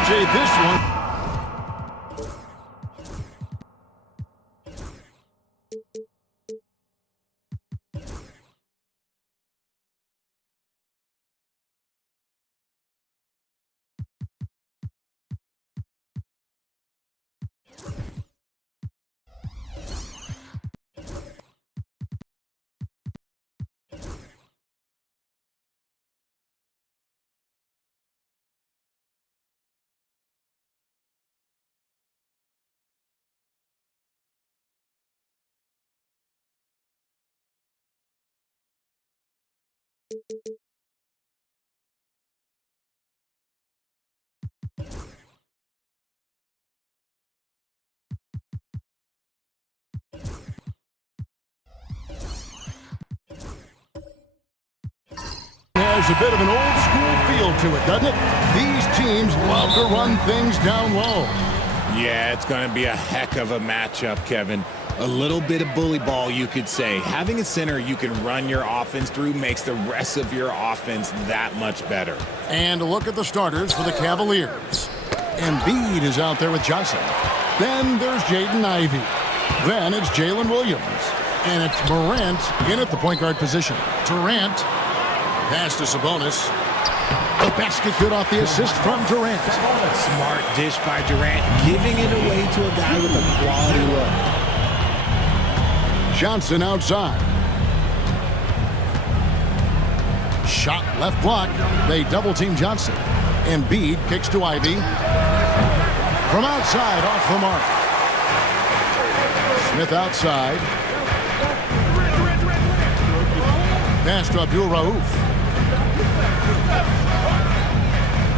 RJ, this one. Has a bit of an old school feel to it, doesn't it? These teams love to run things down low. Yeah, it's going to be a heck of a matchup, Kevin. A little bit of bully ball, you could say. Having a center you can run your offense through makes the rest of your offense that much better. And look at the starters for the Cavaliers. Embiid is out there with Johnson. Then there's Jaden Ivey. Then it's Jalen Williams. And it's Morant in at the point guard position. Durant. Pass to Sabonis. The basket good off the assist from Durant. Smart dish by Durant, giving it away to a guy with a quality look. Johnson outside. Shot left block. They double team Johnson. Embiid kicks to Ivy. From outside, off the mark. Smith outside. Pass to Abdul Rauf.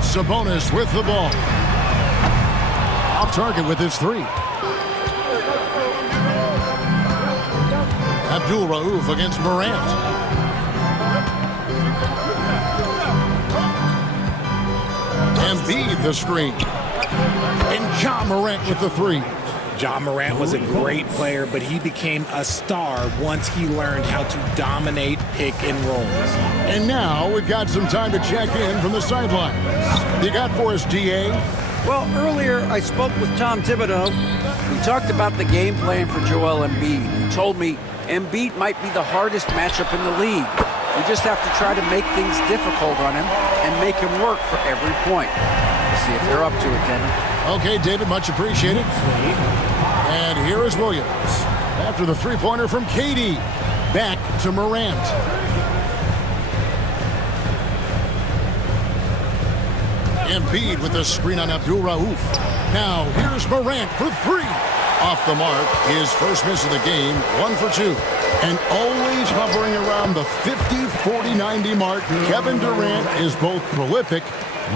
Sabonis with the ball. Off target with his three. Abdul Rauf against Morant. Embiid the screen. And Ja Morant with the three. Ja Morant was a great player, but he became a star once he learned how to dominate pick and rolls. And now we've got some time to check in from the sidelines. You got for us, DA? Well, earlier I spoke with Tom Thibodeau. We talked about the game plan for Joel Embiid. He told me Embiid might be the hardest matchup in the league. We just have to try to make things difficult on him and make him work for every point. Let's see if they're up to it, Kevin. Okay, David, much appreciated. And here is Williams. After the three-pointer from KD. Back to Morant. Embiid with the screen on Abdul Rauf. Now, here's Morant for three. Off the mark, his first miss of the game, 1 for 2. And always hovering around the 50, 40, 90 mark, Kevin Durant is both prolific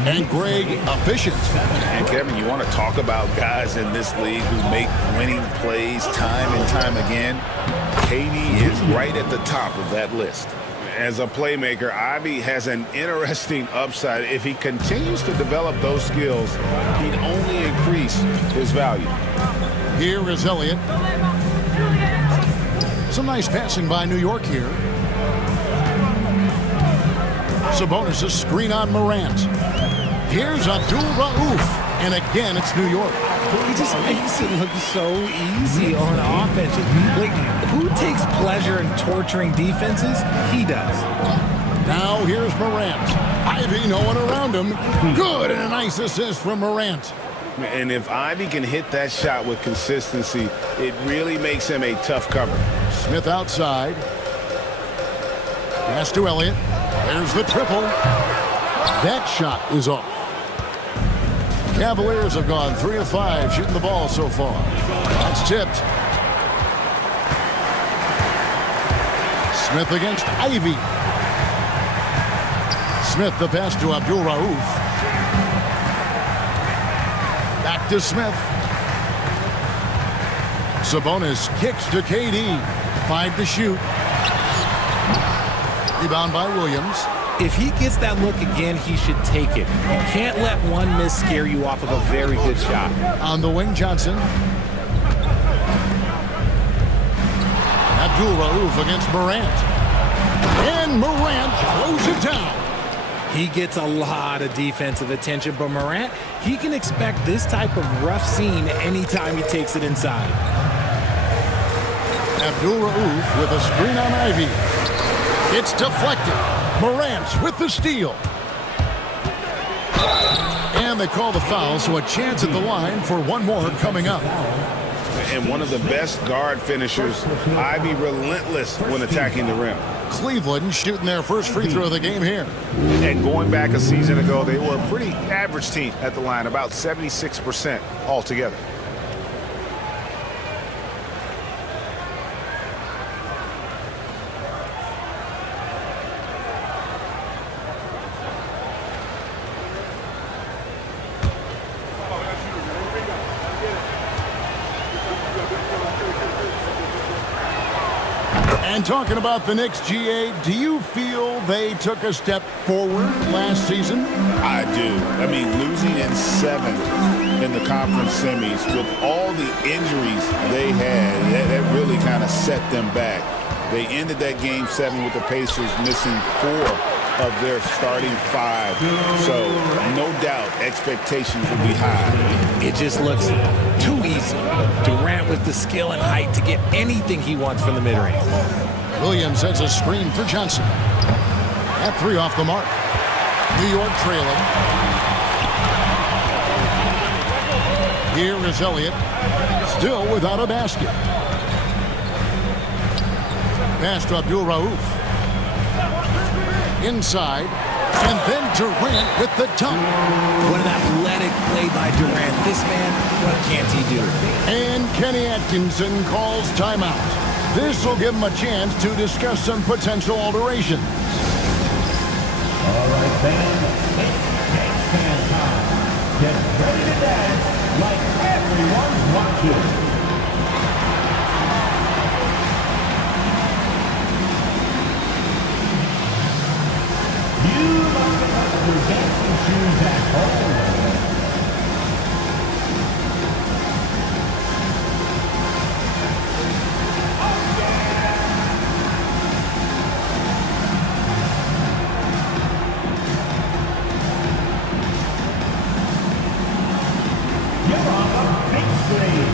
and Greg efficient. And Kevin, you want to talk about guys in this league who make winning plays time and time again? KD is right at the top of that list. As a playmaker, Ivy has an interesting upside. If he continues to develop those skills, he'd only increase his value. Here is Elliott. Some nice passing by New York here. Sabonis a screen on Morant. Here's Abdul Rauf. And again, it's New York. He just makes it look so easy on offense. Like, who takes pleasure in torturing defenses? He does. Now here's Morant. Ivy, no one around him. Good, and a nice assist from Morant. And if Ivy can hit that shot with consistency, it really makes him a tough cover. Smith outside. Pass to Elliott. There's the triple. That shot is off. Cavaliers have gone 3 of 5 shooting the ball so far. That's tipped. Smith against Ivy. Smith the pass to Abdul Rauf. Back to Smith. Sabonis kicks to KD. 5 to shoot. Rebound by Williams. If he gets that look again, he should take it. You can't let one miss scare you off of a very good shot. On the wing, Johnson. Abdul Rauf against Morant. And Morant throws it down. He gets a lot of defensive attention, but Morant, he can expect this type of rough scene anytime he takes it inside. Abdul Rauf with a screen on Ivy. It's deflected. Morant with the steal. And they call the foul, so a chance at the line for one more coming up. And one of the best guard finishers, Ivy, relentless when attacking the rim. Cleveland shooting their first free throw of the game here. And going back a season ago, they were a pretty average team at the line, about 76% altogether. And talking about the Knicks, GA, do you feel they took a step forward last season? I do. I mean, losing in 7 in the conference semis with all the injuries they had, that really kind of set them back. They ended that game 7 with the Pacers missing 4 of their starting 5. So, no doubt, expectations will be high. It just looks too easy. Durant with the skill and height to get anything he wants from the mid-range. Williams sends a screen for Johnson. At 3 off the mark. New York trailing. Here is Elliott. Still without a basket. Pass to Abdul Rauf. Inside. And then Durant with the dunk. What an athletic play by Durant. This man, what can't he do? And Kenny Atkinson calls timeout. This will give him a chance to discuss some potential alterations. All right, fans, it's dance fan time. Get ready to dance like everyone's watching. You must have left your dancing shoes at home. You're on the big screen.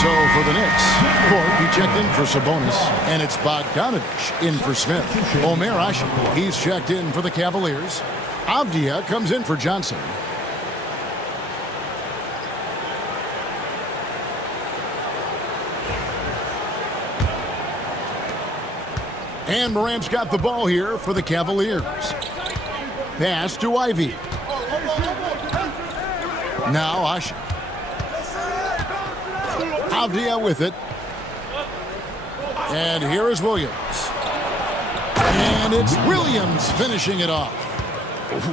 So for the Knicks, Ford, he checked in for Sabonis, and it's Bogdanovich in for Smith. Omer Ashe, he's checked in for the Cavaliers. Avdia comes in for Johnson. And Morant's got the ball here for the Cavaliers. Pass to Ivy. Now Ashe. Avdia with it. And here is Williams. And it's Williams finishing it off.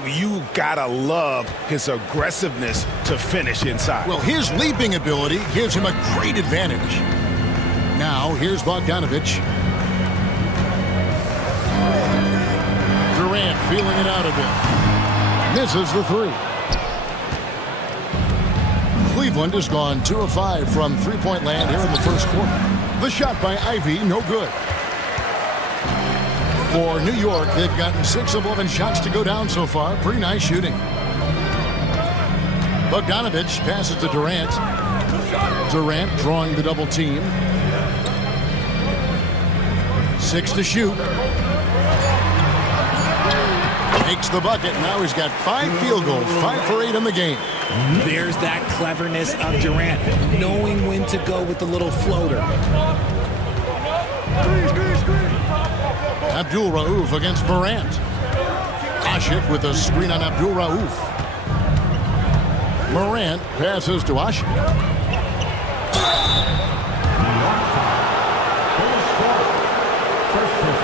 You gotta love his aggressiveness to finish inside. Well, his leaping ability gives him a great advantage. Now, here's Bogdanovich. Durant feeling it out a bit. Misses the 3. Cleveland has gone 2 of 5 from three-point land here in the first quarter. The shot by Ivy, no good. For New York, they've gotten 6 of 11 shots to go down so far. Pretty nice shooting. Bogdanovich passes to Durant. Durant drawing the double team. 6 to shoot. Makes the bucket. Now he's got 5 field goals, 5 for 8 in the game. There's that cleverness of Durant, knowing when to go with the little floater. Abdul Rauf against Morant. Ashik with a screen on Abdul Rauf. Morant passes to Ashik.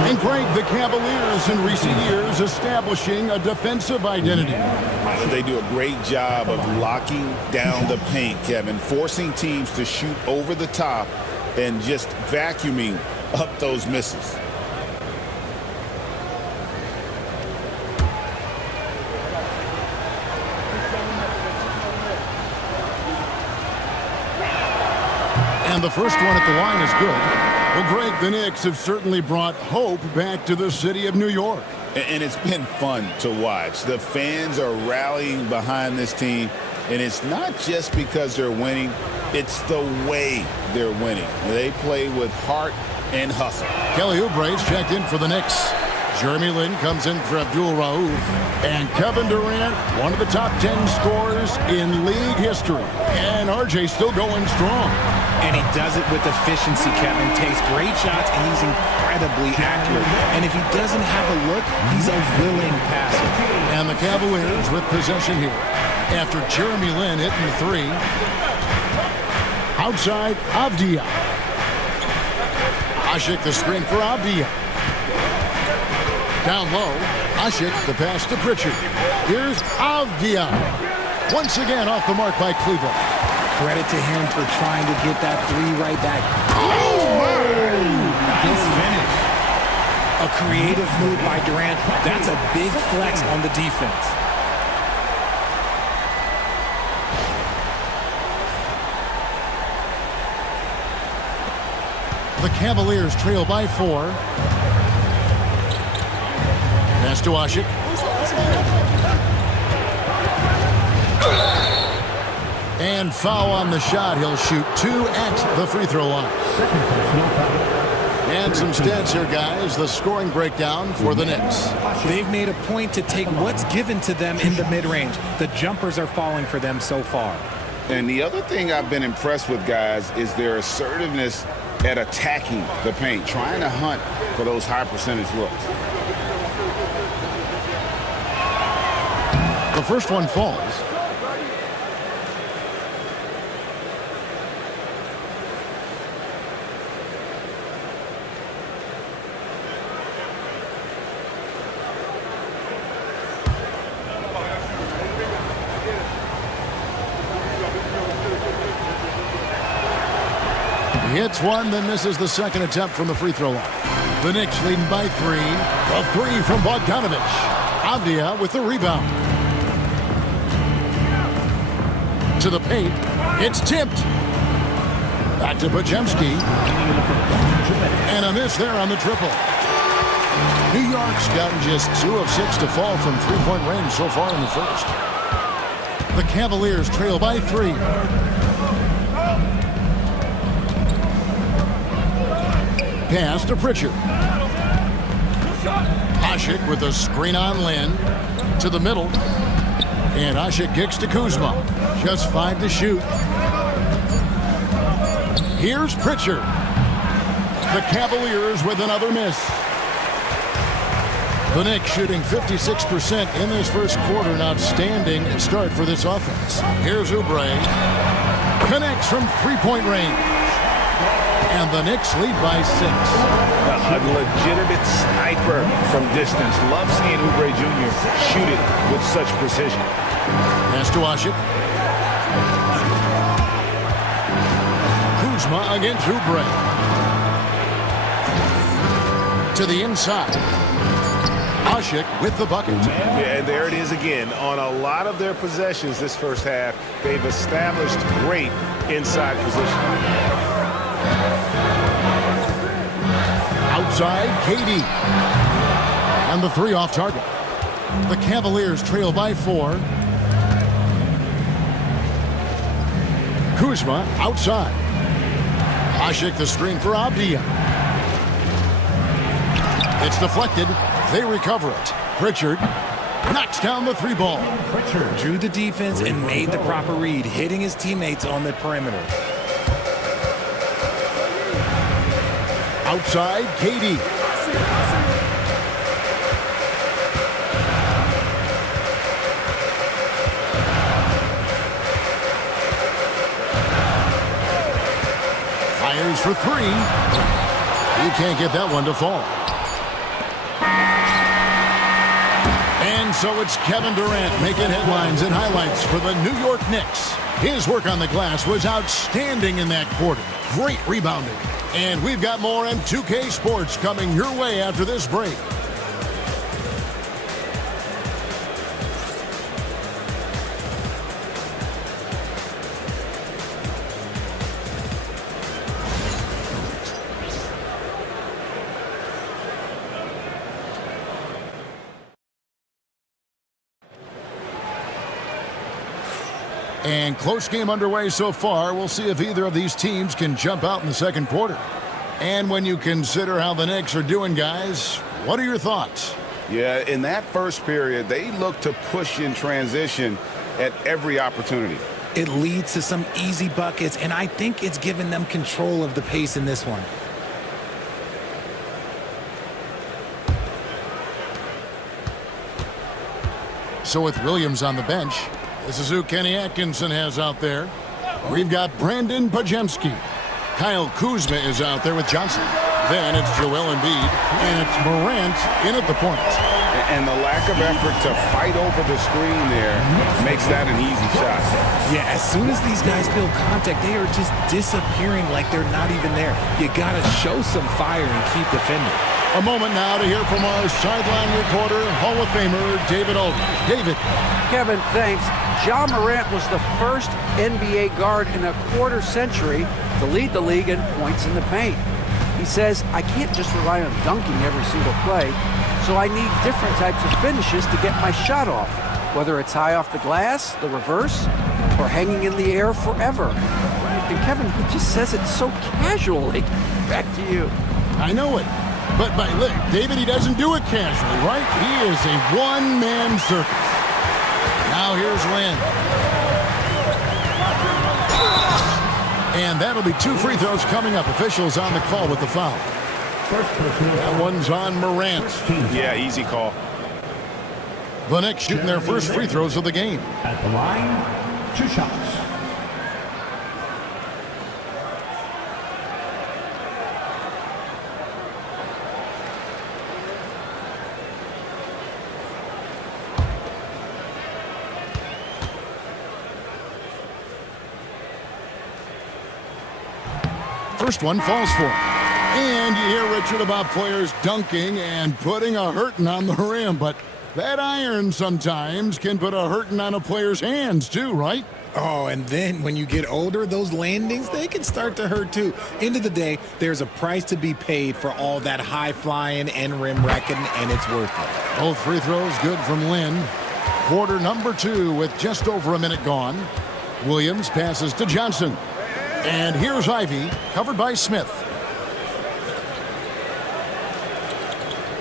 And Greg, the Cavaliers in recent years establishing a defensive identity. They do a great job of locking down the paint, Kevin, forcing teams to shoot over the top and just vacuuming up those misses. And the first one at the line is good. Well, Greg, the Knicks have certainly brought hope back to the city of New York. And it's been fun to watch. The fans are rallying behind this team, and it's not just because they're winning, it's the way they're winning. They play with heart and hustle. Kelly Oubre's checked in for the Knicks. Jeremy Lin comes in for Abdul Rauf. And Kevin Durant, one of the top 10 scorers in league history. And RJ still going strong. And he does it with efficiency, Kevin. Takes great shots, and he's incredibly accurate. And if he doesn't have a look, he's a willing passer. And the Cavaliers with possession here. After Jeremy Lin hitting the 3. Outside, Avdia. Ashik the screen for Avdia. Down low, Ashik the pass to Pritchard. Here's Avdia. Once again off the mark by Cleveland. Credit to him for trying to get that 3 right back. Nice finish. A creative move by Durant. That's a big flex on the defense. The Cavaliers trail by 4. Pass to Ashik. And foul on the shot. He'll shoot 2 at the free throw line. And some stats here, guys. The scoring breakdown for the Knicks. They've made a point to take what's given to them in the mid-range. The jumpers are falling for them so far. And the other thing I've been impressed with, guys, is their assertiveness at attacking the paint, trying to hunt for those high percentage looks. The first one falls. He hits one, then misses the second attempt from the free throw line. The Knicks leading by 3. A 3 from Bogdanovich. Avdia with the rebound. To the paint. It's tipped. Back to Podziemski. And a miss there on the triple. New York's gotten just 2 of 6 to fall from three-point range so far in the first. The Cavaliers trail by 3. Pass to Pritchard. Ashik with a screen on Lin. To the middle. And Ashik kicks to Kuzma. Just 5 to shoot. Here's Pritchard. The Cavaliers with another miss. The Knicks shooting 56% in this first quarter. An outstanding start for this offense. Here's Oubre. Connects from three-point range. And the Knicks lead by 6. A legitimate sniper from distance. Love seeing Oubre Jr. shoot it with such precision. Pass to Ashik. Kuzma against Oubre. To the inside. Ashik with the bucket. Yeah, and there it is again. On a lot of their possessions this first half, they've established great inside position. Outside, KD. And the 3 off target. The Cavaliers trail by 4. Kuzma outside. Ashik the screen for Avdia. It's deflected. They recover it. Pritchard knocks down the 3 ball. Pritchard. Drew the defense and made the proper read, hitting his teammates on the perimeter. Outside, KD. Fires for 3. He can't get that one to fall. And so it's Kevin Durant making headlines and highlights for the New York Knicks. His work on the glass was outstanding in that quarter. Great rebounding. And we've got more M2K Sports coming your way after this break. And close game underway so far. We'll see if either of these teams can jump out in the second quarter. And when you consider how the Knicks are doing, guys, what are your thoughts? Yeah, in that first period, they looked to push in transition at every opportunity. It leads to some easy buckets, and I think it's given them control of the pace in this one. So with Williams on the bench, this is who Kenny Atkinson has out there. We've got Brandon Pajemski. Kyle Kuzma is out there with Johnson. Then it's Joel Embiid, and it's Morant in at the point. And the lack of effort to fight over the screen there makes that an easy shot. Yeah, as soon as these guys feel contact, they are just disappearing like they're not even there. You got to show some fire and keep defending. A moment now to hear from our sideline reporter, Hall of Famer David Aldridge. David. Kevin, thanks. Ja Morant was the first NBA guard in a quarter century to lead the league in points in the paint. He says, I can't just rely on dunking every single play, so I need different types of finishes to get my shot off, whether it's high off the glass, the reverse, or hanging in the air forever. And Kevin, he just says it so casually. Back to you. I know it. But look, David, he doesn't do it casually, right? He is a one-man circus. Now here's Lynn. And that'll be 2 free throws coming up. Officials on the call with the foul. First personal. That one's on Morant. Yeah, easy call. The Knicks shooting their first free throws of the game. At the line, 2 shots. First one falls for him. And you hear, Richard, about players dunking and putting a hurting on the rim, but that iron sometimes can put a hurting on a player's hands too, right? Oh, and then when you get older, those landings, they can start to hurt too. End of the day, there's a price to be paid for all that high-flying and rim wrecking, and it's worth it. Both free throws good from Lynn. Quarter number 2 with just over a minute gone. Williams passes to Johnson. And here's Ivy, covered by Smith.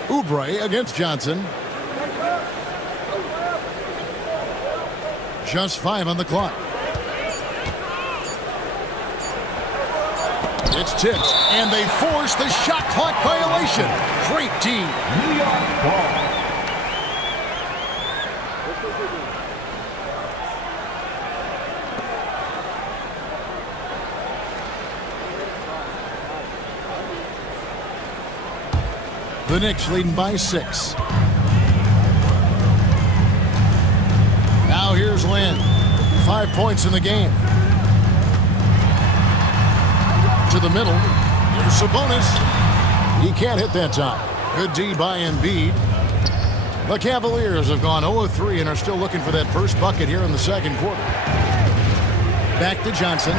Oubre against Johnson. Just 5 on the clock. It's tipped, and they force the shot clock violation. Great team. New York ball. The Knicks leading by 6. Now here's Lynn. 5 points in the game. To the middle. Here's Sabonis. He can't hit that time. Good D by Embiid. The Cavaliers have gone 0-3 and are still looking for that first bucket here in the second quarter. Back to Johnson.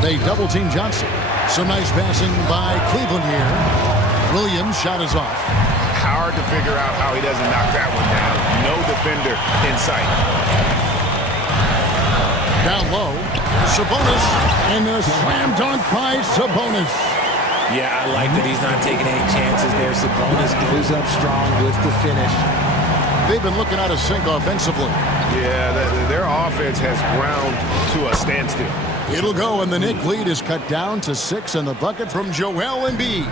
They double-team Johnson. Some nice passing by Cleveland here. Williams' shot is off. Hard to figure out how he doesn't knock that one down. No defender in sight. Down low, Sabonis, and a slam dunk by Sabonis. Yeah, I like that he's not taking any chances there. Sabonis goes up strong with the finish. They've been looking out of sync offensively. Yeah, their offense has ground to a standstill. It'll go, and the Knick lead is cut down to 6 in the bucket from Joel Embiid.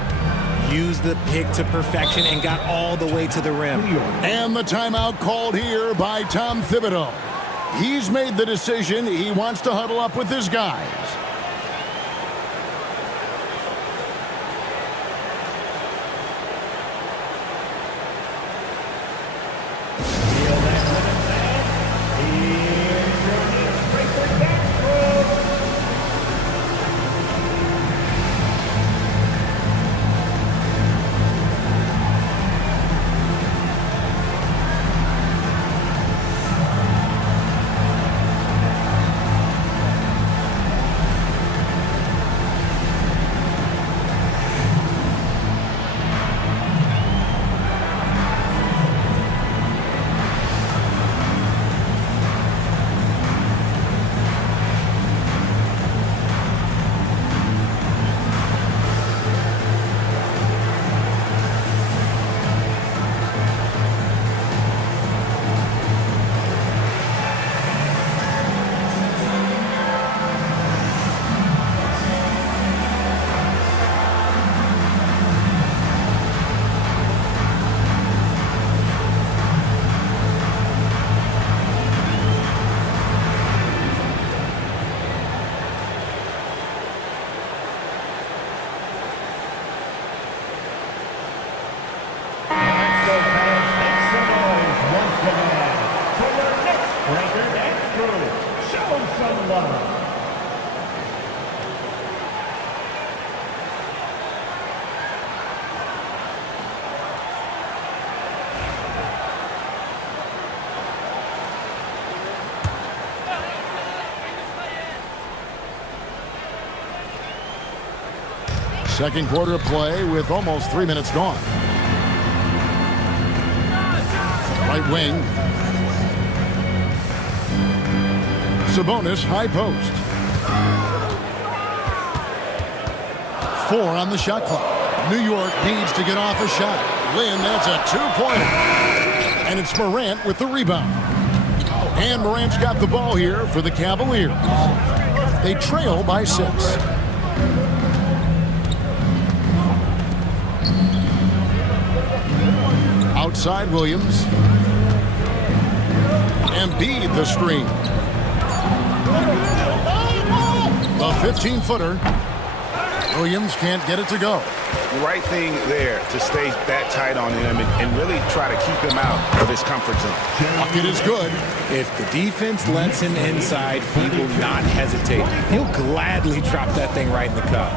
Used the pick to perfection and got all the way to the rim. And the timeout called here by Tom Thibodeau. He's made the decision. He wants to huddle up with his guys. Feel that rhythm, man. Here's your next breaker, back row. Second quarter play with almost 3 minutes gone. Right wing. Sabonis, high post. 4 on the shot clock. New York needs to get off a shot. Lynn, that's a two-pointer. And it's Morant with the rebound. And Morant's got the ball here for the Cavaliers. They trail by 6. Outside Williams. Embiid the screen. The 15-footer. Williams can't get it to go. The right thing there to stay that tight on him and really try to keep him out of his comfort zone. Bucket is good. If the defense lets him inside, he will not hesitate. He'll gladly drop that thing right in the cup.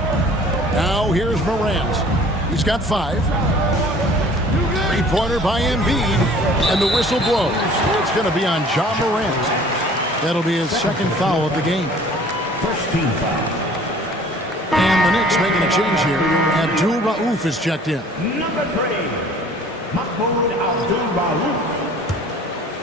Now here's Morant. He's got 5. Three-pointer by Embiid, and the whistle blows. It's going to be on Ja Morant. That'll be his second foul of the game. First team foul. And the Knicks making a change here. Abdul Rauf is checked in. Number 3, Mahmoud Abdul-Rauf.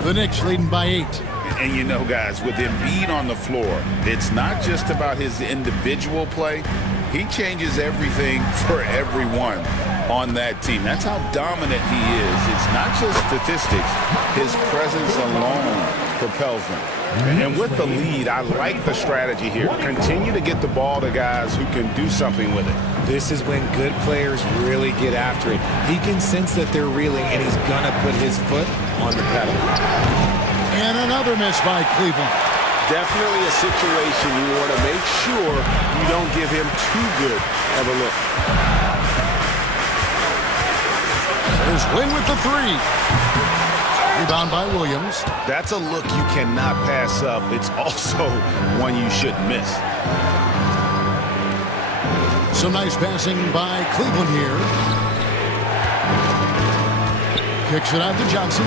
The Knicks leading by 8. And you know, guys, with Embiid on the floor, it's not just about his individual play. He changes everything for everyone on that team. That's how dominant he is. It's not just statistics. His presence alone propels them. And with the lead, I like the strategy here. Continue to get the ball to guys who can do something with it. This is when good players really get after it. He can sense that they're reeling, and he's going to put his foot on the pedal. And another miss by Cleveland. Definitely a situation you want to make sure you don't give him too good of a look. There's Lynn with the 3. Rebound by Williams. That's a look you cannot pass up. It's also one you shouldn't miss. Some nice passing by Cleveland here. Kicks it out to Johnson.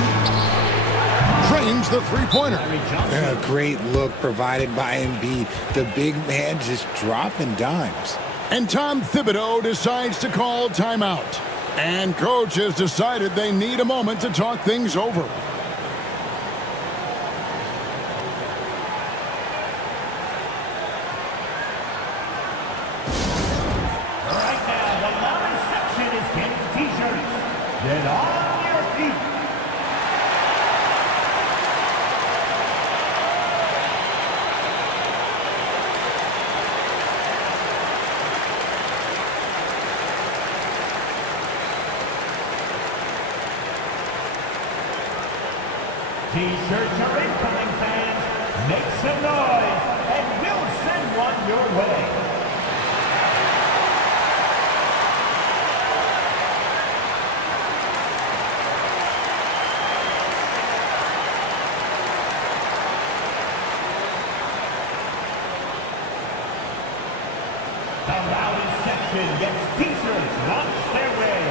Drains the three-pointer. A great look provided by Embiid. The big man just dropping dimes. And Tom Thibodeau decides to call timeout. And coach has decided they need a moment to talk things over. Right now, the Get on your feet. T-shirts are incoming, fans. Make some noise, and we'll send one your way. The loudest section gets T-shirts launched their way.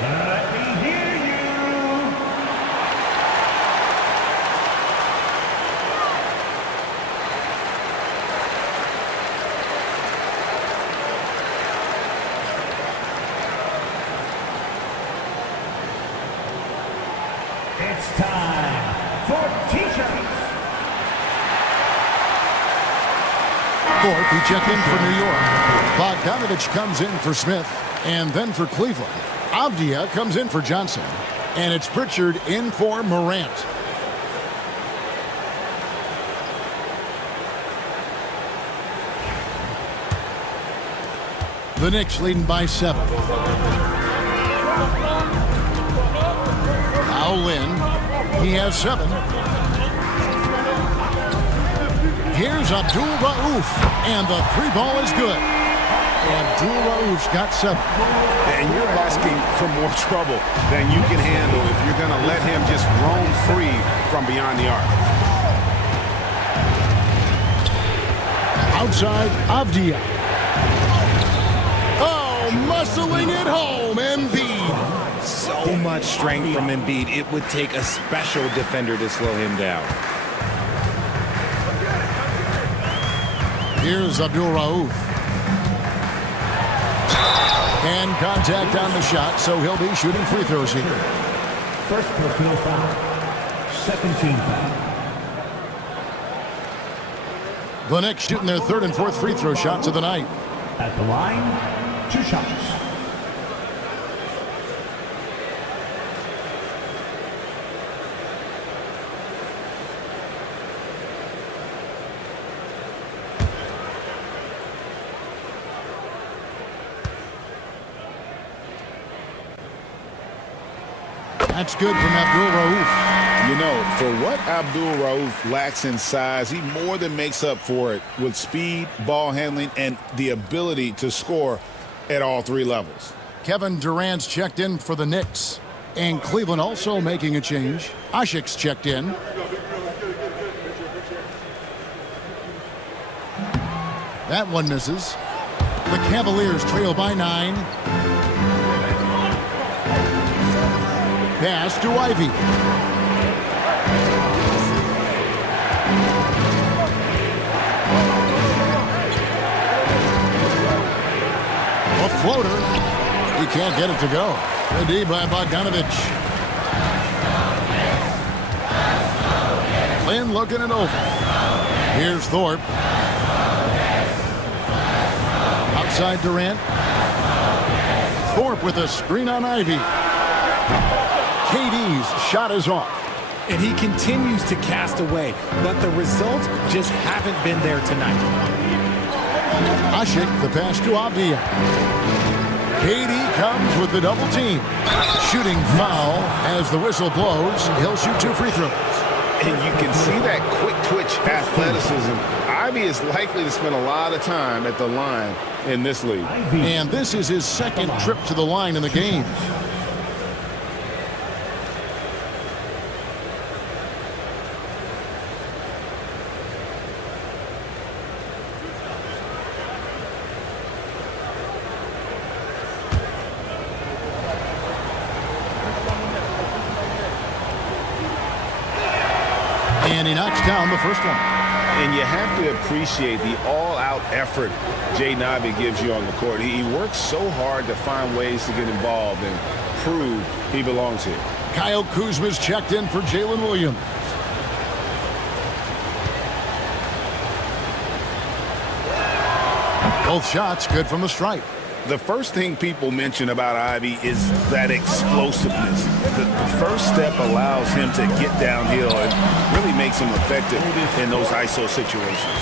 Let me hear you. It's time for T-shirts. Thorpe, he checked in for New York. Bogdanovich comes in for Smith. And then for Cleveland, Avdia comes in for Johnson. And it's Pritchard in for Morant. The Knicks leading by 7. Now Lin. He has 7. Here's Abdul Rauf, and the 3 ball is good. Abdul Rauf's got 7. And you're asking for more trouble than you can handle if you're going to let him just roam free from beyond the arc. Outside, Avdia. Oh, muscling it home, Embiid. So much strength from Embiid. It would take a special defender to slow him down. Here's Abdul Rauf. And contact on the shot, so he'll be shooting free throws here. First personal foul. Second team foul. The Knicks shooting their 3rd and 4th free throw shots of the night. At the line, 2 shots. That's good from Abdul Rauf. You know, for what Abdul Rauf lacks in size, he more than makes up for it with speed, ball handling, and the ability to score at all 3 levels. Kevin Durant's checked in for the Knicks. And Cleveland also making a change. Ashik's checked in. That one misses. The Cavaliers trail by 9. Pass to Ivy. A floater. He can't get it to go. Good D by Bogdanovich. Lin looking it over. Here's Thorpe. Outside Durant. Thorpe with a screen on Ivy. KD's shot is off. And he continues to cast away, but the results just haven't been there tonight. Ashik, the pass to Avdia. KD comes with the double team. Shooting foul as the whistle blows. He'll shoot 2 free throws. And you can see that quick twitch athleticism. Ivy is likely to spend a lot of time at the line in this league. And this is his 2nd trip to the line in the game. And he knocks down the first one. And you have to appreciate the all-out effort Jaden Ivey gives you on the court. He works so hard to find ways to get involved and prove he belongs here. Kyle Kuzma's checked in for Jalen Williams. Both shots good from the stripe. The first thing people mention about Ivy is that explosiveness. The first step allows him to get downhill and really makes him effective in those ISO situations.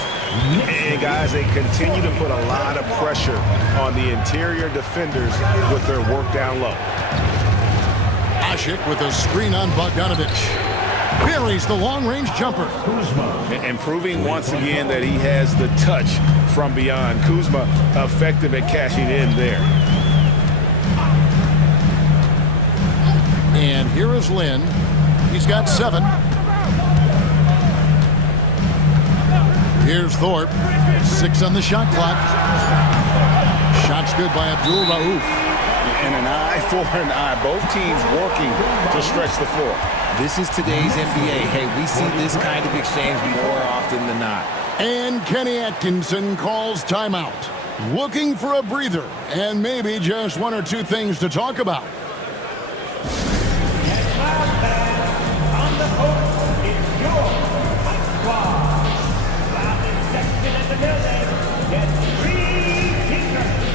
And guys, they continue to put a lot of pressure on the interior defenders with their work down low. Asik with a screen on Bogdanovich. Buries the long-range jumper. And proving once again that he has the touch from beyond. Kuzma effective at cashing in there. And here is Lin. He's got 7. Here's Thorpe. 6 on the shot clock. Shot's good by Abdul Rauf. And an eye for an eye. Both teams working to stretch the floor. This is today's NBA. Hey, we see this kind of exchange more often than not. And Kenny Atkinson calls timeout. Looking for a breather and maybe just 1 or 2 things to talk about. On the court, it's your hot squad. Loudest section in the building gets free t-shirts.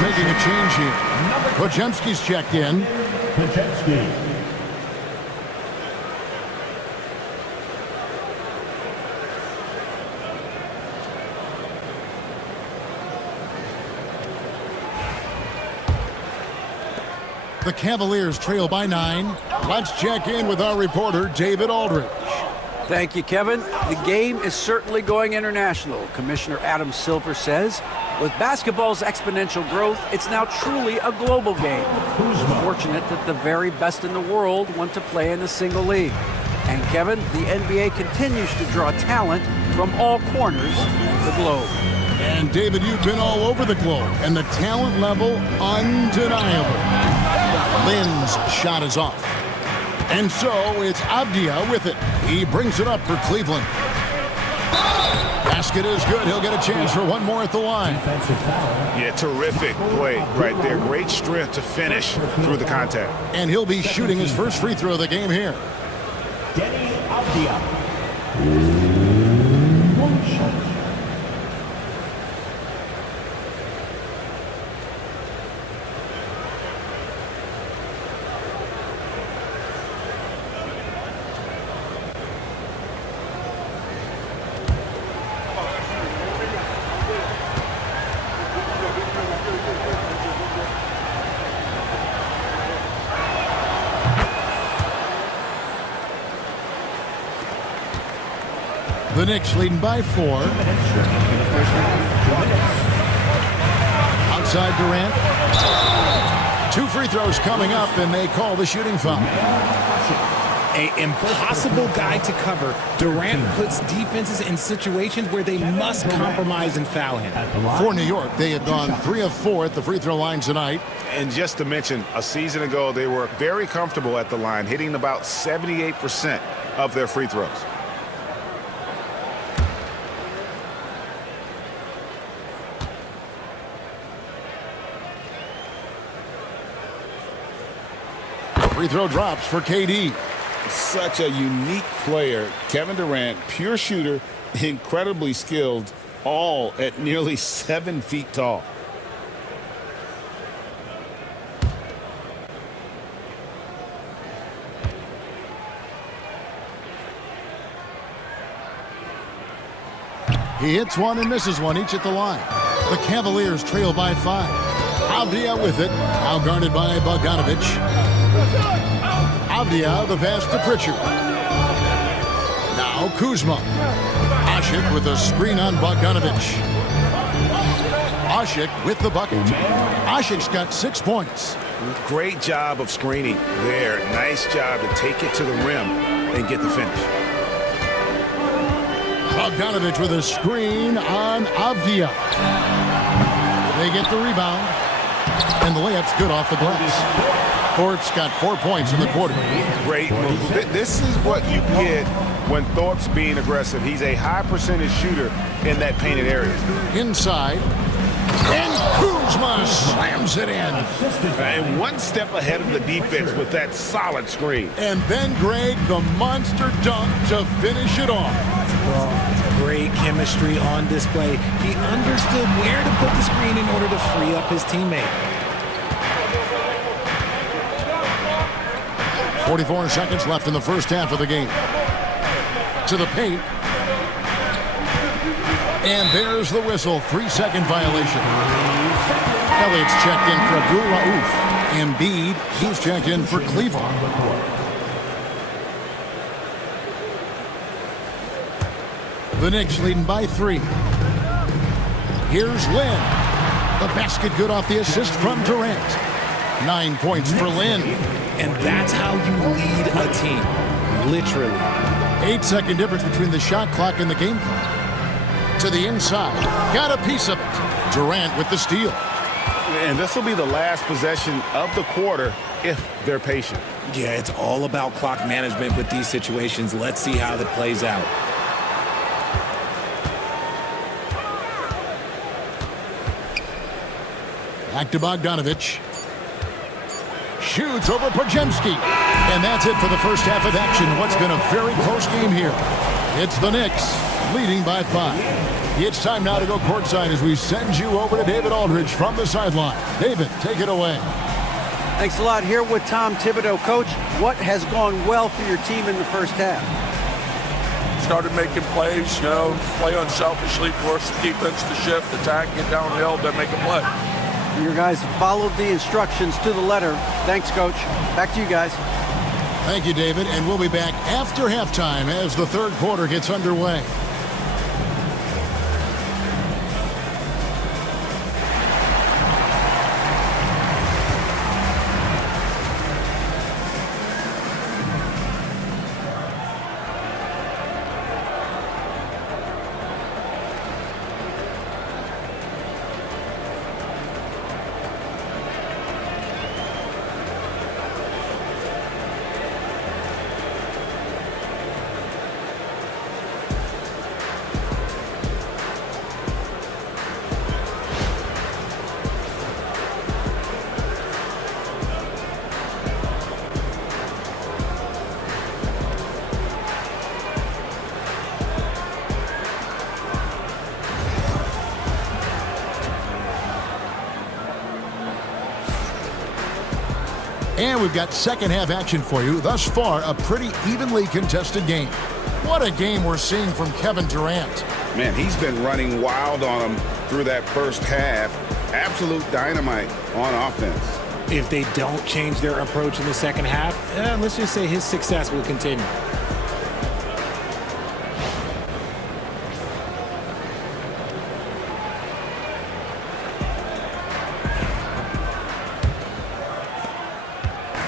Making a change here. Podziemski's checked in. Podziemski. The Cavaliers trail by 9. Let's check in with our reporter, David Aldridge. Thank you, Kevin. The game is certainly going international. Commissioner Adam Silver says, with basketball's exponential growth, it's now truly a global game. It's fortunate that the very best in the world want to play in a single league. And Kevin, the NBA continues to draw talent from all corners of the globe. And David, you've been all over the globe, and the talent level undeniable. Lin's shot is off. And so it's Avdia with it. He brings it up for Cleveland. Basket is good. He'll get a chance for 1 more at the line. Yeah, terrific play right there. Great strength to finish through the contact. And he'll be shooting his first free throw of the game here. Denny Avdia. One shot. The Knicks leading by 4. Outside Durant. 2 free throws coming up, and they call the shooting foul. An impossible guy to cover. Durant puts defenses in situations where they must compromise and foul him. For New York, they have gone 3 of 4 at the free throw line tonight. And just to mention, a season ago, they were very comfortable at the line, hitting about 78% of their free throws. Free throw drops for KD. Such a unique player. Kevin Durant, pure shooter, incredibly skilled, all at nearly 7 feet tall. He hits one and misses one, each at the line. The Cavaliers trail by 5. Avdia with it. Now guarded by Bogdanovic. Avdia, the pass to Pritchard. Now Kuzma. Asik with a screen on Bogdanovic. Asik with the bucket. Asik's got 6 points. Great job of screening there. Nice job to take it to the rim and get the finish. Bogdanovic with a screen on Avdia. They get the rebound, and the layup's good off the glass. Thorpe's got 4 points in the quarter. Great move. This is what you get when Thorpe's being aggressive. He's a high percentage shooter in that painted area. Inside, and Kuzma slams it in. And one step ahead of the defense with that solid screen. And then Greg, the monster dunk to finish it off. Great chemistry on display. He understood where to put the screen in order to free up his teammate. 44 seconds left in the first half of the game. To the paint. And there's the whistle. 3-second violation. Elliott's checked in for Abdul Rauf. Embiid, he's checked in for Cleveland. The Knicks leading by 3. Here's Lin. The basket good off the assist from Durant. 9 points for Lin. And that's how you lead a team. Literally. 8-second difference between the shot clock and the game clock. To the inside. Got a piece of it. Durant with the steal. And this will be the last possession of the quarter if they're patient. Yeah, it's all about clock management with these situations. Let's see how that plays out. Back to Bogdanovic. Shoots over Podziemski. And that's it for the first half of action. What's been a very close game here. It's the Knicks leading by 5. It's time now to go courtside as we send you over to David Aldridge from the sideline. David, take it away. Thanks a lot. Here with Tom Thibodeau. Coach, what has gone well for your team in the first half? Started making plays, play unselfishly, force the defense to shift, attack, get downhill, then make a play. Your guys followed the instructions to the letter. Thanks, Coach. Back to you guys. Thank you, David, and we'll be back after halftime as the third quarter gets underway. And we've got second half action for you. Thus far, a pretty evenly contested game. What a game we're seeing from Kevin Durant. Man, he's been running wild on them through that first half. Absolute dynamite on offense. If they don't change their approach in the second half, let's just say his success will continue.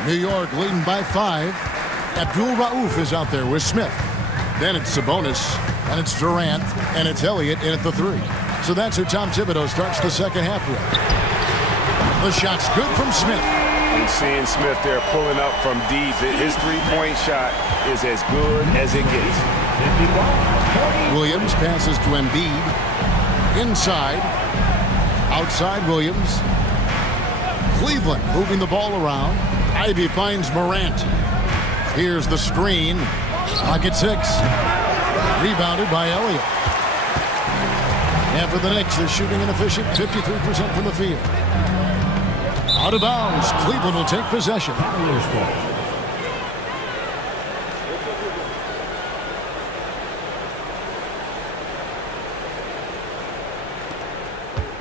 New York leading by 5. Abdul Rauf is out there with Smith. Then it's Sabonis, and it's Durant, and it's Elliott in at the 3. So that's who Tom Thibodeau starts the second half with. The shot's good from Smith. And seeing Smith there pulling up from deep, his three-point shot is as good as it gets. Williams passes to Embiid. Inside. Outside Williams. Cleveland moving the ball around. Ivy finds Morant. Here's the screen. Pocket 6. Rebounded by Elliott. And for the Knicks, they're shooting an efficient 53% from the field. Out of bounds. Cleveland will take possession.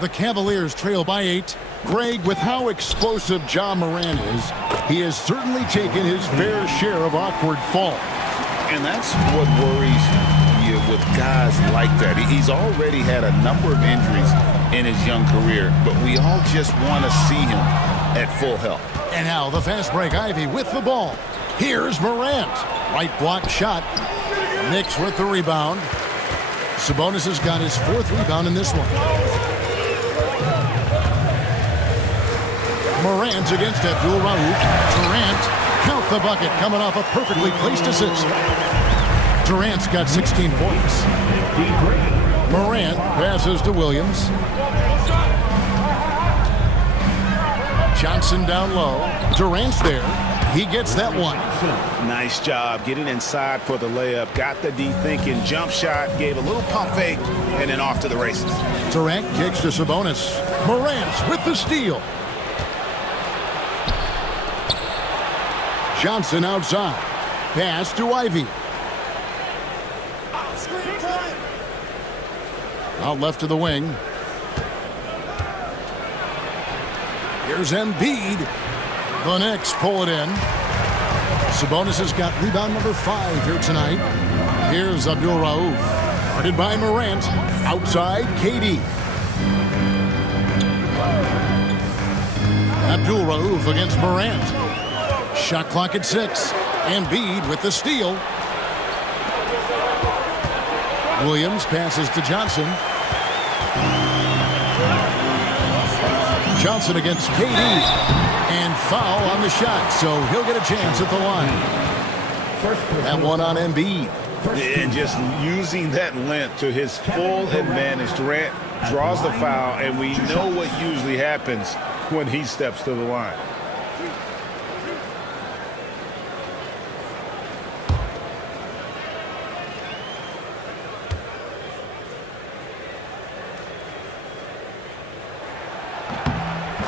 The Cavaliers trail by 8. Greg, with how explosive Ja Morant is, he has certainly taken his fair share of awkward falls. And that's what worries you with guys like that. He's already had a number of injuries in his young career, but we all just want to see him at full health. And now the fast break. Ivy with the ball. Here's Morant. Right block shot. Knicks with the rebound. Sabonis has got his 4th rebound in this one. Morant against Abdul Rauf. Durant, count the bucket, coming off a perfectly placed assist. Durant's got 16 points. Morant passes to Williams. Johnson down low. Durant's there. He gets that one. Nice job getting inside for the layup. Got the D thinking, jump shot, gave a little pump fake, and then off to the races. Durant kicks to Sabonis. Morant with the steal. Johnson outside. Pass to Ivy. Out left to the wing. Here's Embiid. The Knicks pull it in. Sabonis has got rebound number 5 here tonight. Here's Abdul Rauf. Guarded by Morant. Outside, KD. Abdul Rauf against Morant. Shot clock at 6. Embiid with the steal. Williams passes to Johnson. Johnson against KD. And foul on the shot, so he'll get a chance at the line. That one on Embiid. And just using that length to his full advantage. Durant draws the foul, and we know what usually happens when he steps to the line.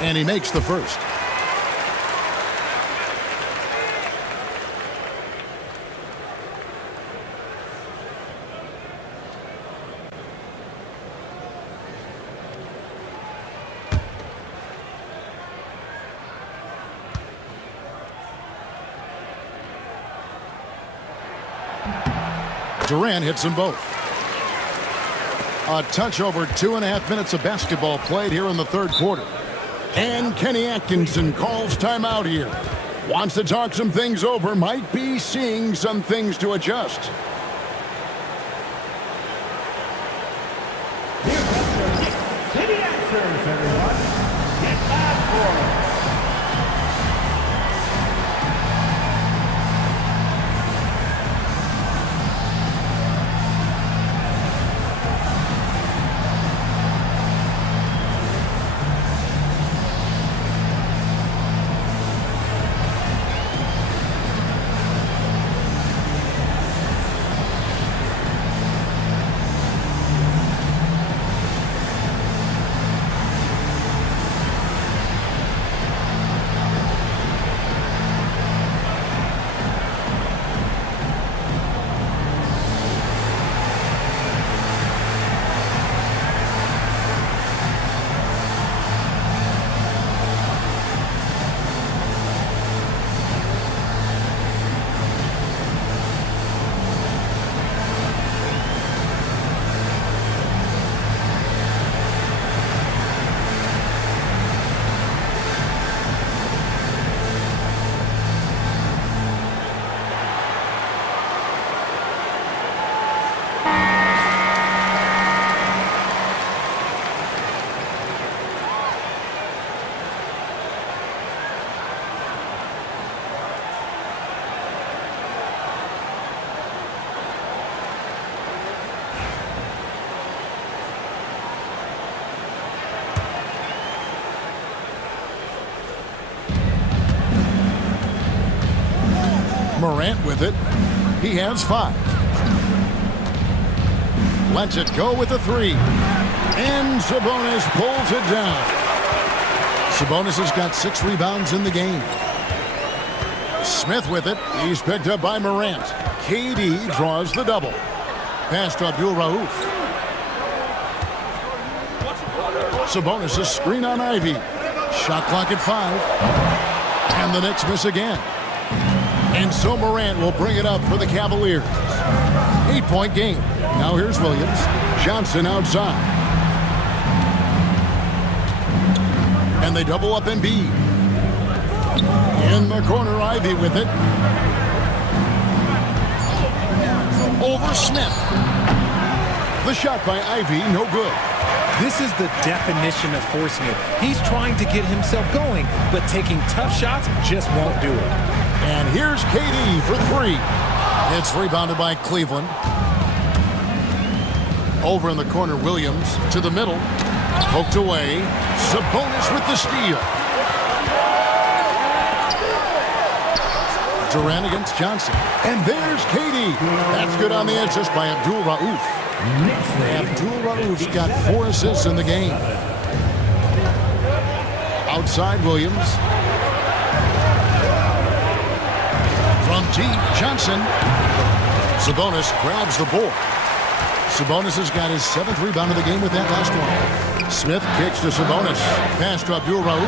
And he makes the first. Durant hits them both. A touch over 2.5 minutes of basketball played here in the 3rd quarter. And Kenny Atkinson calls timeout here. Wants to talk some things over. Might be seeing some things to adjust. Here comes your Knicks City answers, everyone. Get back for it. Morant with it. He has 5. Lets it go with a 3. And Sabonis pulls it down. Sabonis has got 6 rebounds in the game. Smith with it. He's picked up by Morant. KD draws the double. Pass to Abdul Rauf. Sabonis a screen on Ivy. Shot clock at 5. And the Knicks miss again. And so Morant will bring it up for the Cavaliers. 8-point game. Now here's Williams. Johnson outside. And they double up Embiid. In the corner, Ivy with it. Over Smith. The shot by Ivy, no good. This is the definition of forcing it. He's trying to get himself going, but taking tough shots just won't do it. And here's KD for 3. It's rebounded by Cleveland. Over in the corner, Williams to the middle. Poked away. Sabonis with the steal. Durant against Johnson. And there's KD. That's good on the assist by Abdul Rauf. Abdul Rauf's got 4 assists in the game. Outside Williams. From deep, Johnson. Sabonis grabs the board. Sabonis has got his 7th rebound of the game with that last one. Smith kicks to Sabonis. Pass to Abdul Rauf.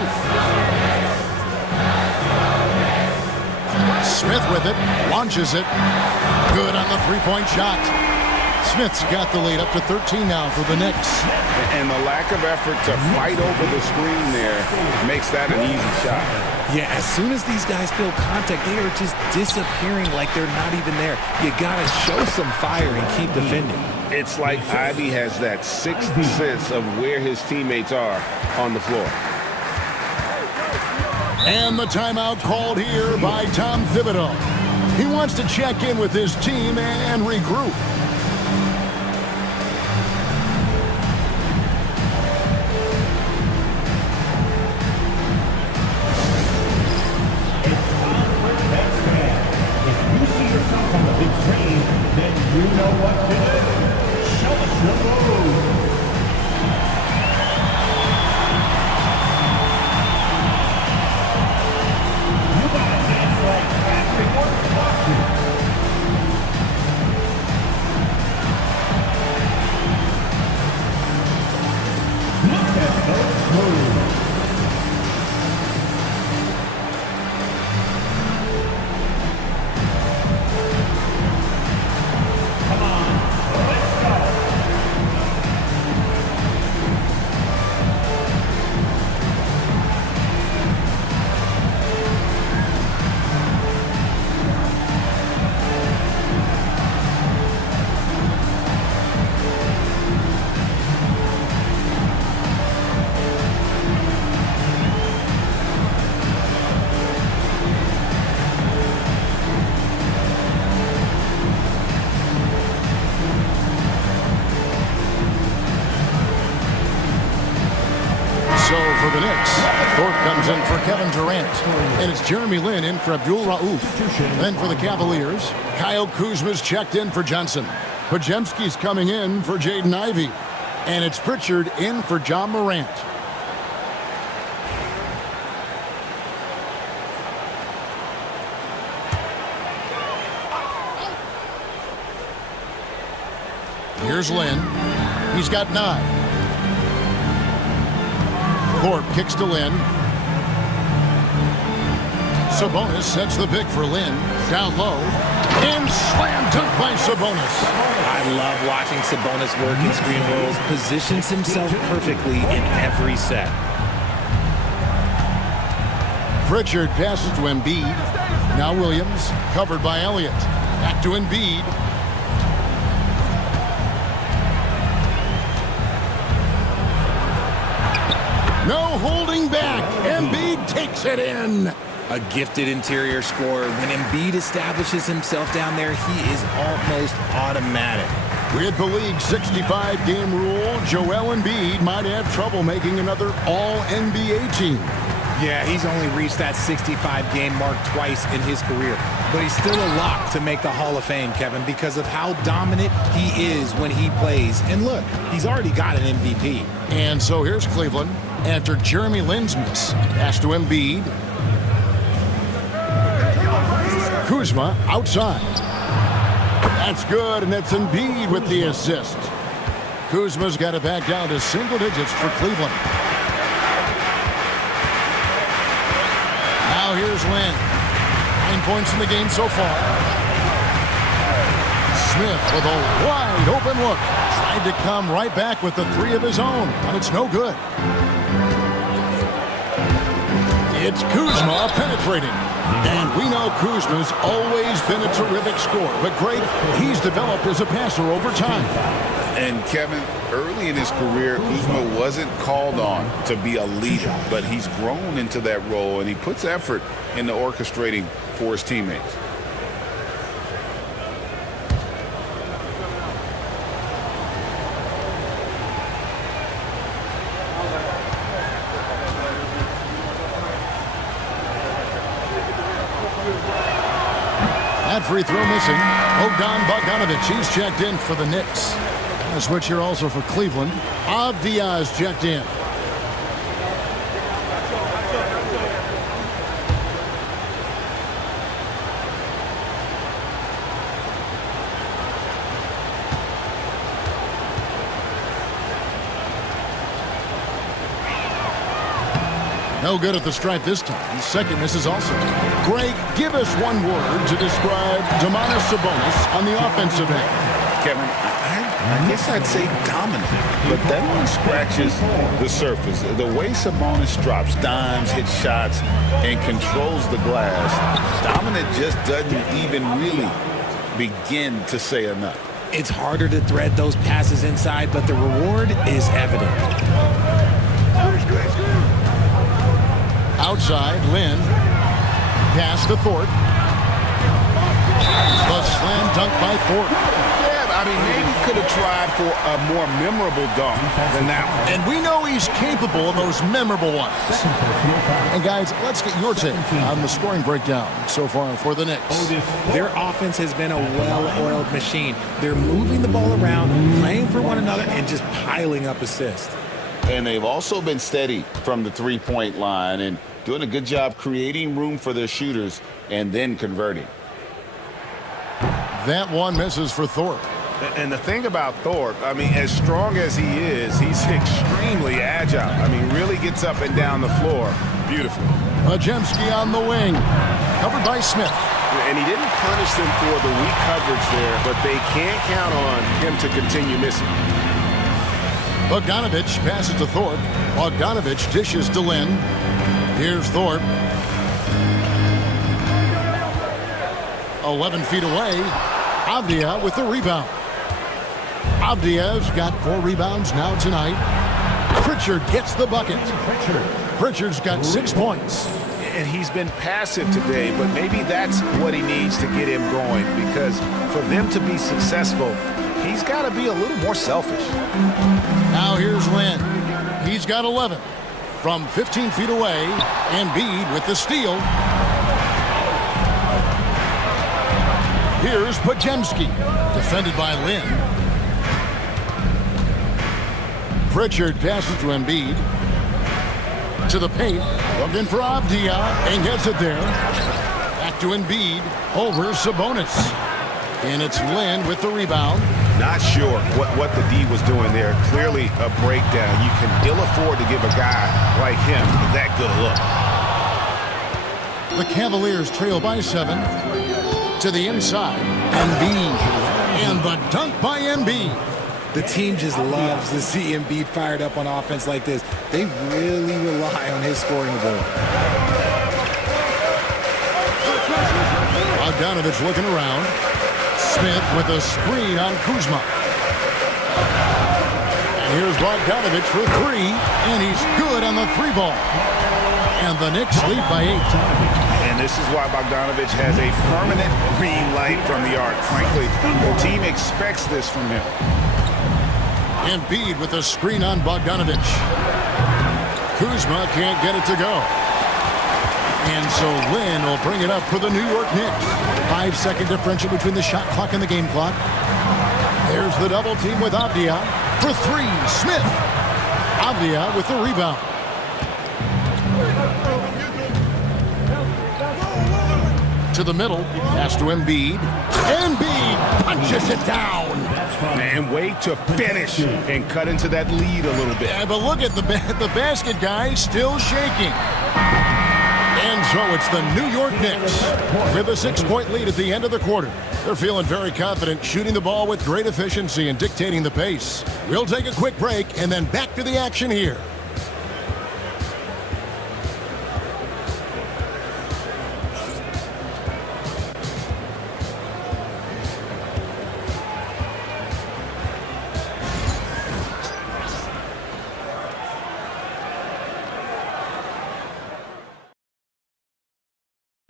Smith with it. Launches it. Good on the 3-point shot. Smith's got the lead up to 13 now for the Knicks. And the lack of effort to fight over the screen there makes that an easy shot. Yeah, as soon as these guys feel contact, they are just disappearing like they're not even there. You got to show some fire and keep defending. It's like Ivy has that 6th sense of where his teammates are on the floor. And the timeout called here by Tom Thibodeau. He wants to check in with his team and regroup. You know what to do. Show us your move. You gotta dance like everyone's watching. Look at those moves. For the Knicks, Thorpe comes in for Kevin Durant. And it's Jeremy Lin in for Abdul Rauf. Then for the Cavaliers, Kyle Kuzma's checked in for Johnson. Podziemski's coming in for Jaden Ivey. And it's Pritchard in for John Morant. Here's Lin. He's got 9. Thorpe kicks to Lin. Sabonis sets the pick for Lin. Down low. And slam dunk by Sabonis. I love watching Sabonis work in screen rolls. Positions himself perfectly in every set. Pritchard passes to Embiid. Now Williams, covered by Elliott. Back to Embiid. No holding back. Embiid takes it in. A gifted interior scorer. When Embiid establishes himself down there, he is almost automatic. With the league's 65-game rule, Joel Embiid might have trouble making another All-NBA team. Yeah, he's only reached that 65-game mark twice in his career. But he's still a lock to make the Hall of Fame, Kevin, because of how dominant he is when he plays. And look, he's already got an MVP. And so here's Cleveland after Jeremy Lin's miss. Pass to Embiid. Kuzma outside. That's good, and it's Embiid with the assist. Kuzma's got it back down to single digits for Cleveland. here's Lynn. 9 points in the game so far. Smith with a wide open look. Tried to come right back with the 3 of his own, but it's no good. It's Kuzma penetrating. And we know Kuzma's always been a terrific scorer. But, Greg, he's developed as a passer over time. And, Kevin, early in his career, Kuzma wasn't called on to be a leader. But he's grown into that role, and he puts effort into orchestrating for his teammates. That free throw missing. Bogdan Bogdanovic, he's checked in for the Knicks. A switch here also for Cleveland. Avdia's checked in. No good at the stripe this time. Second misses also. Greg, give us one word to describe Domantas Sabonis on the offensive end. Kevin, I guess I'd say dominant, but that one scratches the surface. The way Sabonis drops dimes, hits shots, and controls the glass, dominant just doesn't even really begin to say enough. It's harder to thread those passes inside, but the reward is evident. Outside, Lynn. Pass to Thorpe. The slam dunk by Thorpe. Yeah, I mean, maybe could have tried for a more memorable dunk than that one. And we know he's capable of those memorable ones. And guys, let's get your take on the scoring breakdown so far for the Knicks. Their offense has been a well-oiled machine. They're moving the ball around, playing for one another, and just piling up assists. And they've also been steady from the three-point line and doing a good job creating room for their shooters and then converting. That one misses for Thorpe. And the thing about Thorpe, I mean, as strong as he is, he's extremely agile. I mean, really gets up and down the floor beautifully. Majemski on the wing. Covered by Smith. And he didn't punish them for the weak coverage there, but they can't count on him to continue missing. Bogdanovic passes to Thorpe. Bogdanovic dishes to Lynn. Here's Thorpe. 11 feet away. Avdia with the rebound. Avdia's got 4 rebounds now tonight. Pritchard gets the bucket. Pritchard's got 6 points. And he's been passive today, but maybe that's what he needs to get him going, because for them to be successful, he's got to be a little more selfish. Now here's Lynn. He's got 11. From 15 feet away, Embiid with the steal. Here's Podziemski, defended by Lynn. Pritchard passes to Embiid. To the paint, plugged in for Avdia, and gets it there. Back to Embiid, over Sabonis. And it's Lynn with the rebound. Not sure what the D was doing there. Clearly a breakdown. You can ill afford to give a guy like him that good a look. The Cavaliers trail by 7. To the inside, Embiid. And the dunk by Embiid. The team just loves to see Embiid fired up on offense like this. They really rely on his scoring ability. Bogdanovic looking around. Smith with a screen on Kuzma. And here's Bogdanovic for 3, and he's good on the 3 ball. And the Knicks lead by 8. And this is why Bogdanovic has a permanent green light from the arc. Frankly, the team expects this from him. Embiid with a screen on Bogdanovic. Kuzma can't get it to go. And so Lynn will bring it up for the New York Knicks. 5-second differential between the shot clock and the game clock. There's the double team with Avdia. For 3, Smith. Avdia with the rebound. To the middle, pass to Embiid. Embiid punches it down. And wait to finish and cut into that lead a little bit. Yeah, but look at the basket guy still shaking. And So it's the New York Knicks with a 6-point lead at the end of the quarter. They're feeling very confident, shooting the ball with great efficiency and dictating the pace. We'll take a quick break and then back to the action here.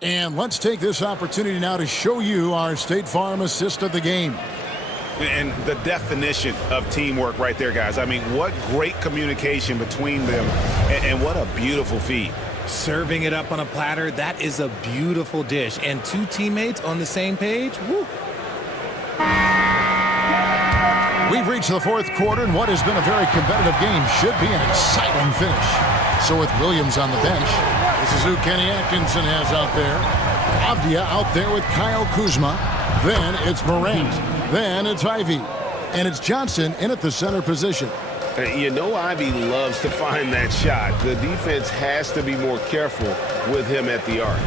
And let's take this opportunity now to show you our State Farm assist of the game. And the definition of teamwork right there, guys. I mean, what great communication between them, and what a beautiful feed. Serving it up on a platter, that is a beautiful dish. And two teammates on the same page, woo. We've reached the fourth quarter, and what has been a very competitive game should be an exciting finish. So with Williams on the bench, this is who Kenny Atkinson has out there. Avdia out there with Kyle Kuzma. Then it's Morant. Then it's Ivy. And it's Johnson in at the center position. You know Ivy loves to find that shot. The defense has to be more careful with him at the arc.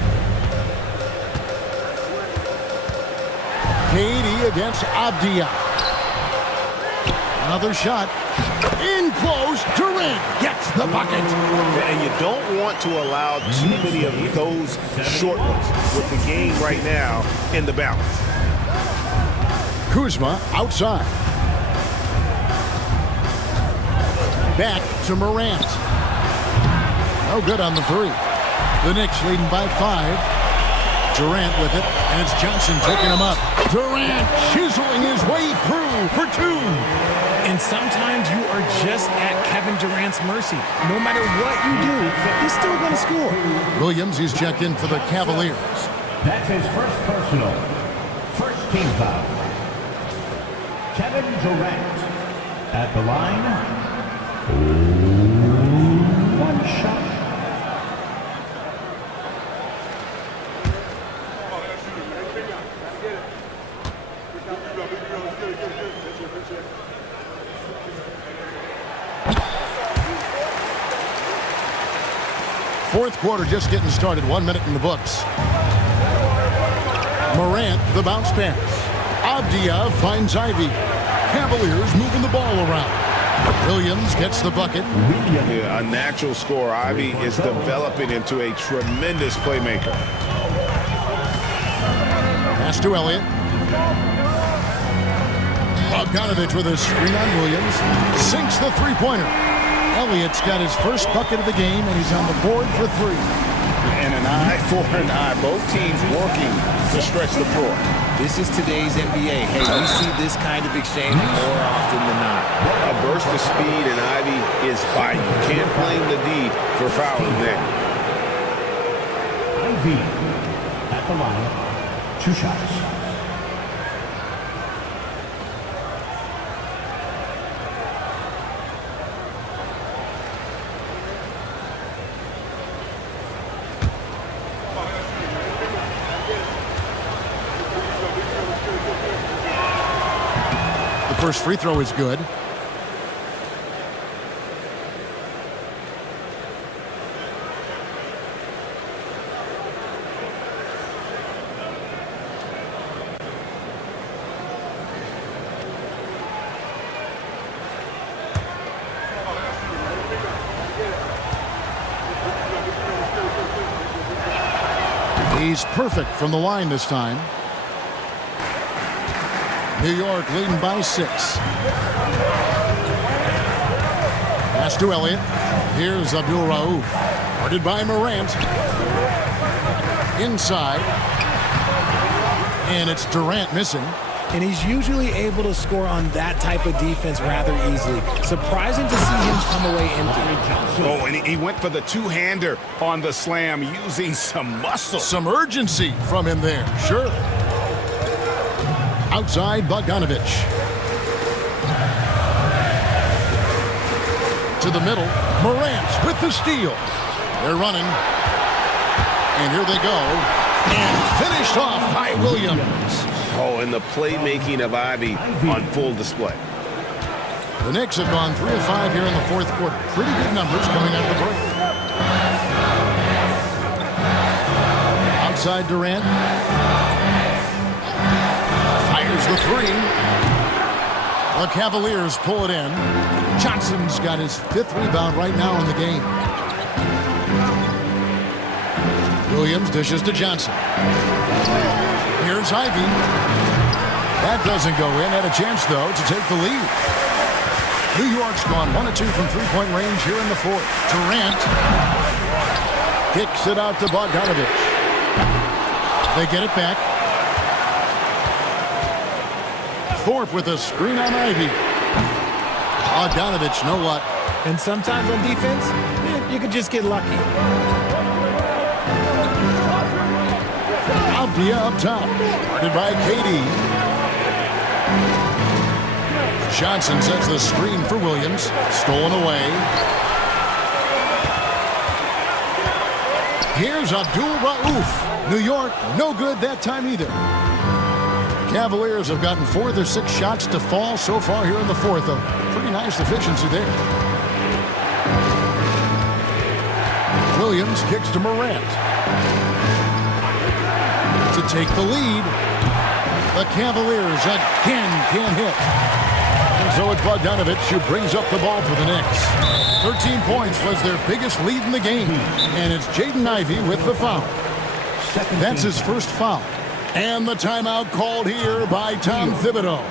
KD against Avdia. Another shot. In close. Durant gets the bucket. And you don't want to allow too many of those short ones with the game right now in the balance. Kuzma outside. Back to Morant. No good on the three. The Knicks leading by 5. Durant with it, and it's Johnson taking him up. Durant chiseling his way through for 2. And sometimes you are just at Kevin Durant's mercy. No matter what you do, he's still going to score. Williams, he's checked in for the Cavaliers. That's his first personal. First team foul. Kevin Durant at the line. 1 shot. Fourth quarter just getting started. 1 minute in the books. Morant, the bounce pass. Avdia finds Ivy. Cavaliers moving the ball around. Williams gets the bucket. Yeah, a natural scorer. Ivy is developing into a tremendous playmaker. Pass to Elliott. Bogdanovich with a screen on Williams. Sinks the three-pointer. Elliott's got his first bucket of the game, and he's on the board for 3. And an eye for an eye. Both teams working to stretch the floor. This is today's NBA. Hey, we see this kind of exchange more often than not. A burst of speed, and Ivy is fighting. Can't blame the D for fouling there. Ivy at the line. 2 shots. First free throw is good. He's perfect from the line this time. New York leading by 6. Pass to Elliott. Here's Abdul Rauf. Guarded by Morant. Inside. And it's Durant missing. And he's usually able to score on that type of defense rather easily. Surprising to see him come away empty. Oh, and he went for the two-hander on the slam, using some muscle. Some urgency from him there, sure. Outside, Bogdanovich. To the middle, Morant with the steal. They're running. And here they go. And finished off by Williams. Oh, and the playmaking of Ivy on full display. The Knicks have gone 3 of 5 here in the fourth quarter. Pretty good numbers coming out of the break. outside Durant. Fires the three. The Cavaliers pull it in. Johnson's got his 5th rebound right now in the game. Williams dishes to Johnson. Here's Ivy. That doesn't go in. Had a chance, though, to take the lead. New York's gone 1 of 2 from three-point range here in the 4th. Durant kicks it out to Bogdanovich. They get it back. Thorpe with a screen on Ivy. Bogdanovich, no luck. And sometimes on defense, you could just get lucky. Avdia up top. Guarded by KD. Johnson sets the screen for Williams. Stolen away. Here's Abdul Rauf. New York, no good that time either. Cavaliers have gotten 4 of their 6 shots to fall so far here in the 4th. A pretty nice efficiency there. Williams kicks to Morant. To take the lead. The Cavaliers again can't hit. And so it's Bogdanovich who brings up the ball for the Knicks. 13 points was their biggest lead in the game. And it's Jaden Ivey with the foul. That's his first foul. And the timeout called here by Tom Thibodeau.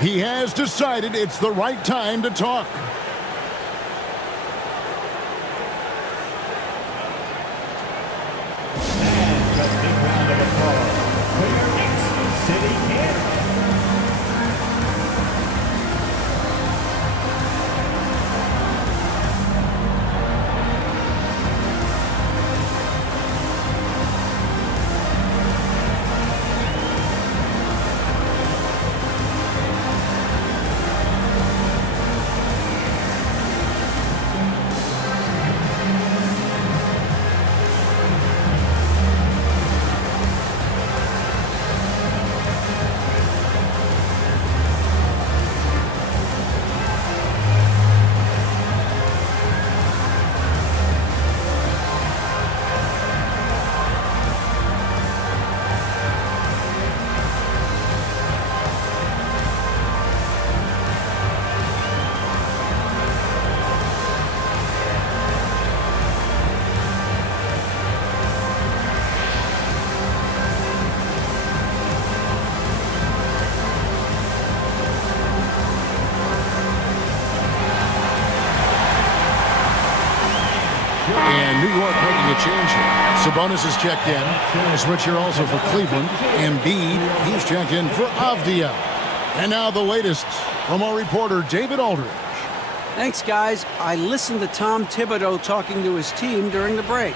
He has decided it's the right time to talk. And a big round of applause for your Knicks City Kid. And New York making a change here. Sabonis is checked in. A switch here also for Cleveland. Embiid, he's checked in for Avdia. And now the latest from our reporter, David Aldridge. Thanks, guys. I listened to Tom Thibodeau talking to his team during the break.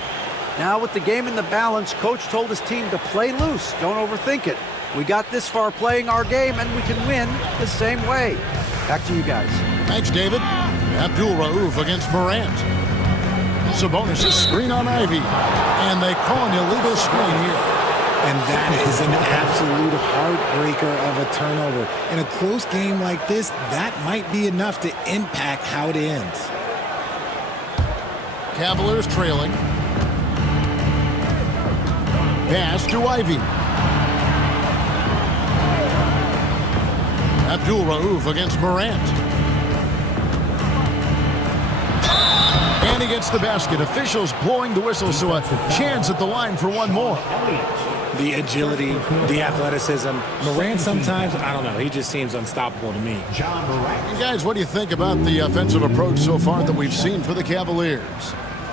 Now, with the game in the balance, Coach told his team to play loose. Don't overthink it. We got this far playing our game, and we can win the same way. Back to you guys. Thanks, David. Abdul Rauf against Morant. Sabonis' screen on Ivy. And they call an illegal screen here. And that is an absolute heartbreaker of a turnover. In a close game like this, that might be enough to impact how it ends. Cavaliers trailing. Pass to Ivy. Abdul Rauf against Morant. And he gets the basket. Officials blowing the whistle, so a chance at the line for one more. The agility, the athleticism. Morant sometimes, I don't know, he just seems unstoppable to me. And guys, what do you think about the offensive approach so far that we've seen for the Cavaliers?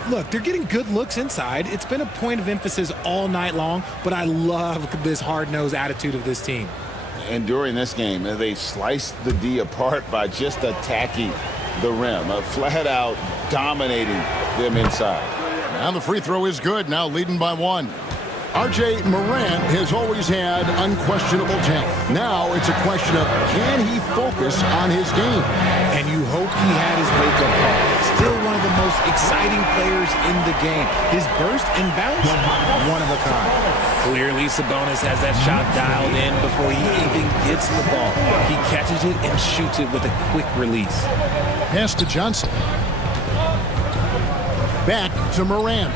Look, they're getting good looks inside. It's been a point of emphasis all night long, but I love this hard-nosed attitude of this team. And during this game, they sliced the D apart by just attacking the rim, flat out dominating them inside. Now the free throw is good, now leading by one. R.J. Morant has always had unquestionable talent. Now it's a question of can he focus on his game? And you hope he had his wake-up call. Still one of the most exciting players in the game. His burst and bounce, one of a kind. Clearly, Sabonis has that shot dialed in before he even gets the ball. He catches it and shoots it with a quick release. Pass to Johnson. Back to Morant.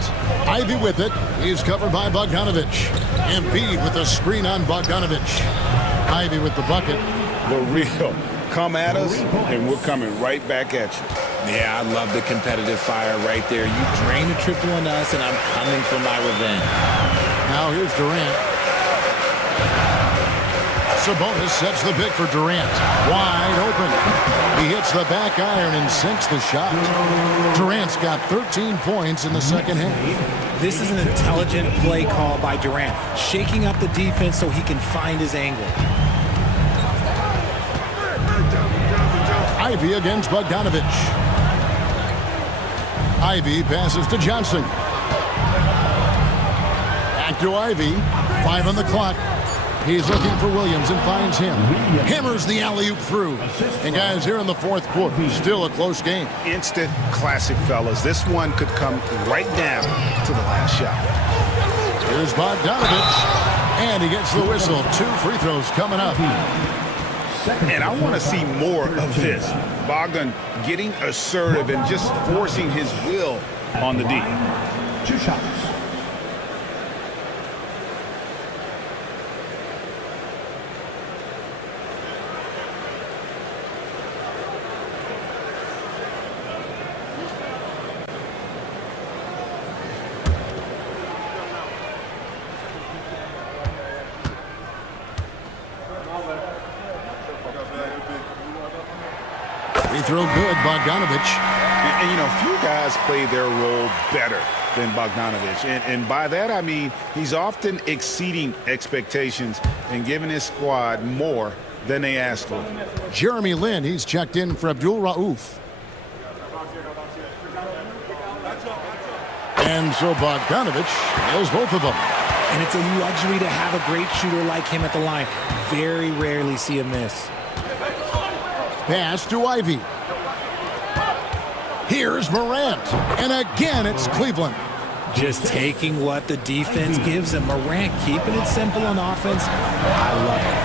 Ivy with it. He's covered by Bogdanovich. Embiid with a screen on Bogdanovich. Ivy with the bucket. The real. Come at us, and we're coming right back at you. Yeah, I love the competitive fire right there. You drain a triple on us, and I'm coming for my revenge. Now here's Durant. Sabonis sets the pick for Durant. Wide open. He hits the back iron and sinks the shot. Durant's got 13 points in the second half. This is an intelligent play call by Durant, shaking up the defense so he can find his angle. Ivy against Bogdanovich. Ivy passes to Johnson. Back to Ivy. 5 on the clock. He's looking for Williams and finds him. Hammers the alley-oop through. And guys, here in the fourth quarter, still a close game. Instant classic, fellas. This one could come right down to the last shot. Here's Bogdanovich. And he gets the whistle. 2 free throws coming up. And I want to see more of this. Bogdan getting assertive and just forcing his will on the D. 2 shots. Free throw good, Bogdanovich. And, you know, few guys play their role better than Bogdanovich. And by that, I mean he's often exceeding expectations and giving his squad more than they asked for. Jeremy Lin, he's checked in for Abdul Rauf. And so Bogdanovich nails both of them. And it's a luxury to have a great shooter like him at the line. Very rarely see a miss. Pass to Ivy. Here's Morant. And again, it's Cleveland. Just taking what the defense gives him. Morant keeping it simple on offense. I love it.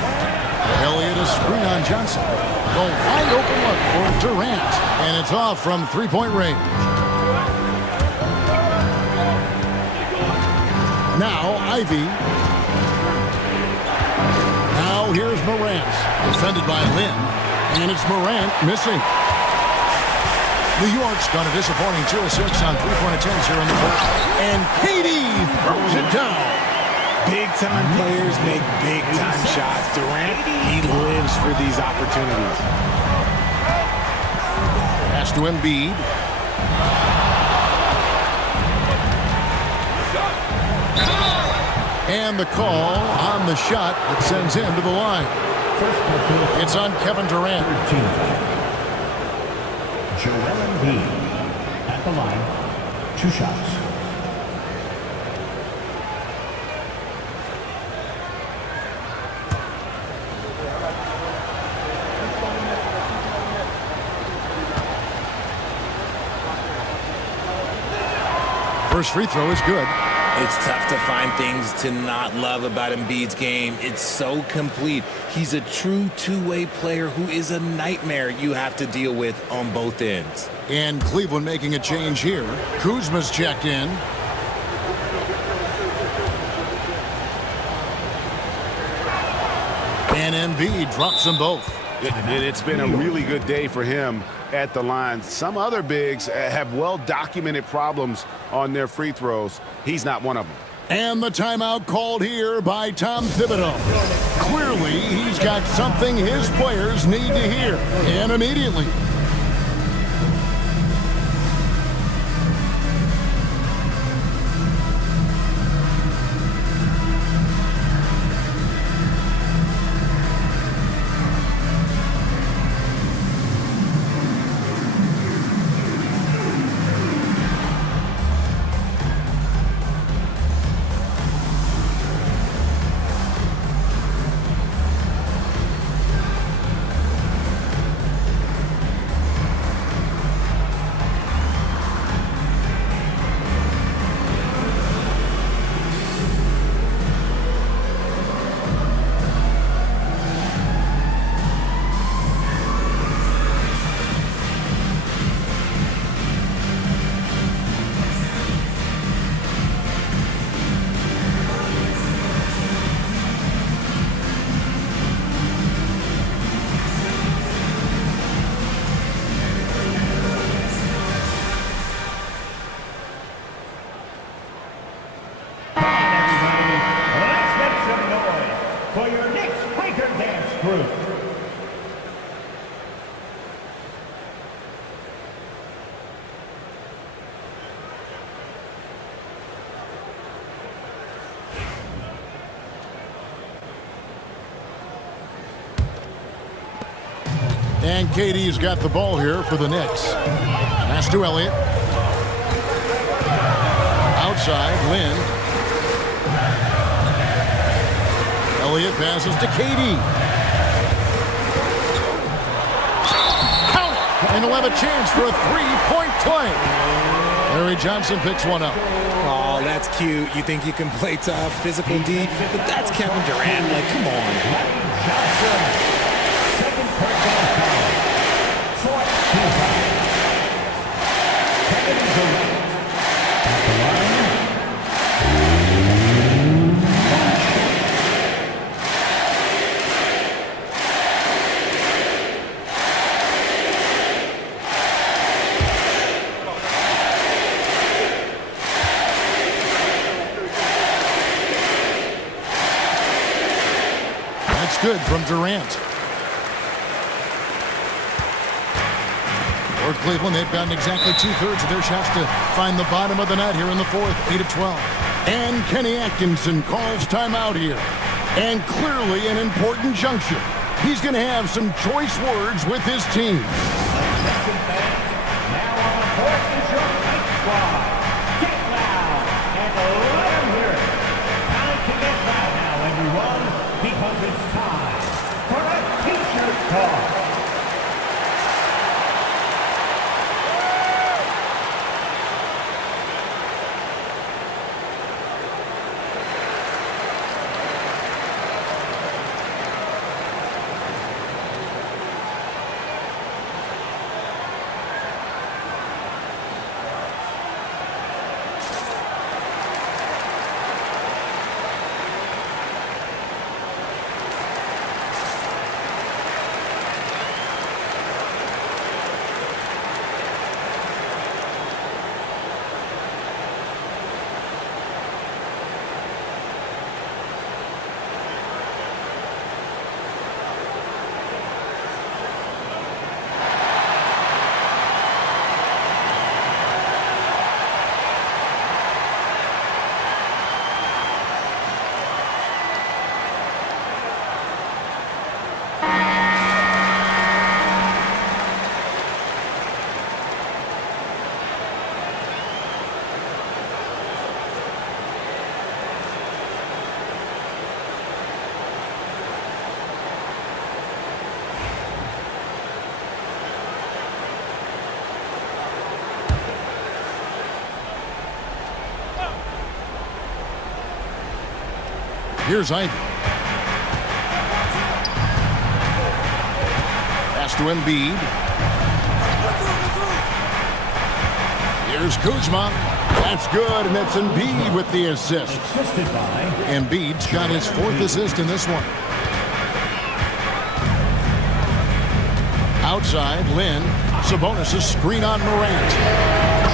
Elliott a screen on Johnson. The wide open look for Durant. And it's off from three-point range. Now Ivy. Now here's Morant. Defended by Lin. And it's Morant missing. New York's got a disappointing 2 of 6 on three-point attempts here in the fourth. And KD throws it down. Big-time players make big-time shots. Durant, he lives for these opportunities. Pass to Embiid. And the call on the shot that sends him to the line. It's on Kevin Durant. Joel Embiid at the line. 2 shots. First free throw is good. It's tough to find things to not love about Embiid's game. It's so complete. He's a true two-way player who is a nightmare you have to deal with on both ends. And Cleveland making a change here. Kuzma's checked in. And Embiid drops them both. It's been a really good day for him at the line. Some other bigs have well-documented problems on their free throws. He's not one of them. And the timeout called here by Tom Thibodeau. Clearly, he's got something his players need to hear, and immediately. And KD's got the ball here for the Knicks. Pass to Elliott. Outside, Lynn. Elliott passes to KD. Count! And he'll have a chance for a three-point play. Larry Johnson picks one up. Oh, that's cute. You think you can play tough, physical D, but that's Kevin Durant. Like, come on. Second personal foul. Fourth team foul. Kevin Durant. At the line. That's good from Durant. For Cleveland, they've gotten exactly 2/3 of their shots to find the bottom of the net here in the fourth, 8 of 12. And Kenny Atkinson calls timeout here. And clearly an important juncture. He's going to have some choice words with his team. Attention fans, now on the court is your Night Squad. Get loud and let them hear it. Time to get loud now, everyone, because it's time for a t-shirt talk. Here's Ivy. Pass to Embiid. Here's Kuzma. That's good, and that's Embiid with the assist. Assisted by Embiid's got his fourth assist in this one. Outside, Lynn. Sabonis' screen on Morant.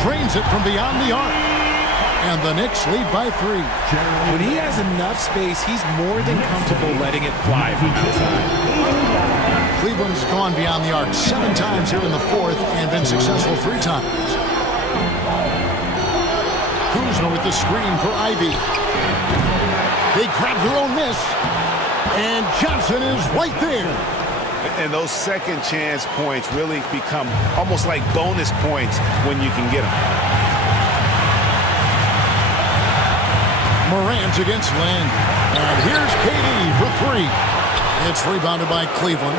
Trains it from beyond the arc. And the Knicks lead by 3. When he has enough space, he's more than comfortable letting it fly from outside. Cleveland's gone beyond the arc 7 times here in the fourth and been successful 3 times. Kuzma with the screen for Ivy. They grab their own miss. And Johnson is right there. And those second chance points really become almost like bonus points when you can get them. Morant against Lynn. And here's KD for 3. It's rebounded by Cleveland.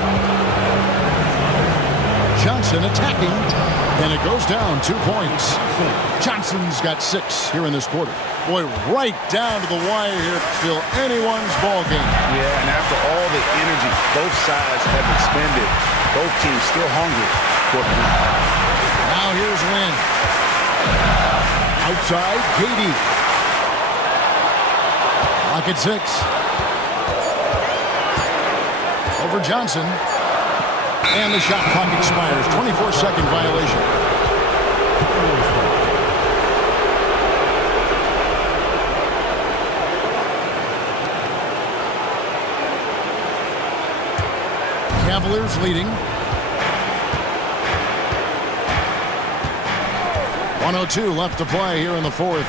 Johnson attacking. And it goes down 2 points. Johnson's got 6 here in this quarter. Boy, right down to the wire here to fill anyone's ball game. Yeah, and after all the energy both sides have expended, both teams still hungry for the win. Now here's Lynn. Outside, KD. Lock at 6. Over Johnson. And the shot clock expires. 24-second violation. Cavaliers leading. 1:02 left to play here in the fourth.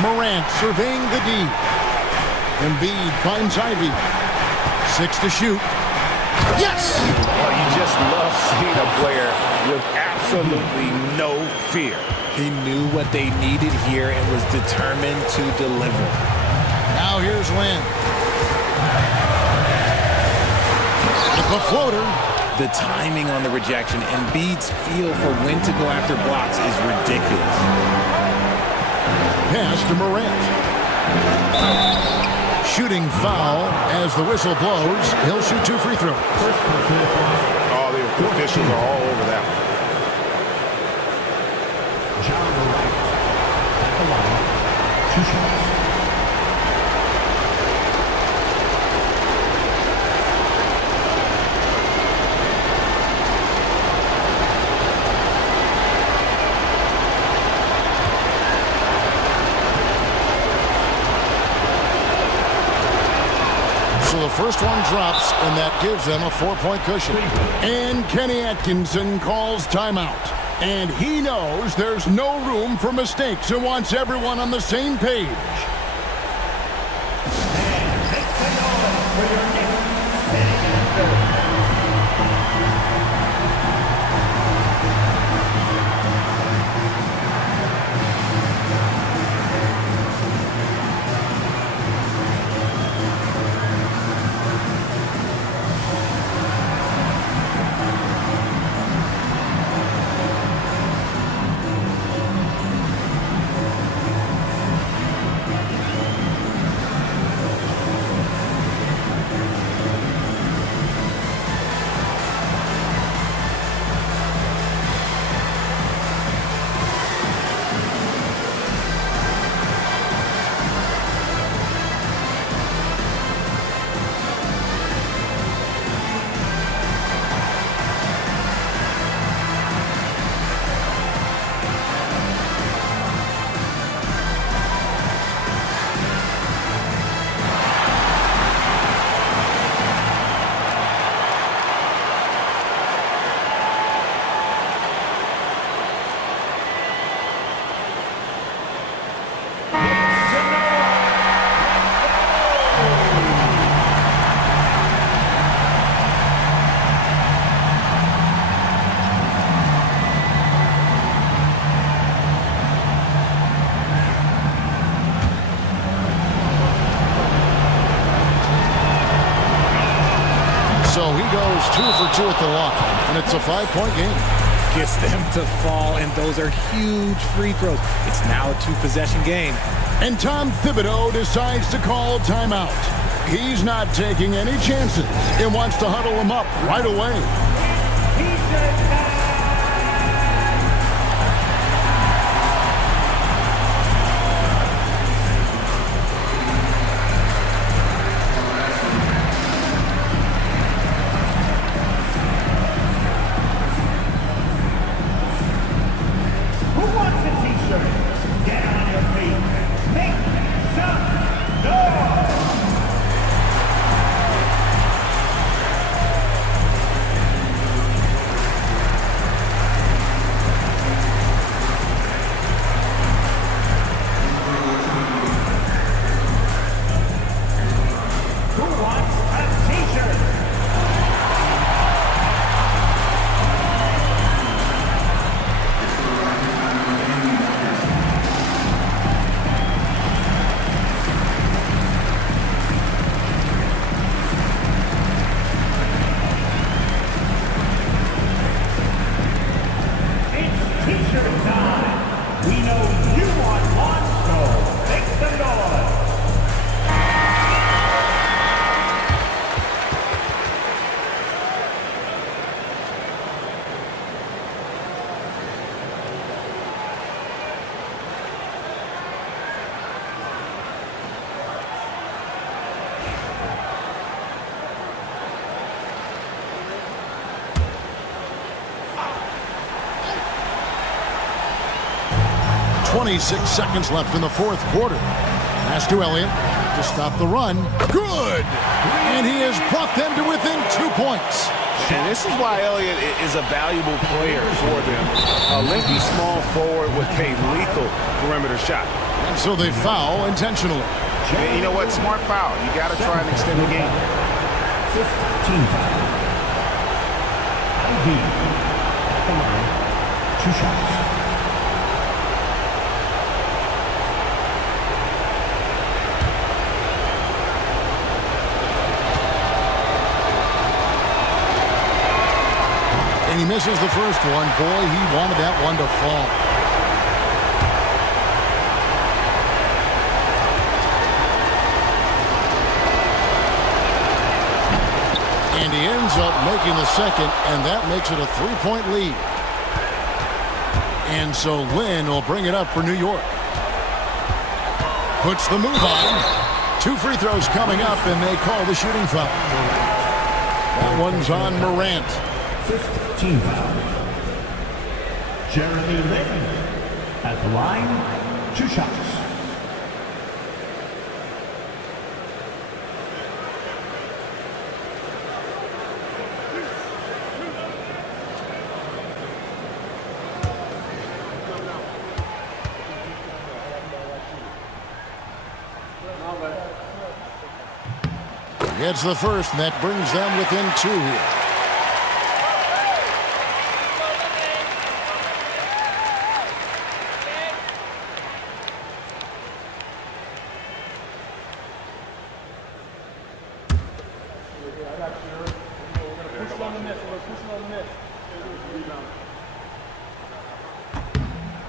Morant surveying the D. Embiid finds Ivy. 6 to shoot. Yes! Well, you just love seeing a player with absolutely no fear. He knew what they needed here and was determined to deliver. Now here's Lin. The floater. The timing on the rejection and Embiid's feel for when to go after blocks is ridiculous. Pass to Morant. Shooting foul as the whistle blows. He'll shoot 2 free throws. All the officials are all over that one. John Morant at the line. 2 shots. So the first one drops, and that gives them a 4-point cushion. And Kenny Atkinson calls timeout. And he knows there's no room for mistakes and wants everyone on the same page. And make some noise for your next setting answer. So he goes 2 for 2 at the line, and it's a 5-point game. Gets them to fall, and those are huge free throws. It's now a 2-possession game. And Tom Thibodeau decides to call timeout. He's not taking any chances and wants to huddle him up right away. Who wants a t-shirt? Get on your feet. Make some noise. Who wants a t-shirt? It's t-shirt time. We know you want one, so make some noise. Wow. 26 seconds left in the fourth quarter. Pass to Elliott to stop the run. Good! And he has brought them to within 2 points. And this is why Elliott is a valuable player for them. A lengthy small forward with a lethal perimeter shot. And so they foul intentionally. And you know what? Smart foul. You got to try and extend the game. team foul. IV at the line. 2 shots. And he misses the first one. Boy, he wanted that one to fall. And he ends up making the second, and that makes it a 3-point lead. And so Lynn will bring it up for New York. Puts the move on. 2 free throws coming up, and they call the shooting foul. That one's on Morant. 5th team foul. Jeremy Lin at the line. 2 shots. Gets the first, and that brings them within 2 here.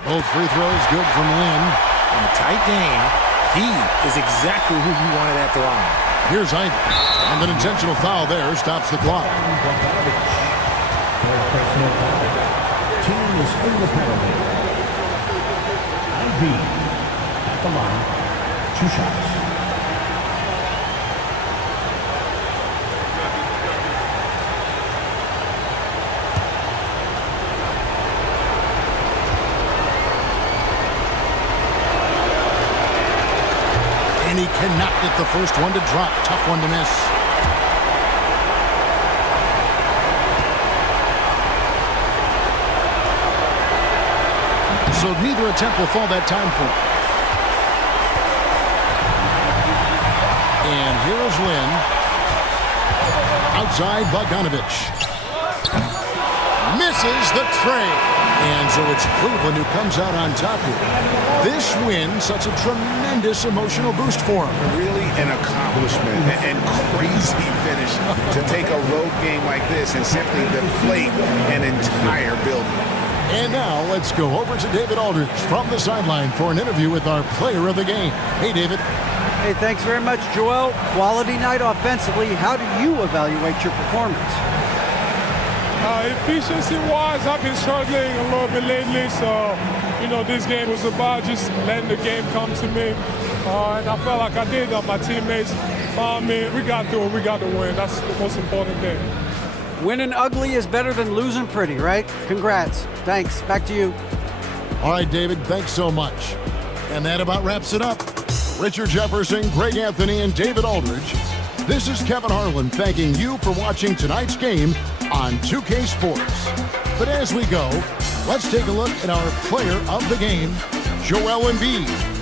Both free throws good from Lynn. In a tight game, he is exactly who you wanted at the line. Here's Ivy, and an intentional foul there stops the clock. Third personal foul. Team is in the penalty. IV at the line. 2 shots. And he cannot get the first one to drop. Tough one to miss. So neither attempt will fall that time for him. And here is Lynn. Outside Bogdanovich. Misses the tray. And so it's Cleveland who comes out on top here. This win, such a tremendous emotional boost for him. Really an accomplishment and crazy finish to take a road game like this and simply deflate an entire building. And now let's go over to David Aldridge from the sideline for an interview with our player of the game. Hey, David. Hey, thanks very much, Joel. Quality night offensively. How do you evaluate your performance? Efficiency-wise, I've been struggling a little bit lately, so, this game was about just letting the game come to me. And I felt like I did. My teammates found me. We got through it. We got the win. That's the most important thing. Winning ugly is better than losing pretty, right? Congrats. Thanks. Back to you. All right, David, thanks so much. And that about wraps it up. Richard Jefferson, Greg Anthony, and David Aldridge. This is Kevin Harlan thanking you for watching tonight's game on 2K Sports. But as we go, let's take a look at our player of the game, Joel Embiid.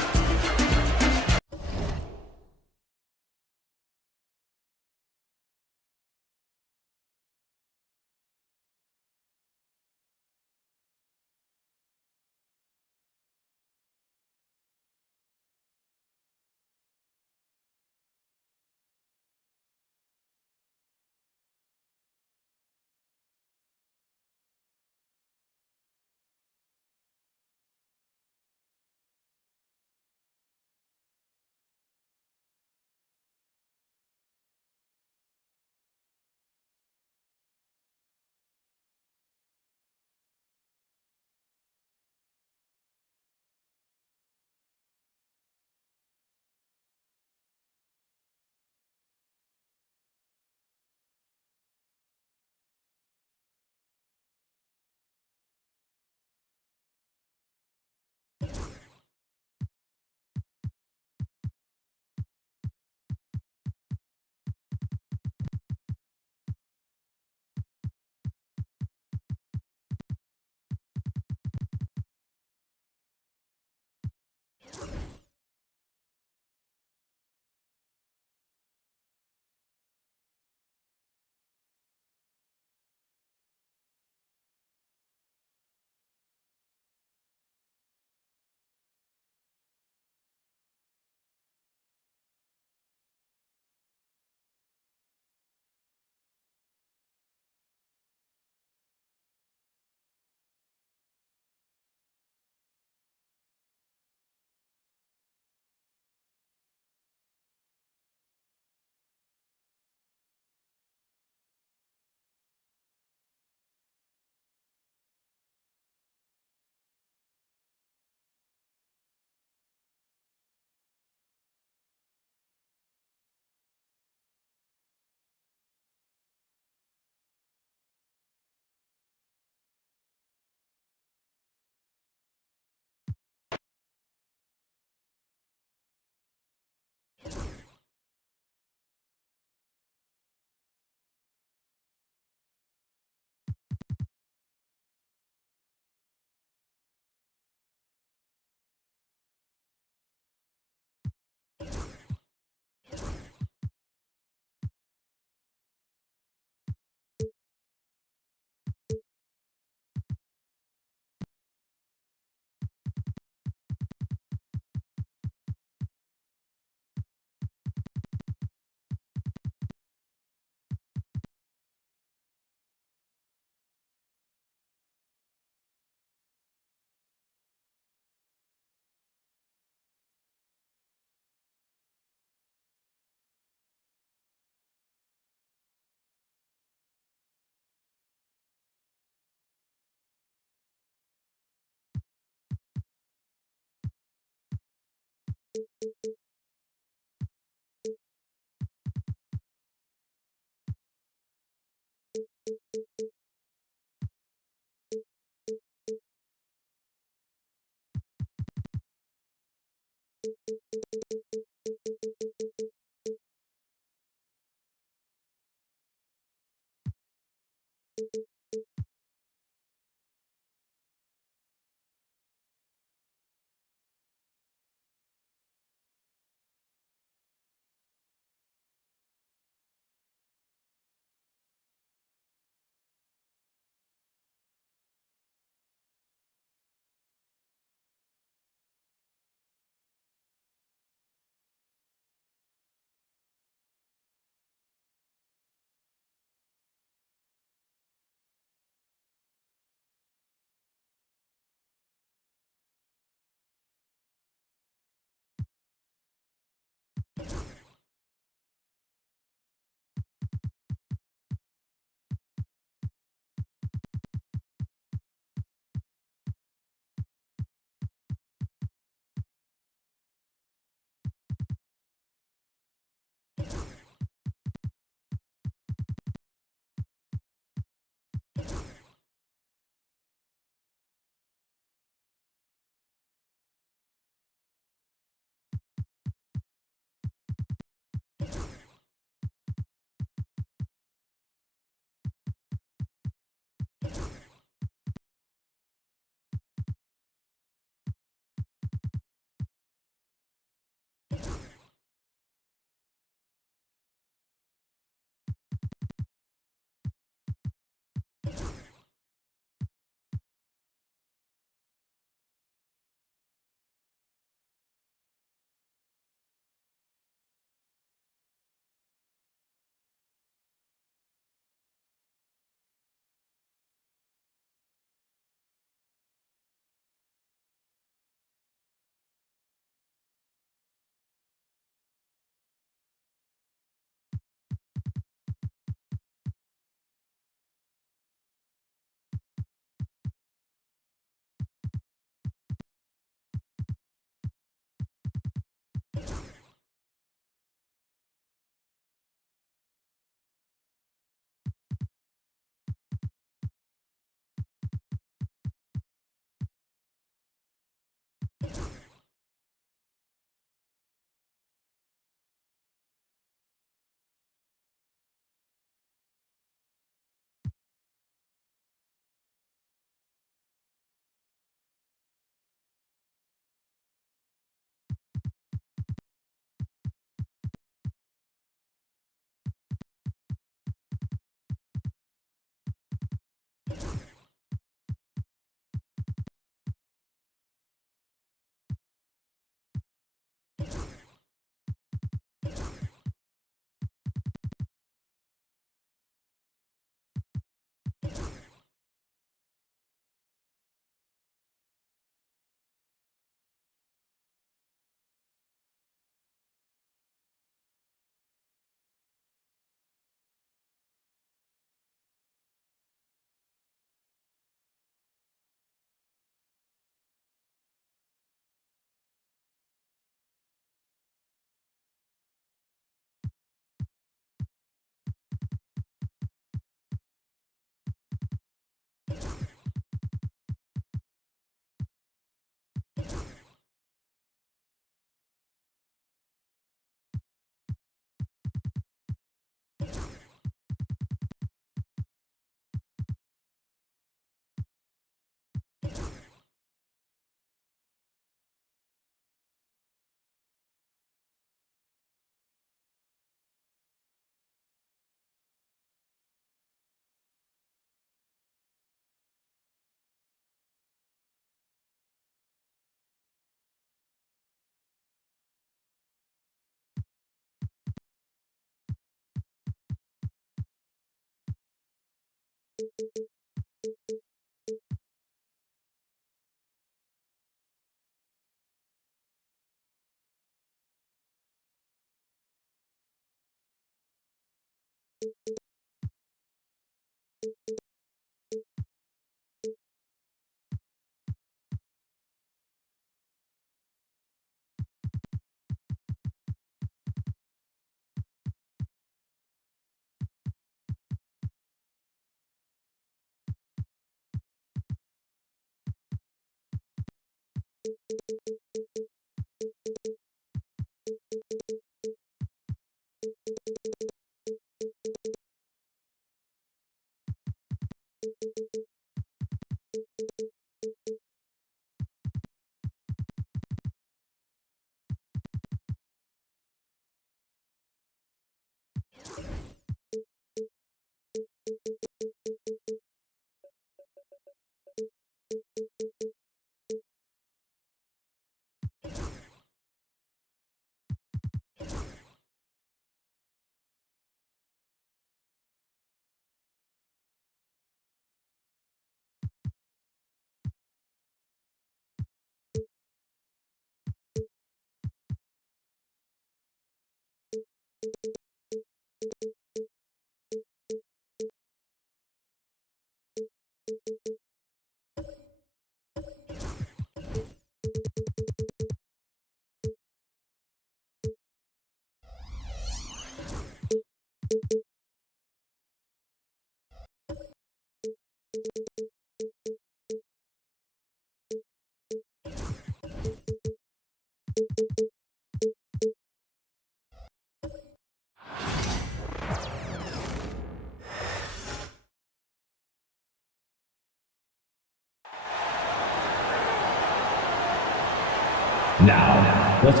Now, let's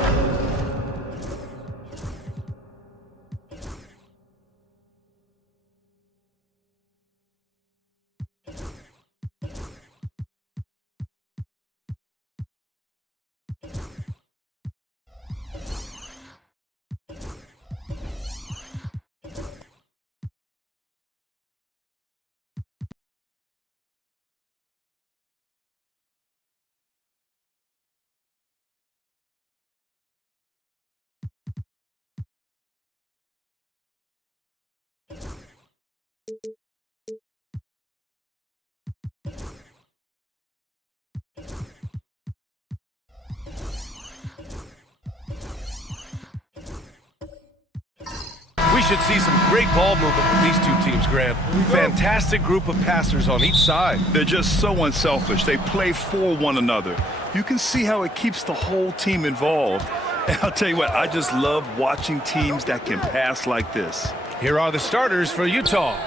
We should see some great ball movement with these two teams, Grant. Fantastic group of passers on each side. They're just so unselfish. They play for one another. You can see how it keeps the whole team involved. And I'll tell you what, I just love watching teams that can pass like this. Here are the starters for Utah.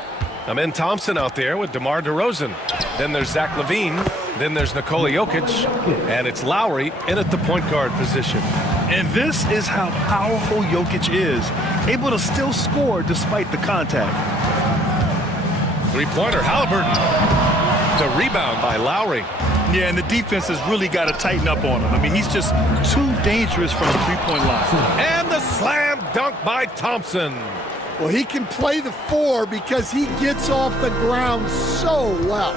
Amen Thompson out there with DeMar DeRozan. Then there's Zach LaVine. Then there's Nikola Jokic. And it's Lowry in at the point guard position. And this is how powerful Jokic is, able to still score despite the contact. Three-pointer, Halliburton. The rebound by Lowry. Yeah, and the defense has really got to tighten up on him. I mean, he's just too dangerous from the three-point line. And the slam dunk by Thompson. Well, he can play the four because he gets off the ground so well.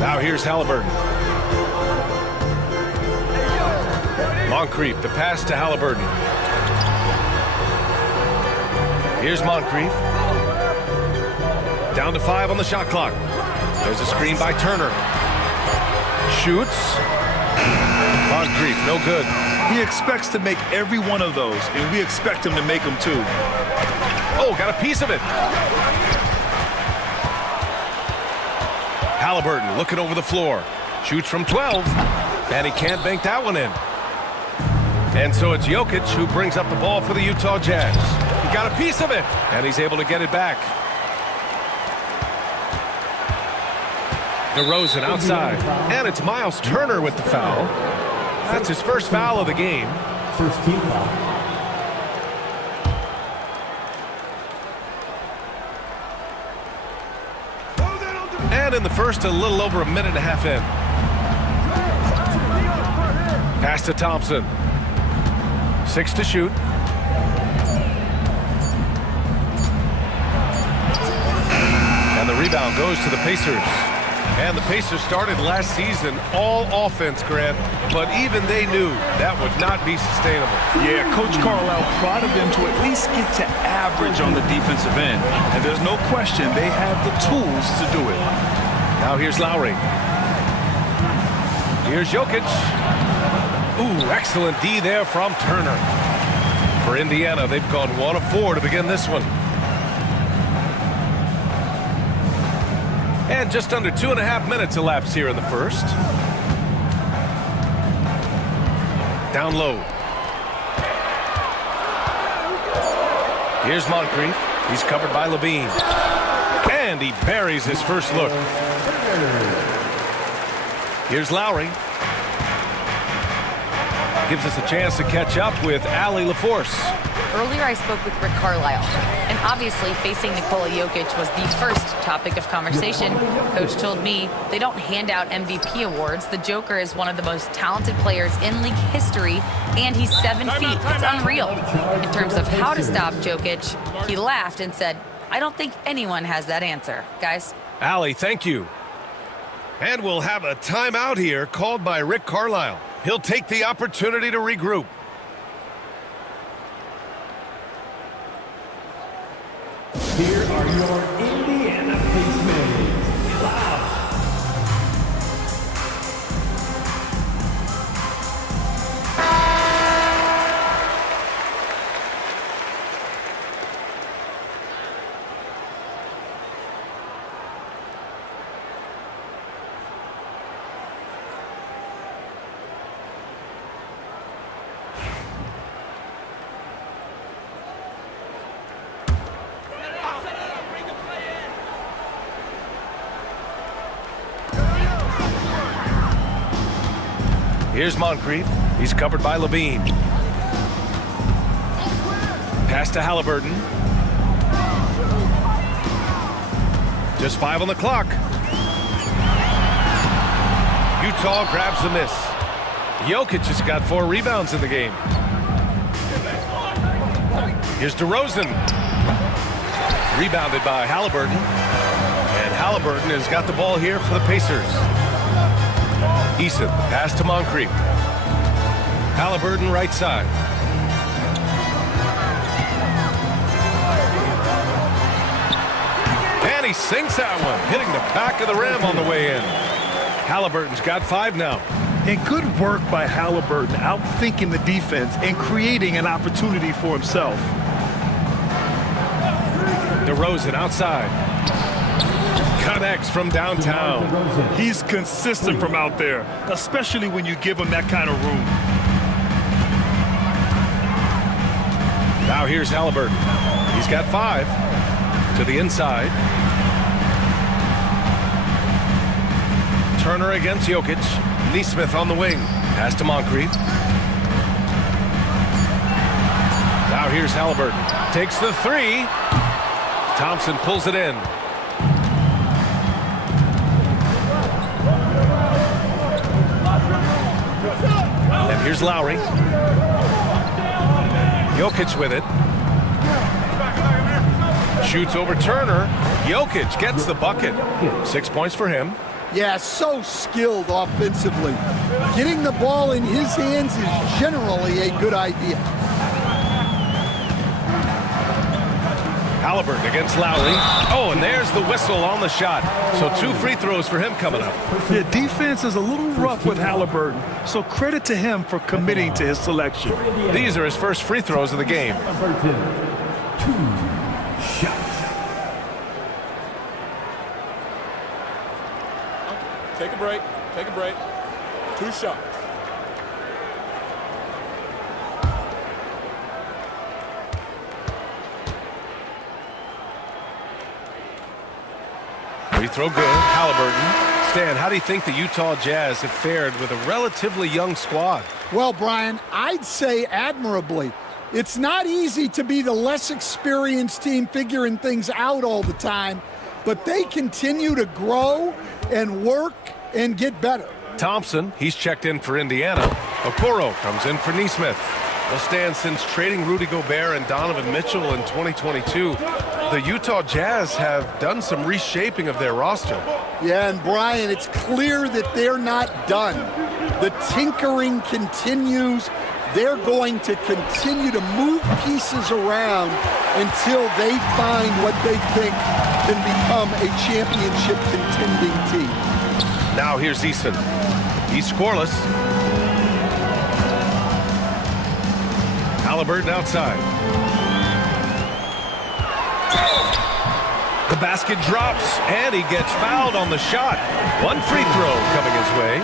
Now here's Halliburton. Moncrief, the pass to Halliburton. Here's Moncrief. Down to 5 on the shot clock. There's a screen by Turner. Shoots. Moncrief, no good. He expects to make every one of those, and we expect him to make them too. Oh, got a piece of it. Halliburton looking over the floor. Shoots from 12, and he can't bank that one in. And so it's Jokic who brings up the ball for the Utah Jazz. He got a piece of it, and he's able to get it back. DeRozan outside, and it's Miles Turner with the foul. That's his first foul of the game. First team foul. And in the first, a little over a minute and a half in. Pass to Thompson. 6 to shoot. And the rebound goes to the Pacers. And the Pacers started last season all offense, Grant, but even they knew that would not be sustainable. Yeah, Coach Carlisle prodded them to at least get to average on the defensive end. And there's no question they have the tools to do it. Now here's Lowry. Here's Jokic. Ooh, excellent D there from Turner. For Indiana, they've gone 1 of 4 to begin this one. And just under 2.5 minutes elapsed here in the first. Down low. Here's Moncrief. He's covered by Levine. And he buries his first look. Here's Lowry. Gives us a chance to catch up with Allie LaForce. Earlier I spoke with Rick Carlisle, and obviously facing Nikola Jokic was the first topic of conversation. Coach told me they don't hand out MVP awards. The Joker is one of the most talented players in league history, and he's 7 feet. It's unreal. In terms of how to stop Jokic, he laughed and said, I don't think anyone has that answer. Guys? Allie, thank you. And we'll have a timeout here called by Rick Carlisle. He'll take the opportunity to regroup. Here are your Indiana Pacemates. Loud. Here's Moncrief. He's covered by Levine. Pass to Halliburton. Just 5 on the clock. Utah grabs the miss. Jokic has got 4 rebounds in the game. Here's DeRozan. Rebounded by Halliburton. And Halliburton has got the ball here for the Pacers. Eason, pass to Moncrief. Halliburton right side. And he sinks that one, hitting the back of the rim on the way in. Halliburton's got 5 now. And good work by Halliburton, outthinking the defense and creating an opportunity for himself. DeRozan outside. Connects from downtown. He's consistent from out there, especially when you give him that kind of room. Now here's Halliburton. He's got 5 to the inside. Turner against Jokic. Nesmith on the wing. Pass to Moncrief. Now here's Halliburton. Takes the 3. Thompson pulls it in. And here's Lowry. Jokic with it. Shoots over Turner. Jokic gets the bucket. 6 points for him. Yeah, so skilled offensively. Getting the ball in his hands is generally a good idea. Halliburton against Lowry. Oh, and there's the whistle on the shot. So 2 free throws for him coming up. The defense is a little rough with Halliburton, so credit to him for committing to his selection. These are his first free throws of the game. 2 shots. Take a break. Take a break. 2 shots. Free throw good. Halliburton. Stan, how do you think the Utah Jazz have fared with a relatively young squad? Well, Brian, I'd say admirably. It's not easy to be the less experienced team figuring things out all the time, but they continue to grow and work and get better. Thompson, he's checked in for Indiana. Okoro comes in for Nesmith. Well, Stan, since trading Rudy Gobert and Donovan Mitchell in 2022, the Utah Jazz have done some reshaping of their roster. Yeah, and Brian, it's clear that they're not done. The tinkering continues. They're going to continue to move pieces around until they find what they think can become a championship contending team. Now here's Eason. He's scoreless. Halliburton outside. The basket drops, and he gets fouled on the shot. 1 free throw coming his way.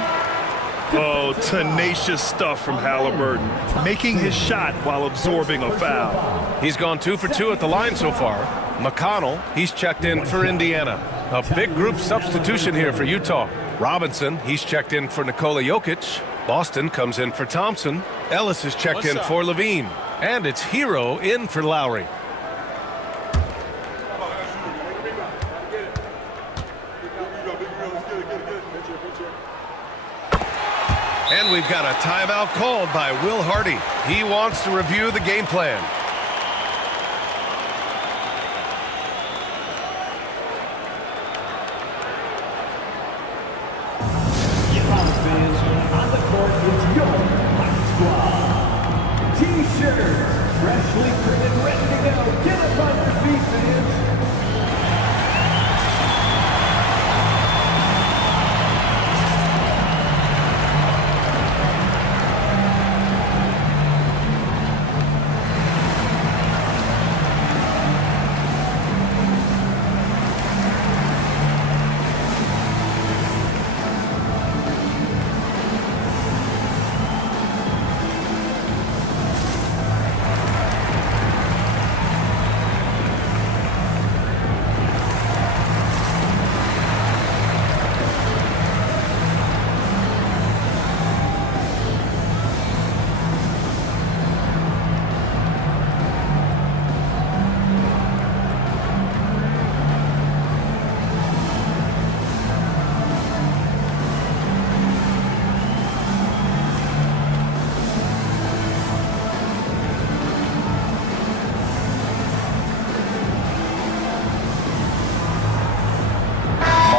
Oh, tenacious stuff from Halliburton, making his shot while absorbing a foul. He's gone 2 for 2 at the line so far. McConnell, he's checked in for Indiana. A big group substitution here for Utah. Robinson, he's checked in for Nikola Jokic. Boston comes in for Thompson. Ellis is checked in for Levine. And it's Hero in for Lowry. And we've got a timeout called by Will Hardy. He wants to review the game plan. On the court, it's your Hype Squad. T-shirts, freshly printed, ready to go. Get up on your feet, fans.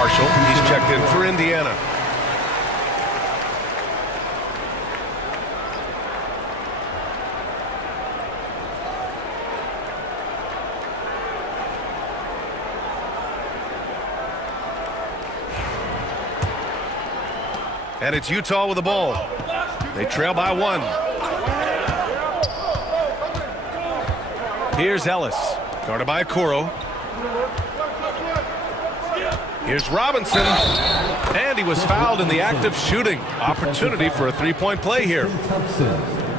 He's checked in for Indiana. And it's Utah with the ball. They trail by 1. Here's Ellis, guarded by Okoro. Here's Robinson, and he was fouled in the act of shooting. Opportunity for a three-point play here.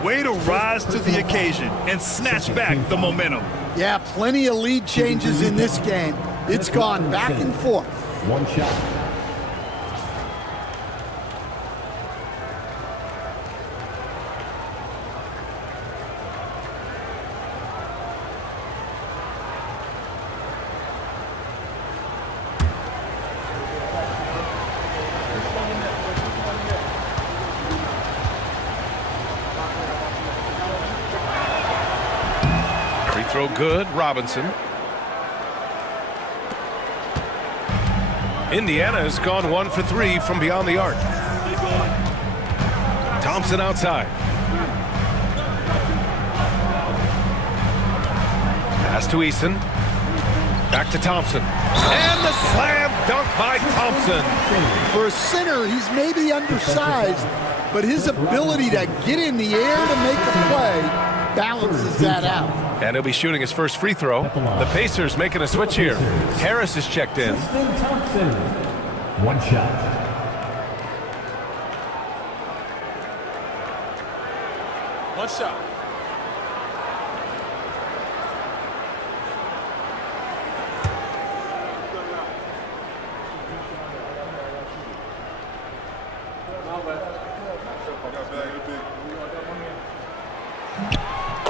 Way to rise to the occasion and snatch back the momentum. Yeah, plenty of lead changes in this game. It's gone back and forth. One shot. Throw good, Robinson. Indiana has gone 1 for 3 from beyond the arc. Thompson outside. Pass to Eason. Back to Thompson. And the slam dunk by Thompson. For a center, he's maybe undersized, but his ability to get in the air to make a play balances that out. And he'll be shooting his first free throw. The Pacers making a switch here. Harris is checked in. Thompson. One shot. One shot.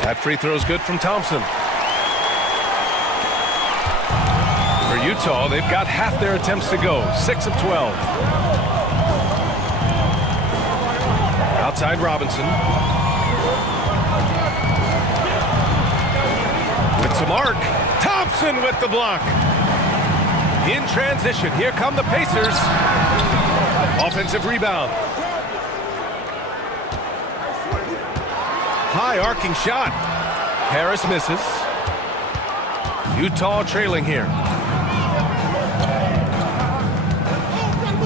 That free throw is good from Thompson. For Utah, they've got half their attempts to go. 6 of 12. Outside Robinson. With some arc. Thompson with the block. In transition, here come the Pacers. Offensive rebound. High arcing shot. Harris misses. Utah trailing here.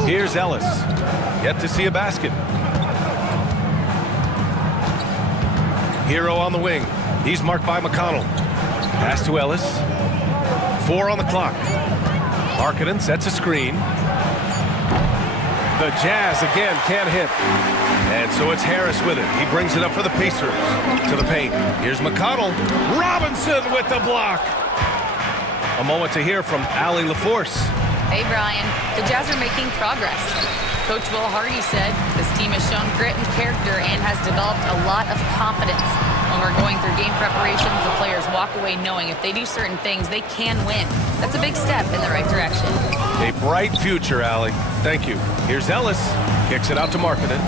Here's Ellis. Yet to see a basket. Hero on the wing. He's marked by McConnell. Pass to Ellis. 4 on the clock. Markkanen sets a screen. The Jazz again can't hit. And so it's Harris with it. He brings it up for the Pacers. To the paint. Here's McConnell. Robinson with the block. A moment to hear from Allie LaForce. Hey, Brian. The Jazz are making progress. Coach Will Hardy said this team has shown grit and character and has developed a lot of confidence. When we're going through game preparations, the players walk away knowing if they do certain things, they can win. That's a big step in the right direction. A bright future, Allie. Thank you. Here's Ellis. Kicks it out to Markkanen.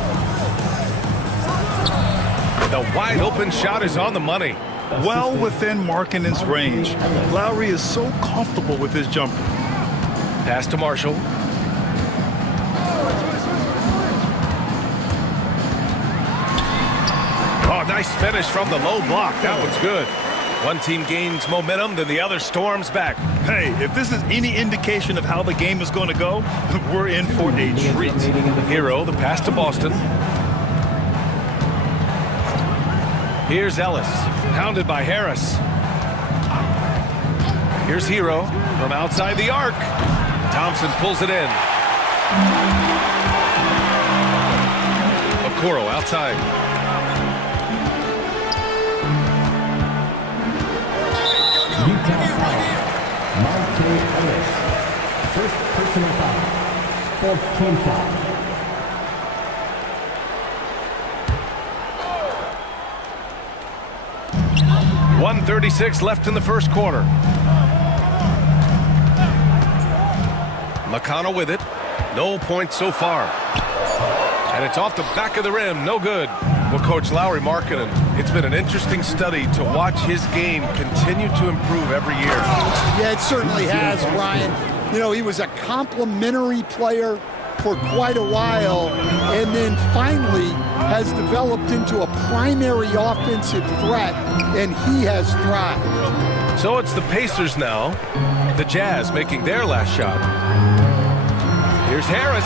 The wide open shot is on the money. Well within Markkanen's range. Lowry is so comfortable with his jumper. Pass to Marshall. Oh, nice finish from the low block. That one's good. One team gains momentum, then the other storms back. Hey, if this is any indication of how the game is going to go, we're in for a treat. Hero, the pass to Boston. Here's Ellis, pounded by Harris. Here's Hero from outside the arc. Thompson pulls it in. Okoro outside. Utah foul. Monte Ellis. First personal foul. Fourth team foul. .136 left in the first quarter. McConnell with it. No points so far. And it's off the back of the rim. No good. Well, Coach Lowry Markkanen, it's been an interesting study to watch his game continue to improve every year. Yeah, it certainly has, Brian. You know, he was a complimentary player for quite a while, and then finally has developed into a primary offensive threat, and he has thrived. So it's the Pacers now. The Jazz making their last shot. Here's Harris,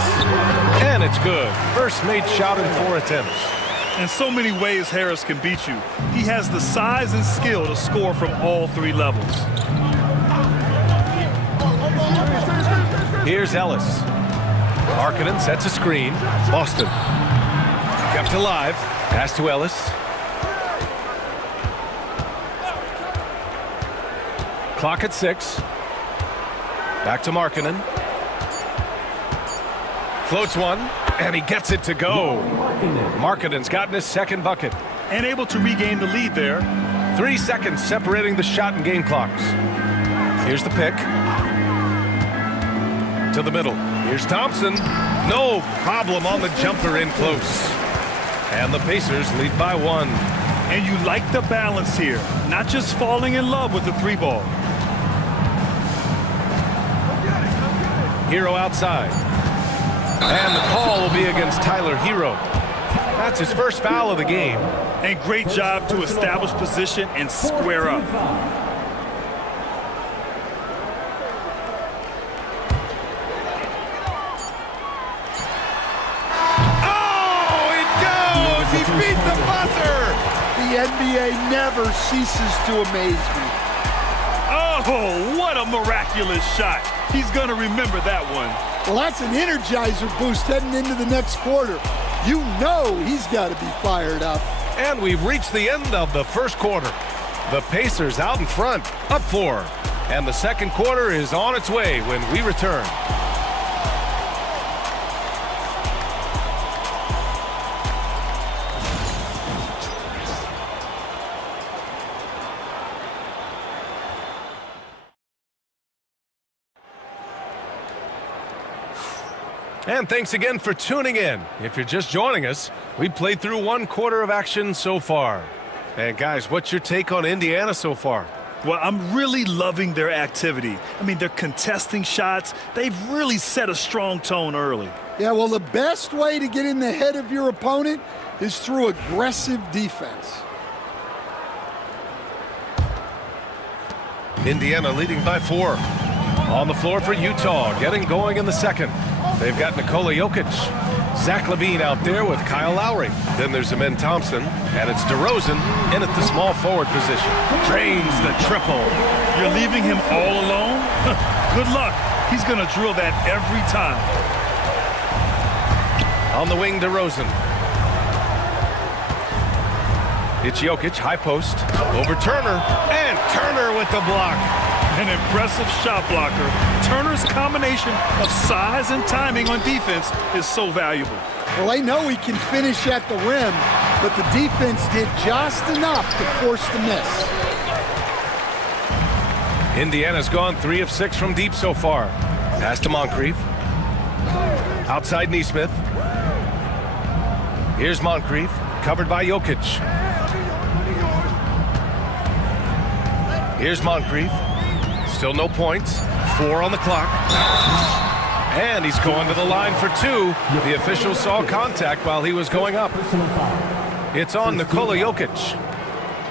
and it's good. First made shot in 4 attempts. In so many ways, Harris can beat you. He has the size and skill to score from all 3 levels. Here's Ellis. Markkanen sets a screen. Boston. Kept alive. Pass to Ellis. Clock at 6. Back to Markkanen. Floats one, and he gets it to go. Markkanen's gotten his second bucket. And able to regain the lead there. 3 seconds separating the shot and game clocks. Here's the pick. To the middle. Here's Thompson. No problem on the jumper in close. And the Pacers lead by 1. And you like the balance here. Not just falling in love with the 3 ball. Hero outside. And the call will be against Tyler Hero. That's his first foul of the game. And great job to establish position and square up. Oh, it goes! He beat the buzzer! The NBA never ceases to amaze me. Oh, what a miraculous shot. He's going to remember that one. Well, that's an energizer boost heading into the next quarter. You know he's got to be fired up. And we've reached the end of the first quarter. The Pacers out in front, up 4. And the second quarter is on its way when we return. And thanks again for tuning in. If you're just joining us, we played through 1 quarter of action so far. And guys, what's your take on Indiana so far? Well, I'm really loving their activity. I mean, they're contesting shots. They've really set a strong tone early. Yeah, well, the best way to get in the head of your opponent is through aggressive defense. Indiana leading by 4. On the floor for Utah, getting going in the second. They've got Nikola Jokic. Zach LaVine out there with Kyle Lowry. Then there's Amen Thompson, and it's DeRozan in at the small forward position. Drains the triple. You're leaving him all alone? Good luck. He's going to drill that every time. On the wing, DeRozan. It's Jokic, high post, over Turner, and Turner with the block. An impressive shot blocker. Turner's combination of size and timing on defense is so valuable. Well, I know he can finish at the rim, but the defense did just enough to force the miss. Indiana's gone 3 of 6 from deep so far. Pass to Moncrief. Outside Nesmith. Here's Moncrief, covered by Jokic. Here's Moncrief. Still no points. 4 on the clock. And he's going to the line for 2. The official saw contact while he was going up. It's on Nikola Jokic.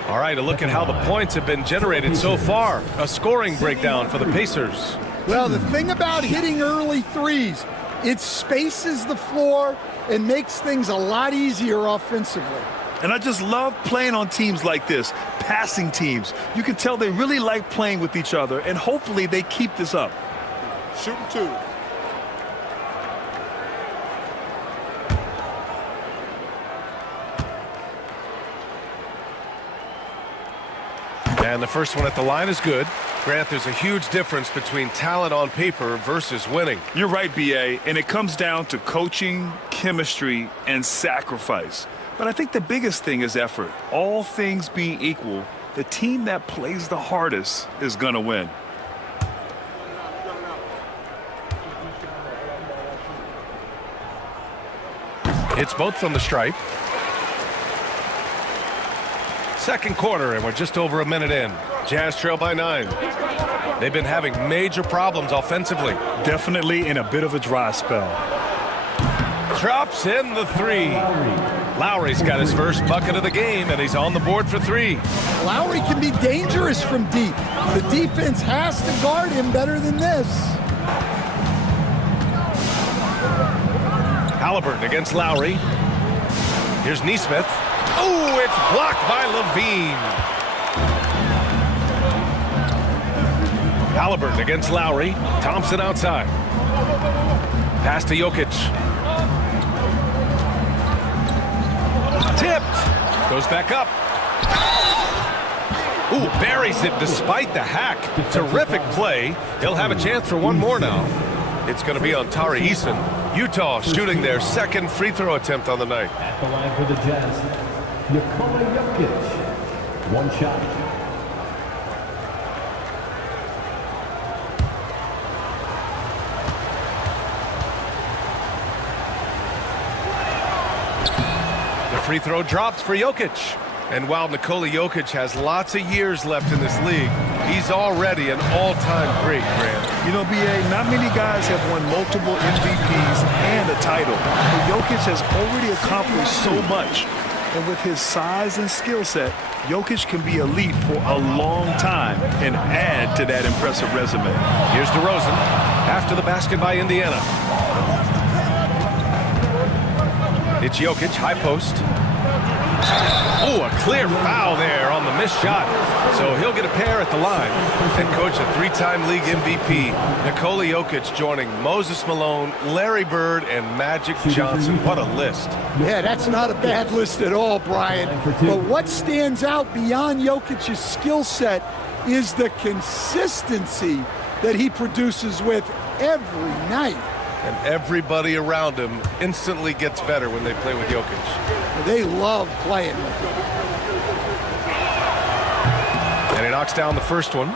All right, a look at how the points have been generated so far. A scoring breakdown for the Pacers. Well, the thing about hitting early threes, it spaces the floor and makes things a lot easier offensively. And I just love playing on teams like this, passing teams. You can tell they really like playing with each other, and hopefully they keep this up. Shooting 2. And the first one at the line is good. Grant, there's a huge difference between talent on paper versus winning. You're right, B.A., and it comes down to coaching, chemistry, and sacrifice. But I think the biggest thing is effort. All things being equal, the team that plays the hardest is going to win. It's both from the stripe. Second quarter, and we're just over a minute in. Jazz trail by 9. They've been having major problems offensively. Definitely in a bit of a dry spell. Drops in the 3. Lowry's got his first bucket of the game, and he's on the board for 3. Lowry can be dangerous from deep. The defense has to guard him better than this. Halliburton against Lowry. Here's Nesmith. Oh, it's blocked by Levine. Halliburton against Lowry. Thompson outside. Pass to Jokic. Tipped. Goes back up. Ooh, buries it despite the hack. Terrific play. He'll have a chance for one more now. It's going to be on Tari Eason. Utah shooting their second free throw attempt on the night. At the line for the Jazz, Nikola Jokic. One shot. The free throw drops for Jokic. And while Nikola Jokic has lots of years left in this league, he's already an all-time great, Grant. You know, B.A., not many guys have won multiple MVPs and a title. But Jokic has already accomplished so much. And with his size and skill set, Jokic can be elite for a long time and add to that impressive resume. Here's DeRozan after the basket by Indiana. It's Jokic, high post. Oh, a clear foul there on the missed shot. So he'll get a pair at the line. And coach, a 3-time league MVP, Nikola Jokic joining Moses Malone, Larry Bird, and Magic Johnson. What a list. Yeah, that's not a bad list at all, Brian. But what stands out beyond Jokic's skill set is the consistency that he produces with every night. And everybody around him instantly gets better when they play with Jokic. They love playing with him. And he knocks down the first one.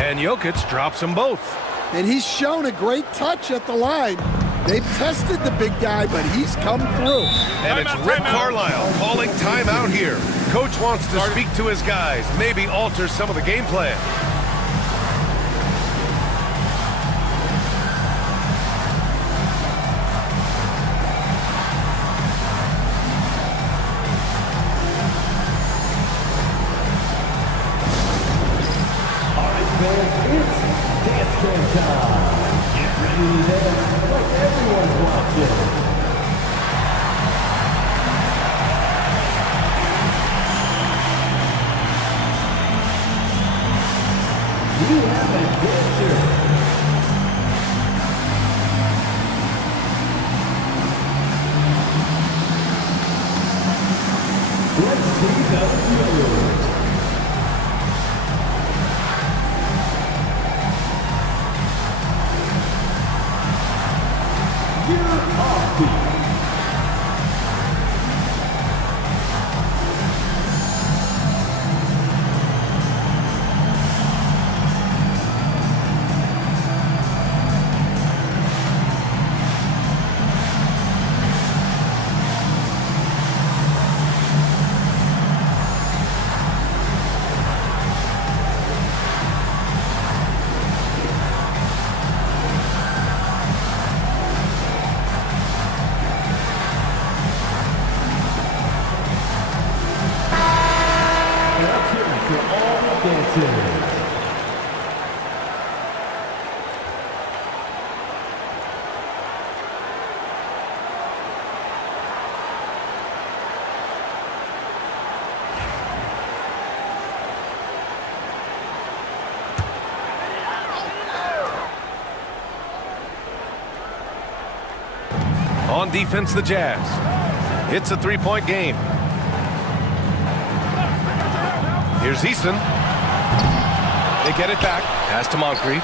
And Jokic drops them both. And he's shown a great touch at the line. They've tested the big guy, but he's come through. And it's Rick Carlisle calling timeout here. Coach wants to speak to his guys, maybe alter some of the game plan. Dance Game time. Get ready to dance like everyone's watching. Sixers. On defense, the Jazz. It's a three-point game. Here's Eason. They get it back. Pass to Moncrief.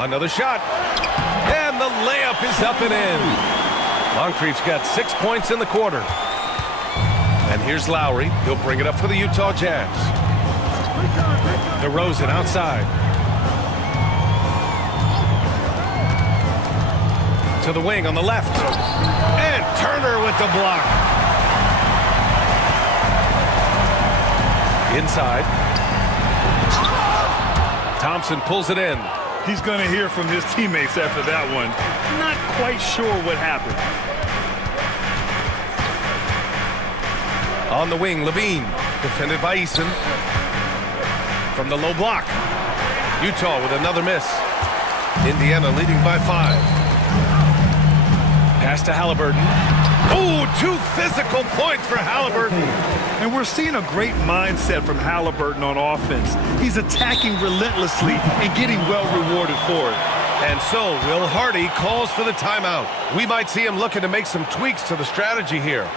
Another shot. And the layup is up and in. Moncrief's got 6 points in the quarter. And here's Lowry. He'll bring it up for the Utah Jazz. DeRozan outside. To the wing on the left. And Turner with the block. Inside. Thompson pulls it in. He's going to hear from his teammates after that one. Not quite sure what happened. On the wing, Levine. Defended by Eason. From the low block. Utah with another miss. Indiana leading by 5. Pass to Halliburton. Oh, 2 physical points for Halliburton. And we're seeing a great mindset from Halliburton on offense. He's attacking relentlessly and getting well rewarded for it. And so Will Hardy calls for the timeout. We might see him looking to make some tweaks to the strategy here.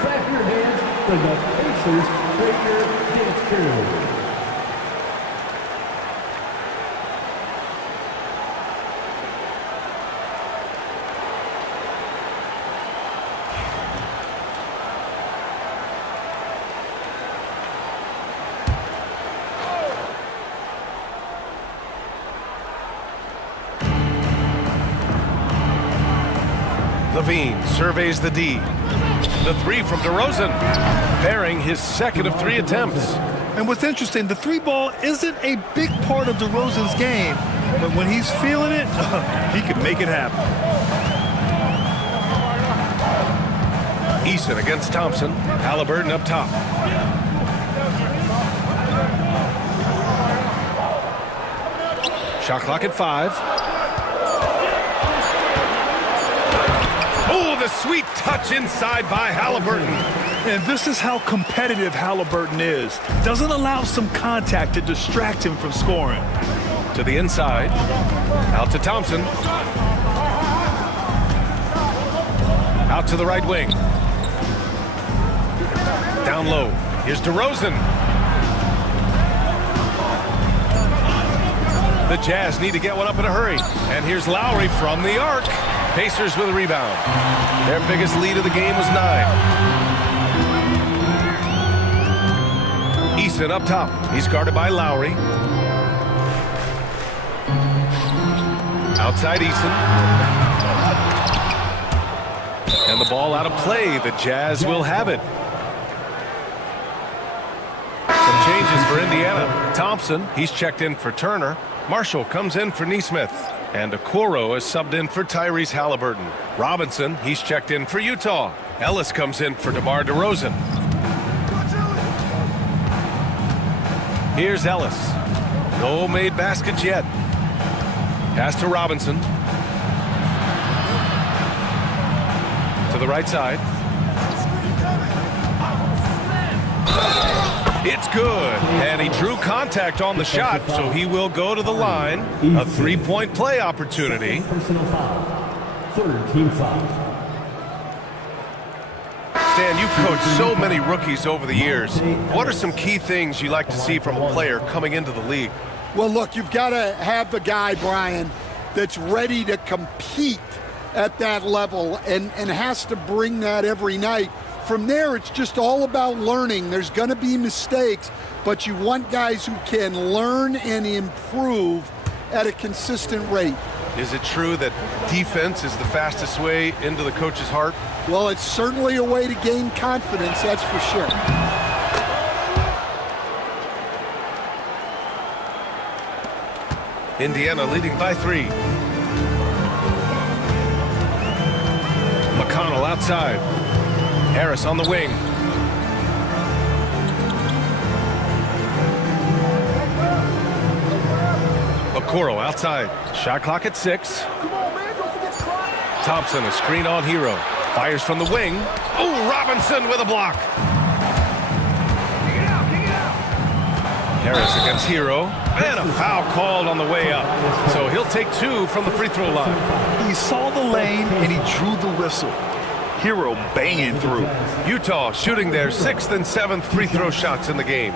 Clap your hands for the Pacers Breaker Dance Crew. Levine surveys the D. The 3 from DeRozan, bearing his second of 3 attempts. And what's interesting, the 3 ball isn't a big part of DeRozan's game, but when he's feeling it, he can make it happen. Eason against Thompson. Halliburton up top. Shot clock at 5. Oh, the sweet touch inside by Halliburton. And this is how competitive Halliburton is. Doesn't allow some contact to distract him from scoring. To the inside. Out to Thompson. Out to the right wing. Down low. Here's DeRozan. The Jazz need to get one up in a hurry. And here's Lowry from the arc. Pacers with a rebound. Their biggest lead of the game was 9. Eason up top. He's guarded by Lowry. Outside Eason. And the ball out of play. The Jazz will have it. Some changes for Indiana. Thompson, he's checked in for Turner. Marshall comes in for Neesmith. And Okoro is subbed in for Tyrese Halliburton. Robinson, he's checked in for Utah. Ellis comes in for DeMar DeRozan. Here's Ellis. No made baskets yet. Pass to Robinson. To the right side. It's good. And he drew contact on the shot, so he will go to the line. A three-point play opportunity. Personal foul. Third team foul. Stan, you've coached so many rookies over the years. What are some key things you like to see from a player coming into the league? Well, look, you've got to have the guy, Brian, that's ready to compete at that level and has to bring that every night. From there, it's just all about learning. There's going to be mistakes, but you want guys who can learn and improve at a consistent rate. Is it true that defense is the fastest way into the coach's heart? Well, it's certainly a way to gain confidence, that's for sure. Indiana leading by 3. McConnell outside. Harris on the wing. Okoro outside. Shot clock at 6. Thompson, a screen on Hero. Fires from the wing. Oh, Robinson with a block. Harris against Hero. And a foul called on the way up. So he'll take 2 from the free throw line. He saw the lane and he drew the whistle. Hero banging through. Utah shooting their 6th and 7th free throw shots in the game.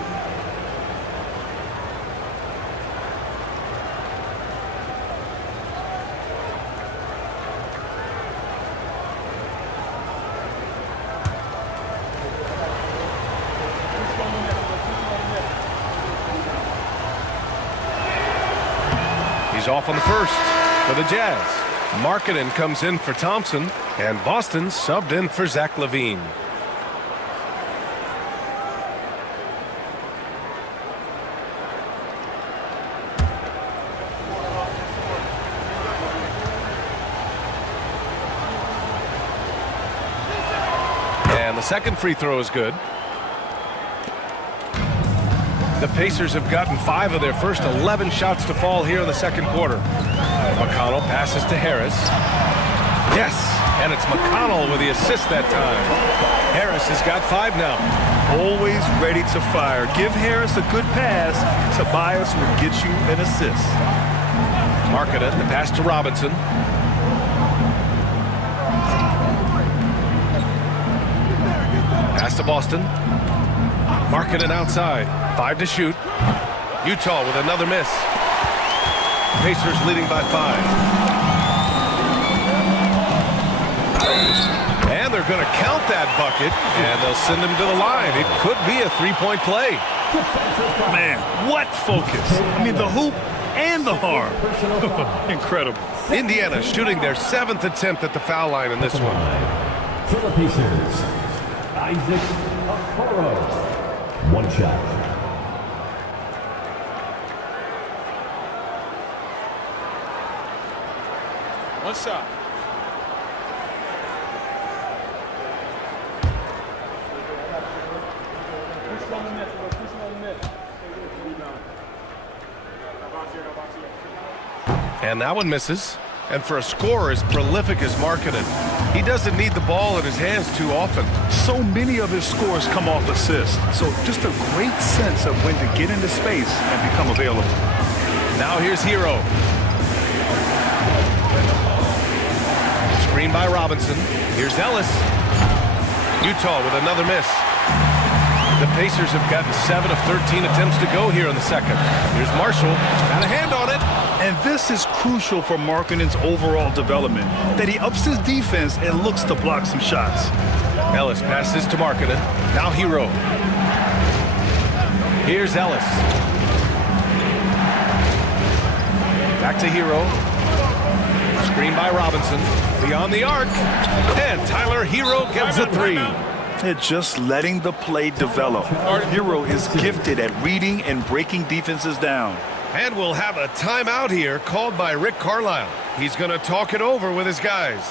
He's off on the first for the Jazz. Markkanen comes in for Thompson, and Boston subbed in for Zach LaVine. And the second free throw is good. The Pacers have gotten 5 of their first 11 shots to fall here in the second quarter. McConnell passes to Harris. Yes, and it's McConnell with the assist that time. Harris has got 5 now. Always ready to fire. Give Harris a good pass. Tobias will get you an assist. Markkanen, the pass to Robinson. Pass to Boston. Markkanen outside. 5 to shoot. Utah with another miss. Pacers leading by 5. And they're going to count that bucket, and they'll send him to the line. It could be a 3-point play. Man, what focus. I mean, the hoop and the harm. Incredible. Indiana shooting their 7th attempt at the foul line in this one. For the Pacers, Isaac Okoro. 1 shot. One shot. And that one misses. And for a scorer as prolific as Markkanen, he doesn't need the ball in his hands too often. So many of his scores come off assists. So just a great sense of when to get into space and become available. Now here's Hero. Screen by Robinson. Here's Ellis. Utah with another miss. The Pacers have gotten 7 of 13 attempts to go here in the second. Here's Marshall. Got a hand on it. And this is crucial for Markkanen's overall development, that he ups his defense and looks to block some shots. Ellis passes to Markkanen. Now Hero. Here's Ellis. Back to Hero. Screen by Robinson. Beyond the arc. And Tyler Hero gets a 3. They're just letting the play develop. Hero is gifted at reading and breaking defenses down. And we'll have a timeout here called by Rick Carlisle. He's going to talk it over with his guys.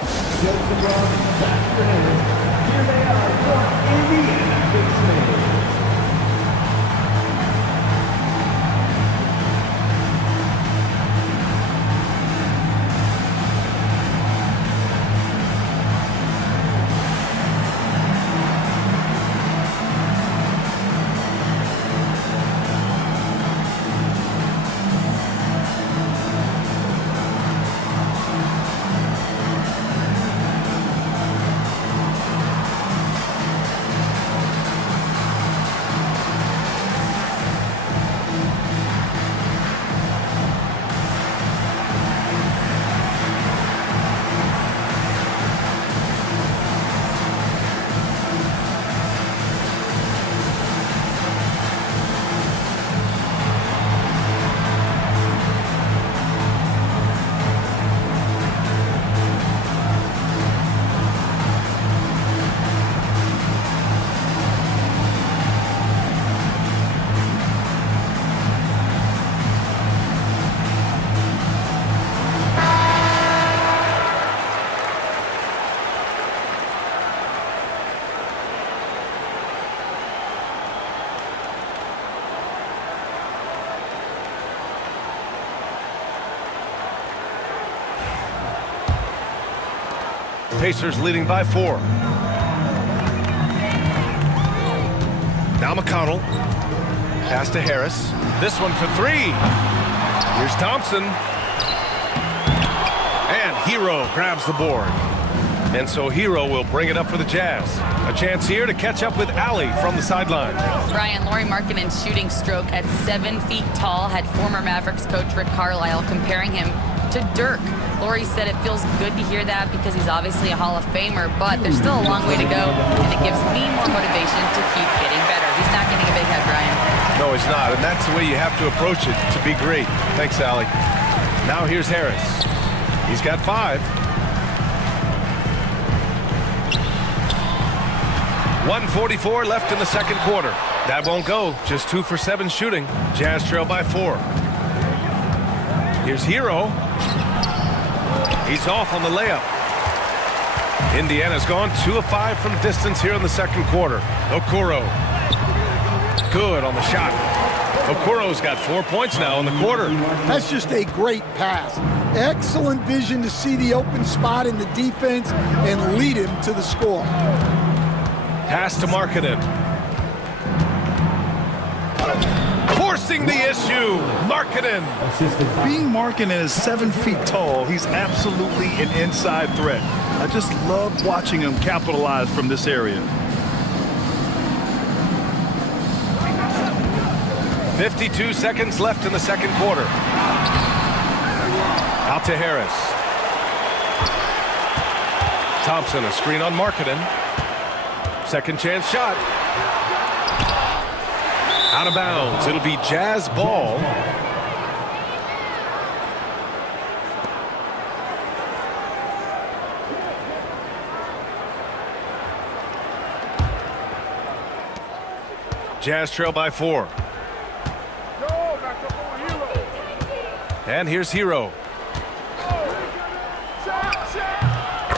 Just above the afternoon. Here they are for Indiana Big Swing. Pacers leading by 4. Now McConnell. Pass to Harris. This one for 3. Here's Thompson. And Hero grabs the board. And so Hero will bring it up for the Jazz. A chance here to catch up with Allie from the sideline. Brian, Lauri Markkanen's shooting stroke at 7 feet tall had former Mavericks coach Rick Carlisle comparing him to Dirk. Lauri said it feels good to hear that because he's obviously a Hall of Famer, but there's still a long way to go, and it gives me more motivation to keep getting better. He's not getting a big head, Brian. No, he's not, and that's the way you have to approach it to be great. Thanks, Allie. Now here's Harris. He's got 5. 1:44 left in the second quarter. That won't go. Just 2 for 7 shooting. Jazz trail by 4. Here's Hero. He's off on the layup. Indiana's gone 2 of 5 from distance here in the second quarter. Okoro. Good on the shot. Okoro's got 4 points now in the quarter. That's just a great pass. Excellent vision to see the open spot in the defense and lead him to the score. Pass to Markkanen. Forcing the issue. Markkanen. Being Markkanen is 7 feet tall, he's absolutely an inside threat. I just love watching him capitalize from this area. 52 seconds left in the second quarter. Out to Harris. Thompson, a screen on Markkanen. Second chance shot. Out of bounds. It'll be Jazz ball. Jazz trail by 4. And here's Hero.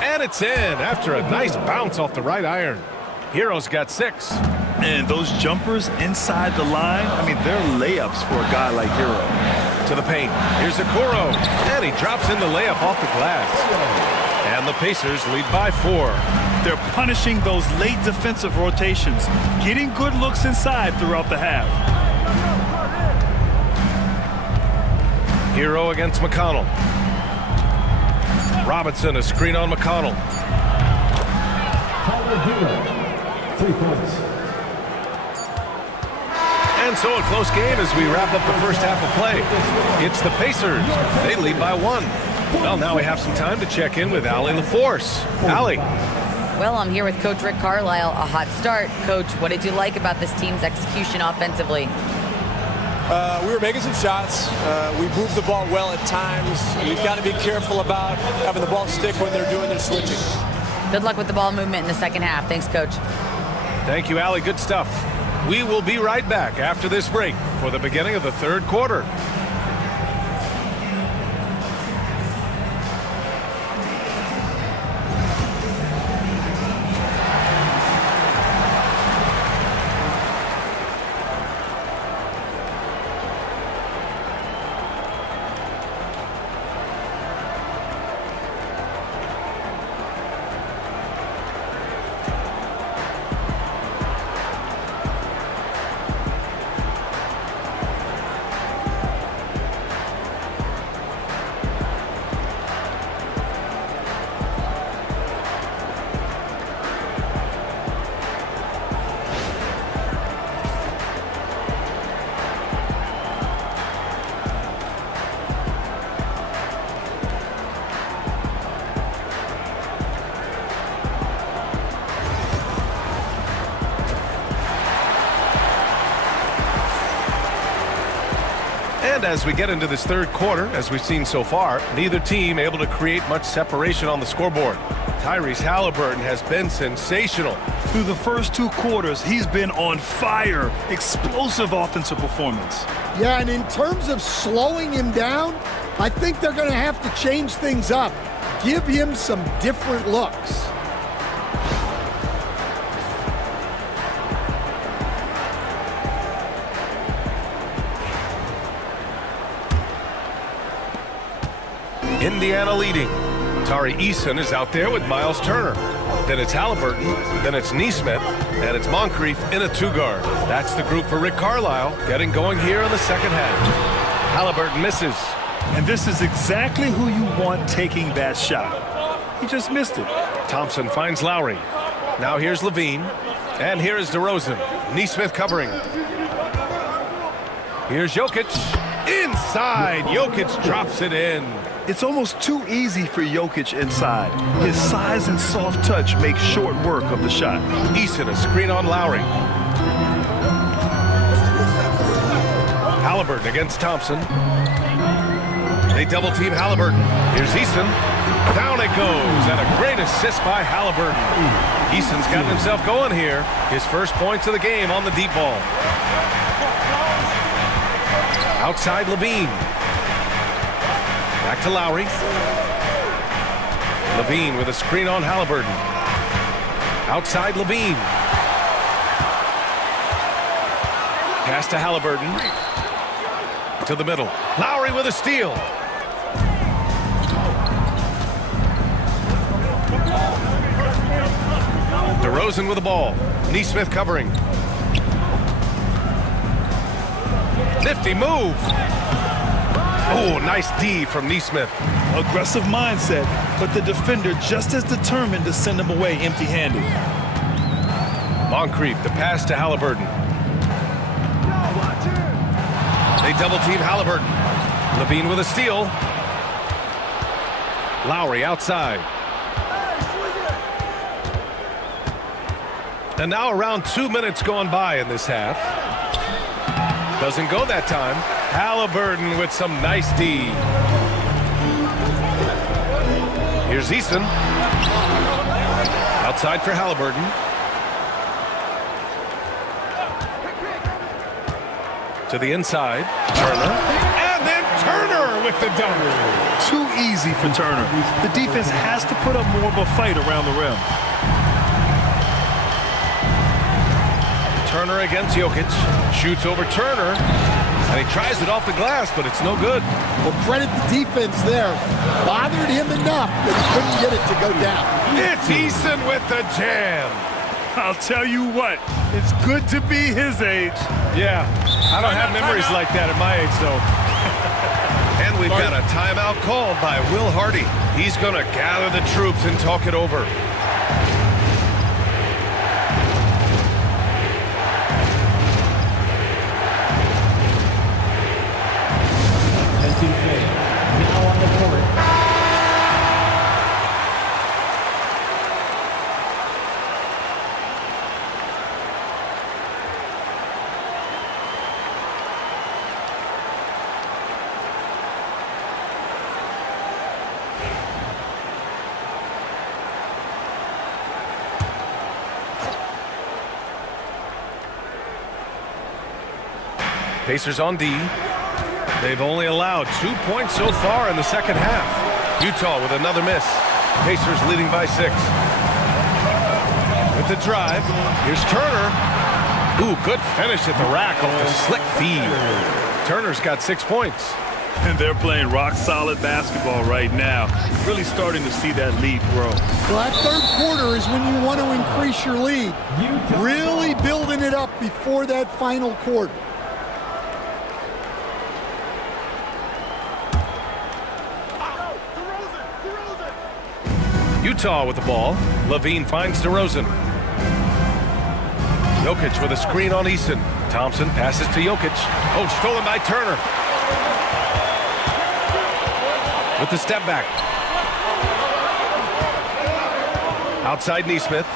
And it's in after a nice bounce off the right iron. Hero's got 6. And those jumpers inside the line, I mean, they're layups for a guy like Hero. To the paint. Here's Okoro. And he drops in the layup off the glass. And the Pacers lead by 4. They're punishing those late defensive rotations, getting good looks inside throughout the half. Hero against McConnell. Robinson, a screen on McConnell. Hero, 3 points. And so a close game as we wrap up the first half of play. It's the Pacers. They lead by 1. Well, now we have some time to check in with Allie LaForce. Allie. Well, I'm here with Coach Rick Carlisle. A hot start. Coach, what did you like about this team's execution offensively? We were making some shots. We moved the ball well at times. We've got to be careful about having the ball stick when they're doing their switching. Good luck with the ball movement in the second half. Thanks, Coach. Thank you, Allie. Good stuff. We will be right back after this break for the beginning of the third quarter. And as we get into this third quarter, as we've seen so far, neither team able to create much separation on the scoreboard. Tyrese Halliburton has been sensational. Through the first 2 quarters, he's been on fire. Explosive offensive performance. Yeah, and in terms of slowing him down, I think they're going to have to change things up. Give him some different looks. Indiana leading. Tari Eason is out there with Miles Turner. Then it's Halliburton, then it's Nesmith, and it's Moncrief in a 2-guard. That's the group for Rick Carlisle getting going here in the second half. Halliburton misses. And this is exactly who you want taking that shot. He just missed it. Thompson finds Lowry. Now here's Levine. And here is DeRozan. Nesmith covering. Here's Jokic. Inside. Jokic drops it in. It's almost too easy for Jokic inside. His size and soft touch make short work of the shot. Eason a screen on Lowry. Halliburton against Thompson. They double team Halliburton. Here's Eason. Down it goes, and a great assist by Halliburton. Eason's gotten himself going here. His first points of the game on the deep ball. Outside Levine. Back to Lowry. Levine with a screen on Halliburton. Outside Levine. Pass to Halliburton. To the middle. Lowry with a steal. DeRozan with the ball. Nesmith covering. Nifty move. Oh, nice D from Nesmith. Aggressive mindset, but the defender just as determined to send him away empty-handed. Moncrief, the pass to Halliburton. They double-team Halliburton. Levine with a steal. Lowry outside. And now around 2 minutes gone by in this half. Doesn't go that time. Halliburton with some nice D. Here's Eason. Outside for Halliburton. To the inside. Turner. And then Turner with the dunk. Too easy for Turner. The defense has to put up more of a fight around the rim. Turner against Jokic. Shoots over Turner. And he tries it off the glass, but it's no good. Well, credit the defense there. Bothered him enough that he couldn't get it to go down. It's Eason with the jam. I'll tell you what, it's good to be his age. Yeah, I don't have memories like that at my age, though. And we've got a timeout called by Will Hardy. He's going to gather the troops and talk it over. Now on the court. Pacers on D. They've only allowed 2 points so far in the second half. Utah with another miss. Pacers leading by 6. With the drive, here's Turner. Ooh, good finish at the rack off the slick feed. Turner's got 6 points. And they're playing rock-solid basketball right now. Really starting to see that lead grow. Well, that third quarter is when you want to increase your lead. Really building it up before that final quarter. Utah with the ball. Levine finds DeRozan. Jokic with a screen on Eason. Thompson passes to Jokic. Oh, stolen by Turner. With the step back. Outside Nesmith.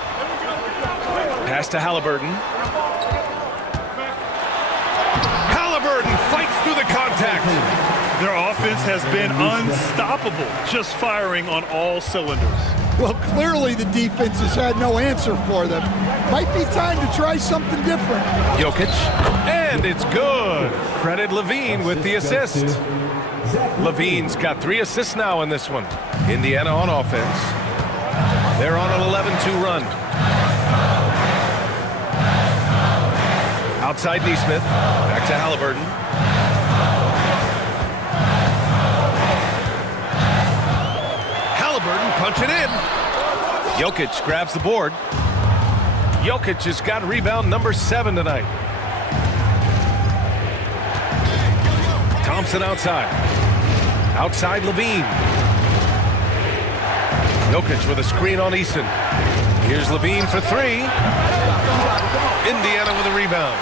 Pass to Halliburton. Halliburton fights through the contact. Their offense has been unstoppable, just firing on all cylinders. Well, clearly the defense has had no answer for them. Might be time to try something different. Jokic, and it's good. Credit Levine with the assist. Levine's got 3 assists now in this one. Indiana on offense. They're on an 11-2 run. Outside Nesmith, back to Halliburton. Halliburton punching in. Jokic grabs the board. Jokic has got rebound number 7 tonight. Thompson outside. Outside Levine. Jokic with a screen on Eason. Here's Levine for 3. Indiana with a rebound.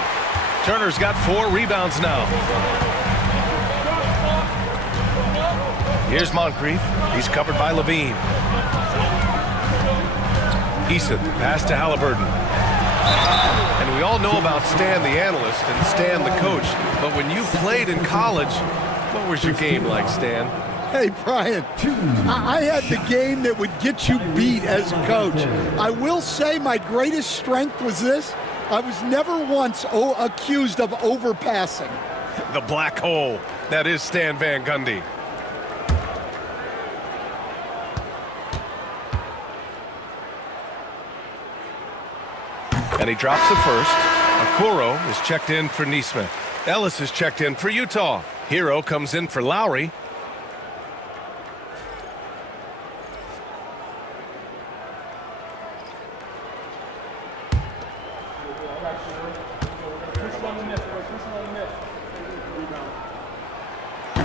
Turner's got 4 rebounds now. Here's Moncrief. He's covered by Levine. Eason, pass to Halliburton. And we all know about Stan the analyst and Stan the coach, but when you played in college, what was your game like, Stan? Hey, Brian, I had the game that would get you beat as a coach. I will say my greatest strength was this. I was never once accused of overpassing. The black hole. That is Stan Van Gundy. And he drops the first. Okoro is checked in for Nesmith. Ellis is checked in for Utah. Hero comes in for Lowry.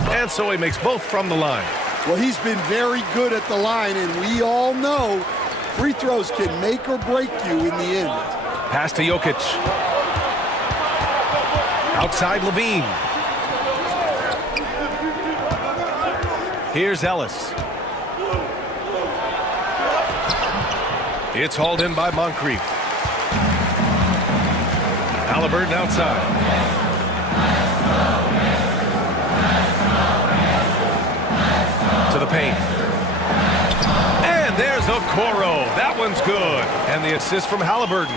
And so he makes both from the line. Well, he's been very good at the line, and we all know free throws can make or break you in the end. Pass to Jokic. Outside Levine. Here's Ellis. It's hauled in by Moncrief. Halliburton outside. To the paint. And there's Okoro. That one's good. And the assist from Halliburton.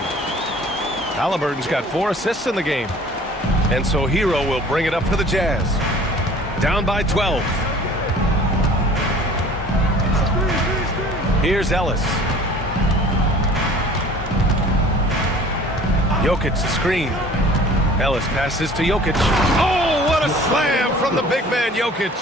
Halliburton's got 4 assists in the game. And so Hero will bring it up for the Jazz. Down by 12. Here's Ellis. Jokic the screen. Ellis passes to Jokic. Oh, what a slam from the big man Jokic.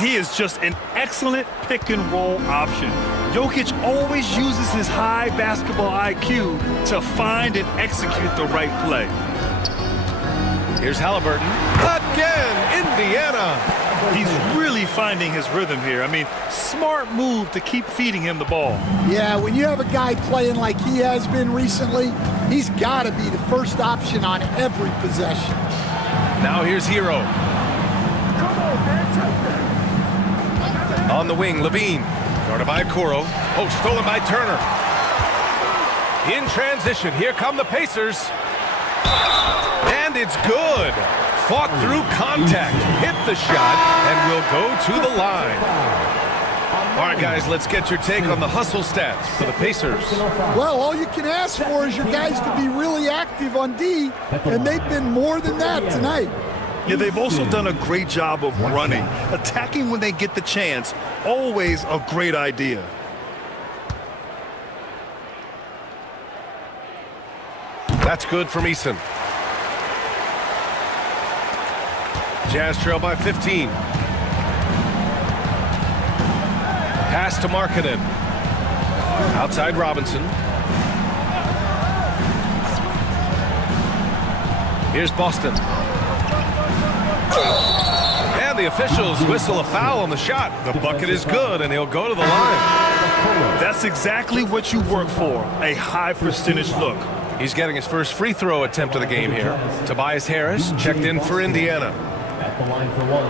He is just an excellent pick-and-roll option. Jokic always uses his high basketball IQ to find and execute the right play. Here's Halliburton. Again, Indiana. He's really finding his rhythm here. I mean, smart move to keep feeding him the ball. Yeah, when you have a guy playing like he has been recently, he's got to be the first option on every possession. Now here's Hero. On the wing, Levine. Guarded by Okoro. Oh, stolen by Turner. In transition, here come the Pacers. And it's good. Fought through contact, hit the shot, and will go to the line. All right, guys, let's get your take on the hustle stats for the Pacers. Well, all you can ask for is your guys to be really active on D, and they've been more than that tonight. Yeah, they've also done a great job of running. Attacking when they get the chance, always a great idea. That's good from Eason. Jazz trail by 15. Pass to Markkanen. Outside Robinson. Here's Boston. And the officials whistle a foul on the shot. The bucket is good, and he'll go to the line. That's exactly what you work for, a high percentage look. He's getting his first free throw attempt of the game here. Tobias Harris checked in for Indiana. At the line for one.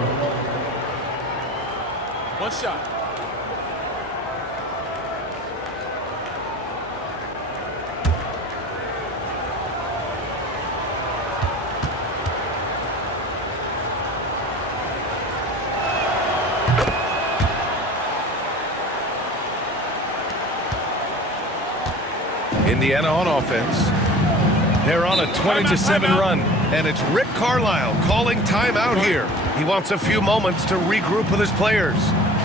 One shot. Indiana on offense. They're on a 20-7 run, and it's Rick Carlisle calling timeout here. He wants a few moments to regroup with his players.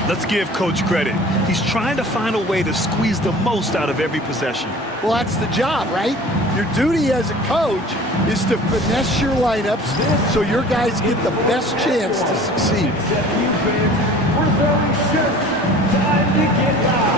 Let's give Coach credit. He's trying to find a way to squeeze the most out of every possession. Well, that's the job, right? Your duty as a coach is to finesse your lineups so your guys get the best chance to succeed. We're very sure. Time to get loud.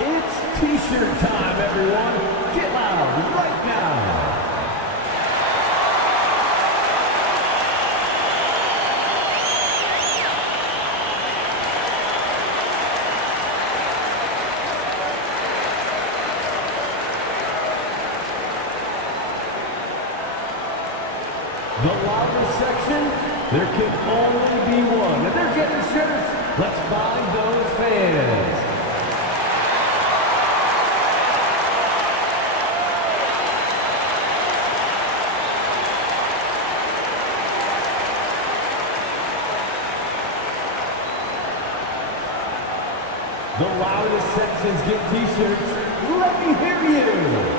It's T-shirt time, everyone. Get loud right now. The loudest section, there can only be one. And they're getting shirts. Let's find those fans. The loudest sections get T-shirts. Let me hear you.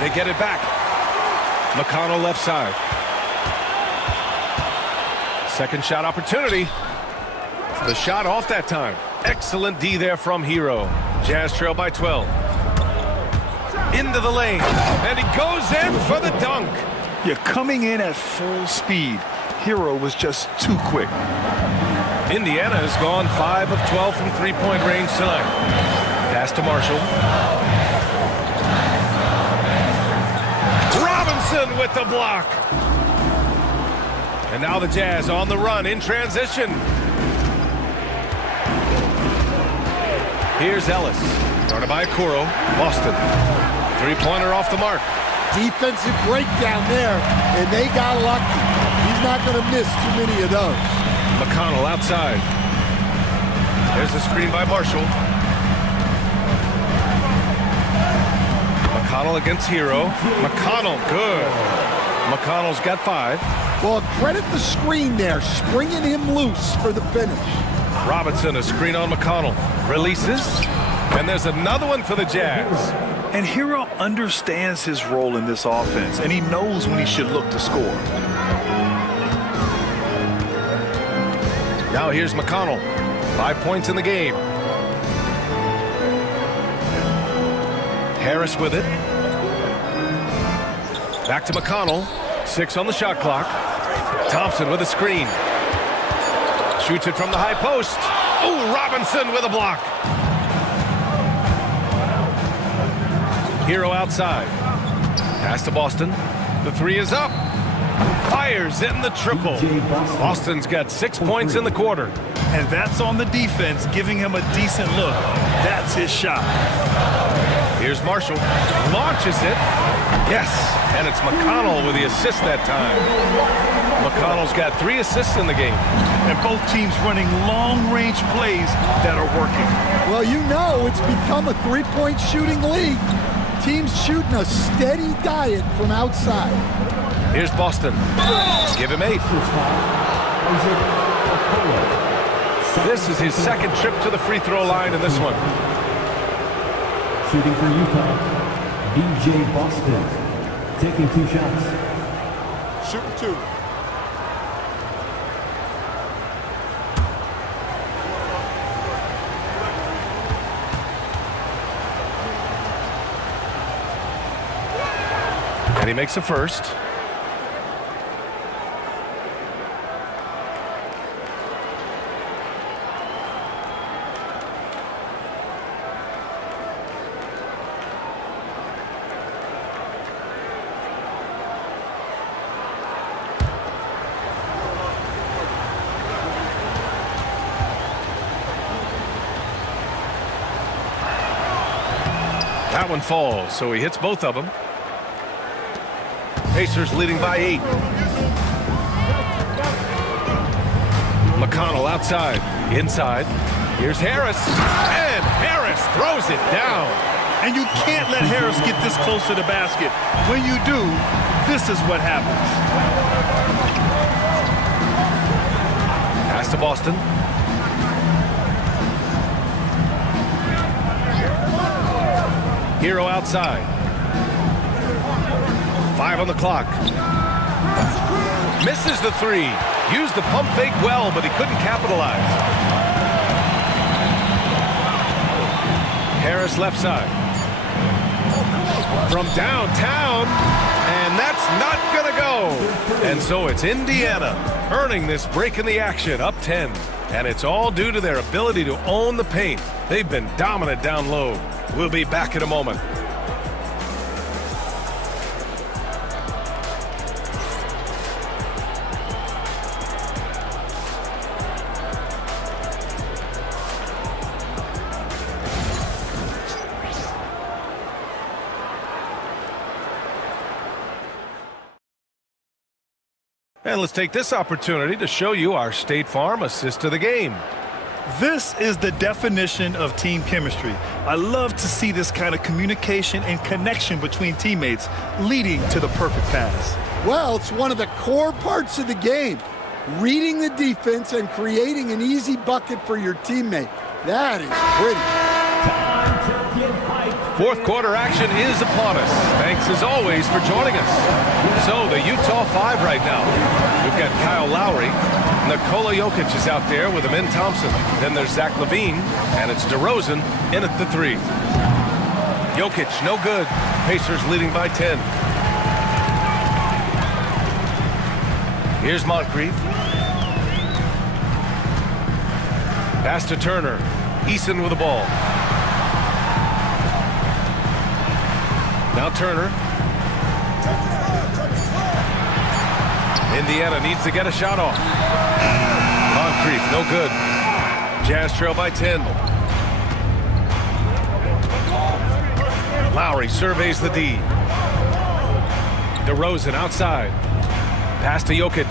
They get it back. McConnell left side. Second shot opportunity. The shot off that time. Excellent D there from Hero. Jazz trail by 12. Into the lane. And he goes in for the dunk. You're coming in at full speed. Hero was just too quick. Indiana has gone 5 of 12 from three-point range tonight. Pass to Marshall. Robinson with the block. And now the Jazz on the run in transition. Here's Ellis. Started by Okoro. Boston. Three-pointer off the mark. Defensive breakdown there, and they got lucky. He's not going to miss too many of those. McConnell outside. There's the screen by Marshall. McConnell against Hero. McConnell, good. McConnell's got 5. Well, credit the screen there, springing him loose for the finish. Robinson, a screen on McConnell. Releases. And there's another one for the Jazz. And Hero understands his role in this offense, and he knows when he should look to score. Now here's McConnell. 5 points in the game. Harris with it. Back to McConnell. 6 on the shot clock. Thompson with a screen. Shoots it from the high post. Oh, Robinson with a block. Hero outside. Pass to Boston. The 3 is up. Fires in the triple. Boston's got 6 points in the quarter. And that's on the defense, giving him a decent look. That's his shot. Here's Marshall. Launches it. Yes. And it's McConnell with the assist that time. McConnell's got 3 assists in the game. And both teams running long-range plays that are working. Well, you know it's become a three-point shooting league. Teams shooting a steady diet from outside. Here's Boston. Give him 8. This is his second trip to the free throw line in this one. Shooting for Utah, B.J. Boston, taking 2 shots. Shooting 2. And he makes the first. That one falls, so he hits both of them. Pacers leading by 8. McConnell outside, inside. Here's Harris, and Harris throws it down. And you can't let Harris get this close to the basket. When you do, this is what happens. Pass to Boston. Hero outside. 5 on the clock. Misses the 3. Used the pump fake well, but he couldn't capitalize. Harris left side. From downtown, and that's not gonna go. And so it's Indiana earning this break in the action, up 10. And it's all due to their ability to own the paint. They've been dominant down low. We'll be back in a moment. And let's take this opportunity to show you our State Farm assist of the game. This is the definition of team chemistry. I love to see this kind of communication and connection between teammates leading to the perfect pass. Well, it's one of the core parts of the game. Reading the defense and creating an easy bucket for your teammate. That is pretty. Fourth quarter action is upon us. Thanks as always for joining us. So the Utah 5 right now. We've got Kyle Lowry. Nikola Jokic is out there with Amin Thompson. Then there's Zach LaVine, and it's DeRozan in at the 3. Jokic, no good. Pacers leading by 10. Here's Moncrief. Pass to Turner. Eason with the ball. Now Turner. Indiana needs to get a shot off. Moncrief, no good. Jazz trail by 10. Lowry surveys the D. DeRozan outside. Pass to Jokic.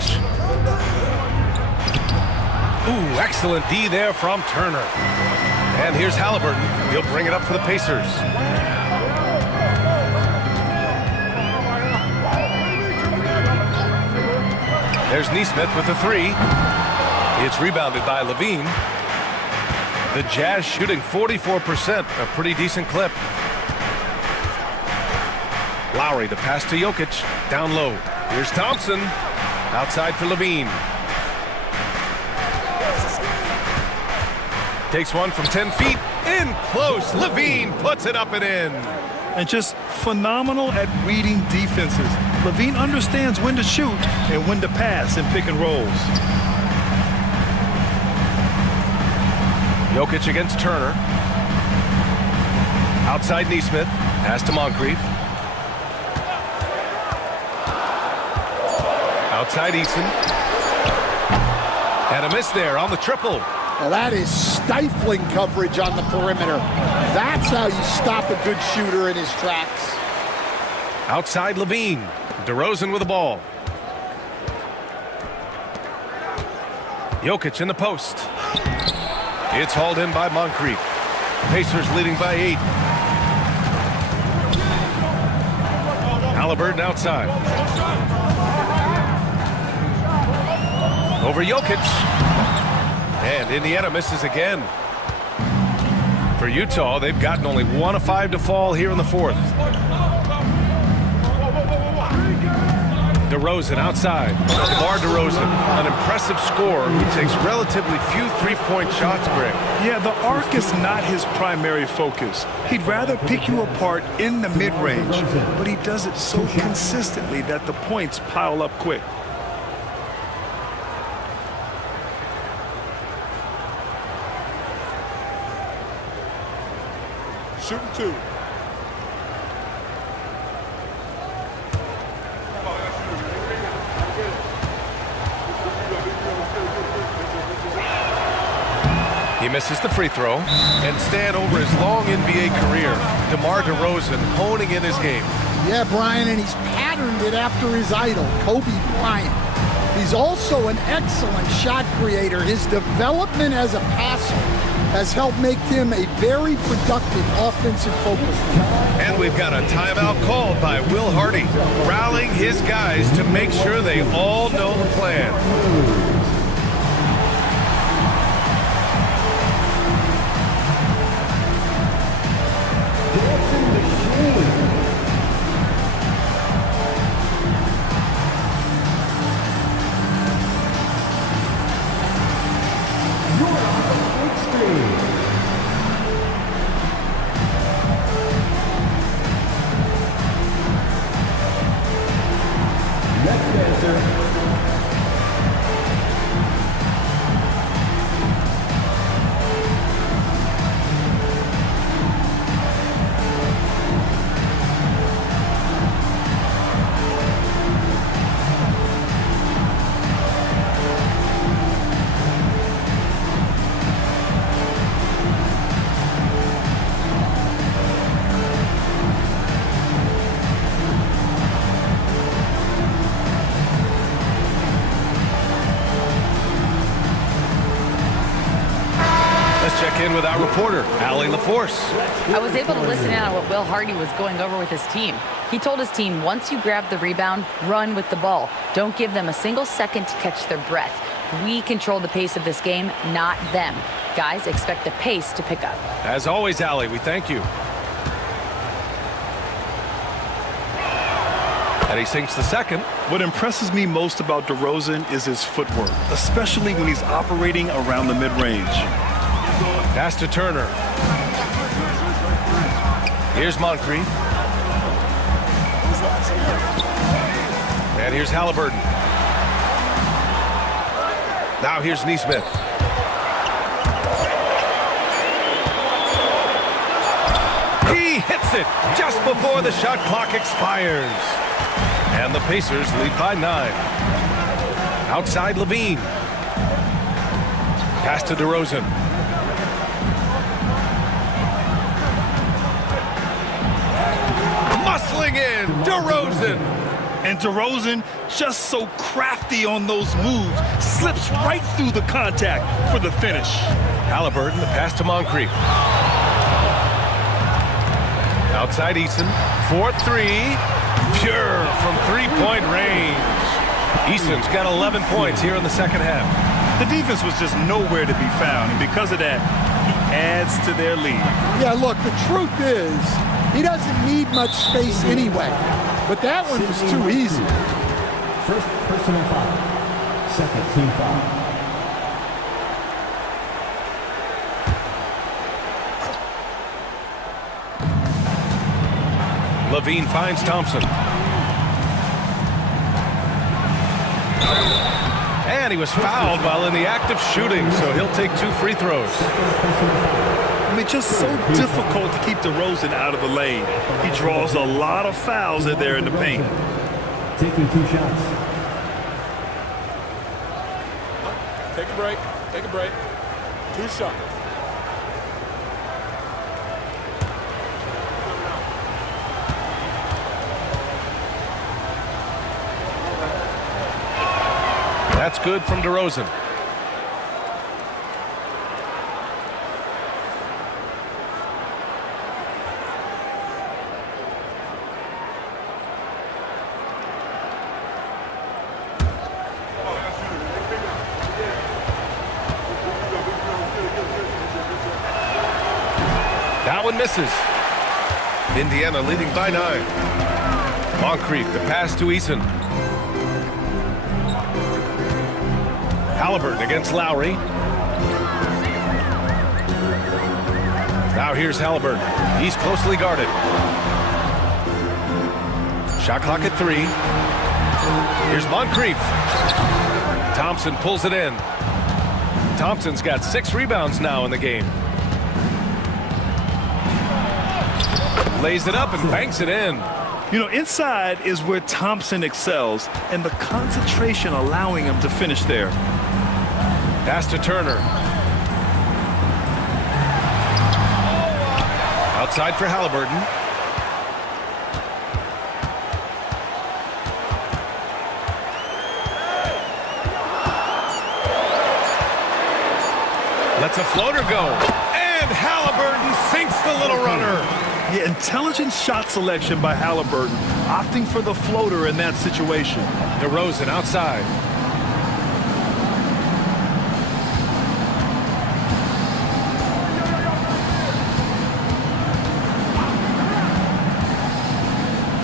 Ooh, excellent D there from Turner. And here's Halliburton. He'll bring it up for the Pacers. There's Nesmith with the 3. It's rebounded by LaVine. The Jazz shooting 44%, a pretty decent clip. Lowry, the pass to Jokic, down low. Here's Thompson, outside for LaVine. Takes one from 10 feet, in close. LaVine puts it up and in. And just phenomenal at reading defenses. LaVine understands when to shoot and when to pass in pick and rolls. Jokic against Turner. Outside Nesmith. Pass to Moncrief. Outside Eason. And a miss there on the triple. Well, that is stifling coverage on the perimeter. That's how you stop a good shooter in his tracks. Outside Levine. DeRozan with the ball. Jokic in the post. It's hauled in by Moncrief. Pacers leading by 8. Halliburton outside. Over Jokic. And Indiana misses again. For Utah, they've gotten only 1 of 5 to fall here in the 4th. DeRozan outside. DeMar DeRozan, an impressive scorer who takes relatively few three-point shots, Greg. Yeah, the arc is not his primary focus. He'd rather pick you apart in the mid-range, but he does it so consistently that the points pile up quick. Shooting 2. He misses the free throw, and Stan, over his long NBA career, DeMar DeRozan honing in his game. Yeah, Brian, and he's patterned it after his idol, Kobe Bryant. He's also an excellent shot creator. His development as a passer has helped make him a very productive offensive focal point. And we've got a timeout called by Will Hardy, rallying his guys to make sure they all know the plan. In with our reporter, Allie LaForce. I was able to listen in on what Will Hardy was going over with his team. He told his team, once you grab the rebound, run with the ball. Don't give them a single second to catch their breath. We control the pace of this game, not them. Guys, expect the pace to pick up. As always, Allie, we thank you. And he sinks the second. What impresses me most about DeRozan is his footwork, especially when he's operating around the mid-range. Pass to Turner. Here's Moncrief. And here's Halliburton. Now here's Nesmith. He hits it just before the shot clock expires. And the Pacers lead by 9. Outside Levine. Pass to DeRozan. Muscling in, DeRozan. And DeRozan, just so crafty on those moves, slips right through the contact for the finish. Halliburton, the pass to Moncrief. Outside Eason, 4-3, pure from three-point range. Eason's got 11 points here in the second half. The defense was just nowhere to be found, and because of that, he adds to their lead. Yeah, look, the truth is, he doesn't need much space anyway, but that one was too easy. First personal foul. Second team foul. Levine finds Thompson. And he was fouled while in the act of shooting, so he'll take 2 free throws. I mean, just so difficult to keep DeRozan out of the lane. He draws a lot of fouls in there in the paint. Taking 2 shots. Take a break. Take a break. 2 shots. That's good from DeRozan. That one misses. Indiana leading by 9. Moncrief, the pass to Eason. Halliburton against Lowry. Now here's Halliburton. He's closely guarded. Shot clock at 3. Here's Moncrief. Thompson pulls it in. Thompson's got 6 rebounds now in the game. Lays it up and banks it in. You know, inside is where Thompson excels, and the concentration allowing him to finish there. Pass to Turner. Outside for Halliburton. Lets a floater go. And Halliburton sinks the little runner. Yeah, intelligent shot selection by Halliburton, opting for the floater in that situation. DeRozan outside.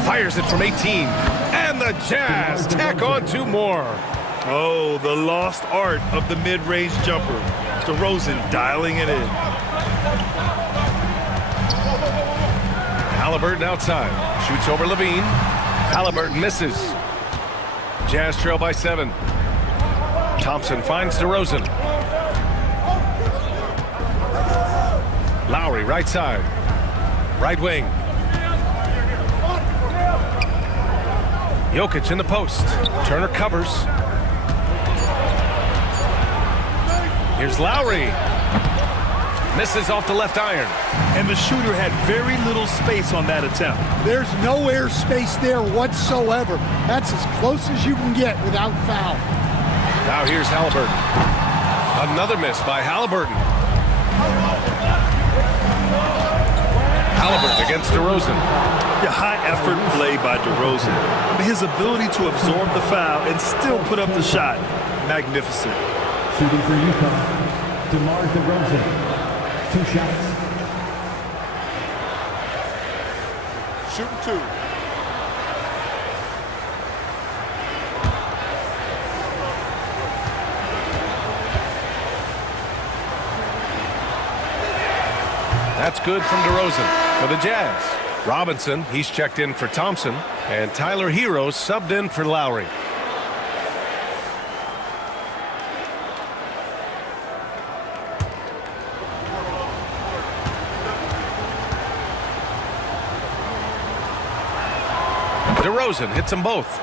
Fires it from 18. And the Jazz tack on 2 more. Oh, the lost art of the mid-range jumper. DeRozan dialing it in. Halliburton outside. Shoots over Levine. Halliburton misses. Jazz trail by 7. Thompson finds DeRozan. Lowry right side. Right wing. Jokic in the post. Turner covers. Here's Lowry. Misses off the left iron. And the shooter had very little space on that attempt. There's no air space there whatsoever. That's as close as you can get without foul. Now here's Halliburton. Another miss by Halliburton. Halliburton against DeRozan. Yeah, high effort play by DeRozan. His ability to absorb the foul and still put up the shot. Magnificent. Shooting for Utah, DeMar DeRozan. 2 shots. Shooting 2. That's good from DeRozan for the Jazz. Robinson, he's checked in for Thompson. And Tyler Hero subbed in for Lowry. DeRozan hits them both.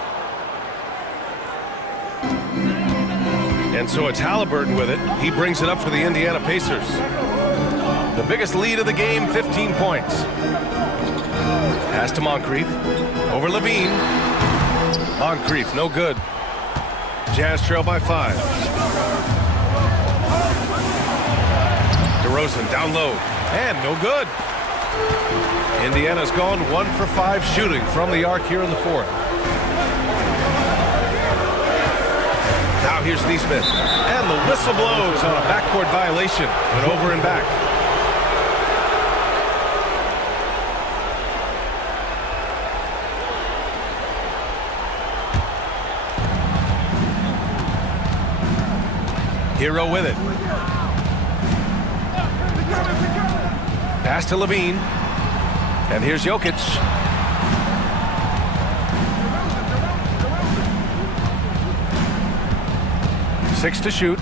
And so it's Halliburton with it. He brings it up for the Indiana Pacers. The biggest lead of the game, 15 points. Pass to Moncrief. Over Levine. Moncrief, no good. Jazz trail by 5. DeRozan down low. And no good. Indiana's gone 1 for 5 shooting from the arc here in the 4th. Now here's Neesmith. And the whistle blows on a backcourt violation. Went over and back. Hero with it. Pass to Levine. And here's Jokic. Six to shoot.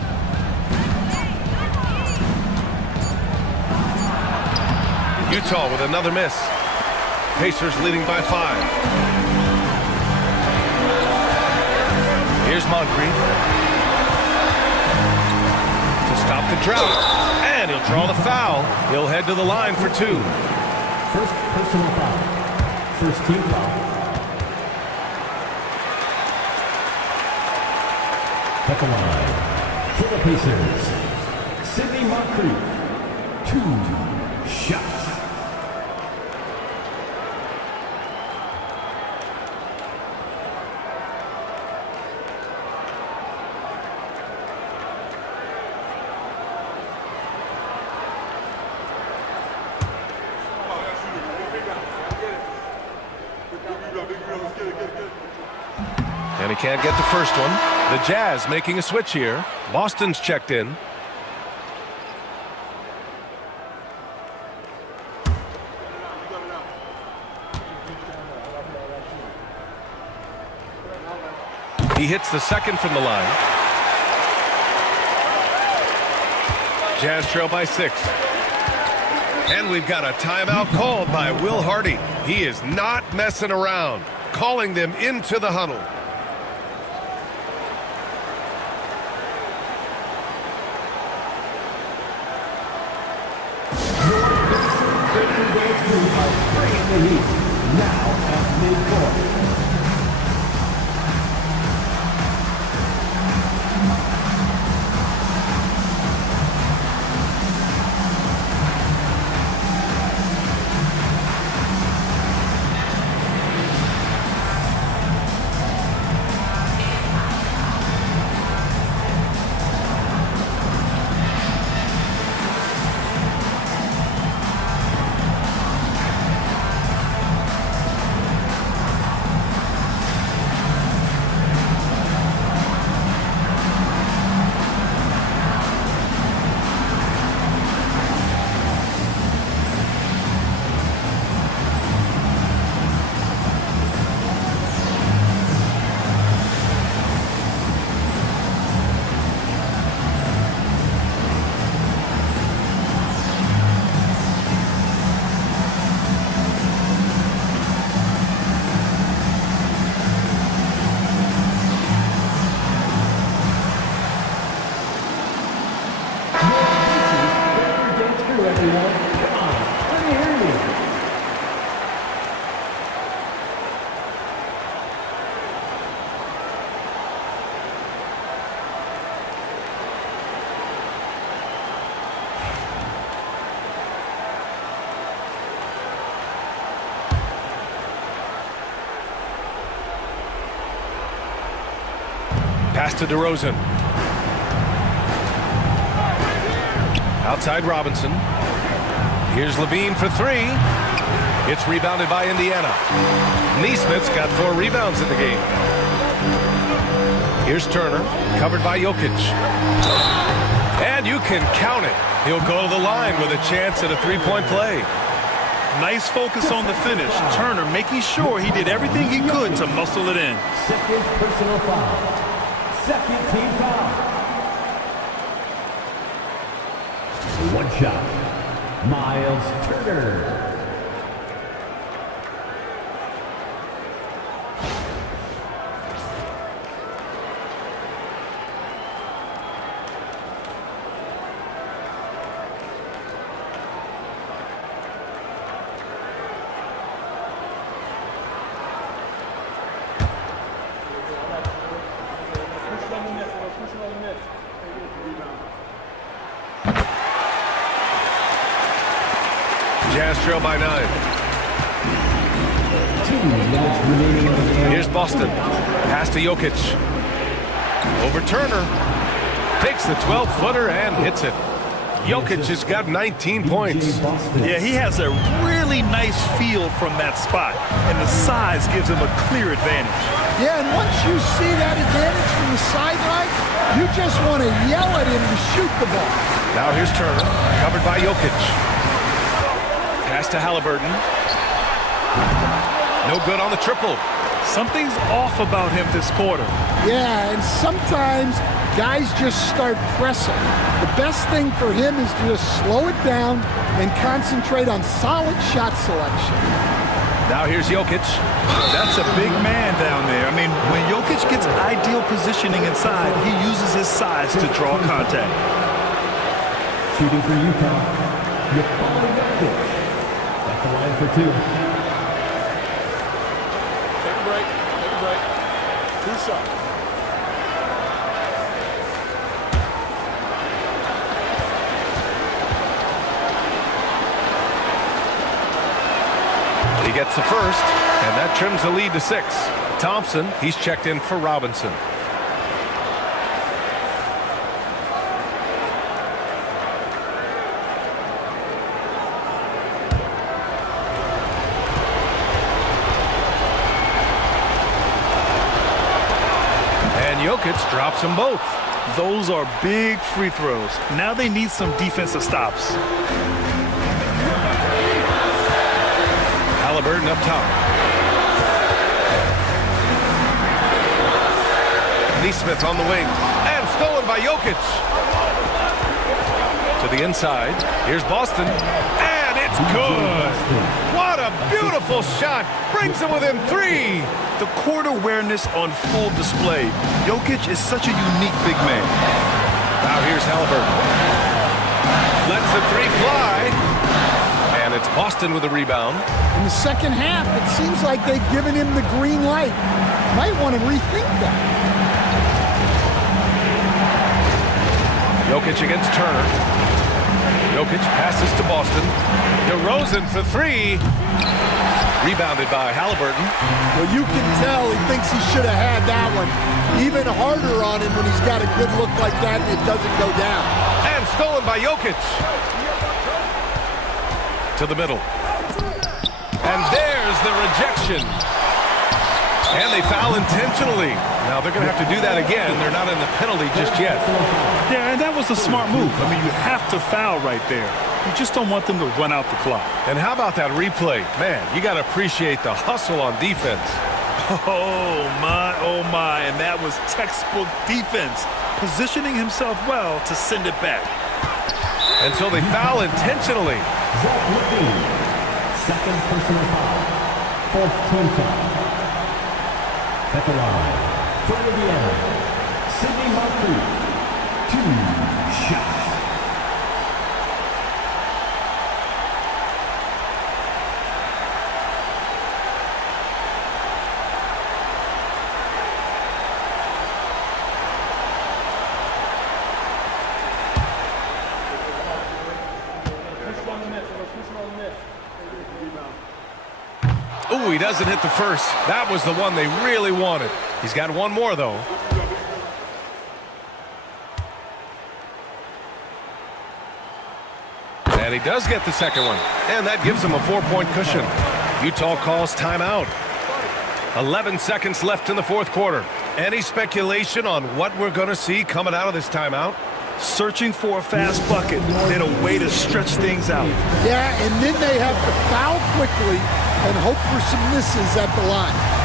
Utah with another miss. Pacers leading by 5. Here's Moncrief. the drought. And he'll draw the foul. He'll head to the line for 2. First personal foul. First team foul. At the line, for the Pacers, Sidney Moncrief, 2 shots. And he can't get the first one. The Jazz making a switch here. Boston's checked in. He hits the second from the line. Jazz trail by 6. And we've got a timeout called by Will Hardy. He is not messing around, calling them into the huddle. Bringing the heat. Now at midcourt. Pass to DeRozan. Outside Robinson. Here's Levine for 3. It's rebounded by Indiana. Neesmith's got 4 rebounds in the game. Here's Turner, covered by Jokic. And you can count it. He'll go to the line with a chance at a 3-point play. Nice focus on the finish. Turner making sure he did everything he could to muscle it in. Second personal foul. Second team foul. 1 shot. Miles Turner. Jazz trail by 9. 2 minutes remaining in the game. Here's Boston. Pass to Jokic. Over Turner. Takes the 12-footer and hits it. Jokic has got 19 points. Yeah, he has a really nice feel from that spot, and the size gives him a clear advantage. Yeah, and once you see that advantage from the sideline, you just want to yell at him to shoot the ball. Now here's Turner, covered by Jokic. Pass to Halliburton. No good on the triple. Something's off about him this quarter. Yeah, and sometimes guys just start pressing. The best thing for him is to just slow it down and concentrate on solid shot selection. Now here's Jokic. That's a big man down there. I mean, when Jokic gets ideal positioning inside, he uses his size to draw contact. Shooting for Utah, Nikola Jokic. At the line for 2. Take a break. Take a break. 2 shots. He gets the first, and that trims the lead to 6. Thompson, he's checked in for Robinson. And Jokic drops them both. Those are big free throws. Now they need some defensive stops. Halliburton up top. Neesmith on the wing. And stolen by Jokic. To the inside. Here's Boston. And it's good. What a beautiful shot. Brings them within 3. The court awareness on full display. Jokic is such a unique big man. Now here's Halliburton. Lets the 3 fly. And it's Boston with a rebound. In the second half, it seems like they've given him the green light. Might want to rethink that. Jokic against Turner. Jokic passes to Boston. DeRozan for 3. Rebounded by Halliburton. Well, you can tell he thinks he should have had that one. Even harder on him when he's got a good look like that and it doesn't go down. And stolen by Jokic. To the middle. And there's the rejection. And they foul intentionally. Now they're going to have to do that again. They're not in the penalty just yet. Yeah, and that was a smart move. I mean, you have to foul right there. You just don't want them to run out the clock. And how about that replay? Man, you got to appreciate the hustle on defense. Oh, my. And that was textbook defense. Positioning himself well to send it back. And so they foul intentionally. Zach LaVine, second personal foul. Fourth team foul. At the line, for Indiana, Sidney Moncrief, 2 shots. Ooh, he doesn't hit the first. That was the one they really wanted. He's got one more, though. And he does get the second one. And that gives him a 4-point cushion. Utah calls timeout. 11 seconds left in the 4th quarter. Any speculation on what we're going to see coming out of this timeout? Searching for a fast bucket and a way to stretch things out. Yeah, and then they have to foul quickly and hope for some misses at the line.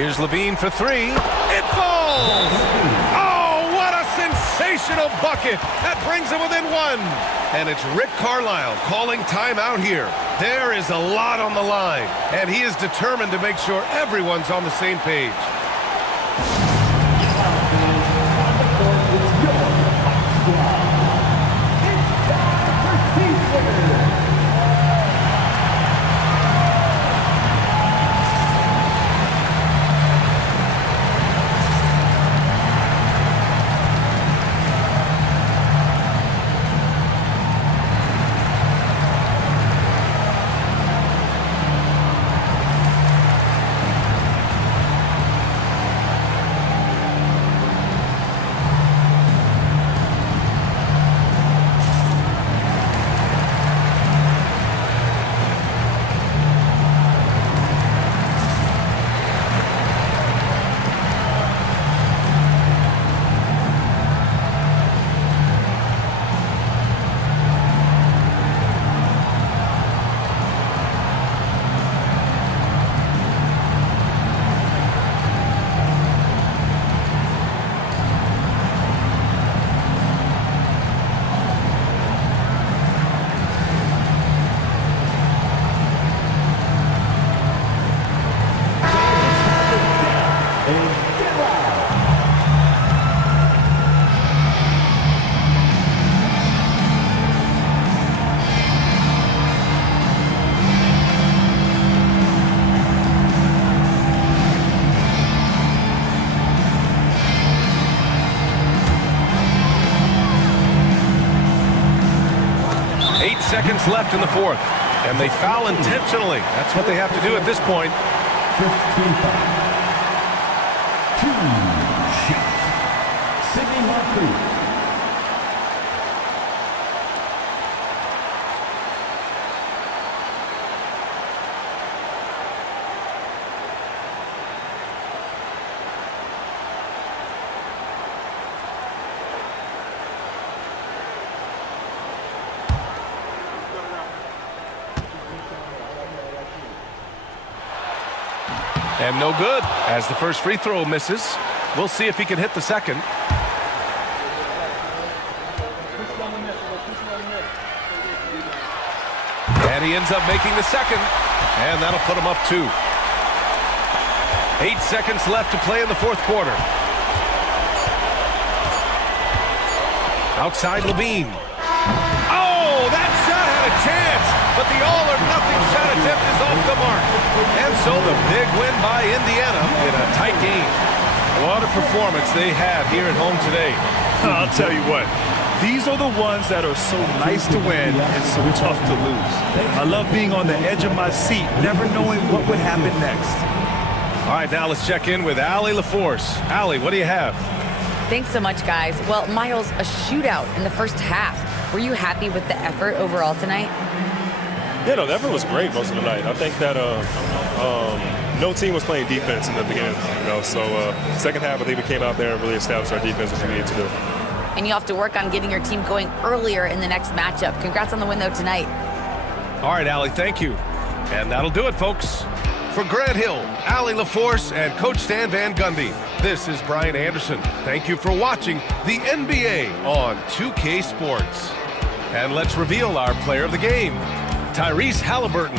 Here's LaVine for 3. It falls! Oh, what a sensational bucket. That brings them within one. And it's Rick Carlisle calling timeout here. There is a lot on the line, and he is determined to make sure everyone's on the same page. Seconds left in the fourth, and they foul intentionally. That's what they have to do at this point. 2 shots. Sidney Moncrief. And no good, as the first free throw misses. We'll see if he can hit the second. And he ends up making the second, and that'll put him up 2. 8 seconds left to play in the fourth quarter. Outside Levine. Oh, that shot had a chance, but the all-or-nothing shot attempt is off the mark. And so the big win by Indiana in a tight game. What a performance they had here at home today. I'll tell you what, these are the ones that are so nice to win and so tough to lose. I love being on the edge of my seat, never knowing what would happen next. All right, now let's check in with Allie LaForce. Allie, what do you have? Thanks so much, guys. Well, Miles, a shootout in the first half. Were you happy with the effort overall tonight? Yeah, no, the effort was great most of the night. I think that no team was playing defense in the beginning, so second half I think we came out there and really established our defense as we needed to do. And you have to work on getting your team going earlier in the next matchup. Congrats on the win, though, tonight. All right, Allie, thank you. And that'll do it, folks. For Grant Hill, Allie LaForce, and Coach Stan Van Gundy, this is Brian Anderson. Thank you for watching the NBA on 2K Sports. And let's reveal our player of the game, Tyrese Halliburton.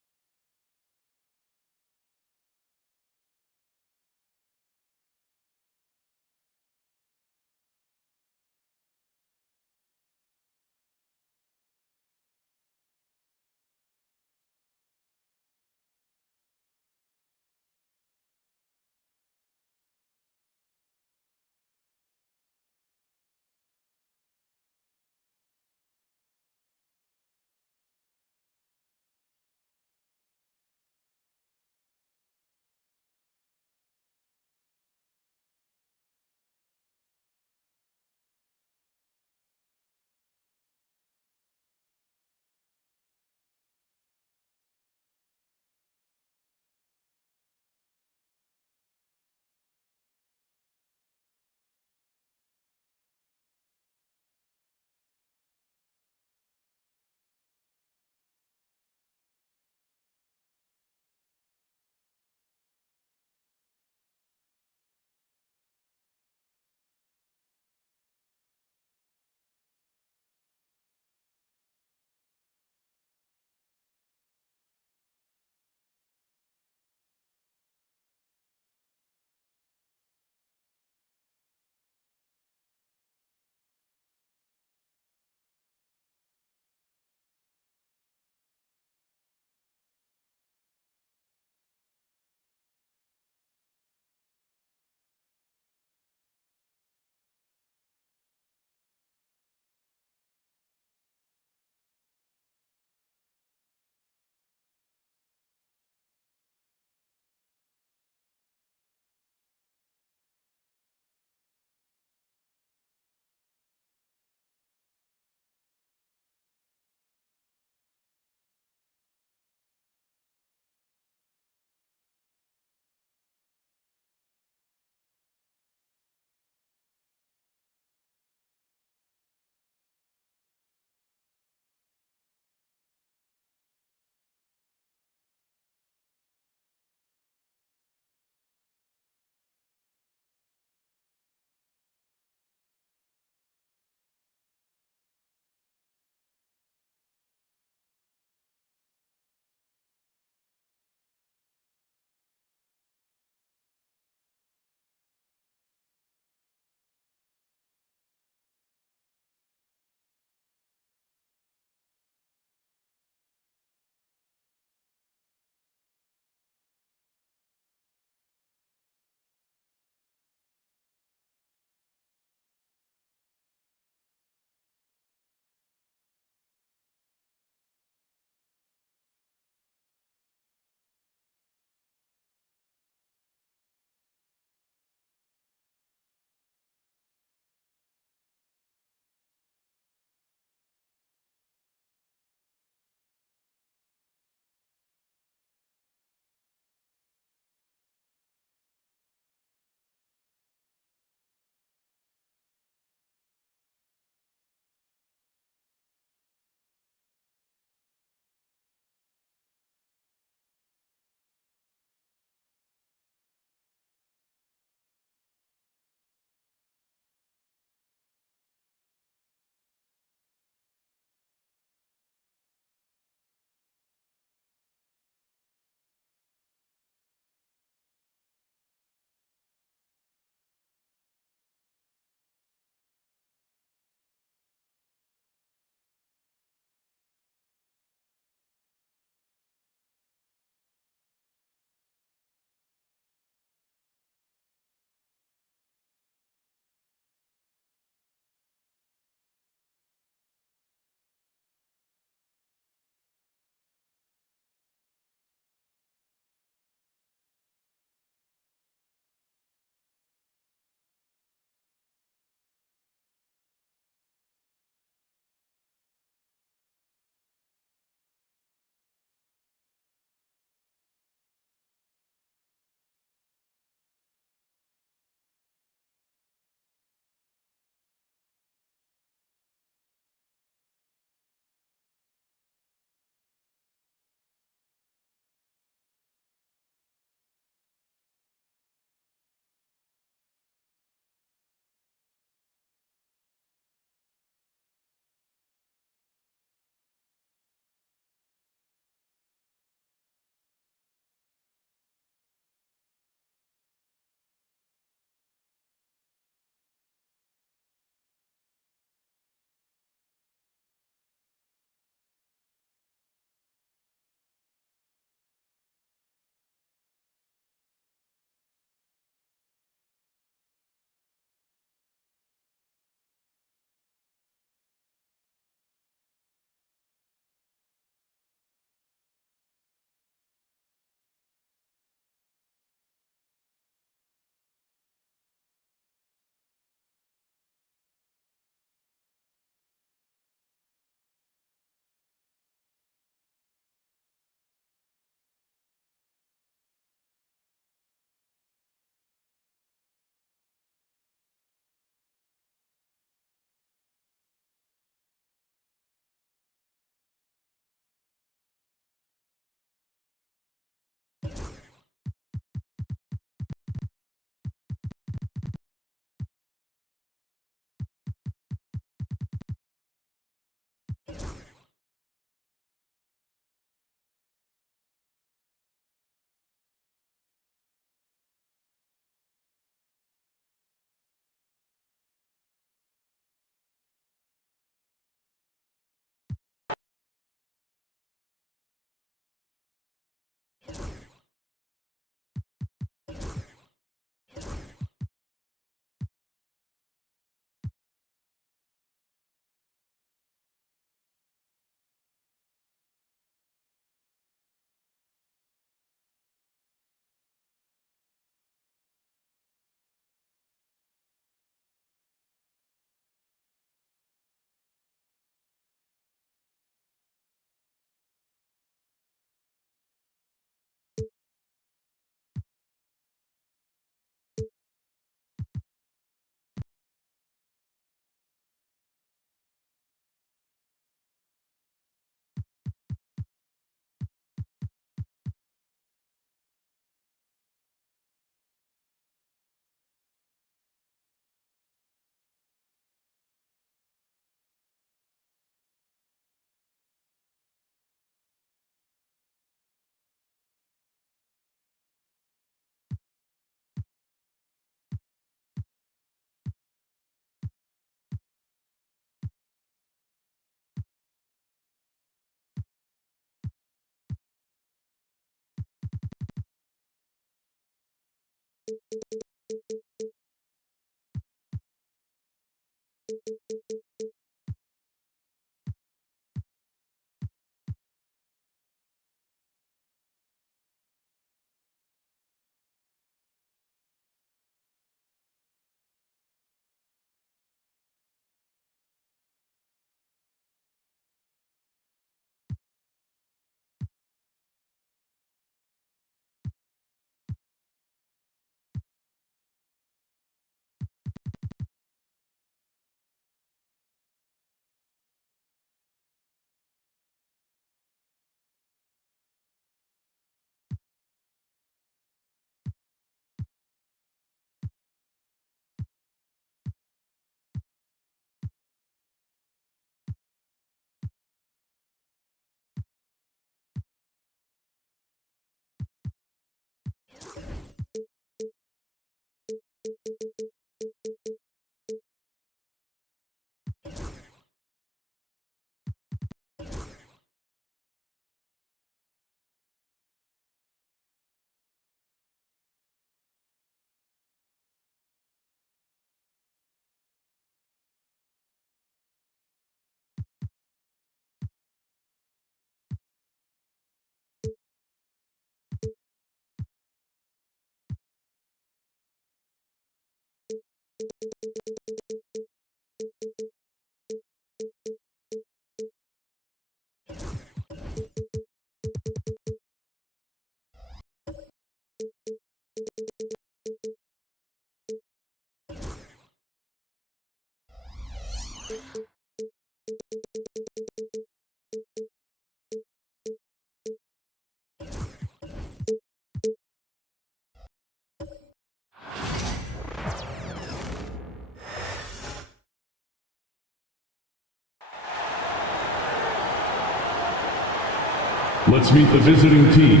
Let's meet the visiting team.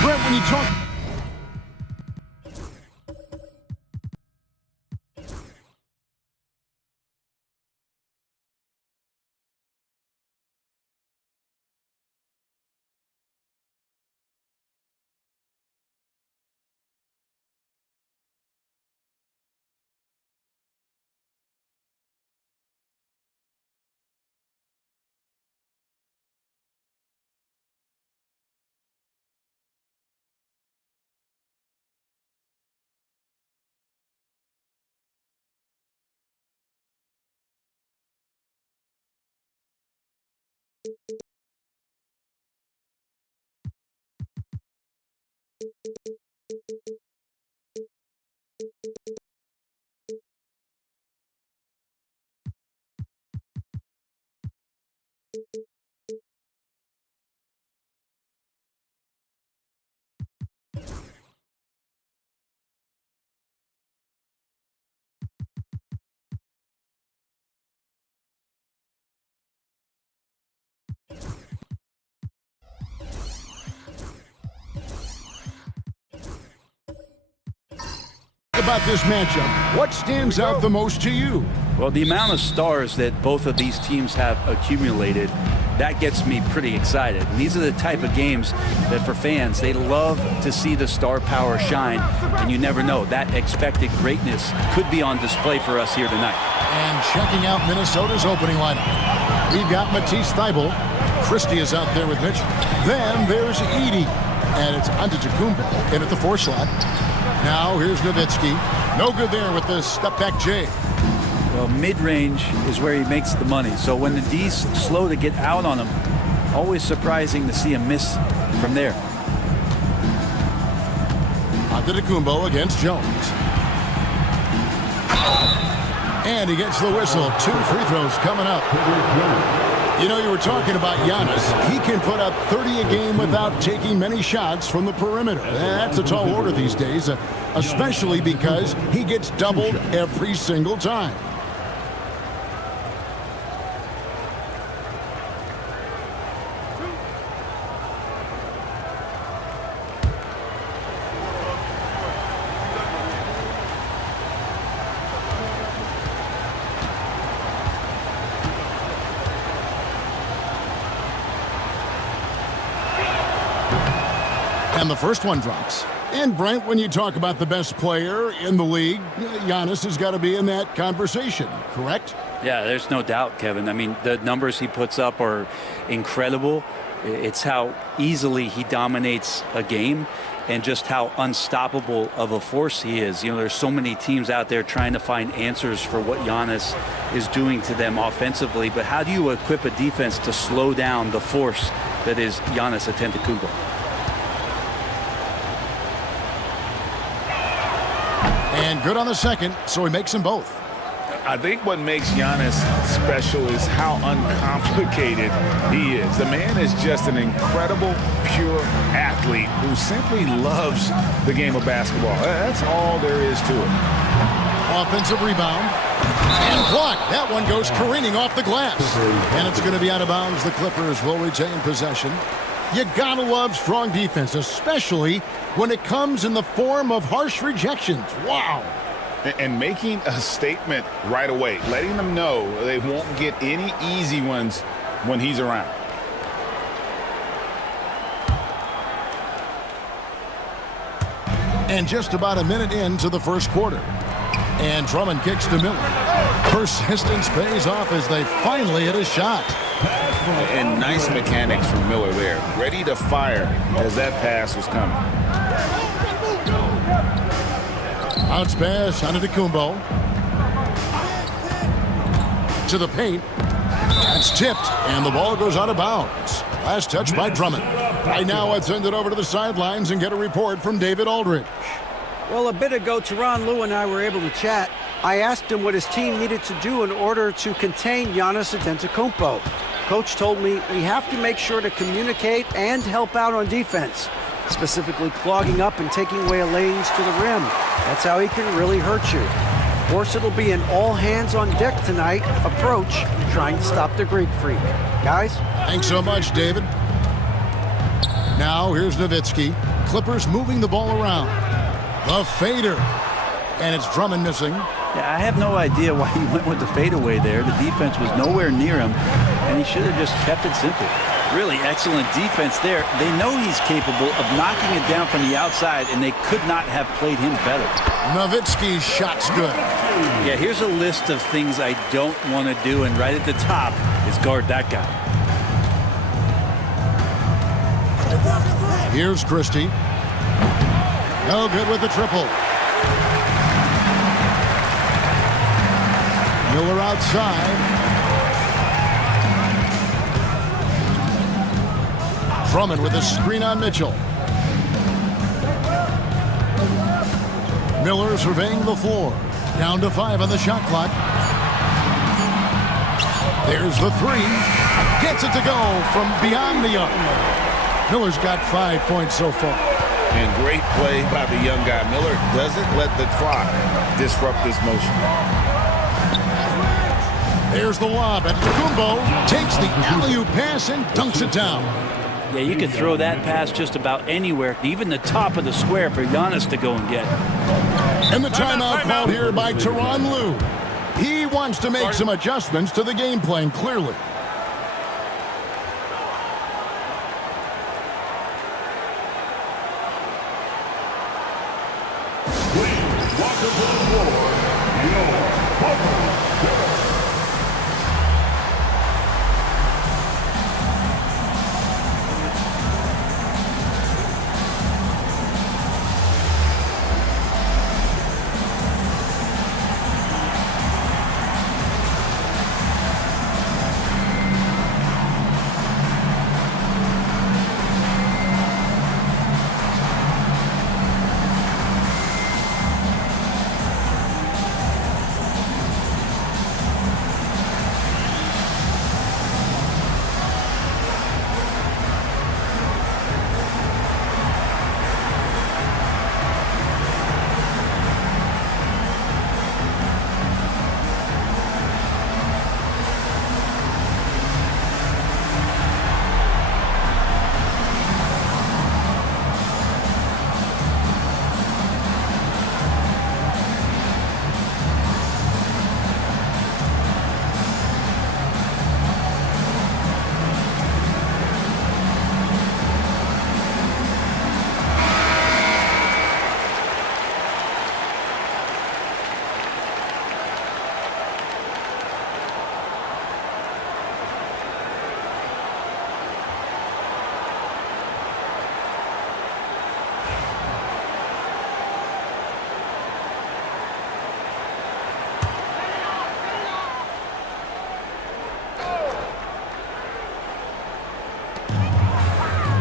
Brent, when you talk... About this matchup, what stands out the most to you? Well, the amount of stars that both of these teams have accumulated, that gets me pretty excited. And these are the type of games that for fans, they love to see the star power shine, and you never know. That expected greatness could be on display for us here tonight. And checking out Minnesota's opening lineup, we've got Matisse Thybulle. Christie is out there with Mitchell. Then there's Edey, and it's Antetokounmpo in at the 4 slot. Now here's Nowitzki. No good there with the step-back J. Well, mid-range is where he makes the money. So when the D's slow to get out on him, always surprising to see him miss from there. Antetokounmpo against Jones. And he gets the whistle. 2 free throws coming up. You know, you were talking about Giannis. He can put up 30 a game without taking many shots from the perimeter. That's a tall order these days, especially because he gets doubled every single time. And the first one drops. And Brent, when you talk about the best player in the league, Giannis has got to be in that conversation, correct? Yeah, there's no doubt, Kevin. I mean, the numbers he puts up are incredible. It's how easily he dominates a game and just how unstoppable of a force he is. You know, there's so many teams out there trying to find answers for what Giannis is doing to them offensively, but how do you equip a defense to slow down the force that is Giannis Antetokounmpo? And good on the second, so he makes them both. I think what makes Giannis special is how uncomplicated he is. The man is just an incredible, pure athlete who simply loves the game of basketball. That's all there is to it. Offensive rebound. And blocked. That one goes careening off the glass. And it's going to be out of bounds. The Clippers will retain possession. You gotta love strong defense, especially when it comes in the form of harsh rejections. Wow. And making a statement right away, letting them know they won't get any easy ones when he's around. And just about a minute into the first quarter. And Drummond kicks to Miller. Persistence pays off as they finally hit a shot. And nice mechanics from Miller there. Ready to fire as that pass was coming. Bounce pass, Antetokounmpo. To the paint. That's tipped, and the ball goes out of bounds. Last touch by Drummond. Right now, let's send it over to the sidelines and get a report from David Aldridge. Well, a bit ago, Tyronn Lue and I were able to chat. I asked him what his team needed to do in order to contain Giannis Antetokounmpo. Coach told me we have to make sure to communicate and help out on defense, specifically clogging up and taking away lanes to the rim. That's how he can really hurt you. Of course, it'll be an all-hands-on-deck tonight approach, trying to stop the Greek Freak. Guys? Thanks so much, David. Now, here's Nowitzki. Clippers moving the ball around. The fader. And it's Drummond missing. Yeah, I have no idea why he went with the fadeaway there. The defense was nowhere near him, and he should have just kept it simple. Really excellent defense there. They know he's capable of knocking it down from the outside, and they could not have played him better. Nowitzki's shot's good. Yeah, here's a list of things I don't want to do, and right at the top is guard that guy. Here's Christie. No good with the triple. Miller outside. Drummond with a screen on Mitchell. Miller surveying the floor. Down to 5 on the shot clock. There's the 3. Gets it to go from beyond the arc. Miller's got 5 points so far. And great play by the young guy. Miller doesn't let the clock disrupt this motion. There's the lob, and Kumbo takes the alley-oop pass and dunks it down. Yeah, you could throw that pass just about anywhere, even the top of the square for Giannis to go and get. And the timeout called here by Tyronn Lue. He wants to make some adjustments to the game plan, clearly. Welcome to the floor, your Booker.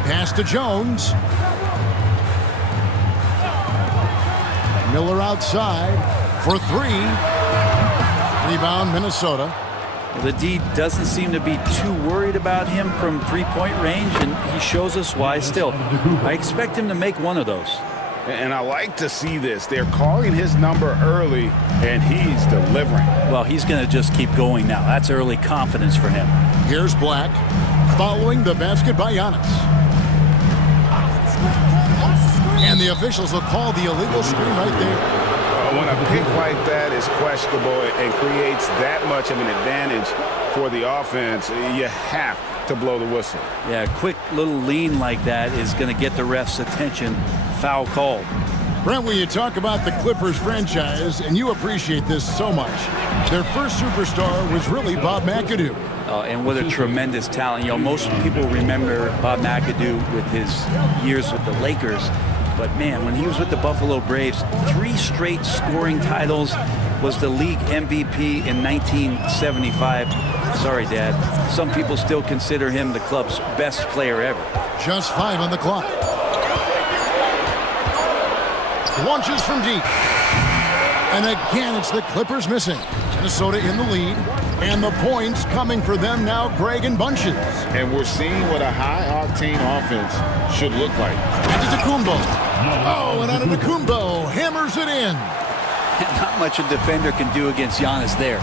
Pass to Jones. Miller outside for 3. Rebound, Minnesota. Well, the D doesn't seem to be too worried about him from three-point range, and he shows us why still. I expect him to make one of those. And I like to see this. They're calling his number early, and he's delivering. Well, he's going to just keep going now. That's early confidence for him. Here's Black, following the basket by Giannis. And the officials will call the illegal screen right there. When a pick like that is questionable and creates that much of an advantage for the offense, you have to blow the whistle. Yeah, a quick little lean like that is going to get the ref's attention. Foul called. Brent, when you talk about the Clippers franchise, and you appreciate this so much, their first superstar was really Bob McAdoo. And what a tremendous talent. You know, most people remember Bob McAdoo with his years with the Lakers. But, man, when he was with the Buffalo Braves, 3 straight scoring titles, was the league MVP in 1975. Sorry, Dad. Some people still consider him the club's best player ever. Just 5 on the clock. Launches from deep. And again, it's the Clippers missing. Minnesota in the lead. And the points coming for them now, Greg, in bunches. And we're seeing what a high-octane offense should look like. Antetokounmpo. Oh, and Antetokounmpo hammers it in. Not much a defender can do against Giannis there.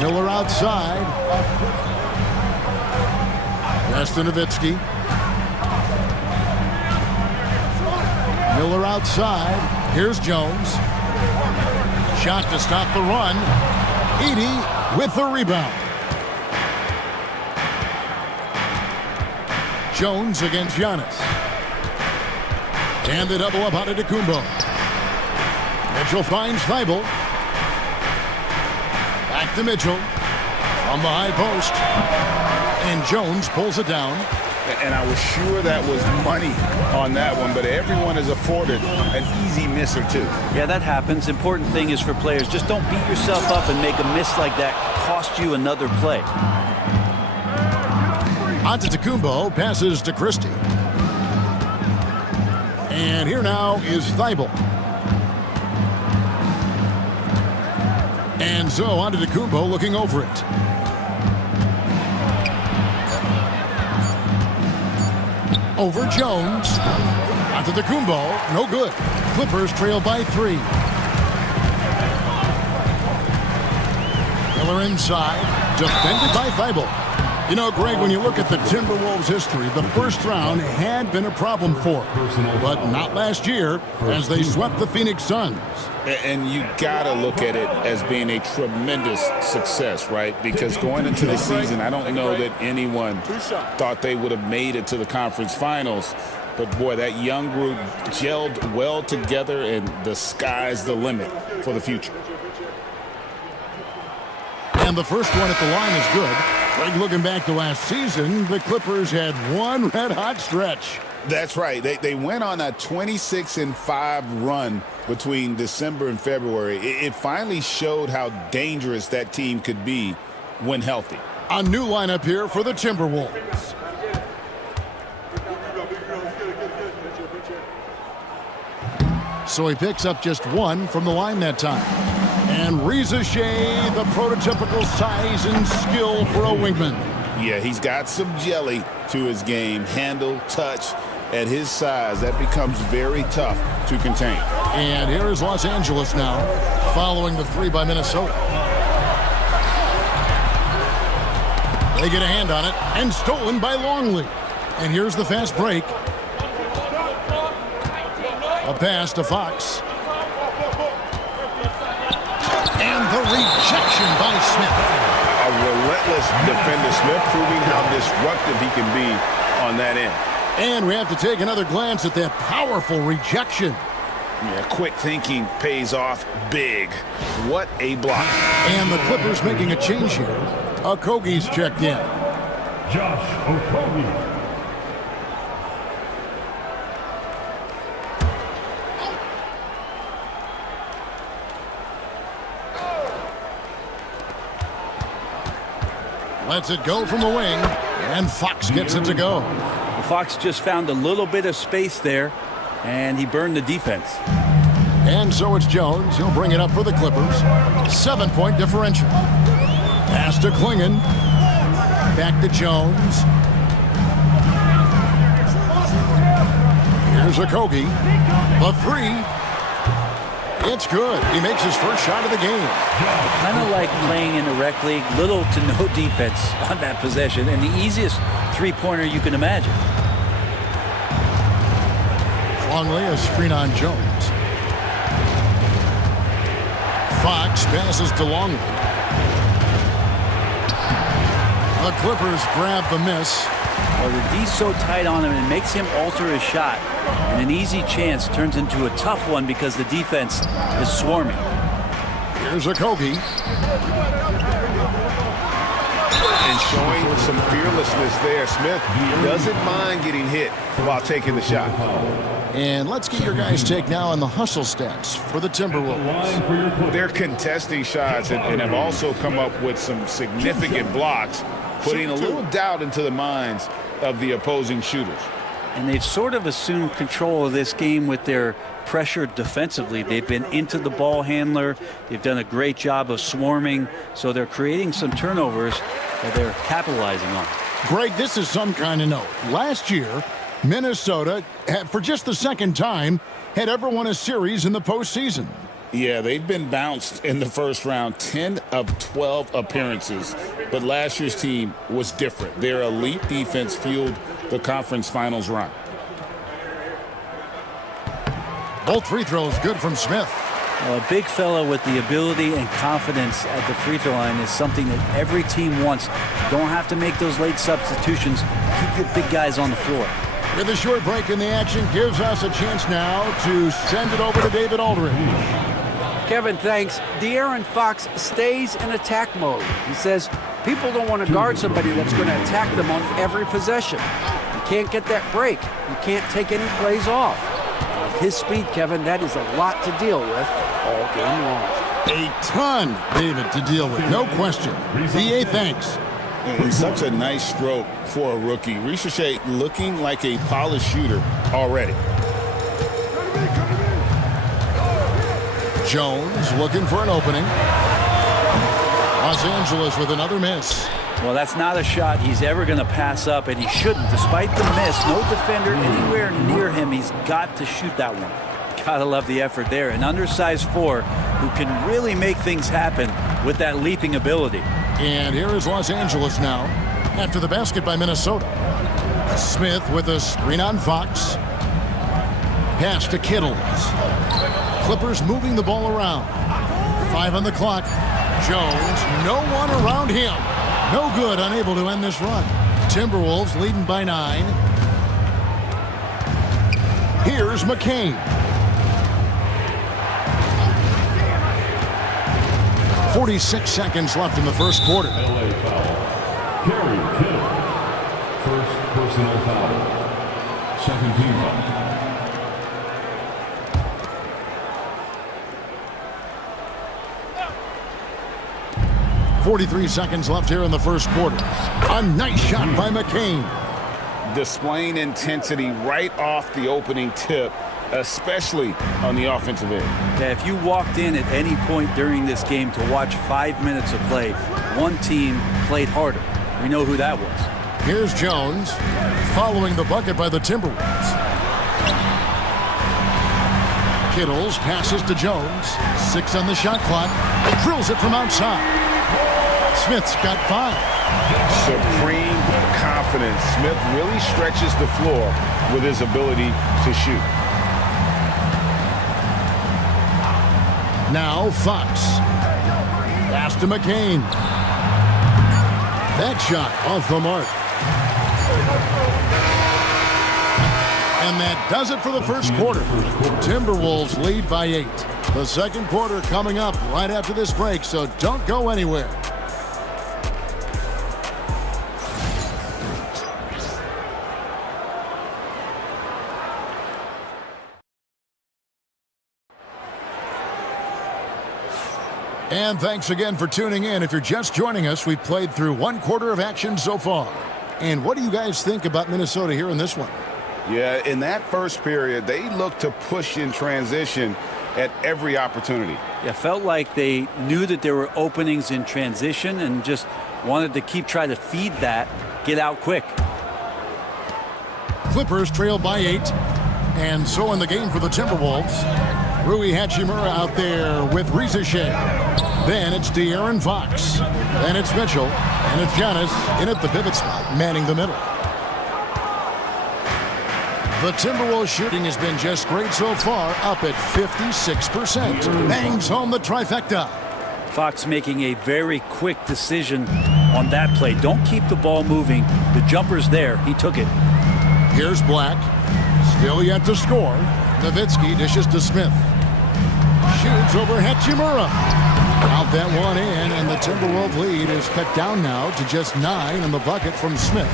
Miller outside. Justin Nowitzki. Miller outside. Here's Jones. Shot to stop the run. Edey with the rebound. Jones against Giannis. And the double up out of Antetokounmpo. Mitchell finds Thibault. Back to Mitchell. From the high post. And Jones pulls it down. And I was sure that was money on that one, but everyone is afforded an easy miss or two. Yeah, that happens. Important thing is for players, just don't beat yourself up and make a miss like that cost you another play. Antetokounmpo passes to Christie. And here now is Thibault. And so Antetokounmpo looking over it. Over Jones. Antetokounmpo, no good. Clippers trail by 3. Miller inside, defended by Thibault. You know, Greg, when you look at the Timberwolves' history, the first round had been a problem for them, but not last year as they swept the Phoenix Suns. And you got to look at it as being a tremendous success, right? Because going into the season, I don't know that anyone thought they would have made it to the conference finals. But, boy, that young group gelled well together, and the sky's the limit for the future. And the first one at the line is good. Greg, looking back to last season, the Clippers had one red-hot stretch. That's right. They went on a 26-5 run between December and February. It finally showed how dangerous that team could be when healthy. A new lineup here for the Timberwolves. So he picks up just one from the line that time. And Reza Shea, the prototypical size and skill for a wingman. Yeah, he's got some jelly to his game. Handle, touch. At his size, that becomes very tough to contain. And here is Los Angeles now, following the 3 by Minnesota. They get a hand on it, and stolen by Longley. And here's the fast break. A pass to Fox. And the rejection by Smith. A relentless defender. Smith proving how disruptive he can be on that end. And we have to take another glance at that powerful rejection. Yeah, quick thinking pays off big. What a block. And the Clippers making a change here. Okogie's checked in. Josh Okogie. Lets it go from the wing, and Fox gets it to go. Fox just found a little bit of space there, and he burned the defense. And so it's Jones. He'll bring it up for the Clippers. 7-point differential. Pass to Klingon. Back to Jones. Here's Okogie. The 3. It's good. He makes his first shot of the game. Kind of like playing in the rec league, little to no defense on that possession, and the easiest three-pointer you can imagine. Longley, a screen on Jones. Fox passes to Longley. The Clippers grab the miss. Well, the D's so tight on him, and it makes him alter his shot. And an easy chance turns into a tough one because the defense is swarming. Here's Okogie. And showing some fearlessness there. Smith doesn't mind getting hit while taking the shot. And let's get your guys' take now on the hustle stats for the Timberwolves. They're contesting shots and have also come up with some significant blocks, putting a little doubt into the minds of the opposing shooters. and they've sort of assumed control of this game with their pressure defensively. They've been into the ball handler. They've done a great job of swarming, so they're creating some turnovers that they're capitalizing on. Greg, this is some kind of note. Last year, Minnesota, for just the second time, had ever won a series in the postseason. Yeah, they've been bounced in the first round, 10 of 12 appearances. But last year's team was different. Their elite defense fueled the conference finals run. Both free throws good from Smith. Well, a big fella with the ability and confidence at the free throw line is something that every team wants. Don't have to make those late substitutions. Keep your big guys on the floor. With a short break in the action, gives us a chance now to send it over to David Aldridge. Kevin, thanks. De'Aaron Fox stays in attack mode. He says people don't want to guard somebody that's going to attack them on every possession. You can't get that break. You can't take any plays off. With his speed, Kevin, that is a lot to deal with all game long. A ton, David, to deal with, no question. DA, thanks. And such a nice stroke for a rookie. Ricochet looking like a polished shooter already. Jones looking for an opening. Los Angeles with another miss. Well, that's not a shot he's ever going to pass up, and he shouldn't. Despite the miss, no defender anywhere near him. He's got to shoot that one. Gotta love the effort there. An undersized 4 who can really make things happen with that leaping ability. And here is Los Angeles now after the basket by Minnesota. Smith with a screen on Fox. Pass to Kittles. Clippers moving the ball around. 5 on the clock. Jones, no one around him. No good, unable to end this run. Timberwolves leading by 9. Here's McCain. 46 seconds left in the first quarter. LA foul. Kerry Kittle. First personal foul. Second team foul. 43 seconds left here in the first quarter. A nice shot by McCain. Displaying intensity right off the opening tip, especially on the offensive end. Yeah, if you walked in at any point during this game to watch 5 minutes of play, one team played harder. We know who that was. Here's Jones following the bucket by the Timberwolves. Kittles passes to Jones. 6 on the shot clock. Drills it from outside. Smith's got 5. Supreme confidence. Smith really stretches the floor with his ability to shoot. Now Fox. Pass to McCain. That shot off the mark. And that does it for the first quarter. Timberwolves lead by 8. The second quarter coming up right after this break, so don't go anywhere. And thanks again for tuning in. If you're just joining us, we've played through one quarter of action so far. And what do you guys think about Minnesota here in this one? Yeah, in that first period, they looked to push in transition at every opportunity. Yeah, felt like they knew that there were openings in transition and just wanted to keep trying to feed that, get out quick. Clippers trail by 8. And so in the game for the Timberwolves, Rui Hachimura out there with Ricochet. Then it's De'Aaron Fox. Then it's Mitchell. And it's Giannis in at the pivot spot, manning the middle. The Timberwolves shooting has been just great so far, up at 56%. Bangs home the trifecta. Fox making a very quick decision on that play. Don't keep the ball moving. The jumper's there. He took it. Here's Black. Still yet to score. Nowitzki dishes to Smith. Shoots over Hachimura. Out that one in, and the Timberwolves lead is cut down now to just 9 in the bucket from Smith.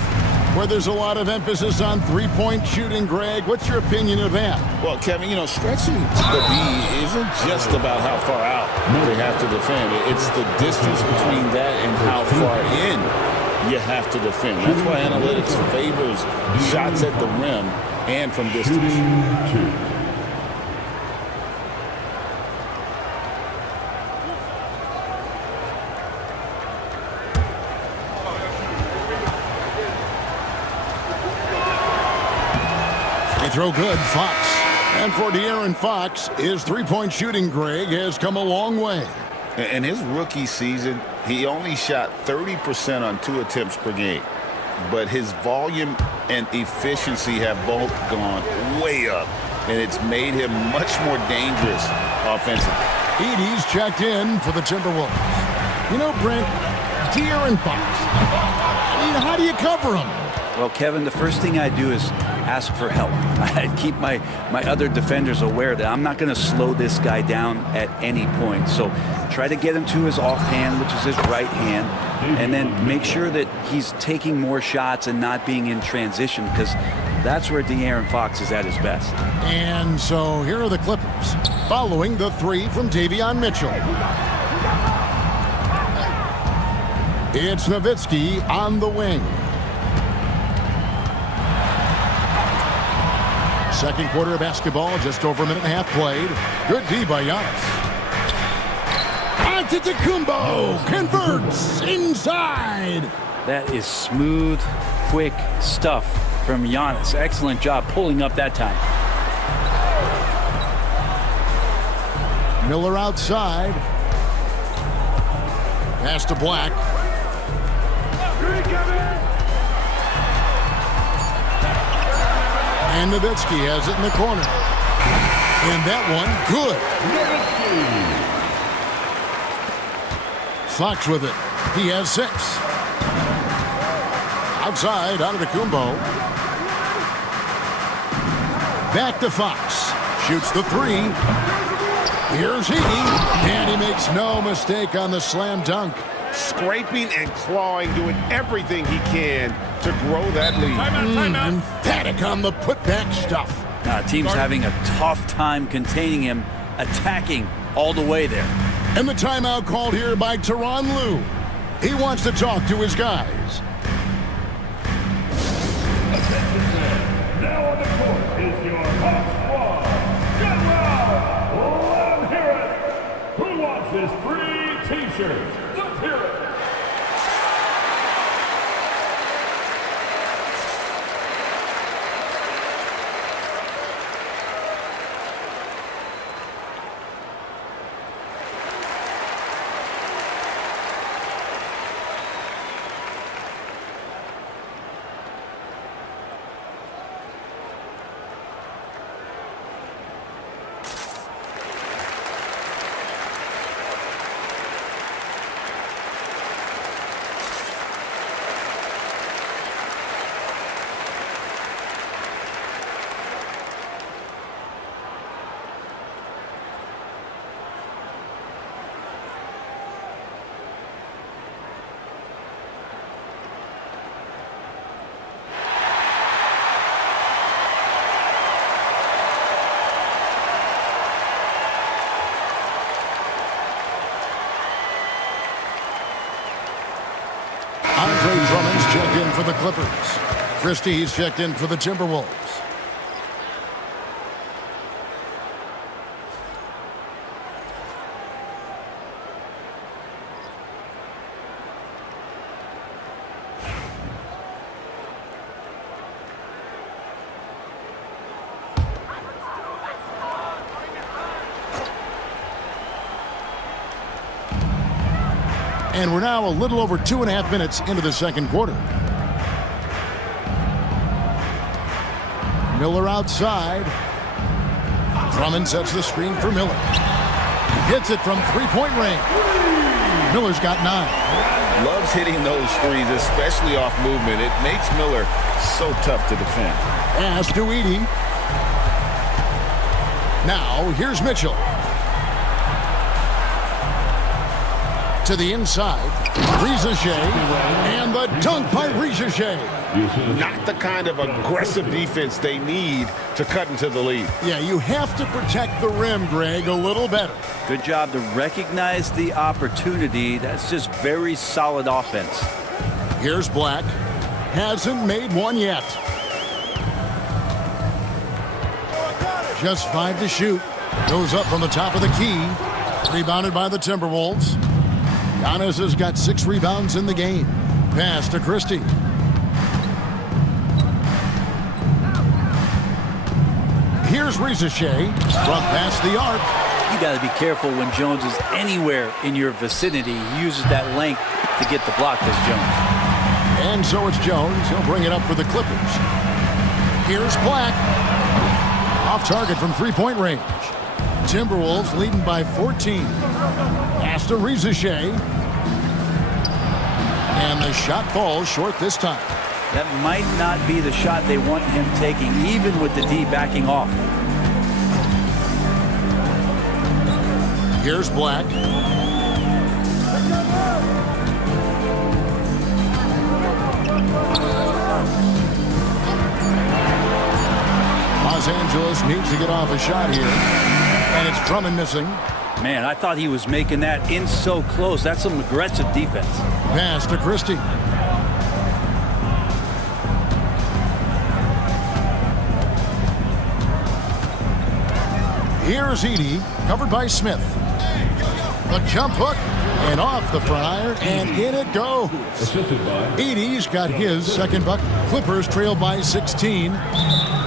Where there's a lot of emphasis on three-point shooting, Greg. What's your opinion of that? Well, Kevin, you know, stretching the B isn't just about how far out they have to defend. It's the distance between that and how far in you have to defend. That's why analytics favors shots at the rim and from distance. They throw good, Fox. And for De'Aaron Fox, his three-point shooting, Greg, has come a long way. In his rookie season, he only shot 30% on 2 attempts per game. But his volume and efficiency have both gone way up, and it's made him much more dangerous offensively. Edey's checked in for the Timberwolves. You know, Brent, De'Aaron Fox, how do you cover him? Well, Kevin, the first thing I do is ask for help. I keep my other defenders aware that I'm not going to slow this guy down at any point. So try to get him to his offhand, which is his right hand, and then make sure that he's taking more shots and not being in transition, because that's where De'Aaron Fox is at his best. And so here are the Clippers, following the 3 from Davion Mitchell. It's Nowitzki on the wing. Second quarter of basketball, just over a minute and a half played. Good D by Giannis. Antetokounmpo converts inside. That is smooth, quick stuff from Giannis. Excellent job pulling up that time. Miller outside. Pass to Black. And Nowitzki has it in the corner. And that one, good. Fox with it. He has 6. Outside, Antetokounmpo. Back to Fox. Shoots the 3. Here's Edey. And he makes no mistake on the slam dunk. Scraping and clawing, doing everything he can to grow that lead. Timeout. Emphatic on the putback stuff. Team's having a tough time containing him, attacking all the way there. And the timeout called here by Tyronn Lue. He wants to talk to his guys. Now on the court is your hot squad. Get loud! Let 'em hear it! Who wants this free t-shirt? Let's hear it! Andre Drummond's checked in for the Clippers. Christie's checked in for the Timberwolves. And we're now a little over 2.5 minutes into the second quarter. Miller outside. Drummond sets the screen for Miller. Hits it from three-point range. Miller's got 9. Loves hitting those threes, especially off movement. It makes Miller so tough to defend. Pass to Edey. Now, here's Mitchell. To the inside, Rizachet, and the dunk by Rizachet. Not the kind of aggressive defense they need to cut into the lead. Yeah, you have to protect the rim, Greg, a little better. Good job to recognize the opportunity. That's just very solid offense. Here's Black. Hasn't made one yet. just 5 to shoot. Goes up from the top of the key. Rebounded by the Timberwolves. Giannis has got 6 rebounds in the game. Pass to Christie. Here's Reza Shea from past the arc. You got to be careful when Jones is anywhere in your vicinity. He uses that length to get the block, does Jones. And so it's Jones. He'll bring it up for the Clippers. Here's Black. Off target from three-point range. Timberwolves leading by 14. Pass to Reza Shea. And the shot falls short this time. That might not be the shot they want him taking, even with the D backing off. Here's Black. Los Angeles needs to get off a shot here. And it's Drummond missing. Man, I thought he was making that in so close. That's some aggressive defense. Pass to Christie. Here's Edey, covered by Smith. The jump hook, and off the front iron, and in it goes. Edey's got his second bucket. Clippers trail by 16.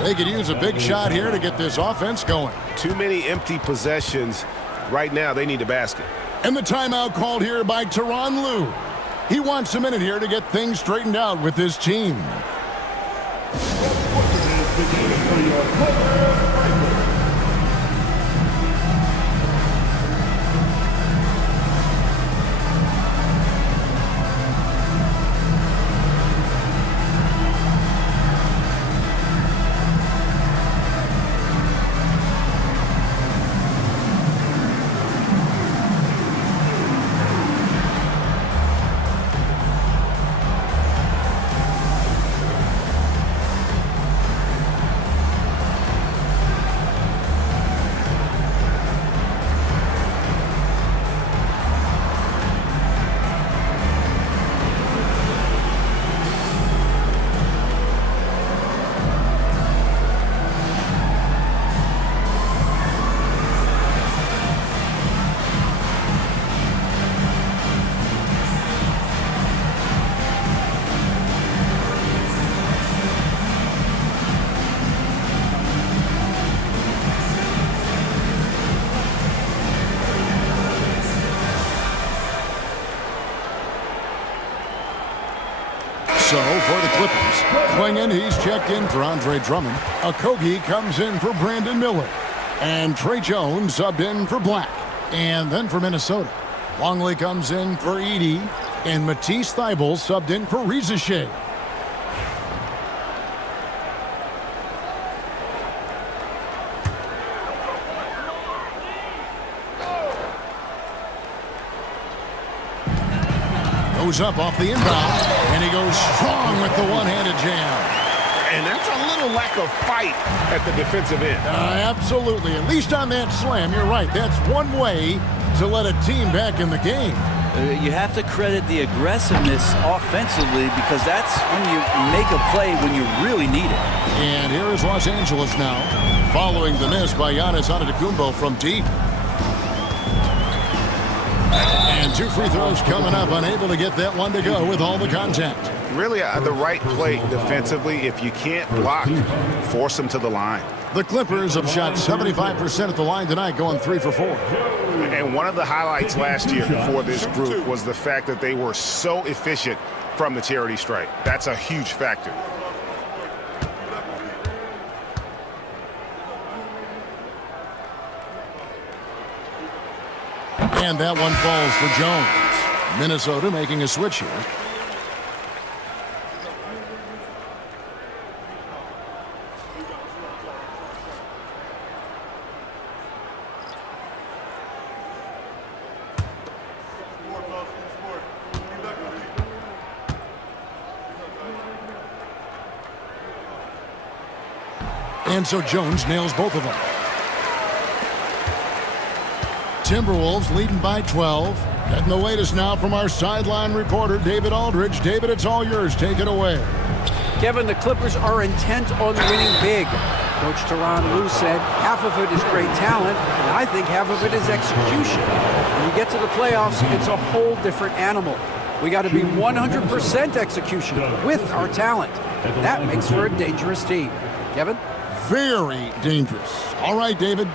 They could use a big shot here to get this offense going. Too many empty possessions. Right now, they need a basket. And the timeout called here by Tyronn Lue. He wants a minute here to get things straightened out with his team. So for the Clippers, Klingon, he's checked in for Andre Drummond. Okogie comes in for Brandon Miller. And Trey Jones subbed in for Black. And then for Minnesota, Longley comes in for Edey. And Matisse Thybulle subbed in for Reza Shea. Goes up off the inbound, and he goes strong with the one-handed jam. And that's a little lack of fight at the defensive end. Absolutely. At least on that slam, you're right. That's one way to let a team back in the game. You have to credit the aggressiveness offensively because that's when you make a play when you really need it. And here is Los Angeles now, following the miss by Giannis Antetokounmpo from deep. And 2 free throws coming up, unable to get that one to go with all the contact. Really the right play defensively. If you can't block, force them to the line. The Clippers have shot 75% at the line tonight, going 3 for 4. And one of the highlights last year for this group was the fact that they were so efficient from the charity stripe. That's a huge factor. And that one falls for Jones. Minnesota making a switch here. And so Jones nails both of them. Timberwolves leading by 12. Getting the latest now from our sideline reporter, David Aldridge. David, it's all yours. Take it away. Kevin, the Clippers are intent on winning big. Coach Tyronn Lue said half of it is great talent, and I think half of it is execution. When you get to the playoffs, it's a whole different animal. We got to be 100% execution with our talent. That makes for a dangerous team. Kevin? Very dangerous. All right, David.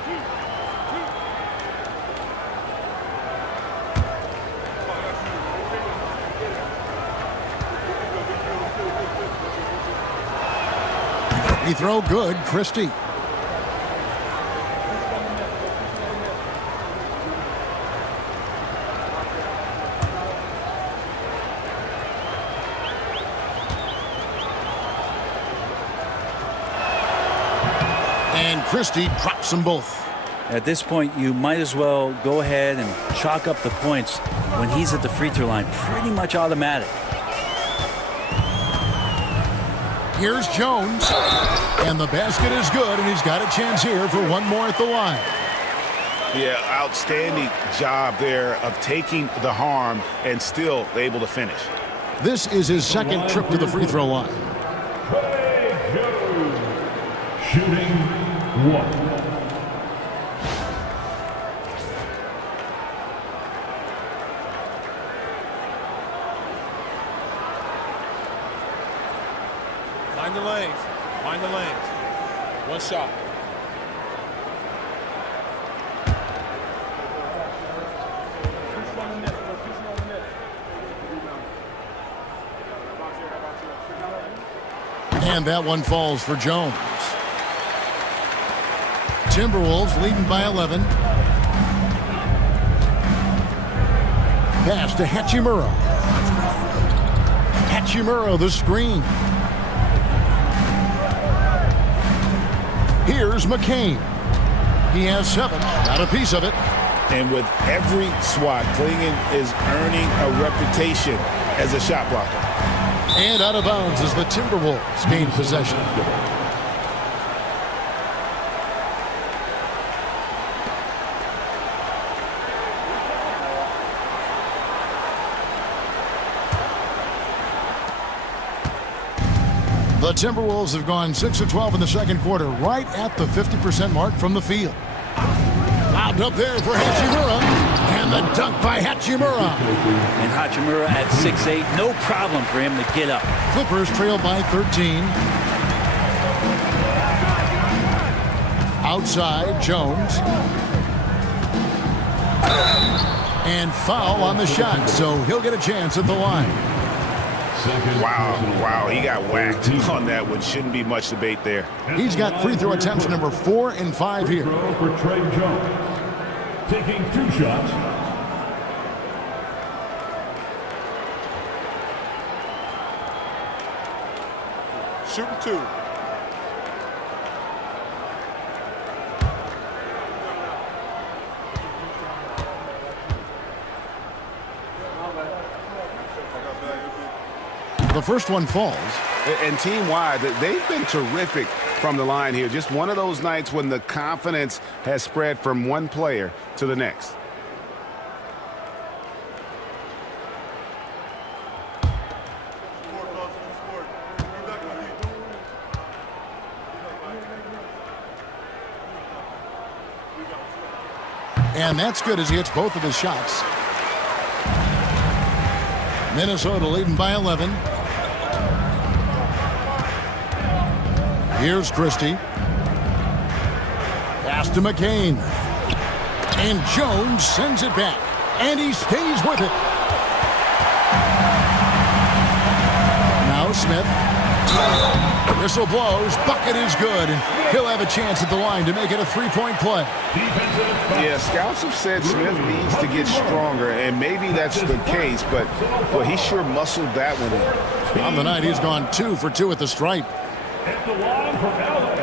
Free throw good, Christie. And Christie drops them both. At this point, you might as well go ahead and chalk up the points when he's at the free throw line. Pretty much automatic. Here's Jones, and the basket is good, and he's got a chance here for one more at the line. Yeah, outstanding job there of taking the harm and still able to finish. This is his second trip to the free throw line. Tre Jones, shooting 1. Mind the lanes. Mind the lanes. One shot. And that one falls for Jones. Timberwolves leading by 11. Pass to Hachimura. Hachimura, the screen. Here's McCain. He has 7. Got a piece of it. And with every swat, Clingan is earning a reputation as a shot blocker. And out of bounds as the Timberwolves gain possession. The Timberwolves have gone 6 of 12 in the second quarter, right at the 50% mark from the field. Lobbed up there for Hachimura, and the dunk by Hachimura. And Hachimura at 6'8", no problem for him to get up. Clippers trail by 13. Outside, Jones. And foul on the shot, so he'll get a chance at the line. Wow, he got whacked on that one. Shouldn't be much debate there. He's got free throw attempts number 4 and 5 here. For Tre Jones, taking 2 shots. Shooting 2. The first one falls. And team-wide, they've been terrific from the line here. Just one of those nights when the confidence has spread from one player to the next. And that's good as he hits both of his shots. Minnesota leading by 11. Here's Christie. Pass to McCain. And Jones sends it back. And he stays with it. Now Smith. Whistle blows. Bucket is good. And he'll have a chance at the line to make it a three-point play. Yeah, scouts have said Smith needs to get stronger, and maybe that's the case, but well, he sure muscled that one in. On the night, he's gone 2 for 2 at the stripe. At the line for LA,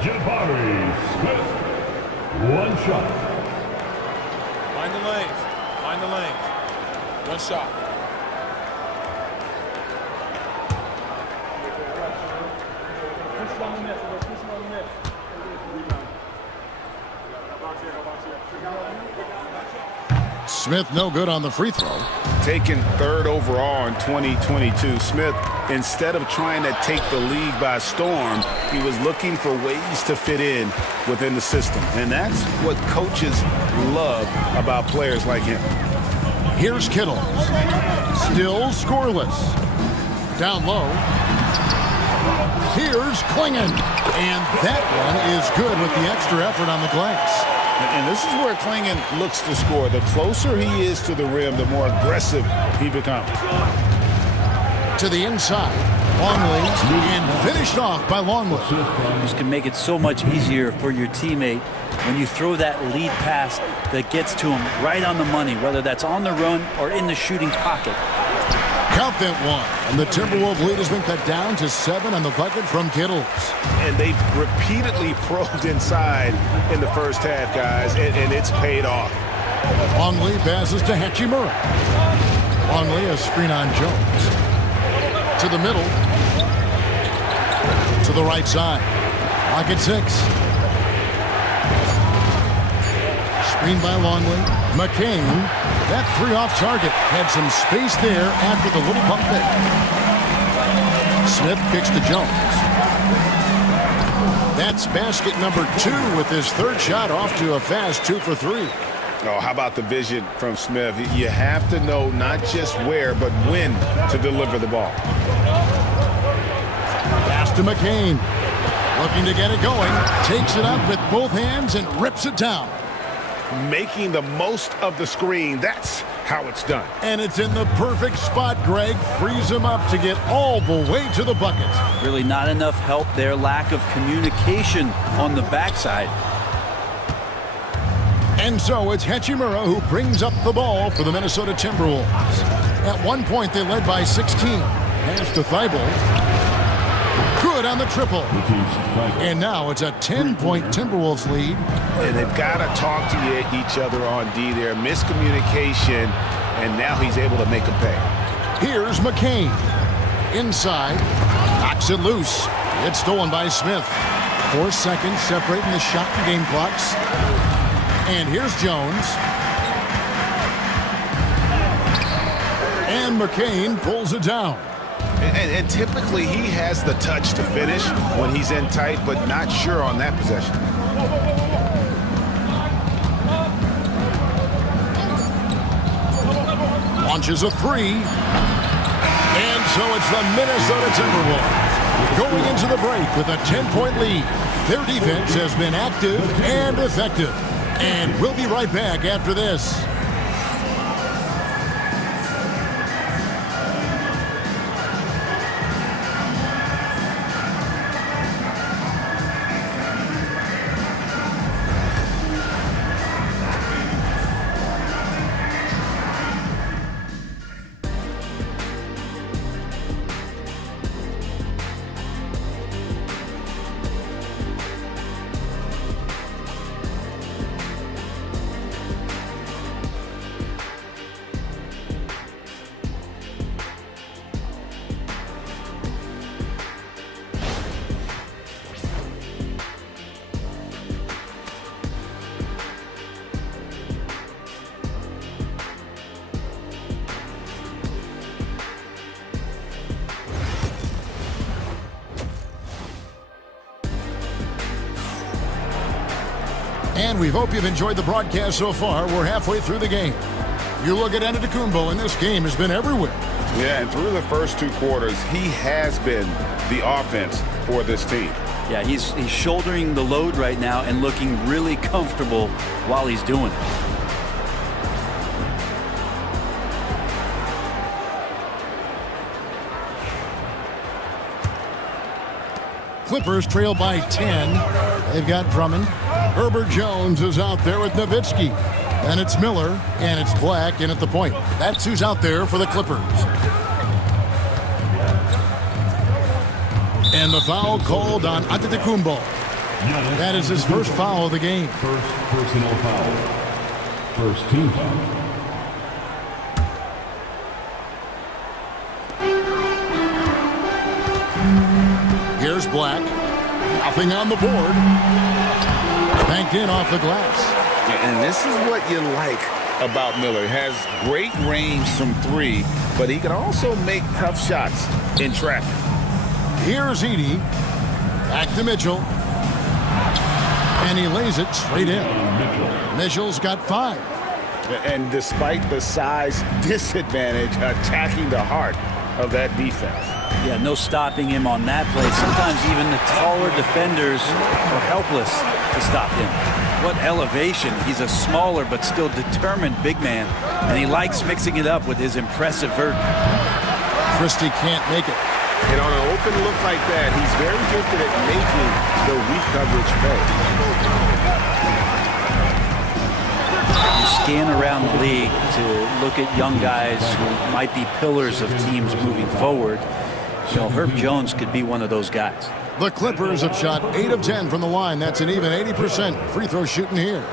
Jabari Smith. 1 shot. Mind the lanes. Mind the lanes. 1 shot. Smith no good on the free throw. Taken third overall in 2022, Smith, instead of trying to take the league by storm, he was looking for ways to fit in within the system. And that's what coaches love about players like him. Here's Kittle. Still scoreless. Down low. Here's Klingon. And that one is good with the extra effort on the glass. And this is where Klingon looks to score. The closer he is to the rim, the more aggressive he becomes. To the inside. Longley. And finished off by Longley. This can make it so much easier for your teammate when you throw that lead pass that gets to him right on the money, whether that's on the run or in the shooting pocket. Count that one. And the Timberwolves lead has been cut down to 7 on the bucket from Kittles. And they've repeatedly probed inside in the first half, guys, and it's paid off. Longley passes to Hachimura. Longley a screen on Jones. To the middle. To the right side. Lock at 6. Screen by Longley. McCain. That 3 off target. Had some space there after the little pump fake. Smith kicks to Jones. That's basket number 2 with his third shot off to a fast 2 for 3. Oh, how about the vision from Smith? You have to know not just where, but when to deliver the ball. Pass to McCain. Looking to get it going. Takes it up with both hands and rips it down. Making the most of the screen. That's how it's done. And it's in the perfect spot, Greg. Frees him up to get all the way to the bucket. Really not enough help there. Lack of communication on the backside. And so it's Hachimura who brings up the ball for the Minnesota Timberwolves. At one point, they led by 16. Pass to Thibault. Good on the triple. And now it's a 10-point Timberwolves lead. And they've got to talk to each other on D there. Miscommunication, and now he's able to make a pay. Here's McCain. Inside. Knocks it loose. It's stolen by Smith. 4 seconds separating the shot and game clocks. And here's Jones. And McCain pulls it down. And typically he has the touch to finish when he's in tight, but not sure on that possession. Launches a 3. And so it's the Minnesota Timberwolves going into the break with a 10-point lead. Their defense has been active and effective. And we'll be right back after this. And we hope you've enjoyed the broadcast so far. We're halfway through the game. You look at Antetokounmpo, and this game has been everywhere. Yeah, and through the first 2 quarters, he has been the offense for this team. Yeah, he's shouldering the load right now and looking really comfortable while he's doing it. Clippers trail by 10. They've got Drummond. Herbert Jones is out there with Nowitzki. And it's Miller, and it's Black in at the point. That's who's out there for the Clippers. And the foul called on Antetokounmpo. That is his first foul of the game. First personal foul. First team foul. Here's Black. Nothing on the board. Banked in off the glass. And this is what you like about Miller. He has great range from 3, but he can also make tough shots in traffic. Here's Edey. Back to Mitchell. And he lays it straight in. Mitchell's got 5. And despite the size disadvantage, attacking the heart of that defense. Yeah, no stopping him on that play. Sometimes even the taller defenders are helpless to stop him. What elevation. He's a smaller but still determined big man. And he likes mixing it up with his impressive vert. Christie can't make it. And on an open look like that, he's very gifted at making the weak coverage pay. You scan around the league to look at young guys who might be pillars of teams moving forward. You know, Herb Jones could be one of those guys. The Clippers have shot 8 of 10 from the line. That's an even 80% free throw shooting here.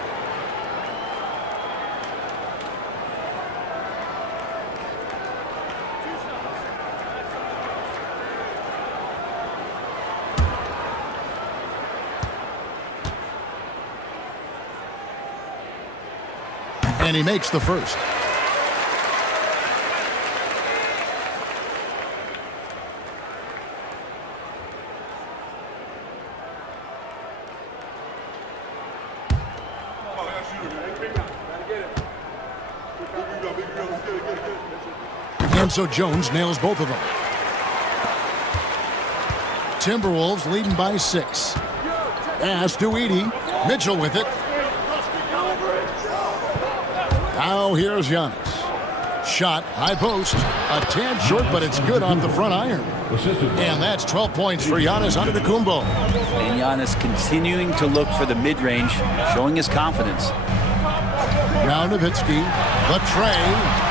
And he makes the first. And so Jones nails both of them. Timberwolves leading by 6. Pass to Edey. Mitchell with it. Now here's Giannis. Shot, high post. A tad short, but it's good off the front iron. And that's 12 points for Giannis Antetokounmpo. And Giannis continuing to look for the mid-range, showing his confidence. Now Nowitzki. The tray.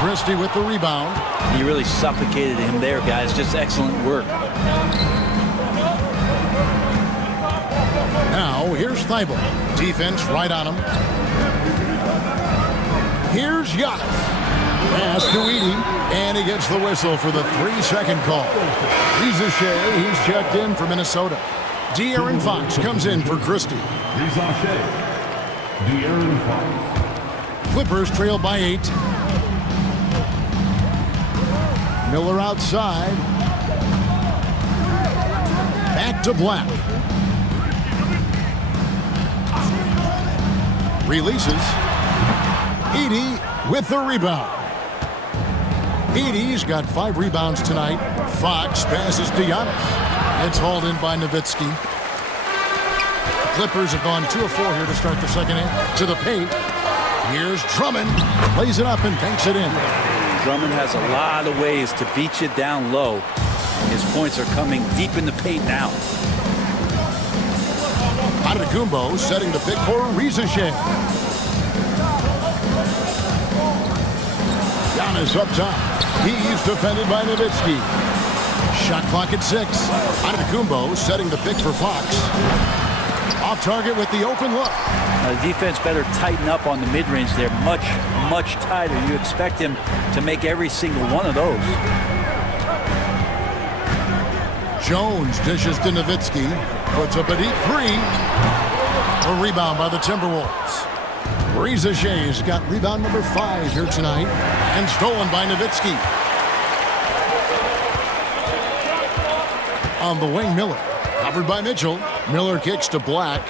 Christie with the rebound. He really suffocated him there, guys. Just excellent work. Now here's Thibault. Defense right on him. Here's Giannis. Pass to Edey. And he gets the whistle for the 3-second call. Reza Shea, he's checked in for Minnesota. De'Aaron Fox comes in for Christie. Reza Shea. De'Aaron Fox. Clippers trail by 8. Miller outside. Back to Black. Releases. Edey with the rebound. Edey's got 5 rebounds tonight. Fox passes to Giannis. It's hauled in by Nowitzki. The Clippers have gone 2 of 4 here to start the second half. To the paint. Here's Drummond. Plays it up and banks it in. Drummond has a lot of ways to beat you down low. His points are coming deep in the paint now. Antetokounmpo setting the pick for Reza Shea. Giannis up top. He's defended by Nowitzki. Shot clock at 6. Antetokounmpo setting the pick for Fox. Off target with the open look. The defense better tighten up on the mid-range there. Much, much tighter. You expect him to make every single one of those. Jones dishes to Nowitzki. Puts up a deep 3. A rebound by the Timberwolves. Reza Shea's got rebound number 5 here tonight. And stolen by Nowitzki. On the wing, Miller. Covered by Mitchell. Miller kicks to Black.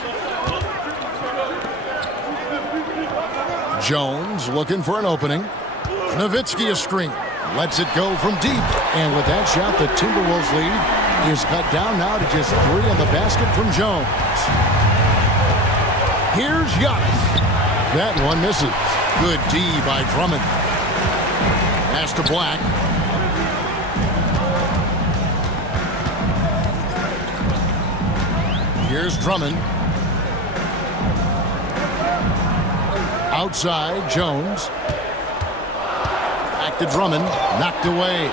Jones looking for an opening. Nowitzki a screen. Lets it go from deep. And with that shot, the Timberwolves lead is cut down now to just 3 on the basket from Jones. Here's Giannis. That one misses. Good D by Drummond. Pass to Black. Here's Drummond. Outside, Jones. Back to Drummond. Knocked away.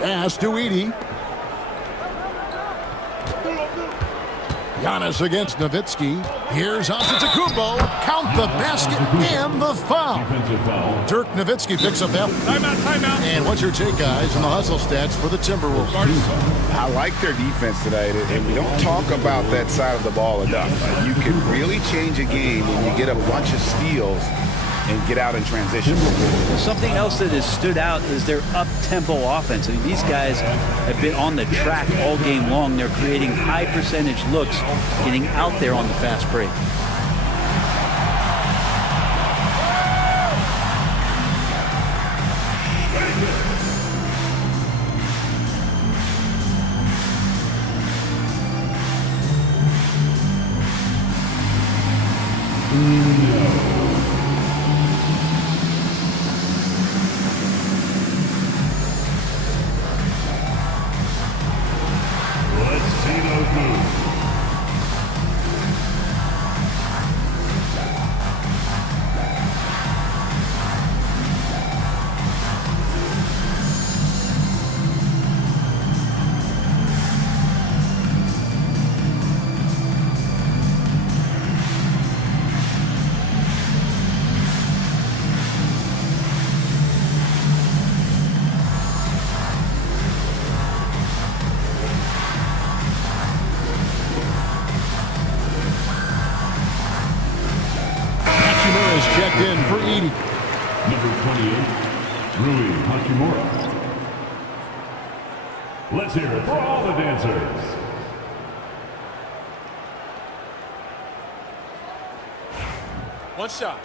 Pass to Edey. Giannis against Nowitzki. Here's Antetokounmpo. Count the basket and the foul. Dirk Nowitzki picks up that. Timeout. And what's your take, guys, on the hustle stats for the Timberwolves? I like their defense tonight, and we don't talk about that side of the ball enough. You can really change a game when you get a bunch of steals and get out in transition. Something else that has stood out is their up-tempo offense. I mean, these guys have been on the track all game long. They're creating high-percentage looks, getting out there on the fast break. Checked in for Edey. Number 28, Rui Hachimura. Let's hear it for all the dancers. One shot.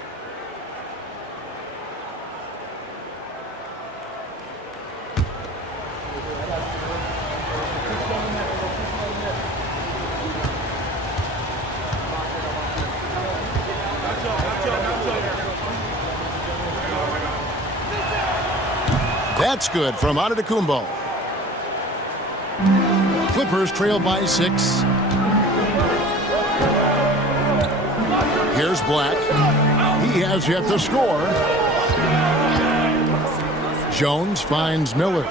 That's good from Antetokounmpo. Clippers trail by 6. Here's Black. He has yet to score. Jones finds Miller.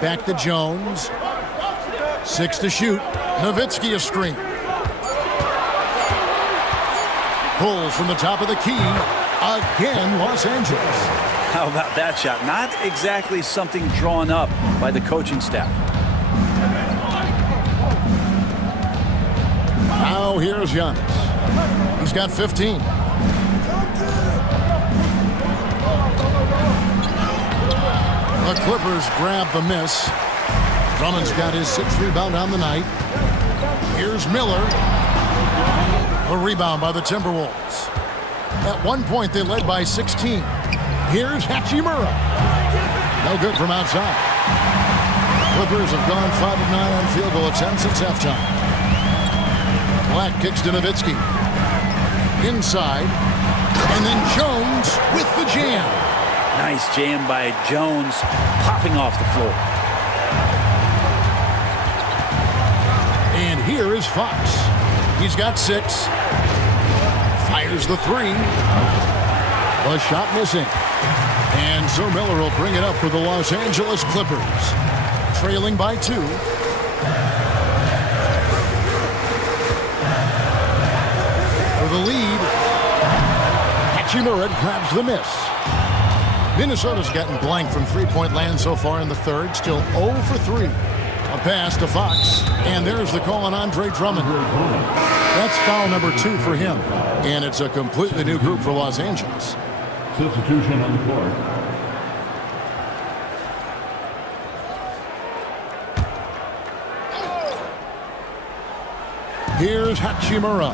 Back to Jones. 6 to shoot. Nowitzki a screen. Pulls from the top of the key. Again, Los Angeles. How about that shot? Not exactly something drawn up by the coaching staff. Now here's Giannis. He's got 15. The Clippers grab the miss. Drummond's got his 6th rebound on the night. Here's Miller. A rebound by the Timberwolves. At one point, they led by 16. Here's Hachimura. No good from outside. Clippers have gone 5 of 9 on field goal attempts since halftime. Black kicks to Nowitzki. Inside. And then Jones with the jam. Nice jam by Jones, popping off the floor. And here is Fox. He's got 6. Fires the 3. A shot missing. And so Miller will bring it up for the Los Angeles Clippers. Trailing by 2. For the lead, Hachimura grabs the miss. Minnesota's gotten blank from three-point land so far in the third. Still 0 for 3. A pass to Fox. And there's the call on Andre Drummond. That's foul number 2 for him. And it's a completely new group for Los Angeles. Substitution on the court. Here's Hachimura.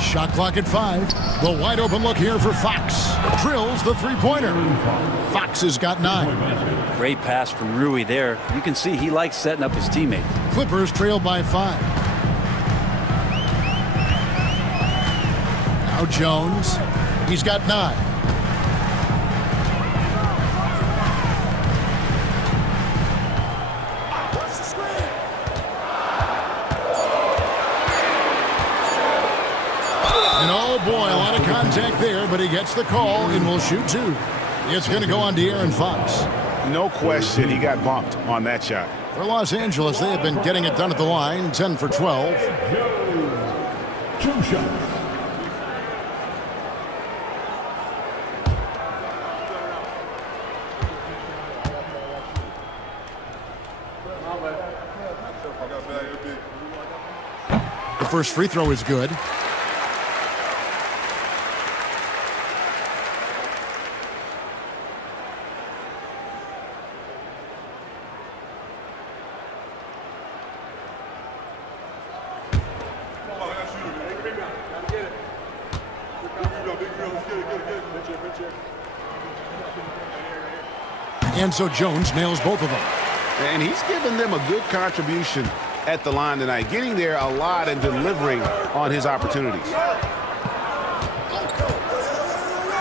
Shot clock at 5. The wide open look here for Fox. Drills the three-pointer. Fox has got 9. Great pass from Rui there. You can see he likes setting up his teammates. Clippers trail by 5. Now Jones. He's got 9. And oh boy, a lot of contact there, but he gets the call and will shoot 2. It's going to go on De'Aaron Fox. No question, he got bumped on that shot. For Los Angeles, they have been getting it done at the line, 10 for 12. 2 shots. The first free throw is good. And so Jones nails both of them. And he's given them a good contribution at the line tonight, getting there a lot and delivering on his opportunities.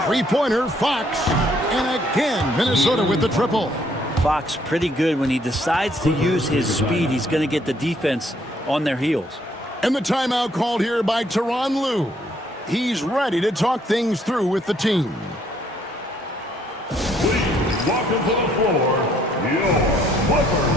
Three-pointer, Fox. And again, Minnesota with the triple. Fox pretty good when he decides to use his speed. He's going to get the defense on their heels. And the timeout called here by Tyronn Lue. He's ready to talk things through with the team. Please welcome to the floor, your Clippers.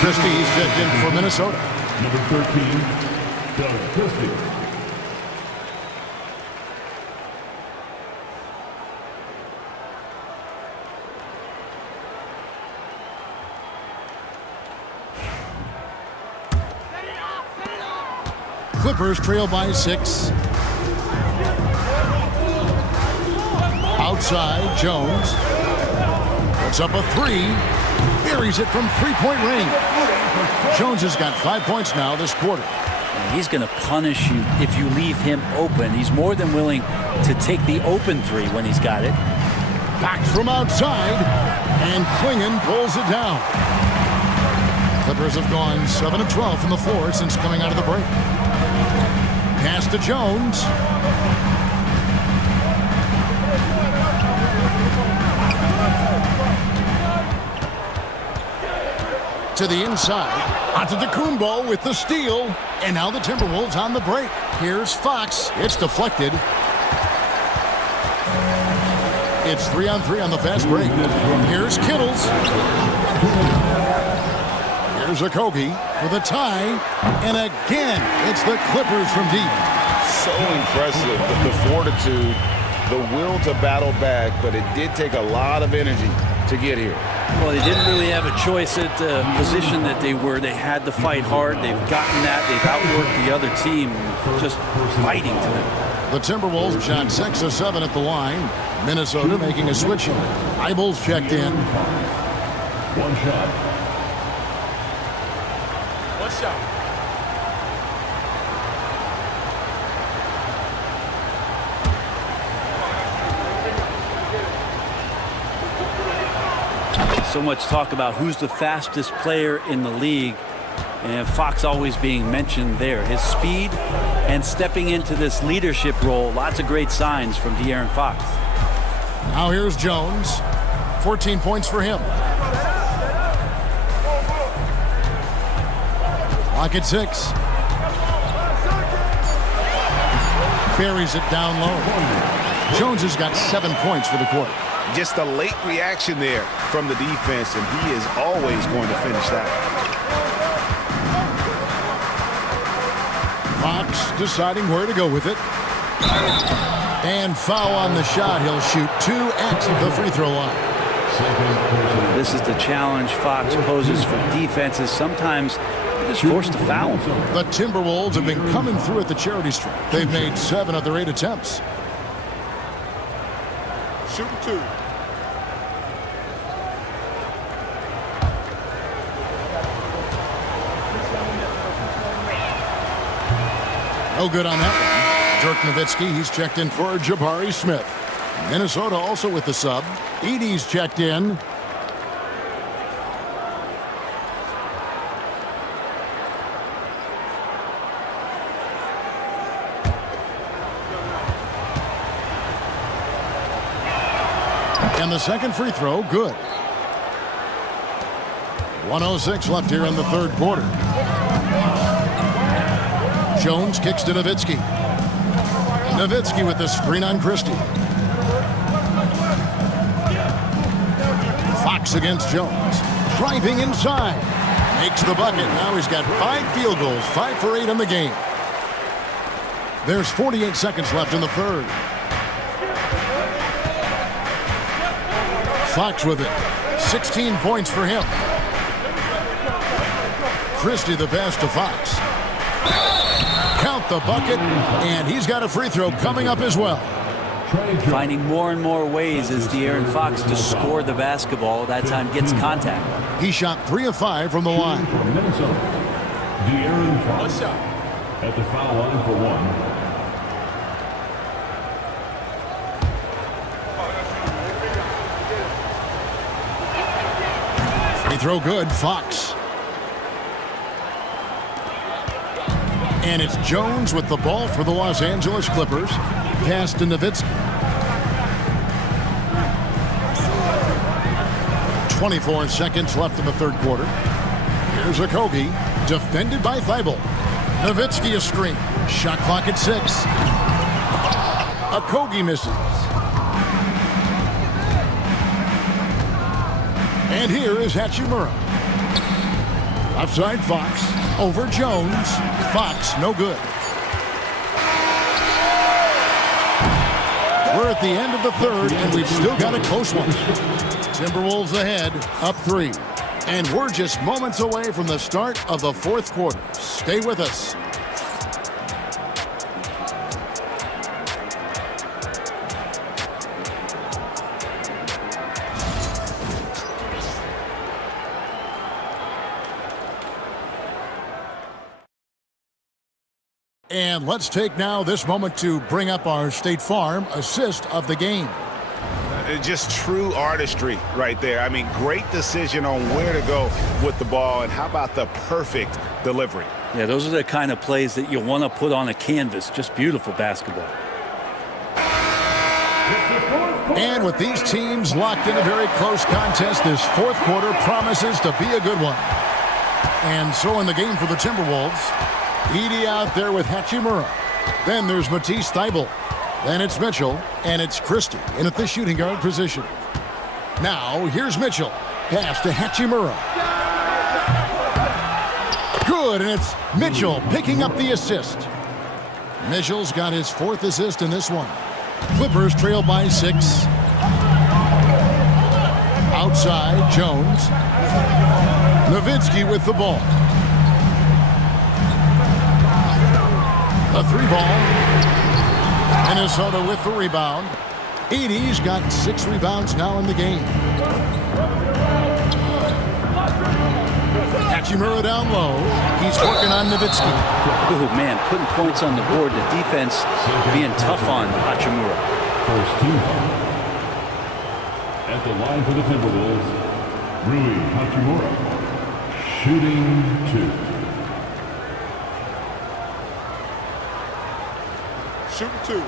Christie's checked in for Minnesota. Number 13, Doug Christie. Clippers trail by 6. Outside, Jones. Puts up a 3. Buries it from three-point range. Jones has got 5 points now this quarter. He's going to punish you if you leave him open. He's more than willing to take the open 3 when he's got it. Back from outside, and Klingon pulls it down. Clippers have gone 7 of 12 from the floor since coming out of the break. Pass to Jones. To the inside. Antetokounmpo with the steal. And now the Timberwolves on the break. Here's Fox. It's deflected. It's 3-on-3 on the fast break. Here's Kittles. Here's Okogie for the tie. And again, it's the Clippers from deep. So impressive, the fortitude, the will to battle back, but it did take a lot of energy to get here. Well, they didn't really have a choice at the position that they were. They had to fight hard. They've gotten that. They've outworked the other team, just fighting to them. The Timberwolves shot 6 of 7 at the line. Minnesota making a switch here. Eibels checked in. 1 shot. 1 shot. So much talk about who's the fastest player in the league, and Fox always being mentioned there. His speed and stepping into this leadership role, lots of great signs from De'Aaron Fox. Now here's Jones. 14 points for him. Lock at 6. Buries it down low. Jones has got 7 points for the quarter. Just a late reaction there from the defense, and he is always going to finish that. deciding where to go with it. And foul on the shot. He'll shoot 2 at the free throw line. This is the challenge Fox poses for defenses. Sometimes they're just forced to foul them. The Timberwolves have been coming through at the charity stripe. They've made 7 of their 8 attempts. Shooting 2. No good on that one. Dirk Nowitzki, he's checked in for Jabari Smith. Minnesota also with the sub. Edey's checked in. And the second free throw, good. 1:06 left here in the third quarter. Jones kicks to Nowitzki. Nowitzki with the screen on Christie. Fox against Jones. Driving inside. Makes the bucket. Now he's got 5 field goals. 5 for 8 in the game. There's 48 seconds left in the third. Fox with it. 16 points for him. Christie the pass to Fox. Count the bucket, and he's got a free throw coming up as well. Finding more and more ways as De'Aaron Fox to score the basketball. That time gets contact. He shot 3 of 5 from the line. De'Aaron Fox at the foul line for 1. Free throw good, Fox. And it's Jones with the ball for the Los Angeles Clippers. Pass to Nowitzki. 24 seconds left in the third quarter. Here's Okogie, defended by Thibault. Nowitzki a screen. Shot clock at 6. Okogie misses. And here is Hachimura. Outside Fox. Over Jones. Fox, no good. We're at the end of the third, and we've still got a close one. Timberwolves ahead, up 3. And we're just moments away from the start of the fourth quarter. Stay with us. And let's take now this moment to bring up our State Farm assist of the game. Just true artistry right there. I mean, great decision on where to go with the ball, and how about the perfect delivery? Yeah, those are the kind of plays that you want to put on a canvas. Just beautiful basketball. And with these teams locked in a very close contest, this fourth quarter promises to be a good one. And so in the game for the Timberwolves, Edey out there with Hachimura. Then there's Matisse Thybulle. Then it's Mitchell, and it's Christie in at the shooting guard position. Now, here's Mitchell. Pass to Hachimura. Good, and it's Mitchell picking up the assist. Mitchell's got his 4th assist in this one. Clippers trail by 6. Outside, Jones. Nowitzki with the ball. A 3-ball. Minnesota with the rebound. Edey's got 6 rebounds now in the game. Hachimura down low. He's working on Nowitzki. Oh, man, putting points on the board. The defense being tough on Hachimura. First team foul. At the line for the Timberwolves, Rui Hachimura, shooting 2. Shooting 2.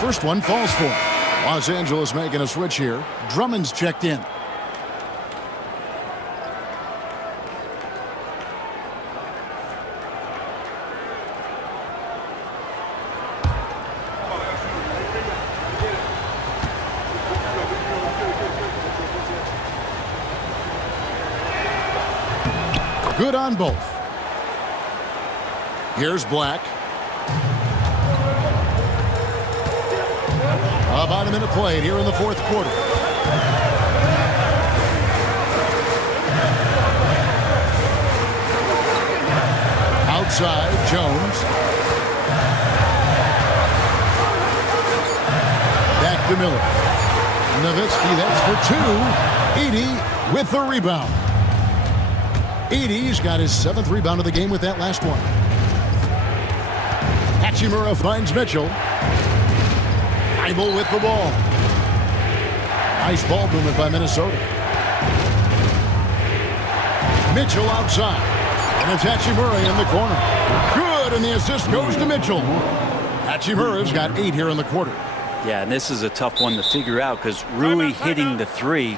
First one falls for him. Los Angeles making a switch here. Drummond's checked in. Good on both. Here's Black. About a minute played here in the fourth quarter. Outside, Jones. Back to Miller. Nowitzki, that's for two. Edey with the rebound. Edey's got his 7th rebound of the game with that last one. Hachimura finds Mitchell. Thibault with the ball. Nice ball movement by Minnesota. Mitchell outside. And it's Hachimura in the corner. Good, and the assist goes to Mitchell. Hachimura's got 8 here in the quarter. Yeah, and this is a tough one to figure out because Rui hitting the 3,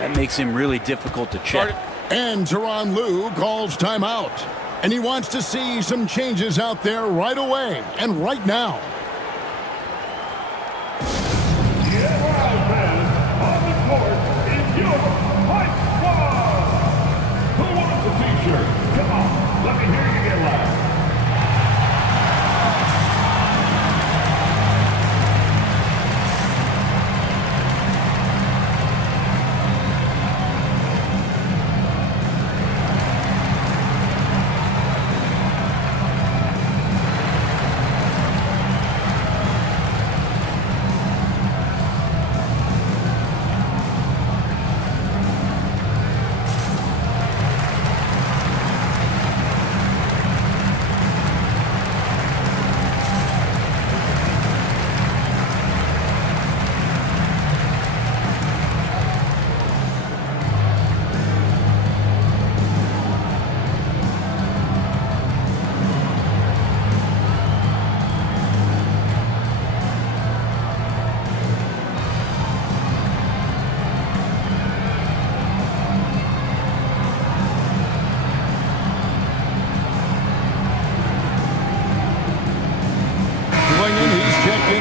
that makes him really difficult to check. And Tyronn Lue calls timeout. And he wants to see some changes out there right away and right now. On the court is your Hype Squad. Who wants a t-shirt? Come on, let me hear you get loud.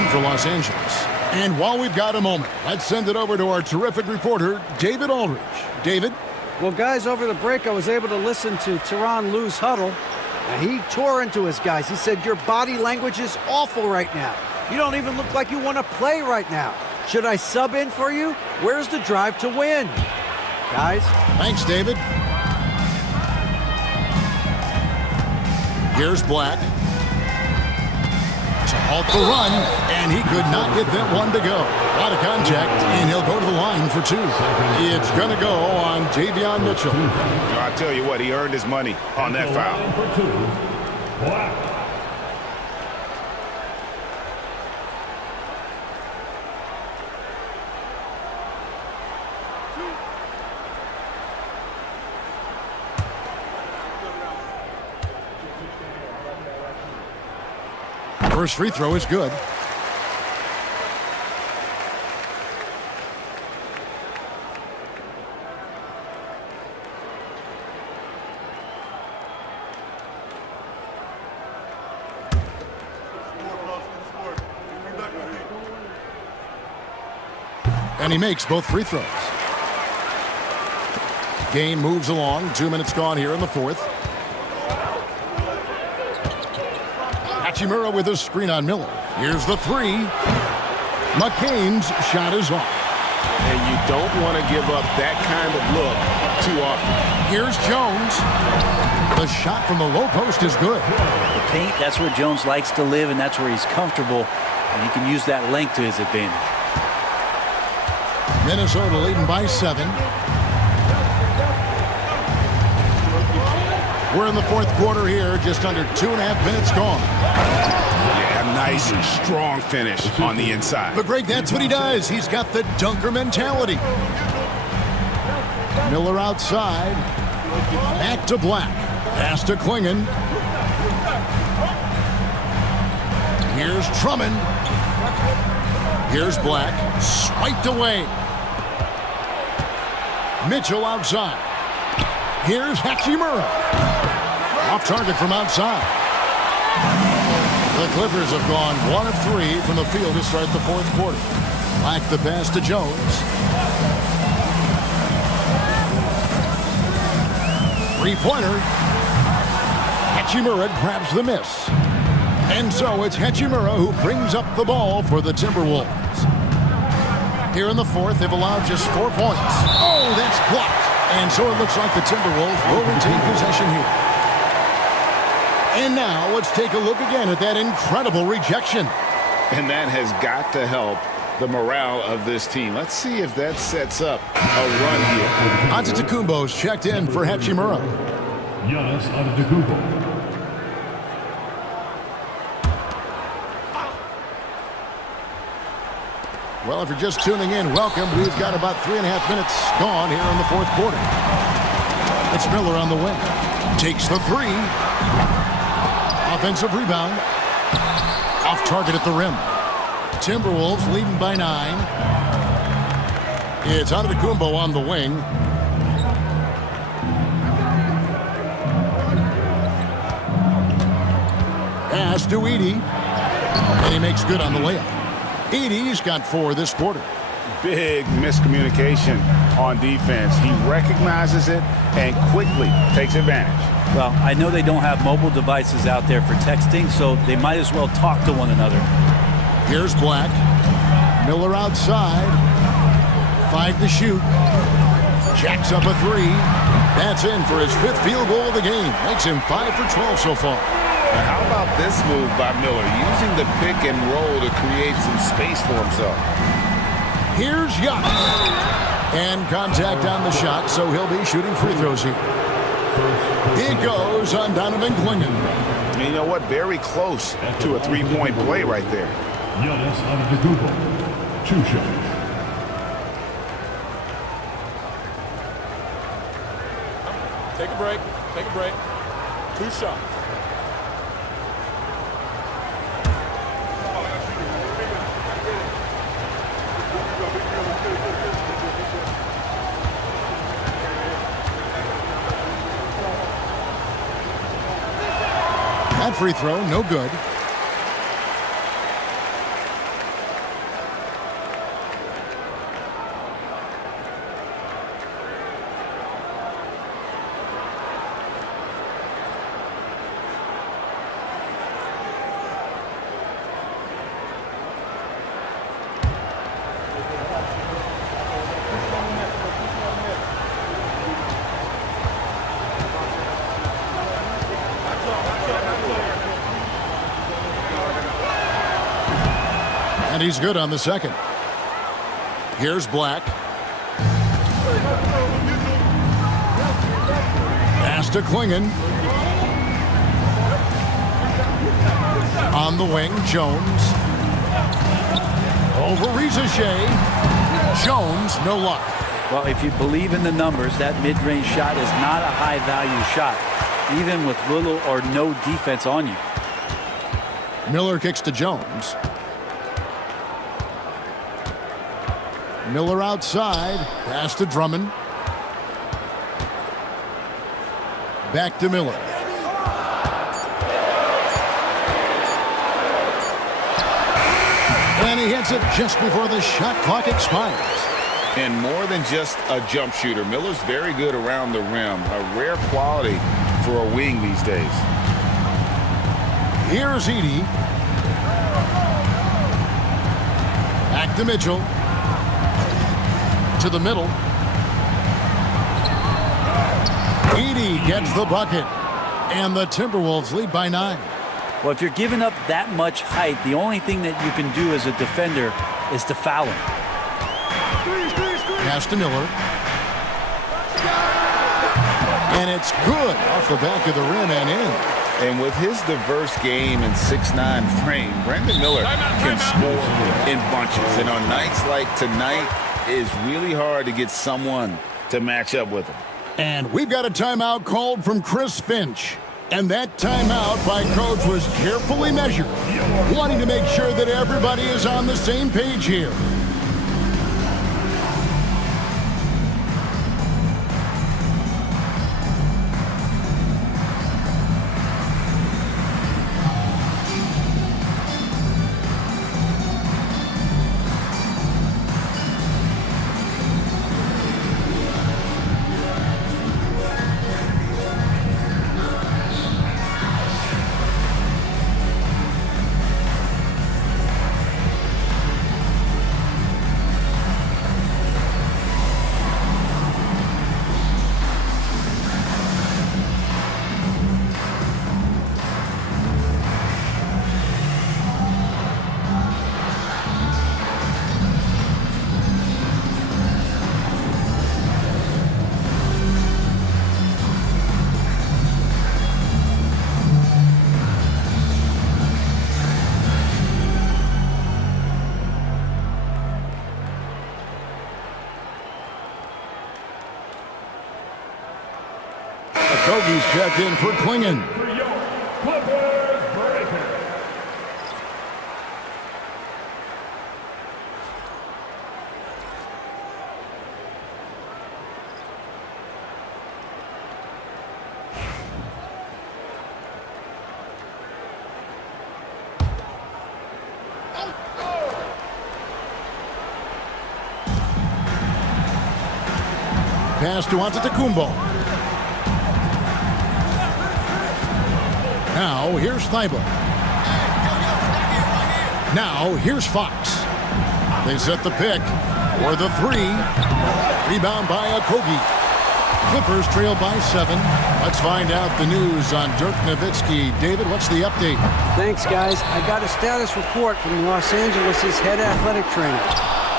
For Los Angeles. And while we've got a moment, let's send it over to our terrific reporter, David Aldridge. David? Well, guys, over the break, I was able to listen to Tyronn Lue's huddle. And he tore into his guys. He said, your body language is awful right now. You don't even look like you want to play right now. Should I sub in for you? Where's the drive to win? Guys? Thanks, David. Here's Black. To halt the run, and he could not get that one to go. A lot of contact, and he'll go to the line for 2. It's going to go on Davion Mitchell. I'll tell you what, he earned his money on that foul. For 2. Black. First free throw is good. And he makes both free throws. Game moves along. 2 minutes gone here in the fourth. Hachimura with a screen on Miller. Here's the 3. McCain's shot is off. And you don't want to give up that kind of look too often. Here's Jones. The shot from the low post is good. The paint, that's where Jones likes to live, and that's where he's comfortable. And he can use that length to his advantage. Minnesota leading by 7. We're in the fourth quarter here, just under 2.5 minutes gone. Yeah, nice, strong finish on the inside. But Greg, that's what he does. He's got the dunker mentality. Miller outside. Back to Black. Pass to Klingon. Here's Drummond. Here's Black. Swiped away. Mitchell outside. Here's Hachimura. Off target from outside. The Clippers have gone 1 of 3 from the field to start the fourth quarter. Black the pass to Jones. Three-pointer. Hachimura grabs the miss. And so it's Hachimura who brings up the ball for the Timberwolves. Here in the fourth, they've allowed just 4 points. Oh, that's blocked. And so it looks like the Timberwolves will retain possession here. And now let's take a look again at that incredible rejection. And that has got to help the morale of this team. Let's see if that sets up a run here. Antetokounmpo's checked in for Hachimura. Giannis Antetokounmpo. Well, if you're just tuning in, welcome. We've got about 3.5 minutes gone here in the fourth quarter. It's Miller on the wing. Takes the three. Offensive rebound. Off target at the rim. Timberwolves leading by 9. It's Antetokounmpo on the wing. Pass to Edey. And he makes good on the layup. Edey's got 4 this quarter. Big miscommunication on defense. He recognizes it and quickly takes advantage. Well, I know they don't have mobile devices out there for texting, so they might as well talk to one another. Here's Black. Miller outside. 5 to shoot. Jacks up a 3. That's in for his 5th field goal of the game. Makes him 5 for 12 so far. How about this move by Miller, using the pick and roll to create some space for himself? Here's Giannis. And contact on the shot, so he'll be shooting free throws here. It goes on Donovan Clingan. And you know what? Very close to a 3-point play right there. Giannis Antetokounmpo. 2 shots. Take a break. Take a break. 2 shots. That free throw, no good. And he's good on the second. Here's Black. Pass to Clingan. On the wing, Jones. Over Rizachet. Jones, no luck. Well, if you believe in the numbers, that mid-range shot is not a high-value shot, even with little or no defense on you. Miller kicks to Jones. Miller outside. Pass to Drummond. Back to Miller. And he hits it just before the shot clock expires. And more than just a jump shooter, Miller's very good around the rim. A rare quality for a wing these days. Here's Edey. Back to Mitchell. To the middle. Edey gets the bucket. And the Timberwolves lead by 9. Well, if you're giving up that much height, the only thing that you can do as a defender is to foul him. Pass to Miller. And it's good off the back of the rim and in. And with his diverse game and 6'9" frame, Brandon Miller can score in bunches. And on nights like tonight, it's really hard to get someone to match up with him. And we've got a timeout called from Chris Finch. And that timeout by Coach was carefully measured, wanting to make sure that everybody is on the same page here. Kogi's checked in for Klingon. For your Clippers Breaker. Pass to Antetokounmpo. Now here's Thibault. Now here's Fox. They set the pick for the three. Rebound by Okogie. Clippers trail by 7. Let's find out the news on Dirk Nowitzki. David, what's the update? Thanks, guys. I got a status report from Los Angeles' head athletic trainer.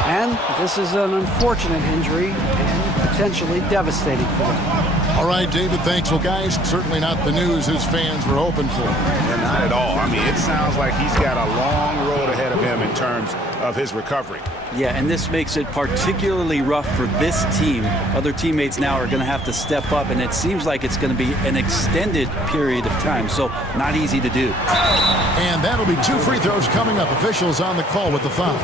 And this is an unfortunate injury and potentially devastating for them. All right, David, thanks. Well, guys, certainly not the news his fans were hoping for. Yeah, not at all. I mean, it sounds like he's got a long road ahead of him in terms of his recovery. Yeah, and this makes it particularly rough for this team. Other teammates now are going to have to step up, and it seems like it's going to be an extended period of time, so not easy to do. And that'll be 2 free throws coming up. Officials on the call with the foul.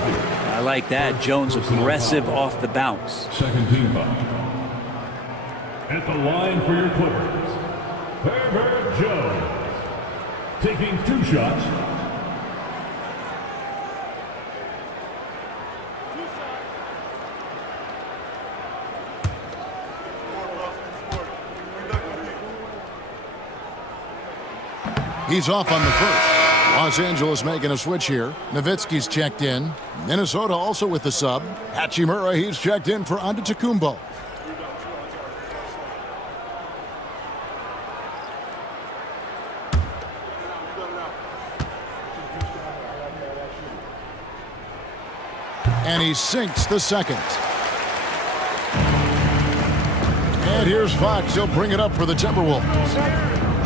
I like that. Jones aggressive off the bounce. Second team foul. At the line for your Clippers, Herbert Jones. Taking 2 shots. He's off on the first. Los Angeles making a switch here. Nowitzki's checked in. Minnesota also with the sub. Hachimura, he's checked in for Antetokounmpo. And he sinks the second. And here's Fox. He'll bring it up for the Timberwolves.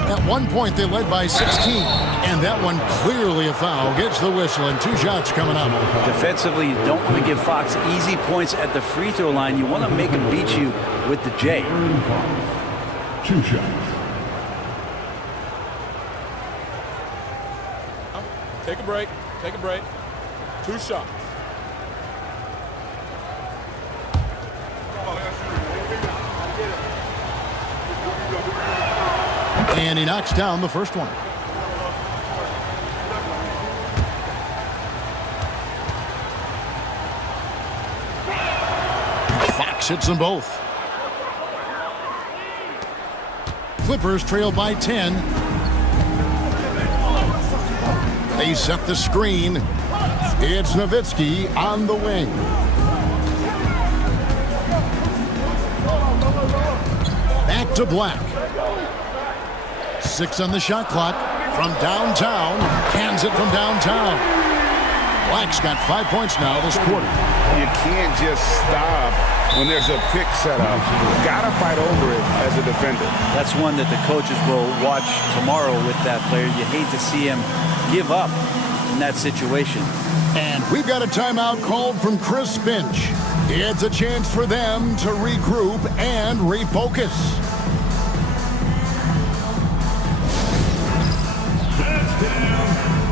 At one point, they led by 16, and that one clearly a foul. Gets the whistle, and 2 shots coming up. Defensively, you don't want to give Fox easy points at the free throw line. You want to make him beat you with the J. 2 shots. Take a break. Take a break. 2 shots. And he knocks down the first one. Fox hits them both. Clippers trail by 10. They set the screen. It's Nowitzki on the wing. Back to Black. 6 on the shot clock from downtown. Cans it from downtown. Black's got 5 points now this quarter. You can't just stop when there's a pick set up. You've got to fight over it as a defender. That's one that the coaches will watch tomorrow with that player. You hate to see him give up in that situation. And we've got a timeout called from Chris Finch. It's a chance for them to regroup and refocus. That's down.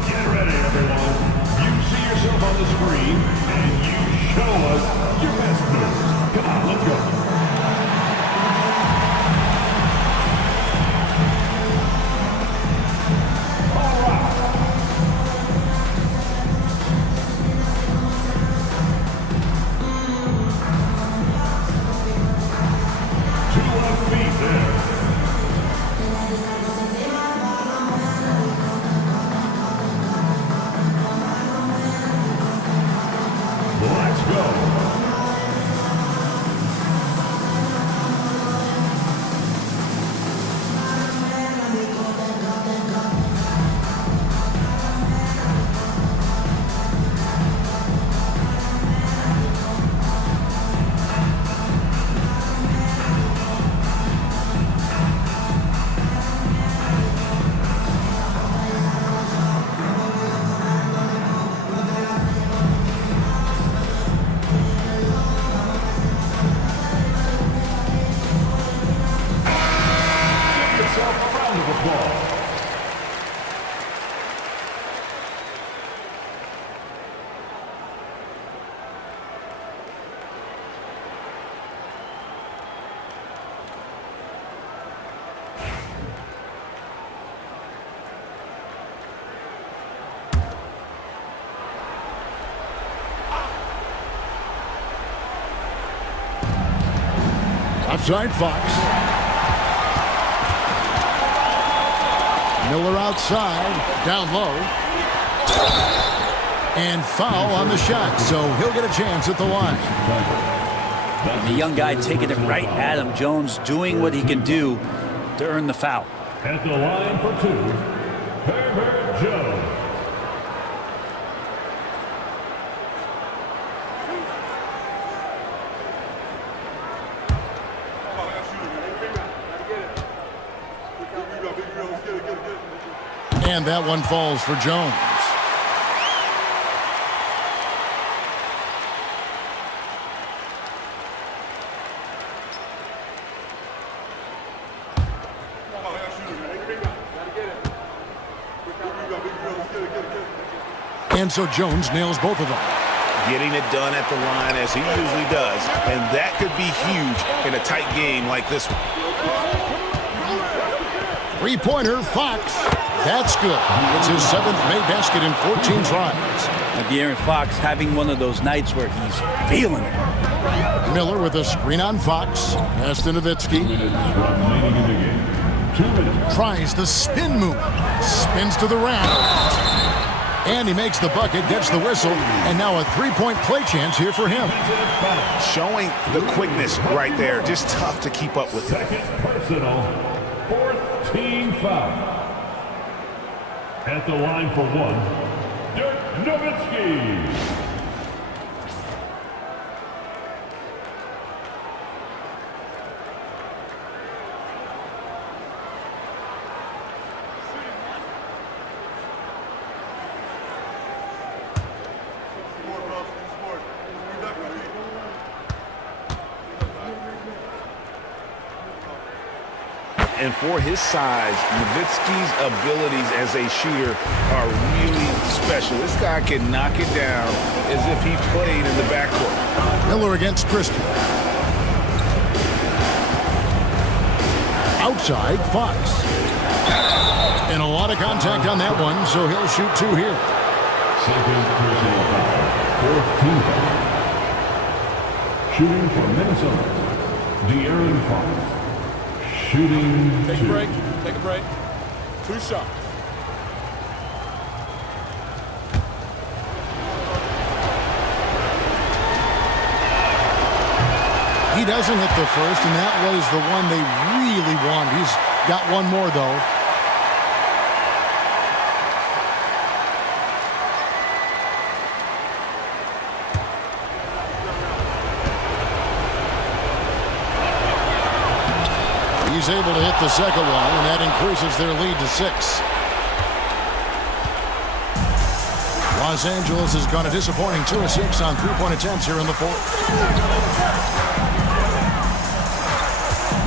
Get ready, everyone. You see yourself on the screen, and you show us your best moves. Come on, let's go. To our feet. Offside Fox. Miller outside, down low. And foul on the shot, so he'll get a chance at the line. The young guy taking it right at him. Jones doing what he can do to earn the foul. At the line for two, Herbert Jones. And that one falls for Jones. And so Jones nails both of them. Getting it done at the line as he usually does, and that could be huge in a tight game like this one. Three-pointer, Fox. That's good. It's his 7th made basket in 14 tries. De'Aaron Fox having one of those nights where he's feeling it. Miller with a screen on Fox. Pass to Nowitzki. Tries the spin move. Spins to the rim. And he makes the bucket, gets the whistle, and now a three-point play chance here for him. Showing the quickness right there. Just tough to keep up with. Second personal, 4th team foul. At the line for one, Dirk Nowitzki. And for his size, Nowitzki's abilities as a shooter are really special. This guy can knock it down as if he played in the backcourt. Miller against Christie. Outside, Fox. And a lot of contact on that one, so he'll shoot two here. Second personal foul, 4th team foul. Shooting for Minnesota, De'Aaron Fox. Shooting. Take a break. Take a break. 2 shots. He doesn't hit the first, and that was the one they really wanted. He's got one more, though. He's able to hit the second one, and that increases their lead to 6. Los Angeles has gone a disappointing 2 of 6 on three-point attempts here in the 4th.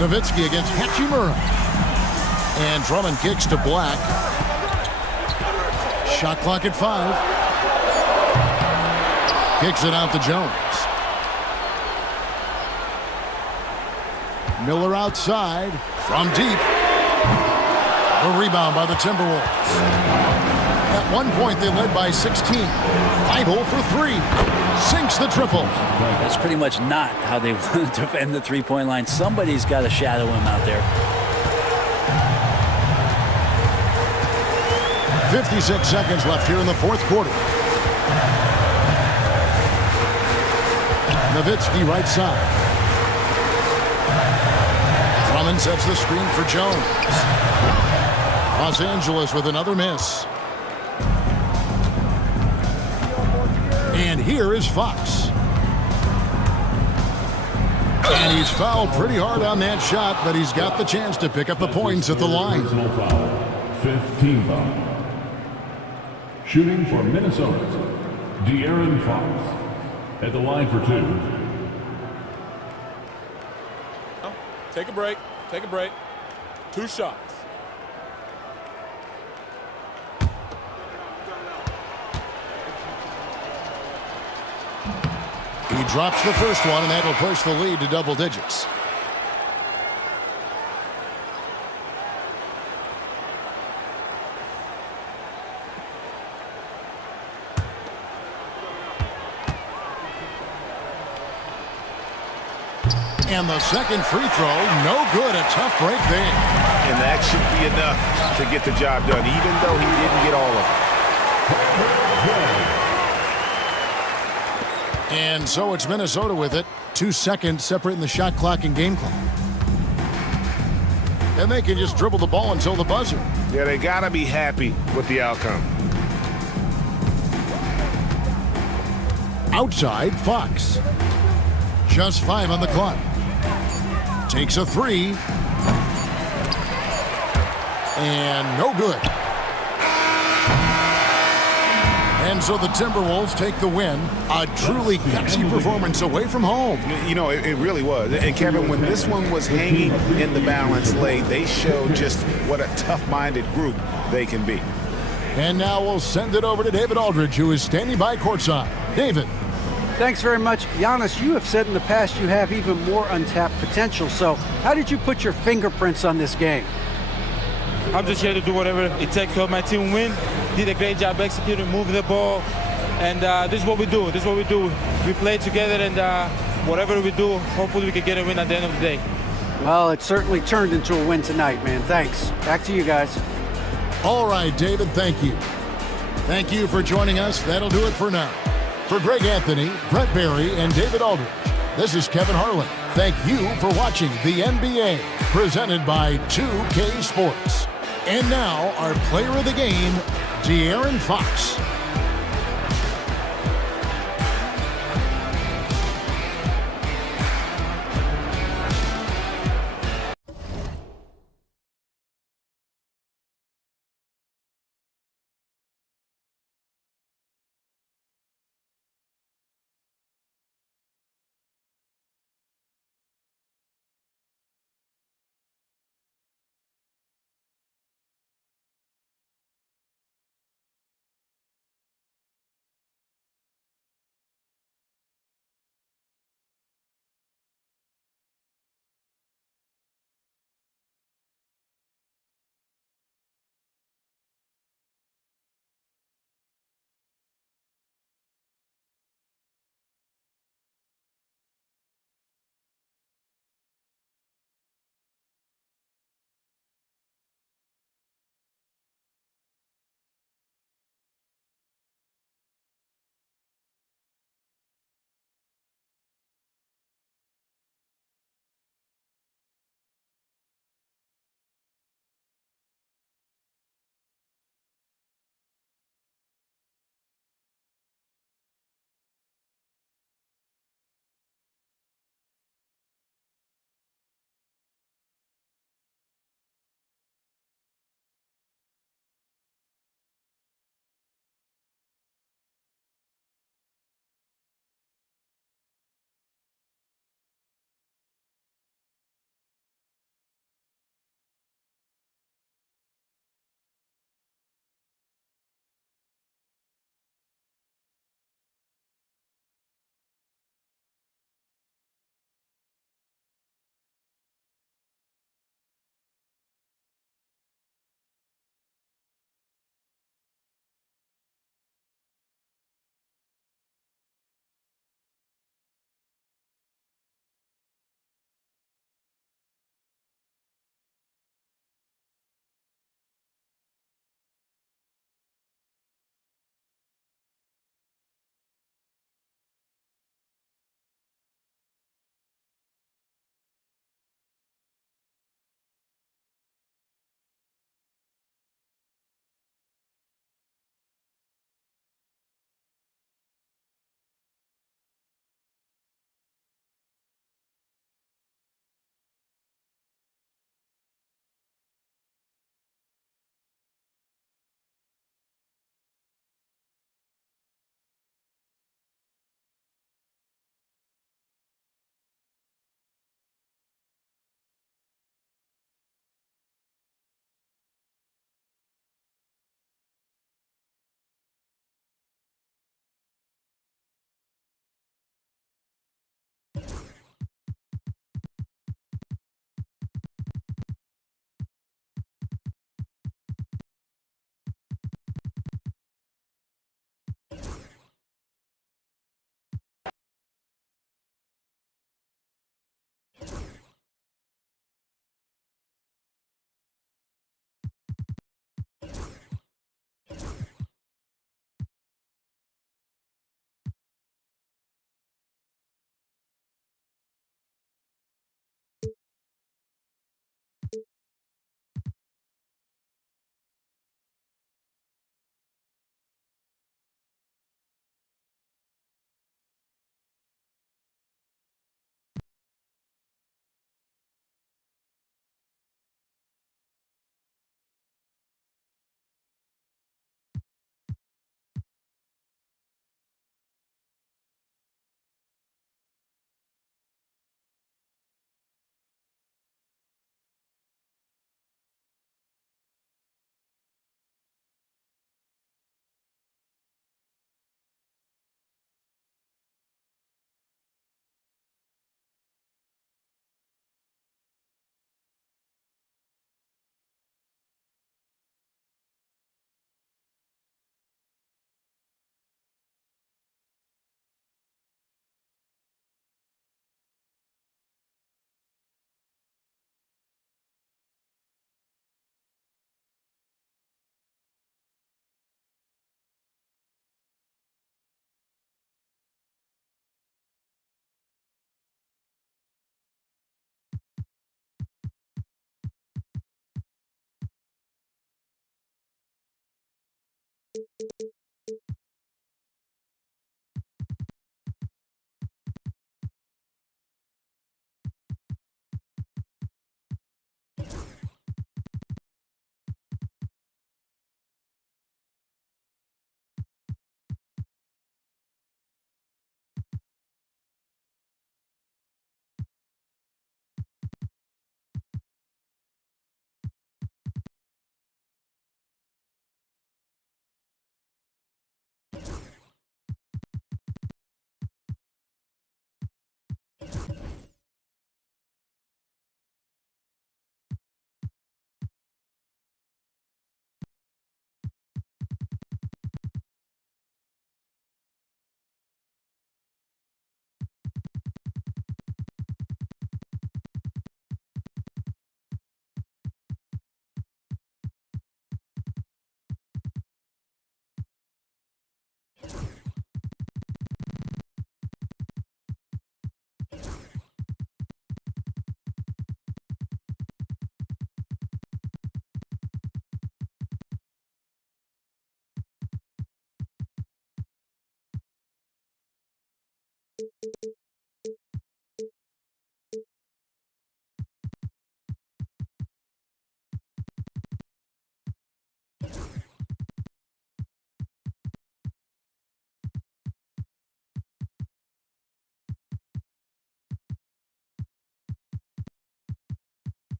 Nowitzki against Hachimura. And Drummond kicks to Black. Shot clock at 5. Kicks it out to Jones. Miller outside from deep. A rebound by the Timberwolves. At one point, they led by 16. Feibel for 3. Sinks the triple. That's pretty much not how they want to defend the three-point line. Somebody's got to shadow him out there. 56 seconds left here in the 4th quarter. Nowitzki right side. Drummond sets the screen for Jones. Los Angeles with another miss. And here is Fox. And he's fouled pretty hard on that shot, but he's got the chance to pick up the points at the line. Personal foul, 5th team foul. Shooting for Minnesota, De'Aaron Fox. At the line for 2. Take a break. Take a break. 2 shots. He drops the first one, and that will push the lead to double digits. And the second free throw, no good. A tough break there. And that should be enough to get the job done, even though he didn't get all of it. And so it's Minnesota with it. 2 seconds separating the shot clock and game clock. And they can just dribble the ball until the buzzer. Yeah, they got to be happy with the outcome. Outside, Fox. Just 5 on the clock. Takes a 3. And no good. And so the Timberwolves take the win. A truly gutsy performance away from home. You know, it really was. And Kevin, when this one was hanging in the balance late, they showed just what a tough-minded group they can be. And now we'll send it over to David Aldridge, who is standing by courtside. David. Thanks very much. Giannis, you have said in the past you have even more untapped potential. So how did you put your fingerprints on this game? I'm just here to do whatever it takes to help my team win. Did a great job executing, moving the ball. And this is what we do. This is what we do. We play together, and whatever we do, hopefully we can get a win at the end of the day. Well, it certainly turned into a win tonight, man. Thanks. Back to you guys. All right, David, thank you. Thank you for joining us. That'll do it for now. For Greg Anthony, Brett Barry, and David Aldridge, this is Kevin Harlan. Thank you for watching the NBA, presented by 2K Sports. And now, our player of the game, De'Aaron Fox.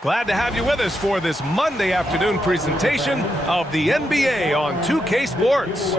Glad to have you with us for this Monday afternoon presentation of the NBA on 2K Sports.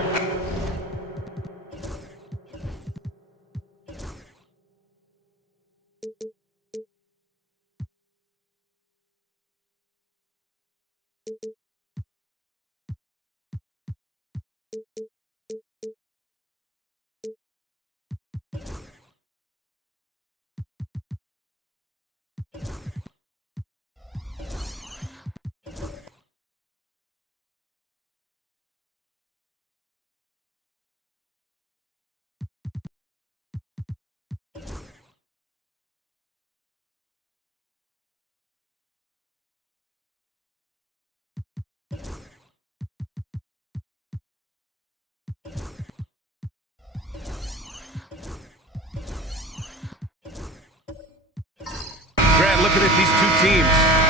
looking at these two teams,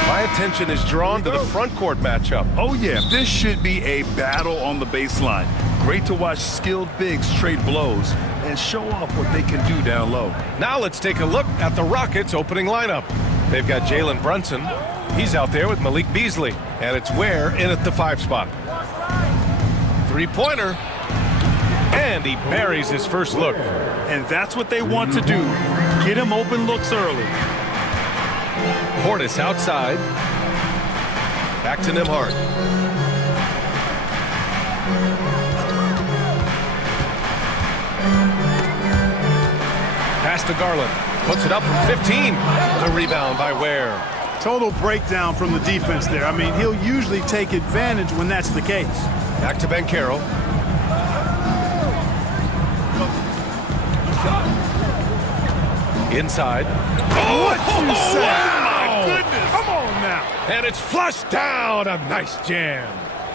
my attention is drawn to the front court matchup. Oh, yeah, this should be a battle on the baseline. Great to watch skilled bigs trade blows and show off what they can do down low. Now let's take a look at the Rockets' opening lineup. They've got Jalen Brunson. He's out there with Malik Beasley. And it's Ware in at the 5 spot. Three-pointer. And he buries his first look. And that's what they want to do. Get him open looks early. Portis outside. Back to Nembhard. Pass to Garland. Puts it up from 15. The rebound by Ware. Total breakdown from the defense there. I mean, he'll usually take advantage when that's the case. Back to Banchero. Inside. What you say? Wow. Oh, my goodness. Come on now. And it's flushed down. A nice jam.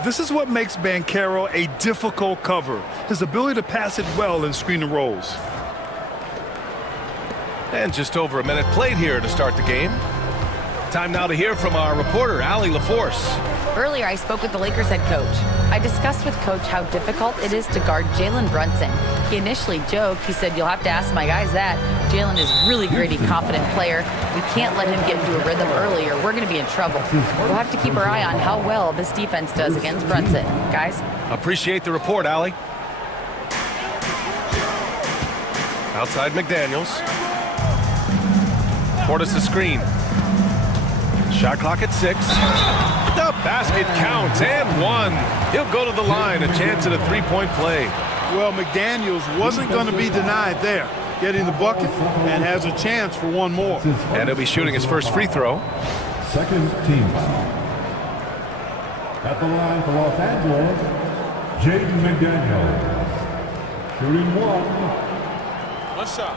This is what makes Banchero a difficult cover. His ability to pass it well and screen the rolls. And just over a minute played here to start the game. Time now to hear from our reporter, Allie LaForce. Earlier, I spoke with the Lakers head coach. I discussed with Coach how difficult it is to guard Jalen Brunson. He initially joked. He said, "You'll have to ask my guys that. Jalen is a really gritty, confident player. We can't let him get into a rhythm early or we're going to be in trouble. We'll have to keep our eye on how well this defense does against Brunson." Guys? Appreciate the report, Allie. Outside McDaniels. Portis a screen. Shot clock at 6. The basket counts and 1. He'll go to the line, a chance at a three-point play. Well, McDaniels wasn't going to be denied there. Getting the bucket and has a chance for one more. And he'll be shooting his first free throw. Second team. At the line for Los Angeles, Jaden McDaniels. Shooting 1. One shot.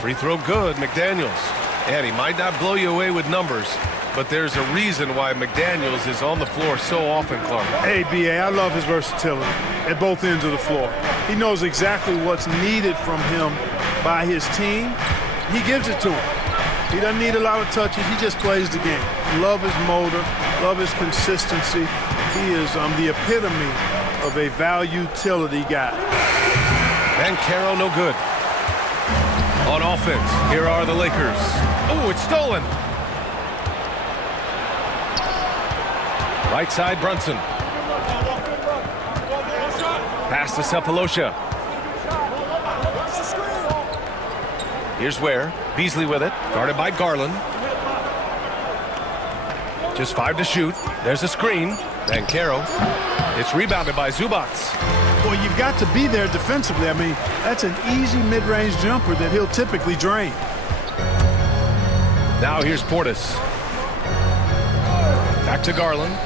Free throw good, McDaniels. And he might not blow you away with numbers, but there's a reason why McDaniels is on the floor so often, Clark. Hey, B.A., I love his versatility at both ends of the floor. He knows exactly what's needed from him by his team. He gives it to him. He doesn't need a lot of touches. He just plays the game. Love his motor, love his consistency. He is the epitome of a value-utility guy. Banchero no good. On offense, here are the Lakers. Oh, it's stolen. Right side, Brunson. Pass to Sefolosha. Here's Ware. Beasley with it. Guarded by Garland. Just 5 to shoot. There's a screen. Banchero. It's rebounded by Zubac. Well, you've got to be there defensively. I mean, that's an easy mid-range jumper that he'll typically drain. Now here's Portis. Back to Garland.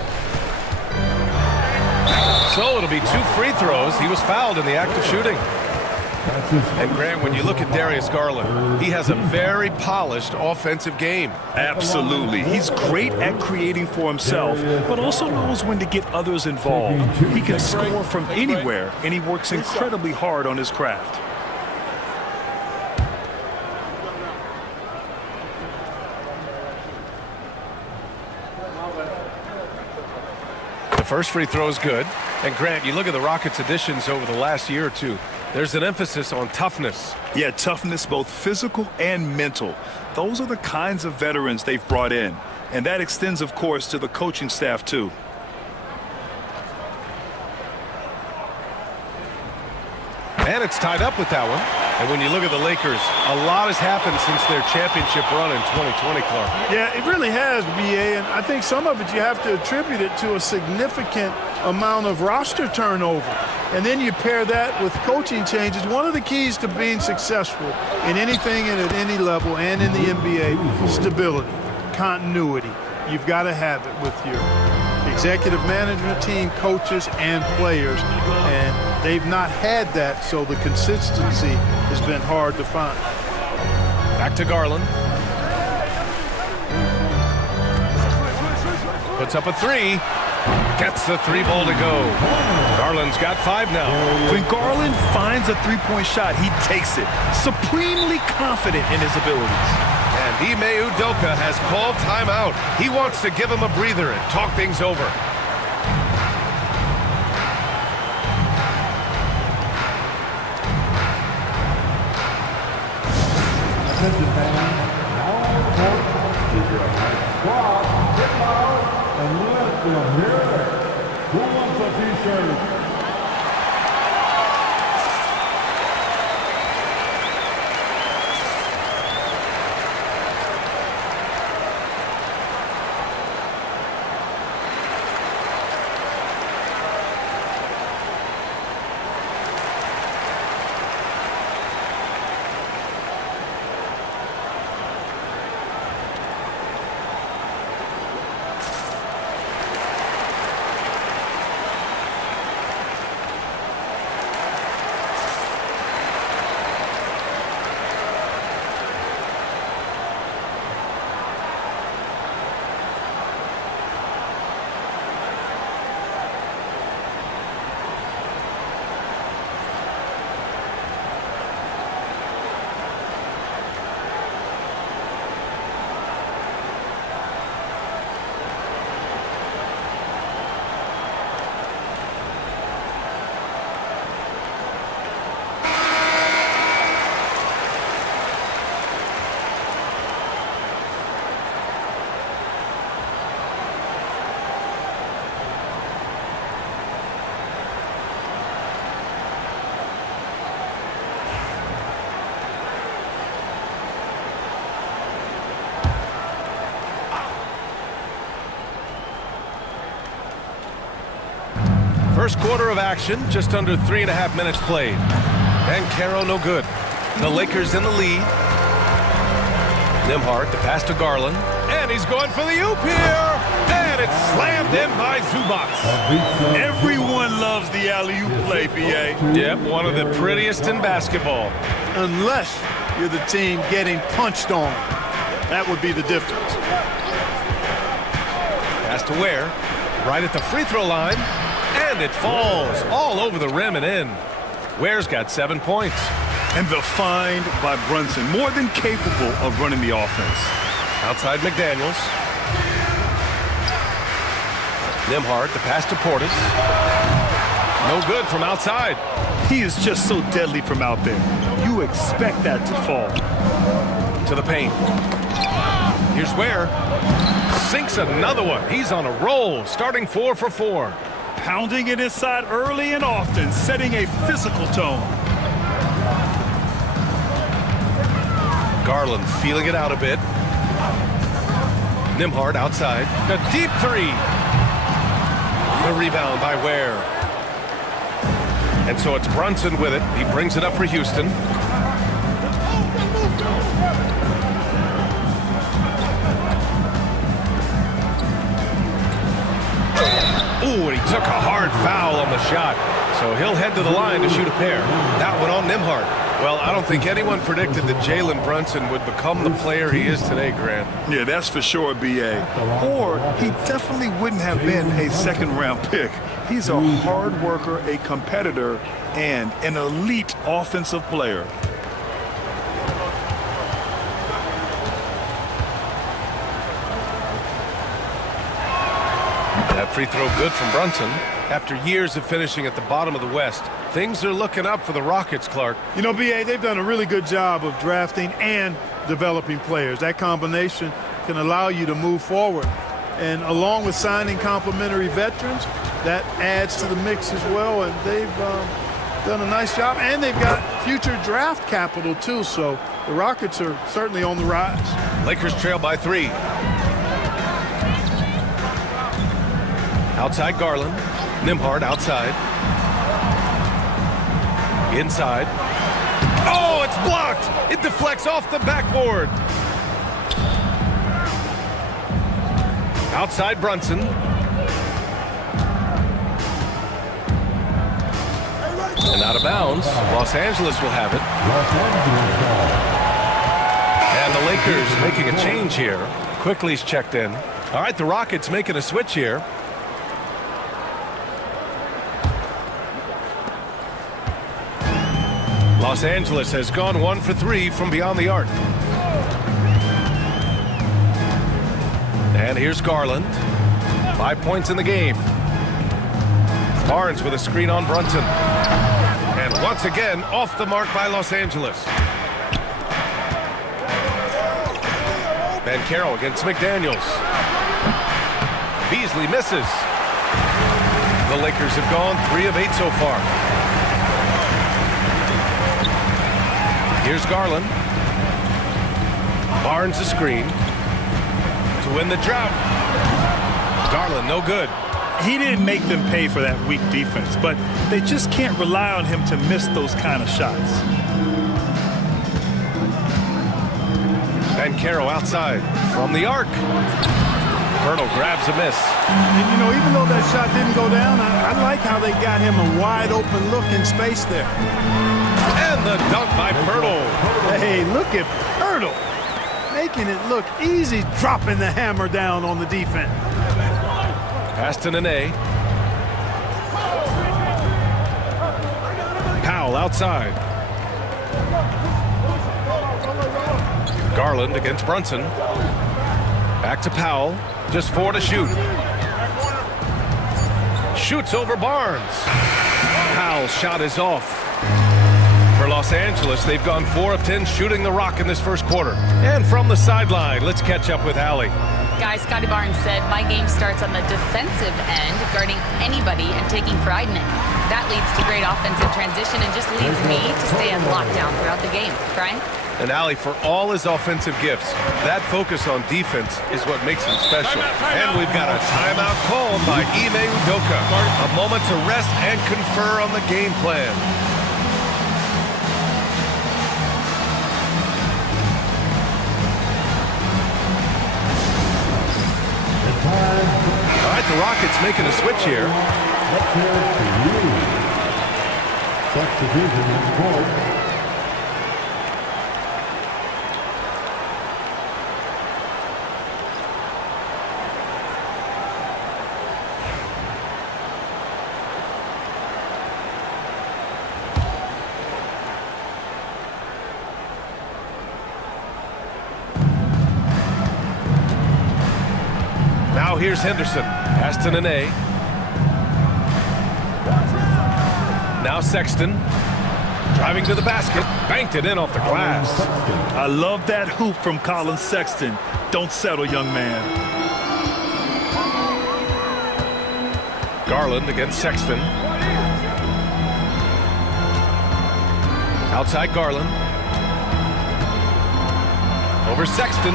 So it'll be 2 free throws. He was fouled in the act of shooting. And Grant, when you look at Darius Garland, he has a very polished offensive game. Absolutely. He's great at creating for himself, but also knows when to get others involved. He can score from anywhere, and he works incredibly hard on his craft. The first free throw is good. And Grant, you look at the Rockets' additions over the last year or two. There's an emphasis on toughness. Yeah, toughness, both physical and mental. Those are the kinds of veterans they've brought in. And that extends, of course, to the coaching staff, too. And it's tied up with that one. And when you look at the Lakers, a lot has happened since their championship run in 2020, Clark. Yeah, it really has, B.A., and I think some of it you have to attribute it to a significant amount of roster turnover. And then you pair that with coaching changes. One of the keys to being successful in anything and at any level and in the NBA, stability, continuity. You've got to have it with your executive management team, coaches, and players. And they've not had that, so the consistency has been hard to find. Back to Garland. Puts up a 3. Gets the 3 ball to go. Garland's got 5 now. When Garland finds a three-point shot, he takes it. Supremely confident in his abilities. And Ime Udoka has called timeout. He wants to give him a breather and talk things over. Attention fans, now on the court is your next squad. Get loud and let them hear it. Who wants a t-shirt? First quarter of action, just under 3.5 minutes played. And Caro no good. The Lakers in the lead. Nembhard, the pass to Garland. And he's going for the oop here. And it's slammed in by Zubac. Everyone loves the alley-oop play, B.A. Yep, one of the prettiest in basketball. Unless you're the team getting punched on. That would be the difference. Pass to Ware. Right at the free throw line. And it falls all over the rim and in. Ware's got 7 points. And the find by Brunson, more than capable of running the offense. Outside McDaniels. Nembhard, the pass to Portis. No good from outside. He is just so deadly from out there. You expect that to fall. To the paint. Here's Ware. Sinks another one. He's on a roll, starting 4 for 4. Pounding it inside early and often, setting a physical tone. Garland feeling it out a bit. Nembhard outside. A deep 3. The rebound by Ware. And so it's Brunson with it. He brings it up for Houston. Ooh, and he took a hard foul on the shot. So he'll head to the line to shoot a pair. That one on Nembhard. Well, I don't think anyone predicted that Jalen Brunson would become the player he is today, Grant. Yeah, that's for sure, B.A. Or he definitely wouldn't have been a second-round pick. He's a hard worker, a competitor, and an elite offensive player. That free throw good from Brunson. After years of finishing at the bottom of the West, things are looking up for the Rockets, Clark. You know, B.A., they've done a really good job of drafting and developing players. That combination can allow you to move forward. And along with signing complementary veterans, that adds to the mix as well. And they've done a nice job. And they've got future draft capital, too. So the Rockets are certainly on the rise. Lakers trail by 3. Outside Garland. Nembhard outside. Inside. Oh, it's blocked! It deflects off the backboard. Outside Brunson. And out of bounds. Los Angeles will have it. And the Lakers making a change here. Quickly's checked in. All right, the Rockets making a switch here. Los Angeles has gone 1 for 3 from beyond the arc. And here's Garland. 5 points in the game. Barnes with a screen on Brunson. And once again, off the mark by Los Angeles. Banchero against McDaniels. Beasley misses. The Lakers have gone 3 of 8 so far. Here's Garland. Barnes a screen to win the drought. Garland no good. He didn't make them pay for that weak defense, but they just can't rely on him to miss those kind of shots. Banchero outside from the arc. Pirtle grabs a miss. And, you know, even though that shot didn't go down, I like how they got him a wide open look in space there. And the dunk by Pirtle. Hey, look at Pirtle. Making it look easy, dropping the hammer down on the defense. Pass to Nene. Powell outside. Garland against Brunson. Back to Powell. Just 4 to shoot. Shoots over Barnes. Powell's shot is off. For Los Angeles, they've gone 4 of 10 shooting the rock in this first quarter. And from the sideline, let's catch up with Allie. Guys, Scotty Barnes said, my game starts on the defensive end, guarding anybody and taking pride in it. That leads to great offensive transition and just leads me to stay on lockdown throughout the game. Brian? And Allie, for all his offensive gifts, that focus on defense is what makes him special. And we've got a timeout called by Ime Udoka. A moment to rest and confer on the game plan. All right, the Rockets making a switch here. Substitution on court. Now here's Henderson. Pass to Nene. Now Sexton. Driving to the basket. Banked it in off the glass. I love that hoop from Colin Sexton. Don't settle, young man. Garland against Sexton. Outside Garland. Over Sexton.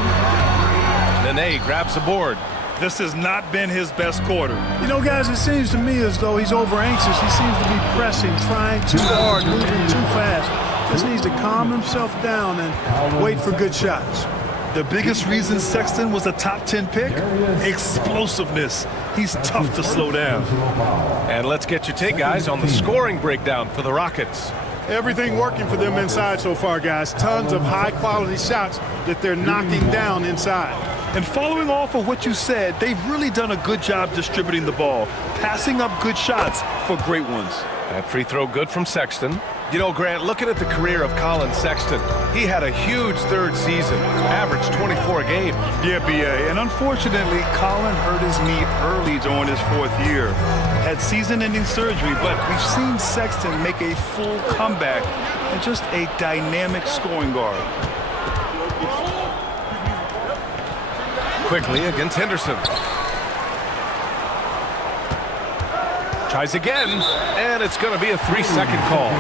Nene grabs the board. This has not been his best quarter. You know, guys, it seems to me as though he's over anxious. He seems to be pressing, trying too hard, moving too fast. Just needs to calm himself down and wait for good shots. The biggest reason Sexton was a top 10 pick? Explosiveness. He's tough to slow down. And let's get your take, guys, on the scoring breakdown for the Rockets. Everything working for them inside so far, guys. Tons of high-quality shots that they're knocking down inside. And following off of what you said, they've really done a good job distributing the ball, passing up good shots for great ones. That free throw good from Sexton. You know, Grant, looking at the career of Colin Sexton, he had a huge third season, averaged 24 a game. Yeah, B.A., and unfortunately, Colin hurt his knee early during his 4th year. Had season-ending surgery, but we've seen Sexton make a full comeback and just a dynamic scoring guard. Quickly against Henderson. Tries again, and it's going to be a 3-second call.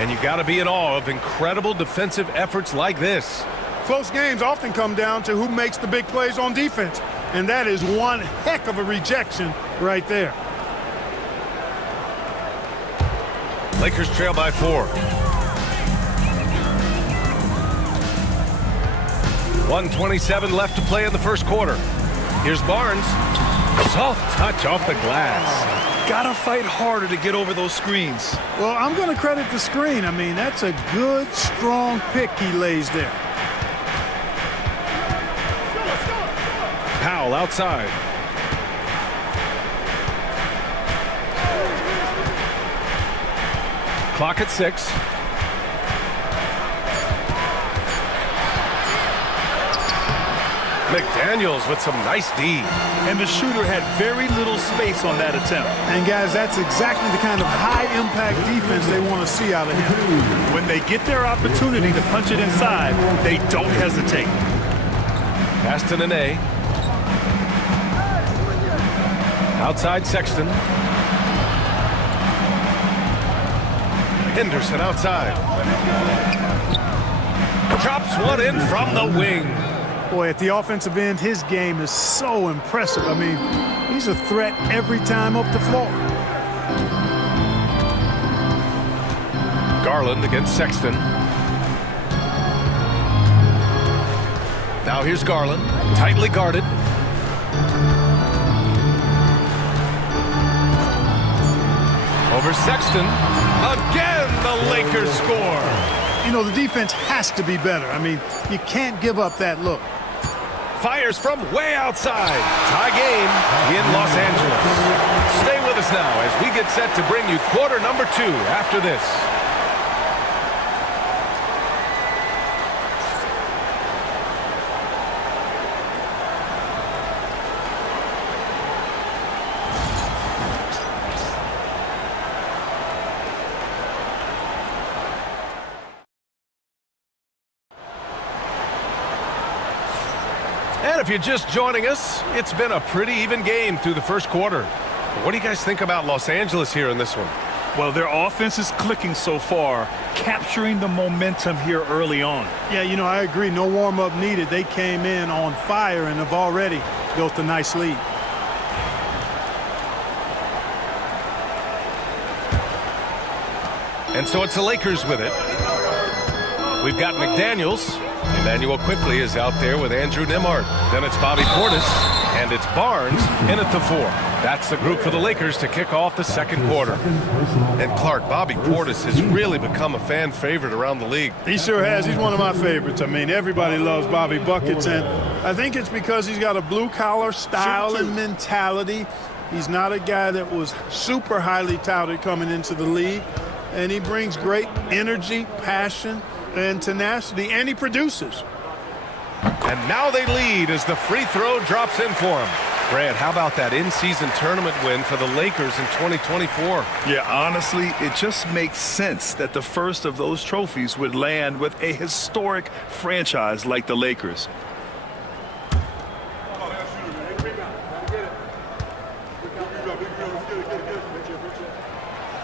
And you got to be in awe of incredible defensive efforts like this. Close games often come down to who makes the big plays on defense, and that is one heck of a rejection right there. Lakers trail by 4. 1:27 left to play in the first quarter. Here's Barnes. Soft touch off the glass. Gotta fight harder to get over those screens. Well, I'm going to credit the screen. I mean, that's a good, strong pick he lays there. Powell outside. Clock at 6. McDaniels with some nice D. And the shooter had very little space on that attempt. And guys, that's exactly the kind of high-impact defense they want to see out of him. When they get their opportunity to punch it inside, they don't hesitate. Pass to Nene. Outside Sexton. Henderson outside. Drops one in from the wing. Boy, at the offensive end, his game is so impressive. I mean, he's a threat every time up the floor. Garland against Sexton. Now here's Garland, tightly guarded. Over Sexton. Again, the Lakers score. You know, the defense has to be better. I mean, you can't give up that look. Fires from way outside. Tie game in Los Angeles. Stay with us now as we get set to bring you quarter number 2 after this. And if you're just joining us, it's been a pretty even game through the first quarter. What do you guys think about Los Angeles here in this one? Well, their offense is clicking so far, capturing the momentum here early on. Yeah, you know, I agree. No warm-up needed. They came in on fire and have already built a nice lead. And so it's the Lakers with it. We've got McDaniels. Emmanuel quickly is out there with Andrew Nembhard. Then it's Bobby Portis, and it's Barnes in at the 4. That's the group for the Lakers to kick off the second quarter. And Clark, Bobby Portis has really become a fan favorite around the league. He sure has. He's one of my favorites. I mean, everybody loves Bobby Buckets, and I think it's because he's got a blue-collar style and mentality. He's not a guy that was super highly touted coming into the league, and he brings great energy, passion, and tenacity, and he produces. And now they lead as the free throw drops in for him. Brad, how about that in-season tournament win for the Lakers in 2024? Yeah, honestly, it just makes sense that the first of those trophies would land with a historic franchise like the Lakers.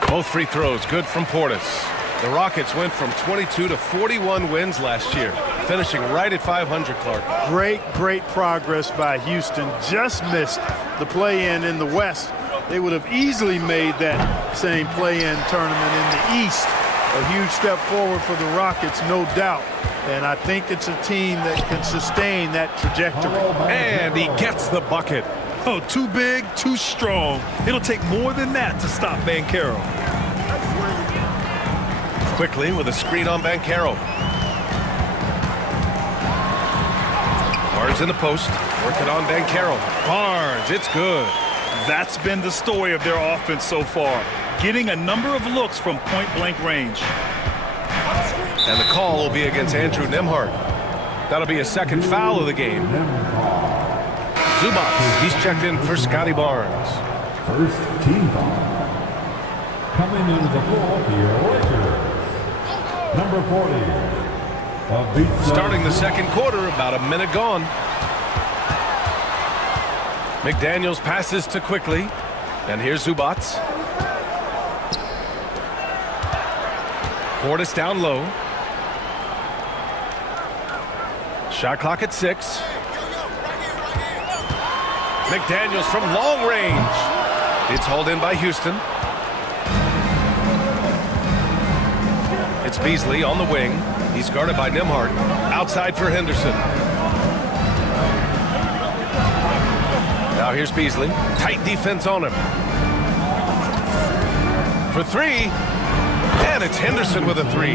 Both free throws good from Portis. The Rockets went from 22 to 41 wins last year, finishing right at 500, Clark. Great progress by Houston. Just missed the play-in in the West. They would have easily made that same play-in tournament in the East. A huge step forward for the Rockets, no doubt. And I think it's a team that can sustain that trajectory. And he gets the bucket. Oh, too big, too strong. It'll take more than that to stop Banchero. Quickly with a screen on Banchero. Barnes in the post, working on Banchero. Barnes, it's good. That's been the story of their offense so far, getting a number of looks from point-blank range. And the call will be against Andrew Nembhard. That'll be a second foul of the game. Zubac, he's checked in for Scotty Barnes. First team foul. Coming into the floor for your Lakers. Number 40. Starting the second quarter, about a minute gone. McDaniels passes to Quickly. And here's Zubac. Portis down low. Shot clock at 6. McDaniels from long range. It's hauled in by Houston. It's Beasley on the wing. He's guarded by Nembhard. Outside for Henderson. Now here's Beasley. Tight defense on him. For 3. And it's Henderson with a 3.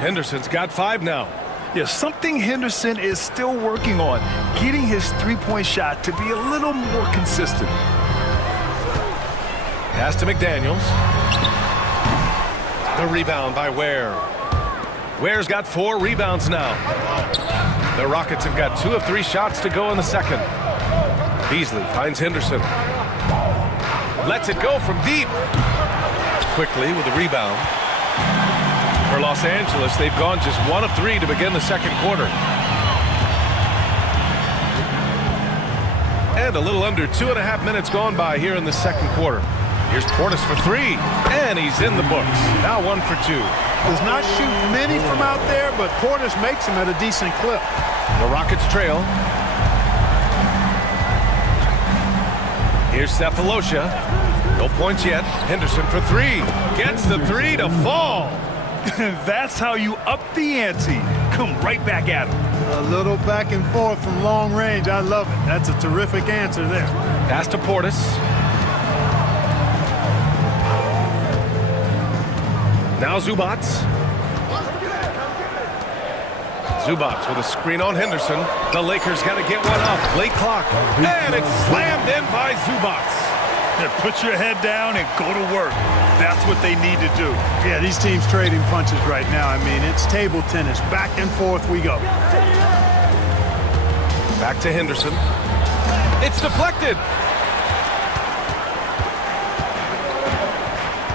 Henderson's got 5 now. Yeah, something Henderson is still working on, getting his three-point shot to be a little more Consistent. Pass to McDaniels. The rebound by Ware. Ware's got 4 rebounds now. The Rockets have got 2 of 3 shots to go in the second. Beasley finds Henderson. Lets it go from deep. Quickly with the rebound. For Los Angeles, they've gone just 1 of 3 to begin the second quarter. And a little under 2.5 minutes gone by here in the second quarter. Here's Portis for 3, and he's in the books. Now 1 for 2. Does not shoot many from out there, but Portis makes them at a decent clip. The Rockets trail. Here's Cephalosha. No points yet. Henderson for 3. Gets the 3 to fall. That's how you up the ante. Come right back at him. A little back and forth from long range. I love it. That's a terrific answer there. Pass to Portis. Now Zubac. Zubac with a screen on Henderson. The Lakers got to get one up. Late clock. And it's slammed in by Zubac. Put your head down and go to work. That's what they need to do. Yeah, these teams trading punches right now. I mean, it's table tennis. Back and forth we go. Back to Henderson. It's deflected.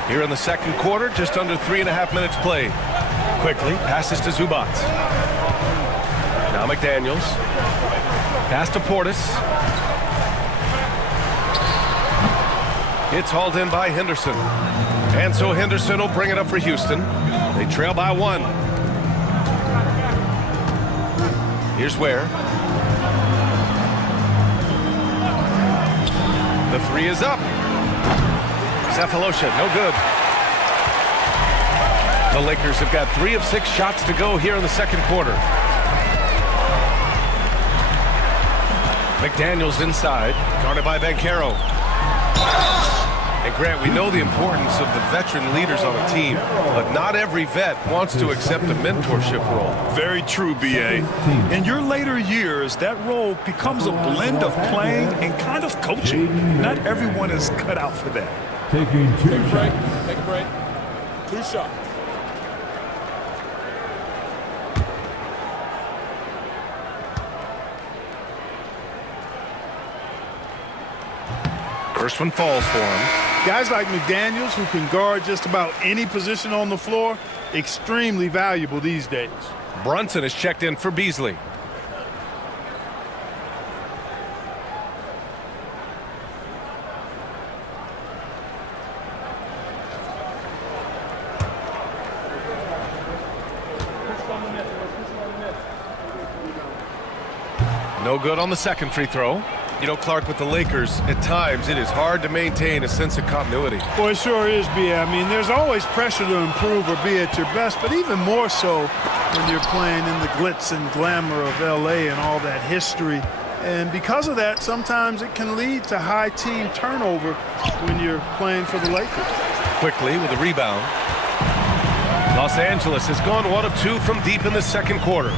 Here in the second quarter, just under 3.5 minutes played. Quickly passes to Zubac. Now McDaniels. Pass to Portis. It's hauled in by Henderson. And so Henderson will bring it up for Houston. They trail by 1. Here's Ware. The 3 is up. Cephalosha, no good. The Lakers have got 3 of 6 shots to go here in the second quarter. McDaniels inside, guarded by Banchero. And Grant, we know the importance of the veteran leaders on a team, but not every vet wants to accept a mentorship role. Very true, B.A. In your later years, that role becomes a blend of playing and kind of coaching. Not everyone is cut out for that. Taking 2 shots. Take a break. 2 shots. First one falls for him. Guys like McDaniels, who can guard just about any position on the floor, extremely valuable these days. Brunson is checked in for Beasley. No good on the second free throw. You know, Clark, with the Lakers, at times it is hard to maintain a sense of continuity. Boy, it sure is, B.A. I mean, there's always pressure to improve or be at your best, but even more so when you're playing in the glitz and glamour of L.A. and all that history. And because of that, sometimes it can lead to high team turnover when you're playing for the Lakers. Quickly with a rebound. Los Angeles has gone 1 of 2 from deep in the second quarter.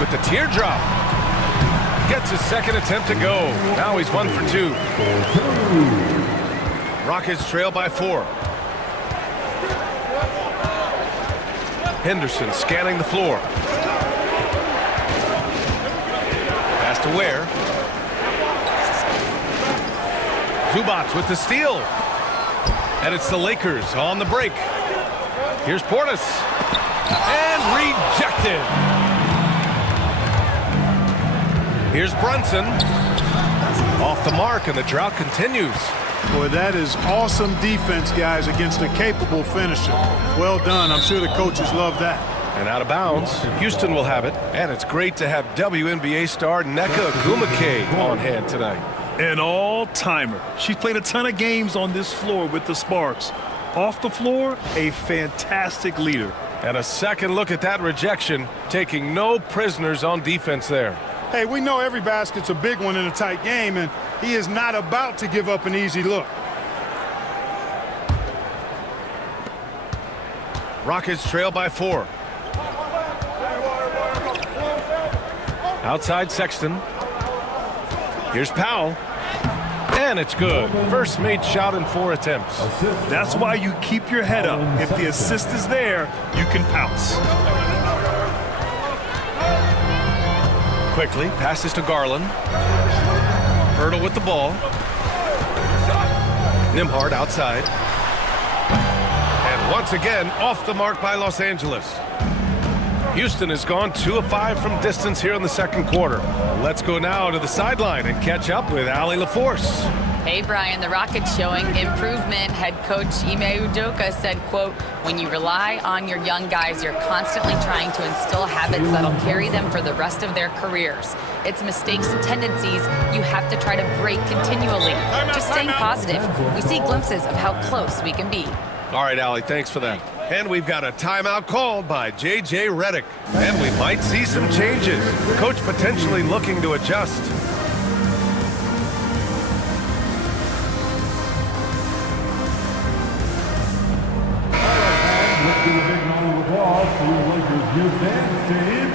With the teardrop. Gets his second attempt to go. Now he's 1 for 2. Rockets trail by 4. Henderson scanning the floor. Pass to Ware. Zubac with the steal. And it's the Lakers on the break. Here's Portis. And rejected. Here's Brunson. Off the mark, and the drought continues. Boy, that is awesome defense, guys, against a capable finisher. Well done. I'm sure the coaches love that. And out of bounds, Houston will have it. And it's great to have WNBA star Nneka Ogwumike on hand tonight. An all-timer. She's played a ton of games on this floor with the Sparks. Off the floor, a fantastic leader. And a second look at that rejection, taking no prisoners on defense there. Hey, we know every basket's a big one in a tight game, and he is not about to give up an easy look. Rockets trail by 4. Outside Sexton. Here's Powell. And it's good. First made shot in 4 attempts. That's why you keep your head up. If the assist is there, you can pounce. Quickly passes to Garland. Hurdle with the ball. Nembhard outside. And once again, off the mark by Los Angeles. Houston has gone 2 of 5 from distance here in the second quarter. Let's go now to the sideline and catch up with Allie LaForce. Hey, Brian, the Rockets showing improvement. Head coach Ime Udoka said, quote, when you rely on your young guys, you're constantly trying to instill habits that'll carry them for the rest of their careers. It's mistakes and tendencies you have to try to break continually. Just staying positive. We see glimpses of how close we can be. All right, Allie, thanks for that. And we've got a timeout called by J.J. Redick. And we might see some changes. Coach potentially looking to adjust. Let's give a big round of applause to the Lakers Youth Dance Team.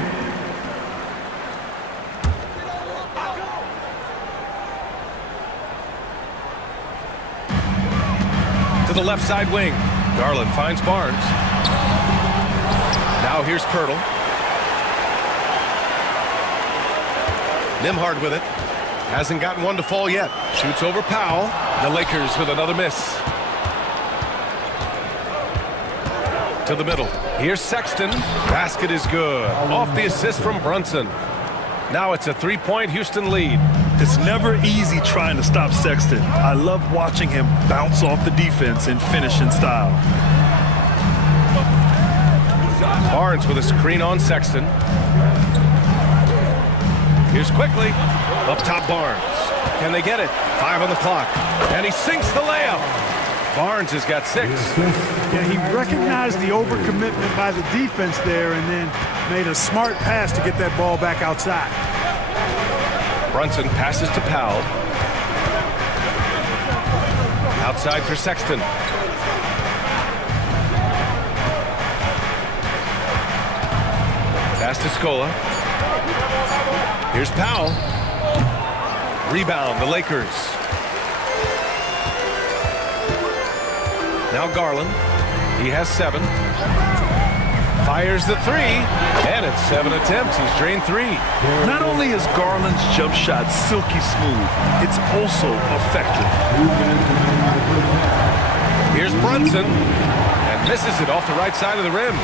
To the left side wing. Garland finds Barnes. Now here's Pirtle. Nembhard with it. Hasn't gotten one to fall yet. Shoots over Powell. The Lakers with another miss. To the middle. Here's Sexton. Basket is good. Off the assist from Brunson. Now it's a 3-point Houston lead. It's never easy trying to stop Sexton. I love watching him bounce off the defense and finish in style. Barnes with a screen on Sexton. Here's Quickly. Up top Barnes. Can they get it? 5 on the clock. And he sinks the layup. Barnes has got 6. Yeah, he recognized the overcommitment by the defense there and then made a smart pass to get that ball back outside. Brunson passes to Powell. Outside for Sexton. Pass to Scola. Here's Powell. Rebound, the Lakers. Now Garland. He has 7. Fires the 3. And it's 7 attempts. He's drained 3. Not only is Garland's jump shot silky smooth, it's also effective. Here's Brunson. And misses it off the right side of the rim.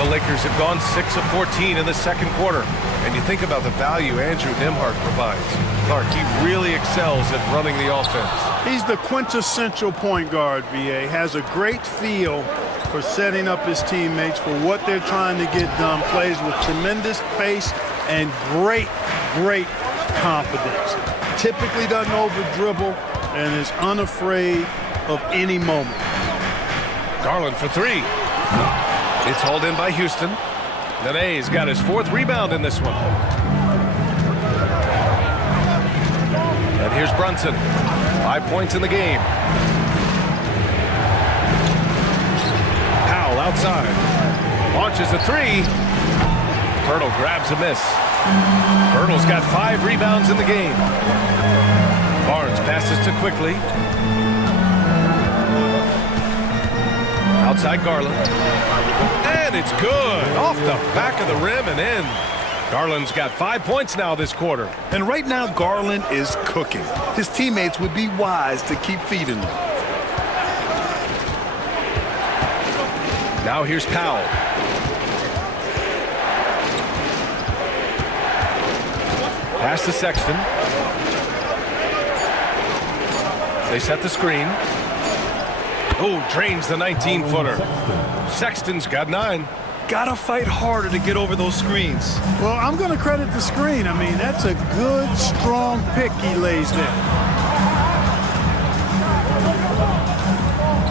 The Lakers have gone 6 of 14 in the second quarter. And you think about the value Andrew Nembhard provides. Clark, he really excels at running the offense. He's the quintessential point guard, VA. Has a great feel for setting up his teammates for what they're trying to get done. Plays with tremendous pace and great confidence. Typically doesn't over-dribble and is unafraid of any moment. Garland for 3. It's hauled in by Houston. Nene's got his 4th rebound in this one. And here's Brunson. 5 points in the game. Powell outside. Launches a 3. Pirtle grabs a miss. Pirtle's got 5 rebounds in the game. Barnes passes to Quickly. Outside Garland. And it's good. Off the back of the rim and in. Garland's got 5 points now this quarter. And right now, Garland is cooking. His teammates would be wise to keep feeding him. Now here's Powell. Pass to Sexton. They set the screen. Oh, drains the 19-footer. Sexton's got 9. Gotta fight harder to get over those screens. Well, I'm going to credit the screen. I mean, that's a good, strong pick he lays there.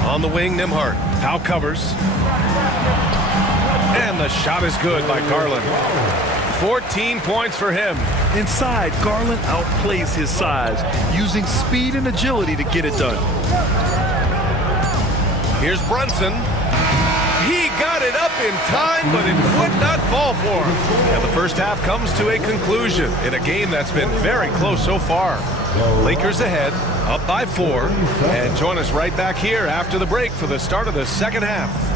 On the wing, Nembhard. Powell covers. And the shot is good by Garland. 14 points for him. Inside, Garland outplays his size, using speed and agility to get it done. Here's Brunson. He got it up in time, but it would not fall for him. And the first half comes to a conclusion in a game that's been very close so far. Lakers ahead, up by 4. And join us right back here after the break for the start of the second half.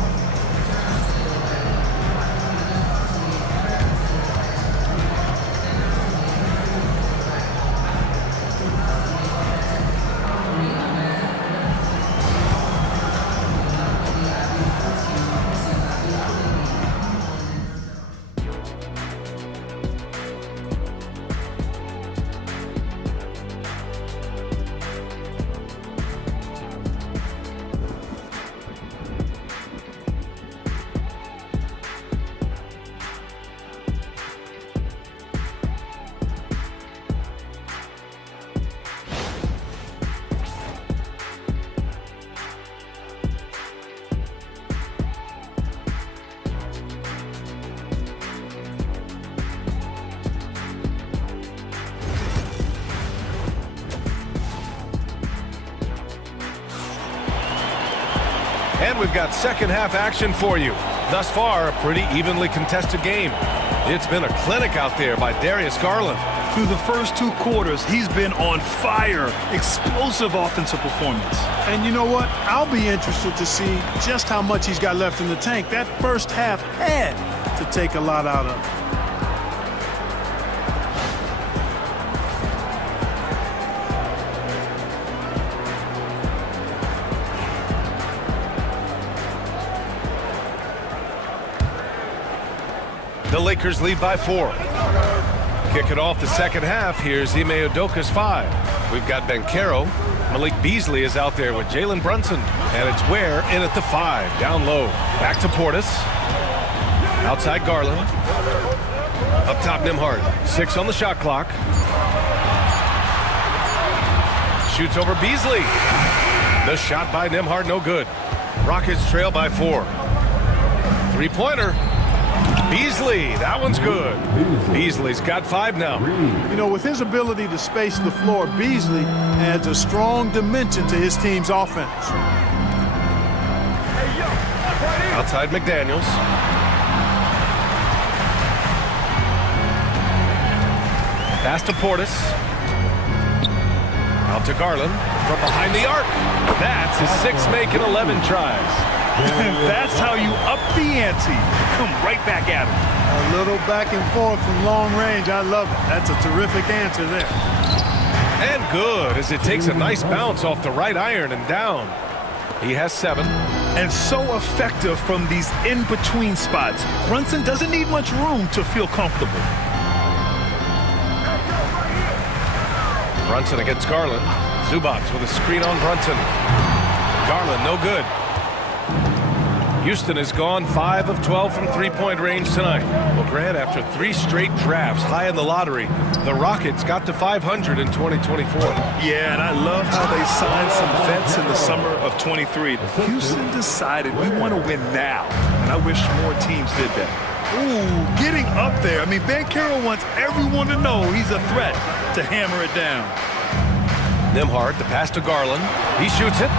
And we've got second half action for you. Thus far, a pretty evenly contested game. It's been a clinic out there by Darius Garland. Through the first 2 quarters, he's been on fire. Explosive offensive performance. And you know what? I'll be interested to see just how much he's got left in the tank. That first half had to take a lot out of him. The Lakers lead by 4. Kicking off the second half, here's Ime Udoka's 5. We've got Banchero. Malik Beasley is out there with Jalen Brunson. And it's Ware in at the 5, down low. Back to Portis. Outside Garland. Up top Nembhard. 6 on the shot clock. Shoots over Beasley. The shot by Nembhard, no good. Rockets trail by 4. 3-pointer. Beasley, that one's good. Beasley's got 5 now. You know, with his ability to space the floor, Beasley adds a strong dimension to his team's offense. Outside McDaniels. Pass to Portis. Out to Garland from behind the arc. That's his 6th make in 11 tries. That's how you up the ante. Come right back at him. A little back and forth from long range. I love it. That's a terrific answer there. And good, as it takes a nice bounce off the right iron and down. He has 7. And so effective from these in-between spots. Brunson doesn't need much room to feel comfortable. Brunson against Garland. Zubac with a screen on Brunson. Garland, no good. Houston has gone 5 of 12 from 3-point range tonight. Well, Grant, after 3 straight drafts high in the lottery, the Rockets got to 500 in 2024. Yeah, and I love how they signed some vets in the summer of 23. Houston decided we want to win now, and I wish more teams did that. Ooh, getting up there. I mean, Banchero wants everyone to know he's a threat to hammer it down. Nembhard, the pass to Garland. He shoots it.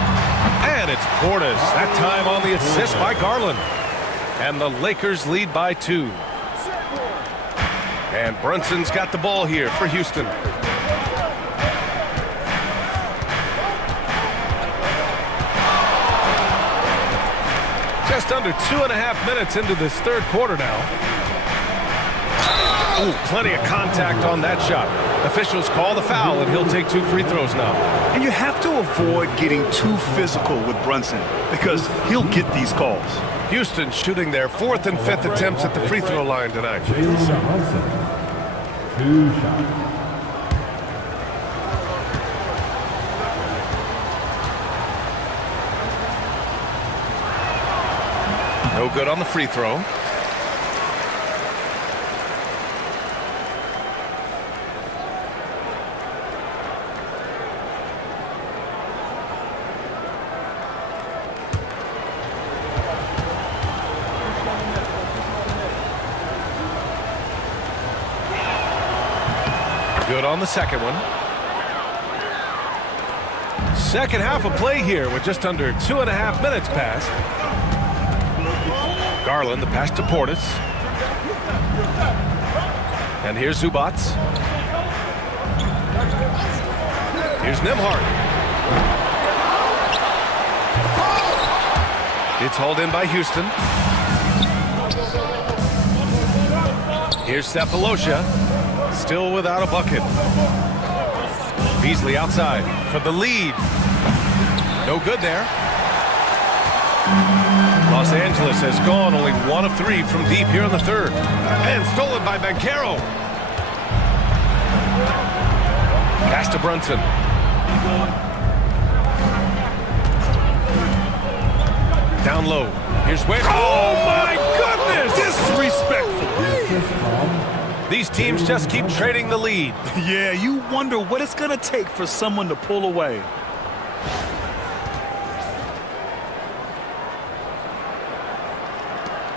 And it's Portis, that time on the assist by Garland. And the Lakers lead by 2. And Brunson's got the ball here for Houston. Just under 2.5 minutes into this 3rd quarter now. Ooh, plenty of contact on that shot. Officials call the foul, and he'll take 2 free throws now. And you have to avoid getting too physical with Brunson because he'll get these calls. Houston shooting their 4th and 5th attempts at the free throw line tonight. 2 shots. No good on the free throw. Good on the second one. Second half of play here with just under 2.5 minutes passed. Garland, the pass to Portis. And here's Zubac. Here's Nembhard. It's hauled in by Houston. Here's Sefolosha. Still without a bucket. Beasley outside for the lead. No good there. Los Angeles has gone only 1 of 3 from deep here in the third. And stolen by Banchero. Pass to Brunson. Down low. Here's Wade. Oh, my goodness! Disrespectful. These teams just keep trading the lead. Yeah, you wonder what it's going to take for someone to pull away.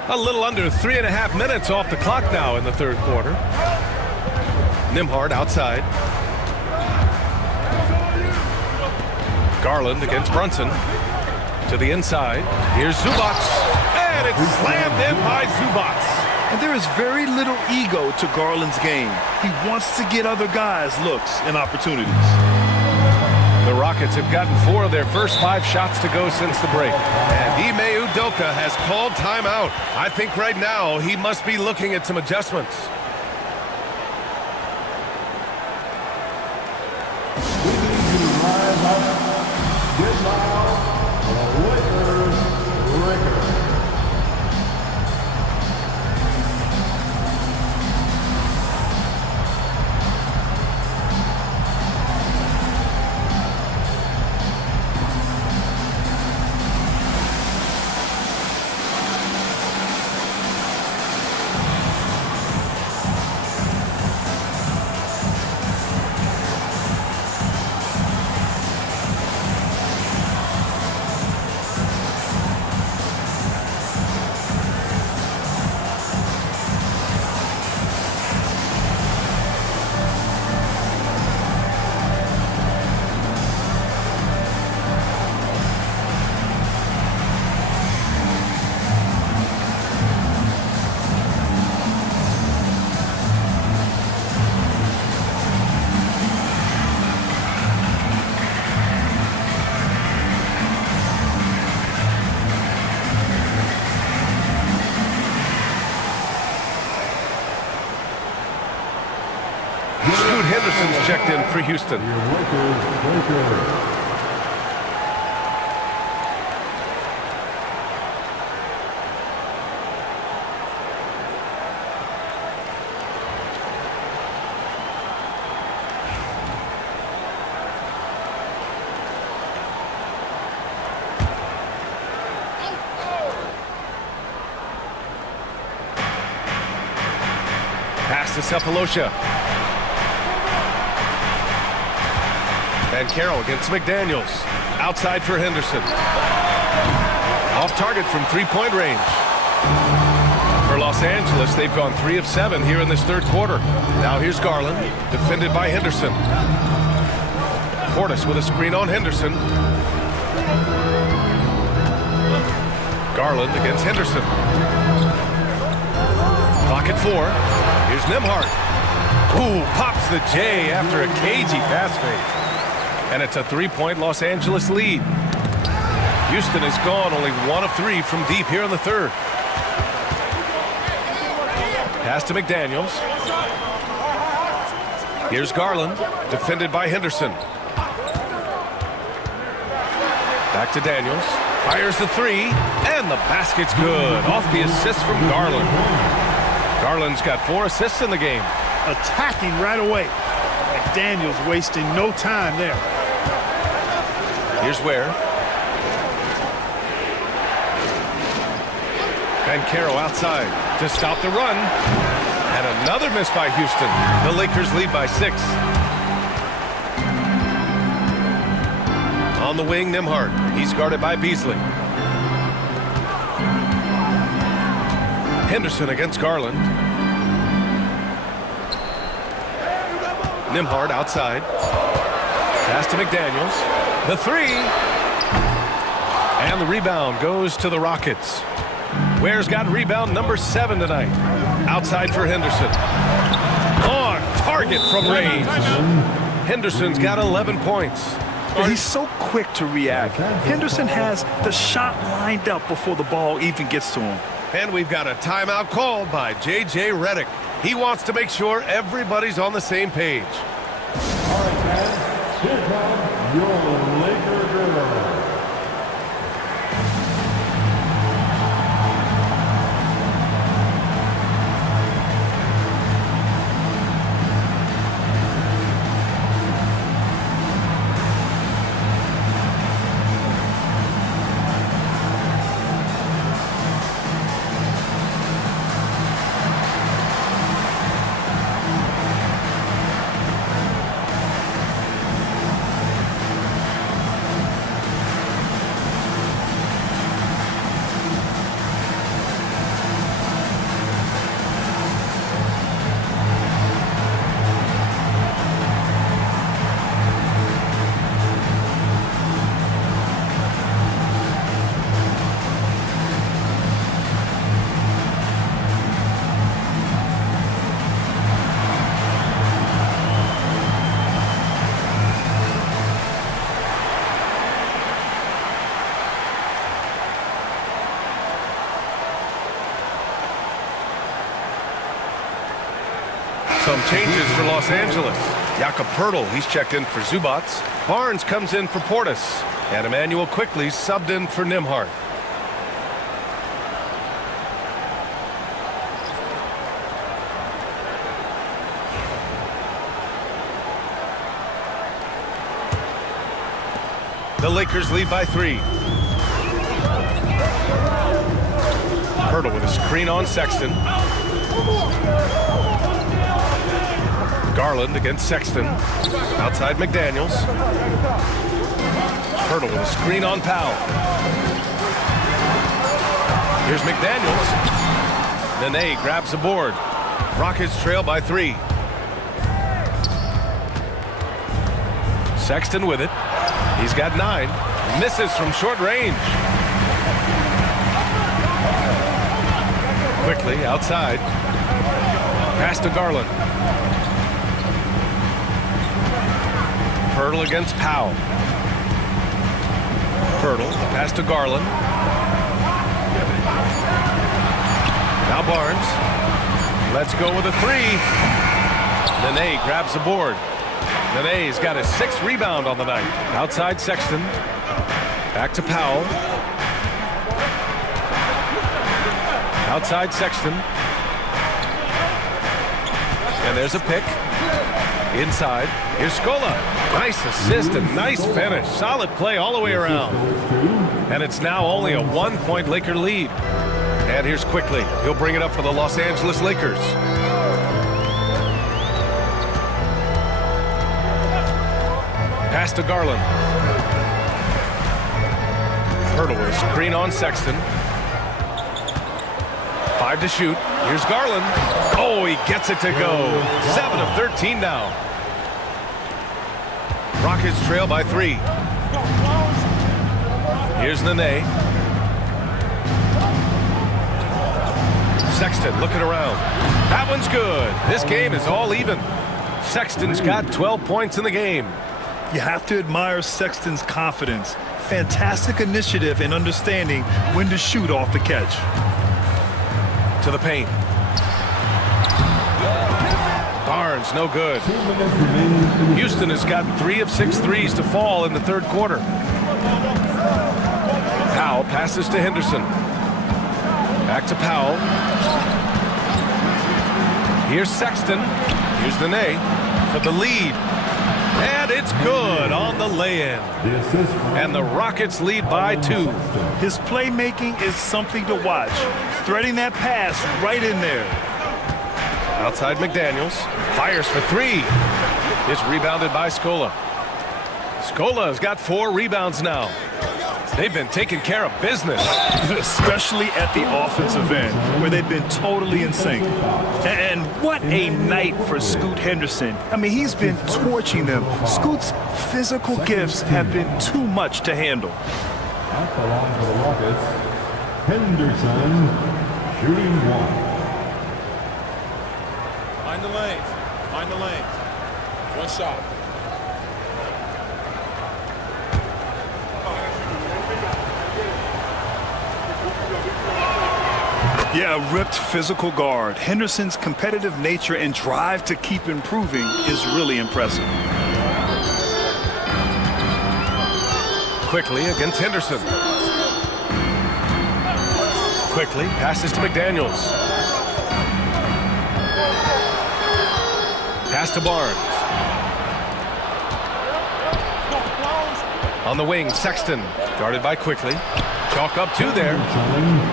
A little under 3.5 minutes off the clock now in the third quarter. Nembhard outside. Garland against Brunson. To the inside. Here's Zubac. And it's slammed in by Zubac. And there is very little ego to Garland's game. He wants to get other guys looks and opportunities. The Rockets have gotten 4 of their first 5 shots to go since the break. And Ime Udoka has called timeout. I think right now he must be looking at some adjustments. Scoot Henderson's checked in for Houston. Pass to Sefolosha. Banchero against McDaniels. Outside for Henderson. Off target from 3-point range. For Los Angeles, they've gone 3 of 7 here in this third quarter. Now here's Garland, defended by Henderson. Portis with a screen on Henderson. Garland against Henderson. Clock at 4. Here's Nembhard. Ooh, pops the J after a cagey pass fake. And it's a 3-point Los Angeles lead. Houston has gone only 1 of 3 from deep here in the third. Pass to McDaniels. Here's Garland, defended by Henderson. Back to Daniels. Fires the 3, and the basket's good. Off the assist from Garland. Garland's got 4 assists in the game. Attacking right away. McDaniels wasting no time there. Here's Ware. Banchero outside to stop the run. And another miss by Houston. The Lakers lead by 6. On the wing, Nembhard. He's guarded by Beasley. Henderson against Garland. Nembhard outside. Pass to McDaniels. The 3. And the rebound goes to the Rockets. Ware's got rebound number 7 tonight. Outside for Henderson. On target from range. Henderson's got 11 points. And he's so quick to react. Henderson has the shot lined up before the ball even gets to him. And we've got a timeout called by J.J. Redick. He wants to make sure everybody's on the same page. All right, guys, here comes your Laker girl. Some changes for Los Angeles. Jakob Poeltl, he's checked in for Zubac. Barnes comes in for Portis. And Emmanuel Quickley subbed in for Nembhard. The Lakers lead by 3. Poeltl with a screen on Sexton. Garland against Sexton. Outside McDaniels. Poeltl with a screen on Powell. Here's McDaniels. Nene grabs the board. Rockets trail by 3. Sexton with it. He's got 9. Misses from short range. Quickly outside. Pass to Garland. Poeltl against Powell. Poeltl, pass to Garland. Now Barnes. Let's go with a 3. Nene grabs the board. Nene's got his 6th rebound on the night. Outside Sexton. Back to Powell. Outside Sexton. And there's a pick. Inside. Here's Scola. Nice assist and nice finish. Solid play all the way around. And it's now only a 1-point Laker lead. And here's Quickley. He'll bring it up for the Los Angeles Lakers. Pass to Garland. Poeltl with a screen on Sexton. 5 to shoot. Here's Garland. Oh, he gets it to go. 7 of 13 now. Rockets trail by 3. Here's Nene. Sexton looking around. That one's good. This game is all even. Sexton's got 12 points in the game. You have to admire Sexton's confidence. Fantastic initiative and understanding when to shoot off the catch. To the paint. Barnes, no good. Houston has got 3 of 6 threes to fall in the 3rd quarter. Powell passes to Henderson. Back to Powell. Here's Sexton. Here's Nene for the lead. And it's good on the lay-in. And the Rockets lead by 2. His playmaking is something to watch. Threading that pass right in there. Outside McDaniels. Fires for 3. It's rebounded by Scola. Scola has got 4 rebounds now. They've been taking care of business. Especially at the offensive end, where they've been totally in sync. And what a night for Scoot Henderson. I mean, he's been torching them. Scoot's physical gifts have been too much to handle. At the line for the Rockets, Henderson shooting 1. Find the lanes. Find the lanes. One shot. Yeah, a ripped physical guard. Henderson's competitive nature and drive to keep improving is really impressive. Quickly against Henderson. Quickly passes to McDaniels. Pass to Barnes. On the wing, Sexton. Guarded by Quickly. Chalk up 2 there.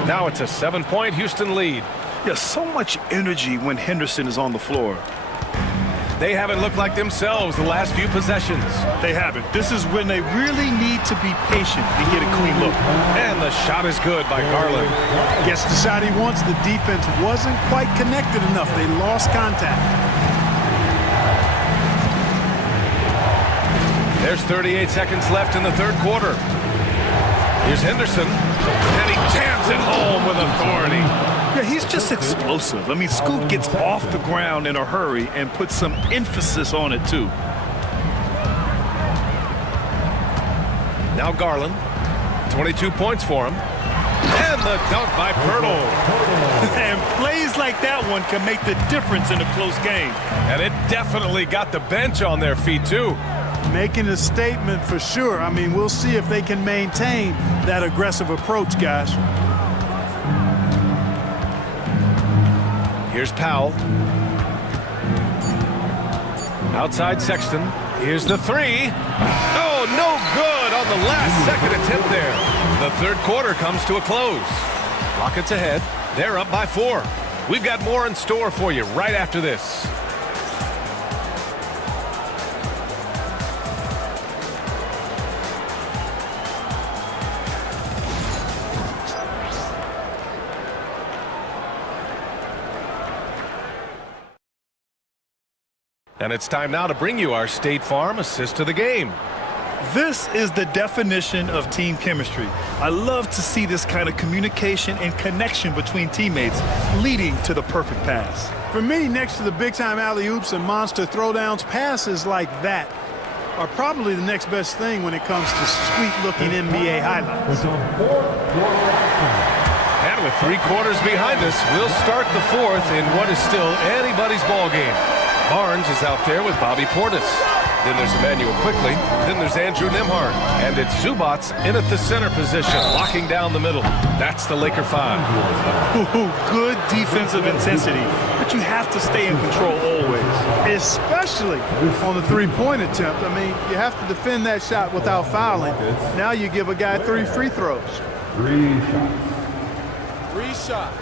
Now it's a 7-point Houston lead. Yeah, so much energy when Henderson is on the floor. They haven't looked like themselves the last few possessions. They haven't. This is when they really need to be patient and get a clean look. And the shot is good by Garland. Gets the shot he wants. The defense wasn't quite connected enough. They lost contact. There's 38 seconds left in the third quarter. Here's Henderson, and he jams it home with authority. Yeah, he's just explosive. I mean, Scoot gets off the ground in a hurry and puts some emphasis on it, too. Now Garland, 22 points for him. And the dunk by Pirtle. And plays like that one can make the difference in a close game. And it definitely got the bench on their feet, too. Making a statement for sure. I mean, we'll see if they can maintain that aggressive approach, guys. Here's Powell. Outside Sexton. Here's the 3. Oh, no good on the last second attempt there. The third quarter comes to a close. Rockets ahead. They're up by 4. We've got more in store for you right after this. And it's time now to bring you our State Farm assist to the game. This is the definition of team chemistry. I love to see this kind of communication and connection between teammates leading to the perfect pass. For me, next to the big-time alley-oops and monster throwdowns, passes like that are probably the next best thing when it comes to sweet-looking NBA highlights. And with 3 quarters behind us, we'll start the fourth in what is still anybody's ball game. Barnes is out there with Bobby Portis. Then there's Emmanuel Quickly. Then there's Andrew Nembhard. And it's Zubats in at the center position, locking down the middle. That's the Laker 5. Good defensive intensity, but you have to stay in control always. Especially on the three-point attempt. I mean, you have to defend that shot without fouling. Now you give a guy 3 free throws. 3 shots. 3 shots.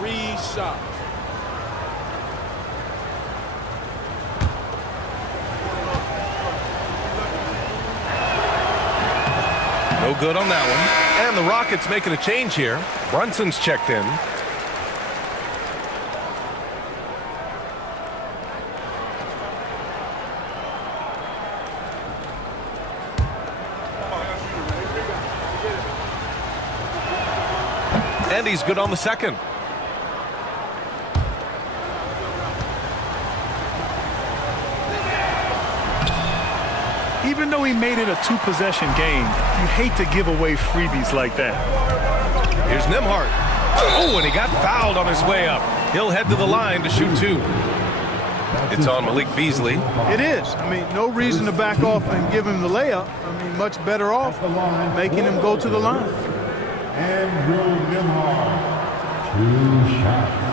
3 shots. No good on that one. And the Rockets making a change here. Brunson's checked in. And he's good on the second. Even though he made it a 2-possession game, you hate to give away freebies like that. Here's Nembhard. Oh, and he got fouled on his way up. He'll head to the line to shoot 2. It's on Malik Beasley. It is. I mean, no reason to back off and give him the layup. I mean, much better off making him go to the line. Andrew Nembhard. 2 shots.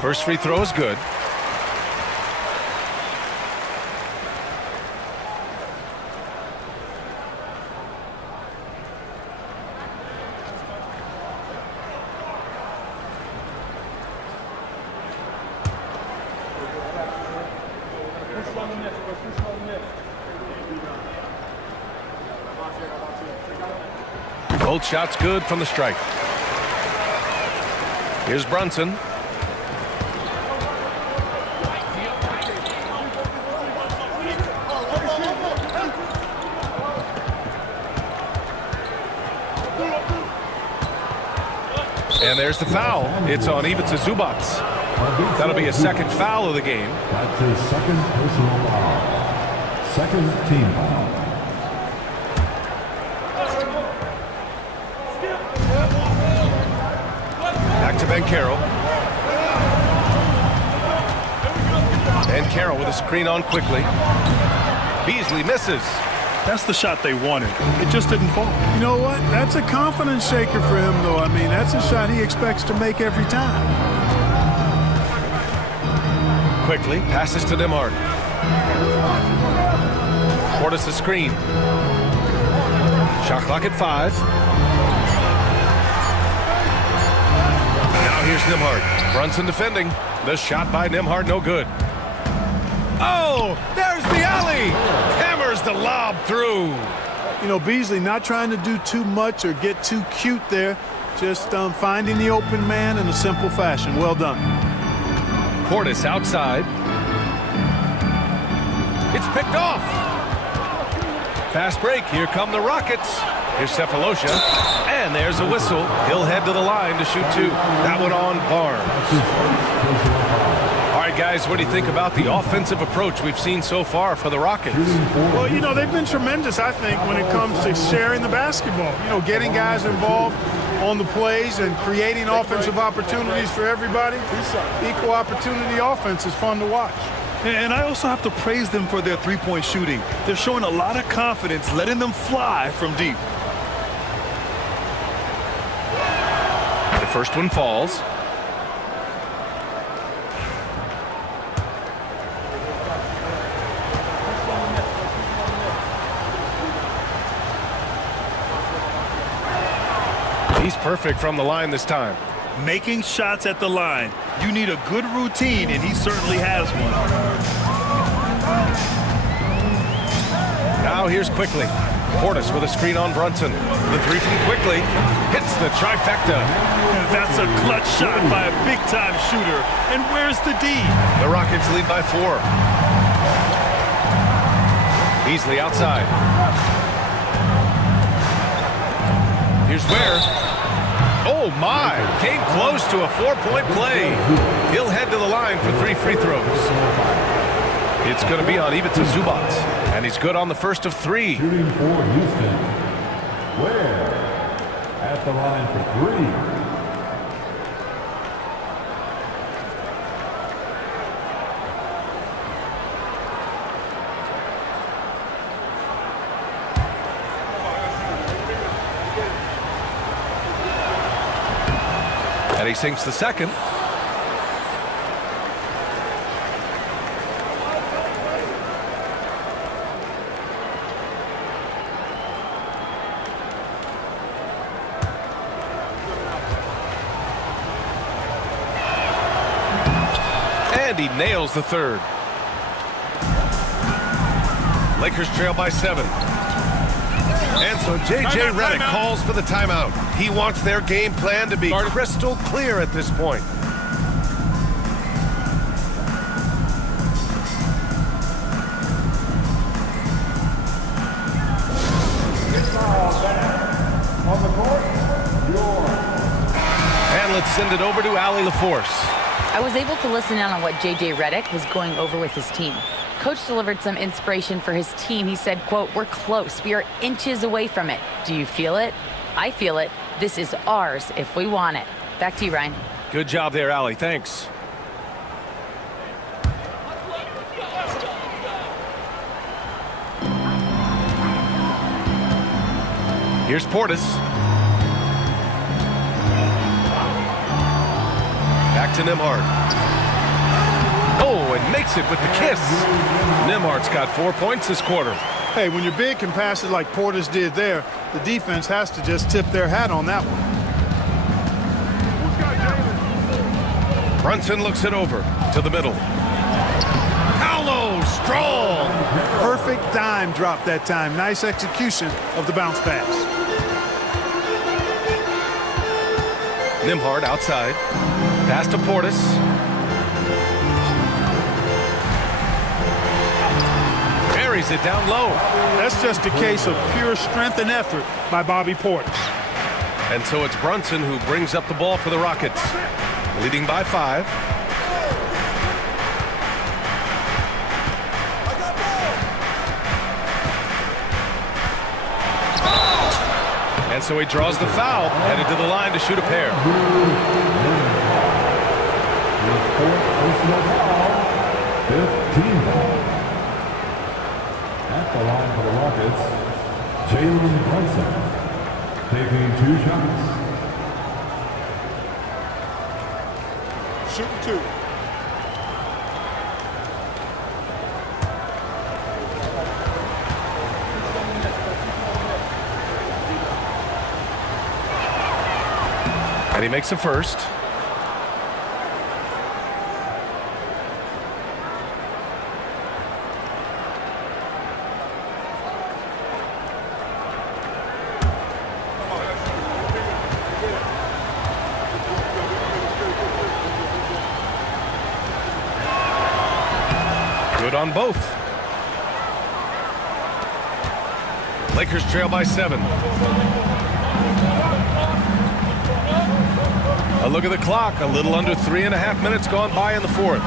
First free throw is good. Both shots good from the stripe. Here's Brunson. And there's the foul. It's on Ivica Zubac. That'll be a second foul of the game. That's his second personal foul. Second team foul. Back to Ben Carroll. Ben Carroll with a screen on quickly. Beasley misses. That's the shot they wanted. It just didn't fall. You know what? That's a confidence shaker for him, though. I mean, that's a shot he expects to make every time. Quickly passes to Nembhard. Portis a screen. Shot clock at 5. Now here's Nembhard. Brunson defending. The shot by Nembhard, no good. Oh, there's the alley. Hammers the lob through. You know, Beasley not trying to do too much or get too cute there. Just finding the open man in a simple fashion. Well done. Portis outside. It's picked off. Fast break. Here come the Rockets. Here's Sefolosha. And there's a whistle. He'll head to the line to shoot 2. That one on Barnes. All right, guys, what do you think about the offensive approach we've seen so far for the Rockets? Well, you know, they've been tremendous, I think, when it comes to sharing the basketball. You know, getting guys involved on the plays and creating offensive opportunities for everybody. Equal opportunity offense is fun to watch. And I also have to praise them for their three-point shooting. They're showing a lot of confidence, letting them fly from deep. The first one falls. He's perfect from the line this time. Making shots at the line. You need a good routine, and he certainly has one. Now here's Quickly. Portis with a screen on Brunson. The 3 from Quickly hits the trifecta. That's a clutch shot by a big-time shooter. And where's the D? The Rockets lead by 4. Beasley outside. Here's Ware. Oh, my. Came close to a 4-point play. He'll head to the line for 3 free throws. It's going to be on Ivica Zubac, and he's good on the first of 3. Shooting for Houston. Ware at the line for 3. And he sinks the second. And he nails the third. Lakers trail by 7. And so J.J. Redick calls for the timeout. He wants their game plan to be crystal clear at this point. And let's send it over to Allie LaForce. I was able to listen in on what J.J. Redick was going over with his team. Coach delivered some inspiration for his team. He said, quote, "We're close. We are inches away from it. Do you feel it? I feel it. This is ours if we want it." Back to you, Ryan. Good job there, Allie. Thanks. Here's Portis. Back to Nembhard. Oh, and makes it with the kiss. Nembhard's got 4 points this quarter. Hey, when you're big and passes like Portis did there, the defense has to just tip their hat on that one. Brunson looks it over to the middle. Paolo, strong. Perfect dime drop that time. Nice execution of the bounce pass. Nembhard outside. Pass to Portis. Buries it down low. That's just a case of pure strength and effort by Bobby Portis. And so it's Brunson who brings up the ball for the Rockets, leading by 5. And so he draws the foul, headed to the line to shoot a pair. Personal foul, 15 foul. At the line for the Rockets, Jalen Brunson, taking 2 shots. Shoot 2. And he makes a first. Good on both. Lakers trail by 7. A look at the clock. A little under 3.5 minutes gone by in the 4th.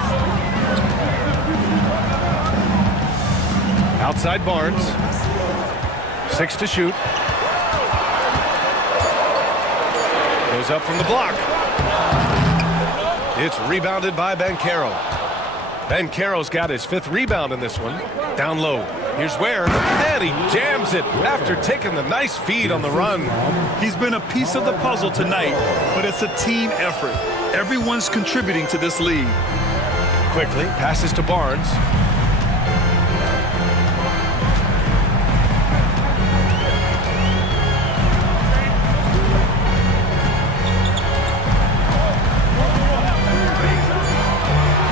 Outside Barnes. 6 to shoot. Goes up from the block. It's rebounded by Banchero. Banchero's got his 5th rebound in this one. Down low. Here's Ware, and he jams it after taking the nice feed on the run. He's been a piece of the puzzle tonight, but it's a team effort. Everyone's contributing to this lead. Quickly passes to Barnes.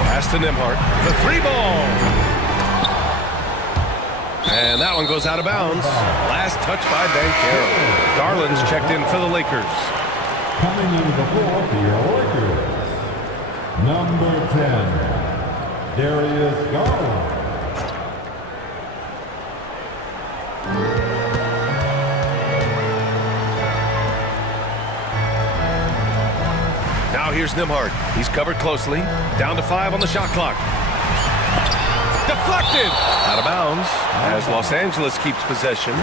Pass to Nembhard. The 3-ball. And that one goes out of bounds. Last touch by Banchero. Garland's checked in for the Lakers. Coming into the floor for your Lakers, number 10, Darius Garland. Now here's Nembhard. He's covered closely. Down to 5 on the shot clock. Deflected! Out of bounds as Los Angeles keeps possession.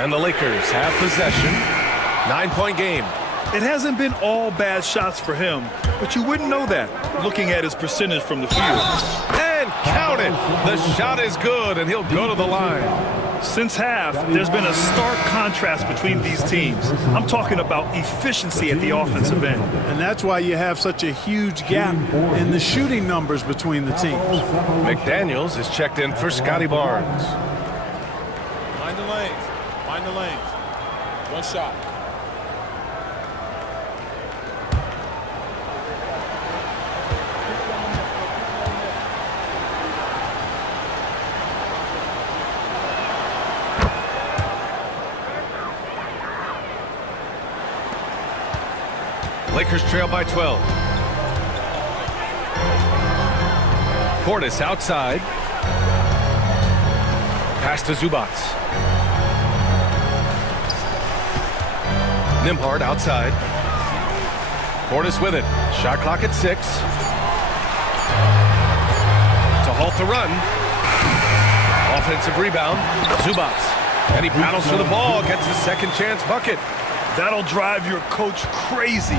And the Lakers have possession. 9-point game. It hasn't been all bad shots for him, but you wouldn't know that looking at his percentage from the field. And count it! The shot is good, and he'll go to the line. Since half, there's been a stark contrast between these teams. I'm talking about efficiency at the offensive end. And that's why you have such a huge gap in the shooting numbers between the teams. McDaniels is checked in for Scotty Barnes. Mind the lanes. Mind the lanes. One shot. Lakers trail by 12. Portis outside. Pass to Zubac. Nembhard outside. Portis with it. Shot clock at 6. To halt the run. Offensive rebound. Zubac. And he battles for the ball. Gets the second chance bucket. That'll drive your coach crazy,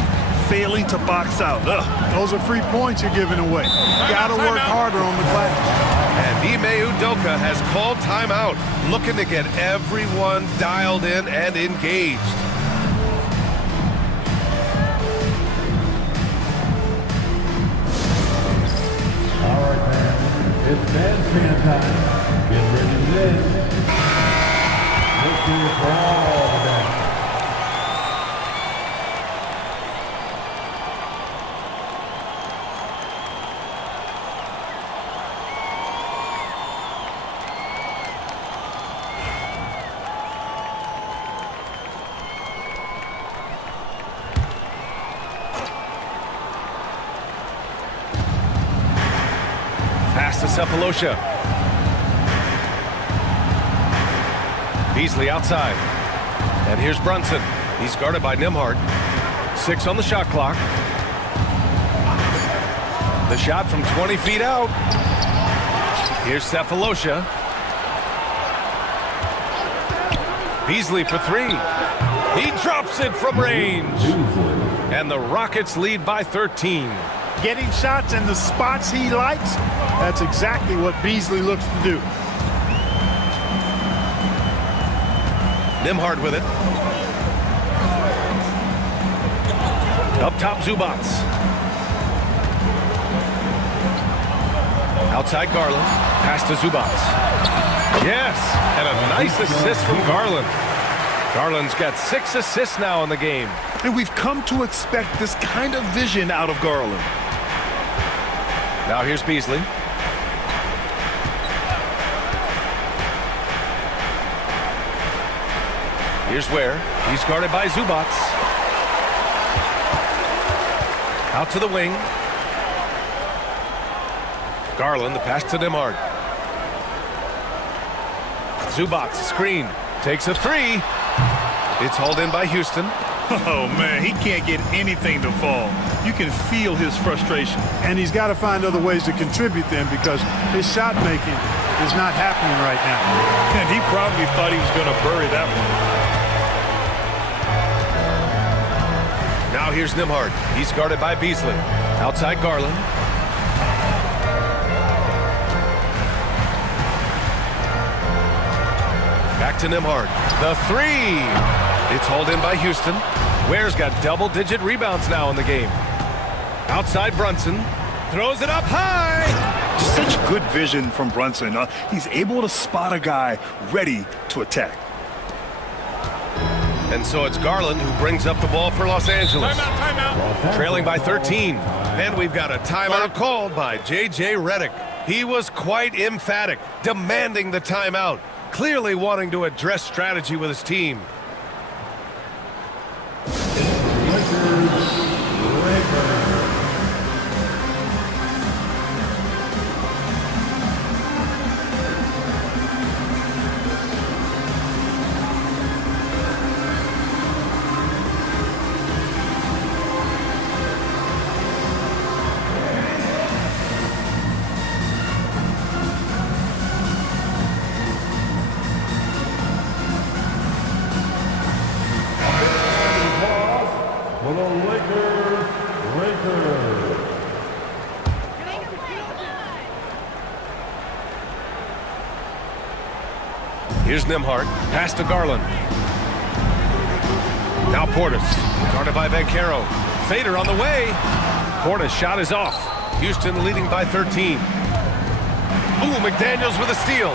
failing to box out. Ugh. Those are free points you're giving away. Got to work harder on the glass. And Ime Udoka has called timeout, looking to get everyone dialed in and engaged. All right, man. It's bandstand time. Get ready to this. Let's do it for all the best. Sefolosha. Beasley outside. And here's Brunson. He's guarded by Nembhard. 6 on the shot clock. The shot from 20 feet out. Here's Sefolosha. Beasley for 3. He drops it from range. And the Rockets lead by 13. Getting shots in the spots he likes, that's exactly what Beasley looks to do. Nembhard with it. Up top, Zubac. Outside Garland. Pass to Zubac. Yes, and a nice assist from Garland. Garland's got 6 assists now in the game. And we've come to expect this kind of vision out of Garland. Now here's Beasley. Here's Ware. He's guarded by Zubac. Out to the wing. Garland, the pass to Nembhard. Zubac, screen. Takes a 3. It's hauled in by Houston. Oh, man, he can't get anything to fall. You can feel his frustration. And he's got to find other ways to contribute then because his shot making is not happening right now. And he probably thought he was going to bury that one. Now here's Nembhard. He's guarded by Beasley. Outside Garland. Back to Nembhard. The 3. It's hauled in by Houston. Ware's got double-digit rebounds now in the game. Outside Brunson. Throws it up high. Such good vision from Brunson. He's able to spot a guy ready to attack. And so it's Garland who brings up the ball for Los Angeles. Timeout. Trailing by 13. And we've got a timeout called by J.J. Redick. He was quite emphatic, demanding the timeout, clearly wanting to address strategy with his team. Here's Nembhard. Pass to Garland. Now Portis. Guarded by Banchero. Fader on the way. Portis' shot is off. Houston leading by 13. Ooh, McDaniels with a steal.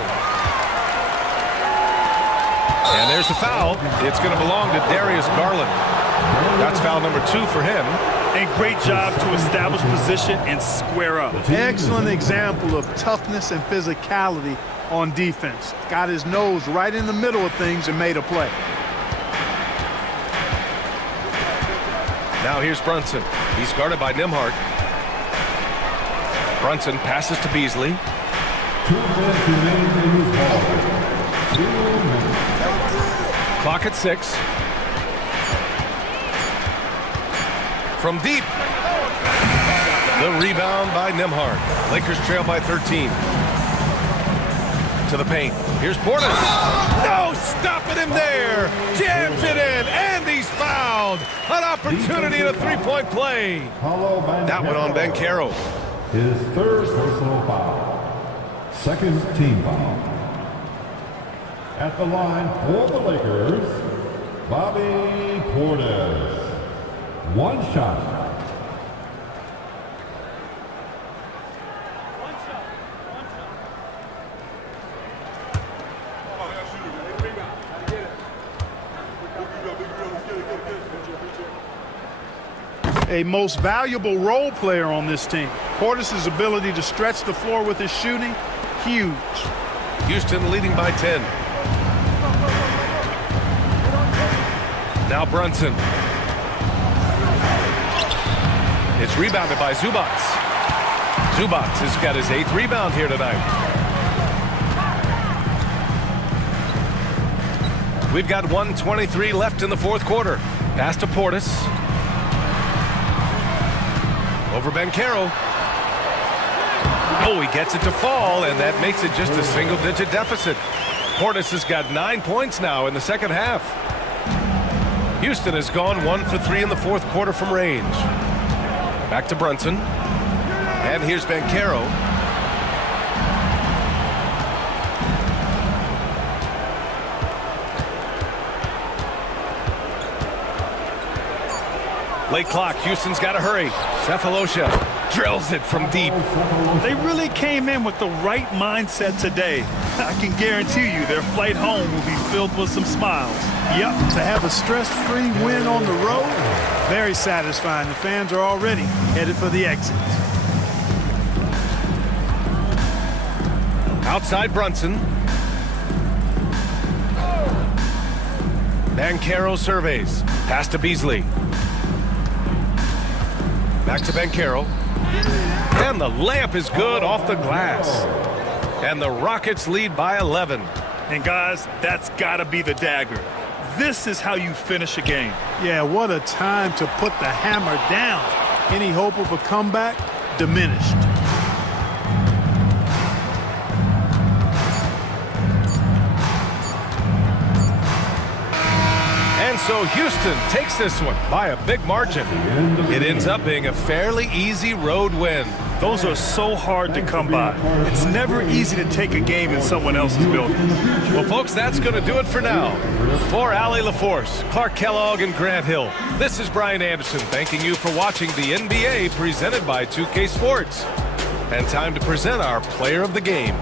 And there's the foul. It's going to belong to Darius Garland. That's foul number 2 for him. And great job to establish position and square up. Excellent example of toughness and physicality on defense. Got his nose right in the middle of things and made a play. Now here's Brunson. He's guarded by Nembhard. Brunson passes to Beasley. Clock at 6. From deep. The rebound by Nembhard. Lakers trail by 13. To the paint. Here's Portis. No, stopping him there. Jams it in, and he's fouled. An opportunity in a three-point play. That one on Banchero. His 3rd personal foul. 2nd team foul. At the line for the Lakers, Bobby Portis. 1 shot. A most valuable role player on this team. Portis' ability to stretch the floor with his shooting, huge. Houston leading by 10. Now Brunson. It's rebounded by Zubac. Zubac has got his 8th rebound here tonight. We've got 1:23 left in the 4th quarter. Pass to Portis. Over Banchero. Oh, he gets it to fall, and that makes it just a single-digit deficit. Portis has got 9 points now in the second half. Houston has gone 1 for 3 in the 4th quarter from range. Back to Brunson. And here's Banchero. Late clock. Houston's got to hurry. Cephalosha drills it from deep. They really came in with the right mindset today. I can guarantee you their flight home will be filled with some smiles. Yep, to have a stress-free win on the road, very satisfying. The fans are already headed for the exit. Outside Brunson. Banchero surveys. Pass to Beasley. Back to Banchero. And the layup is good off the glass. And the Rockets lead by 11. And guys, that's got to be the dagger. This is how you finish a game. Yeah, what a time to put the hammer down. Any hope of a comeback? Diminished. And so Houston takes this one by a big margin. It ends up being a fairly easy road win. Those are so hard to come by. It's never easy to take a game in someone else's building. Well, folks, that's going to do it for now. For Allie LaForce, Clark Kellogg, and Grant Hill, this is Brian Anderson thanking you for watching the NBA presented by 2K Sports. And time to present our player of the game.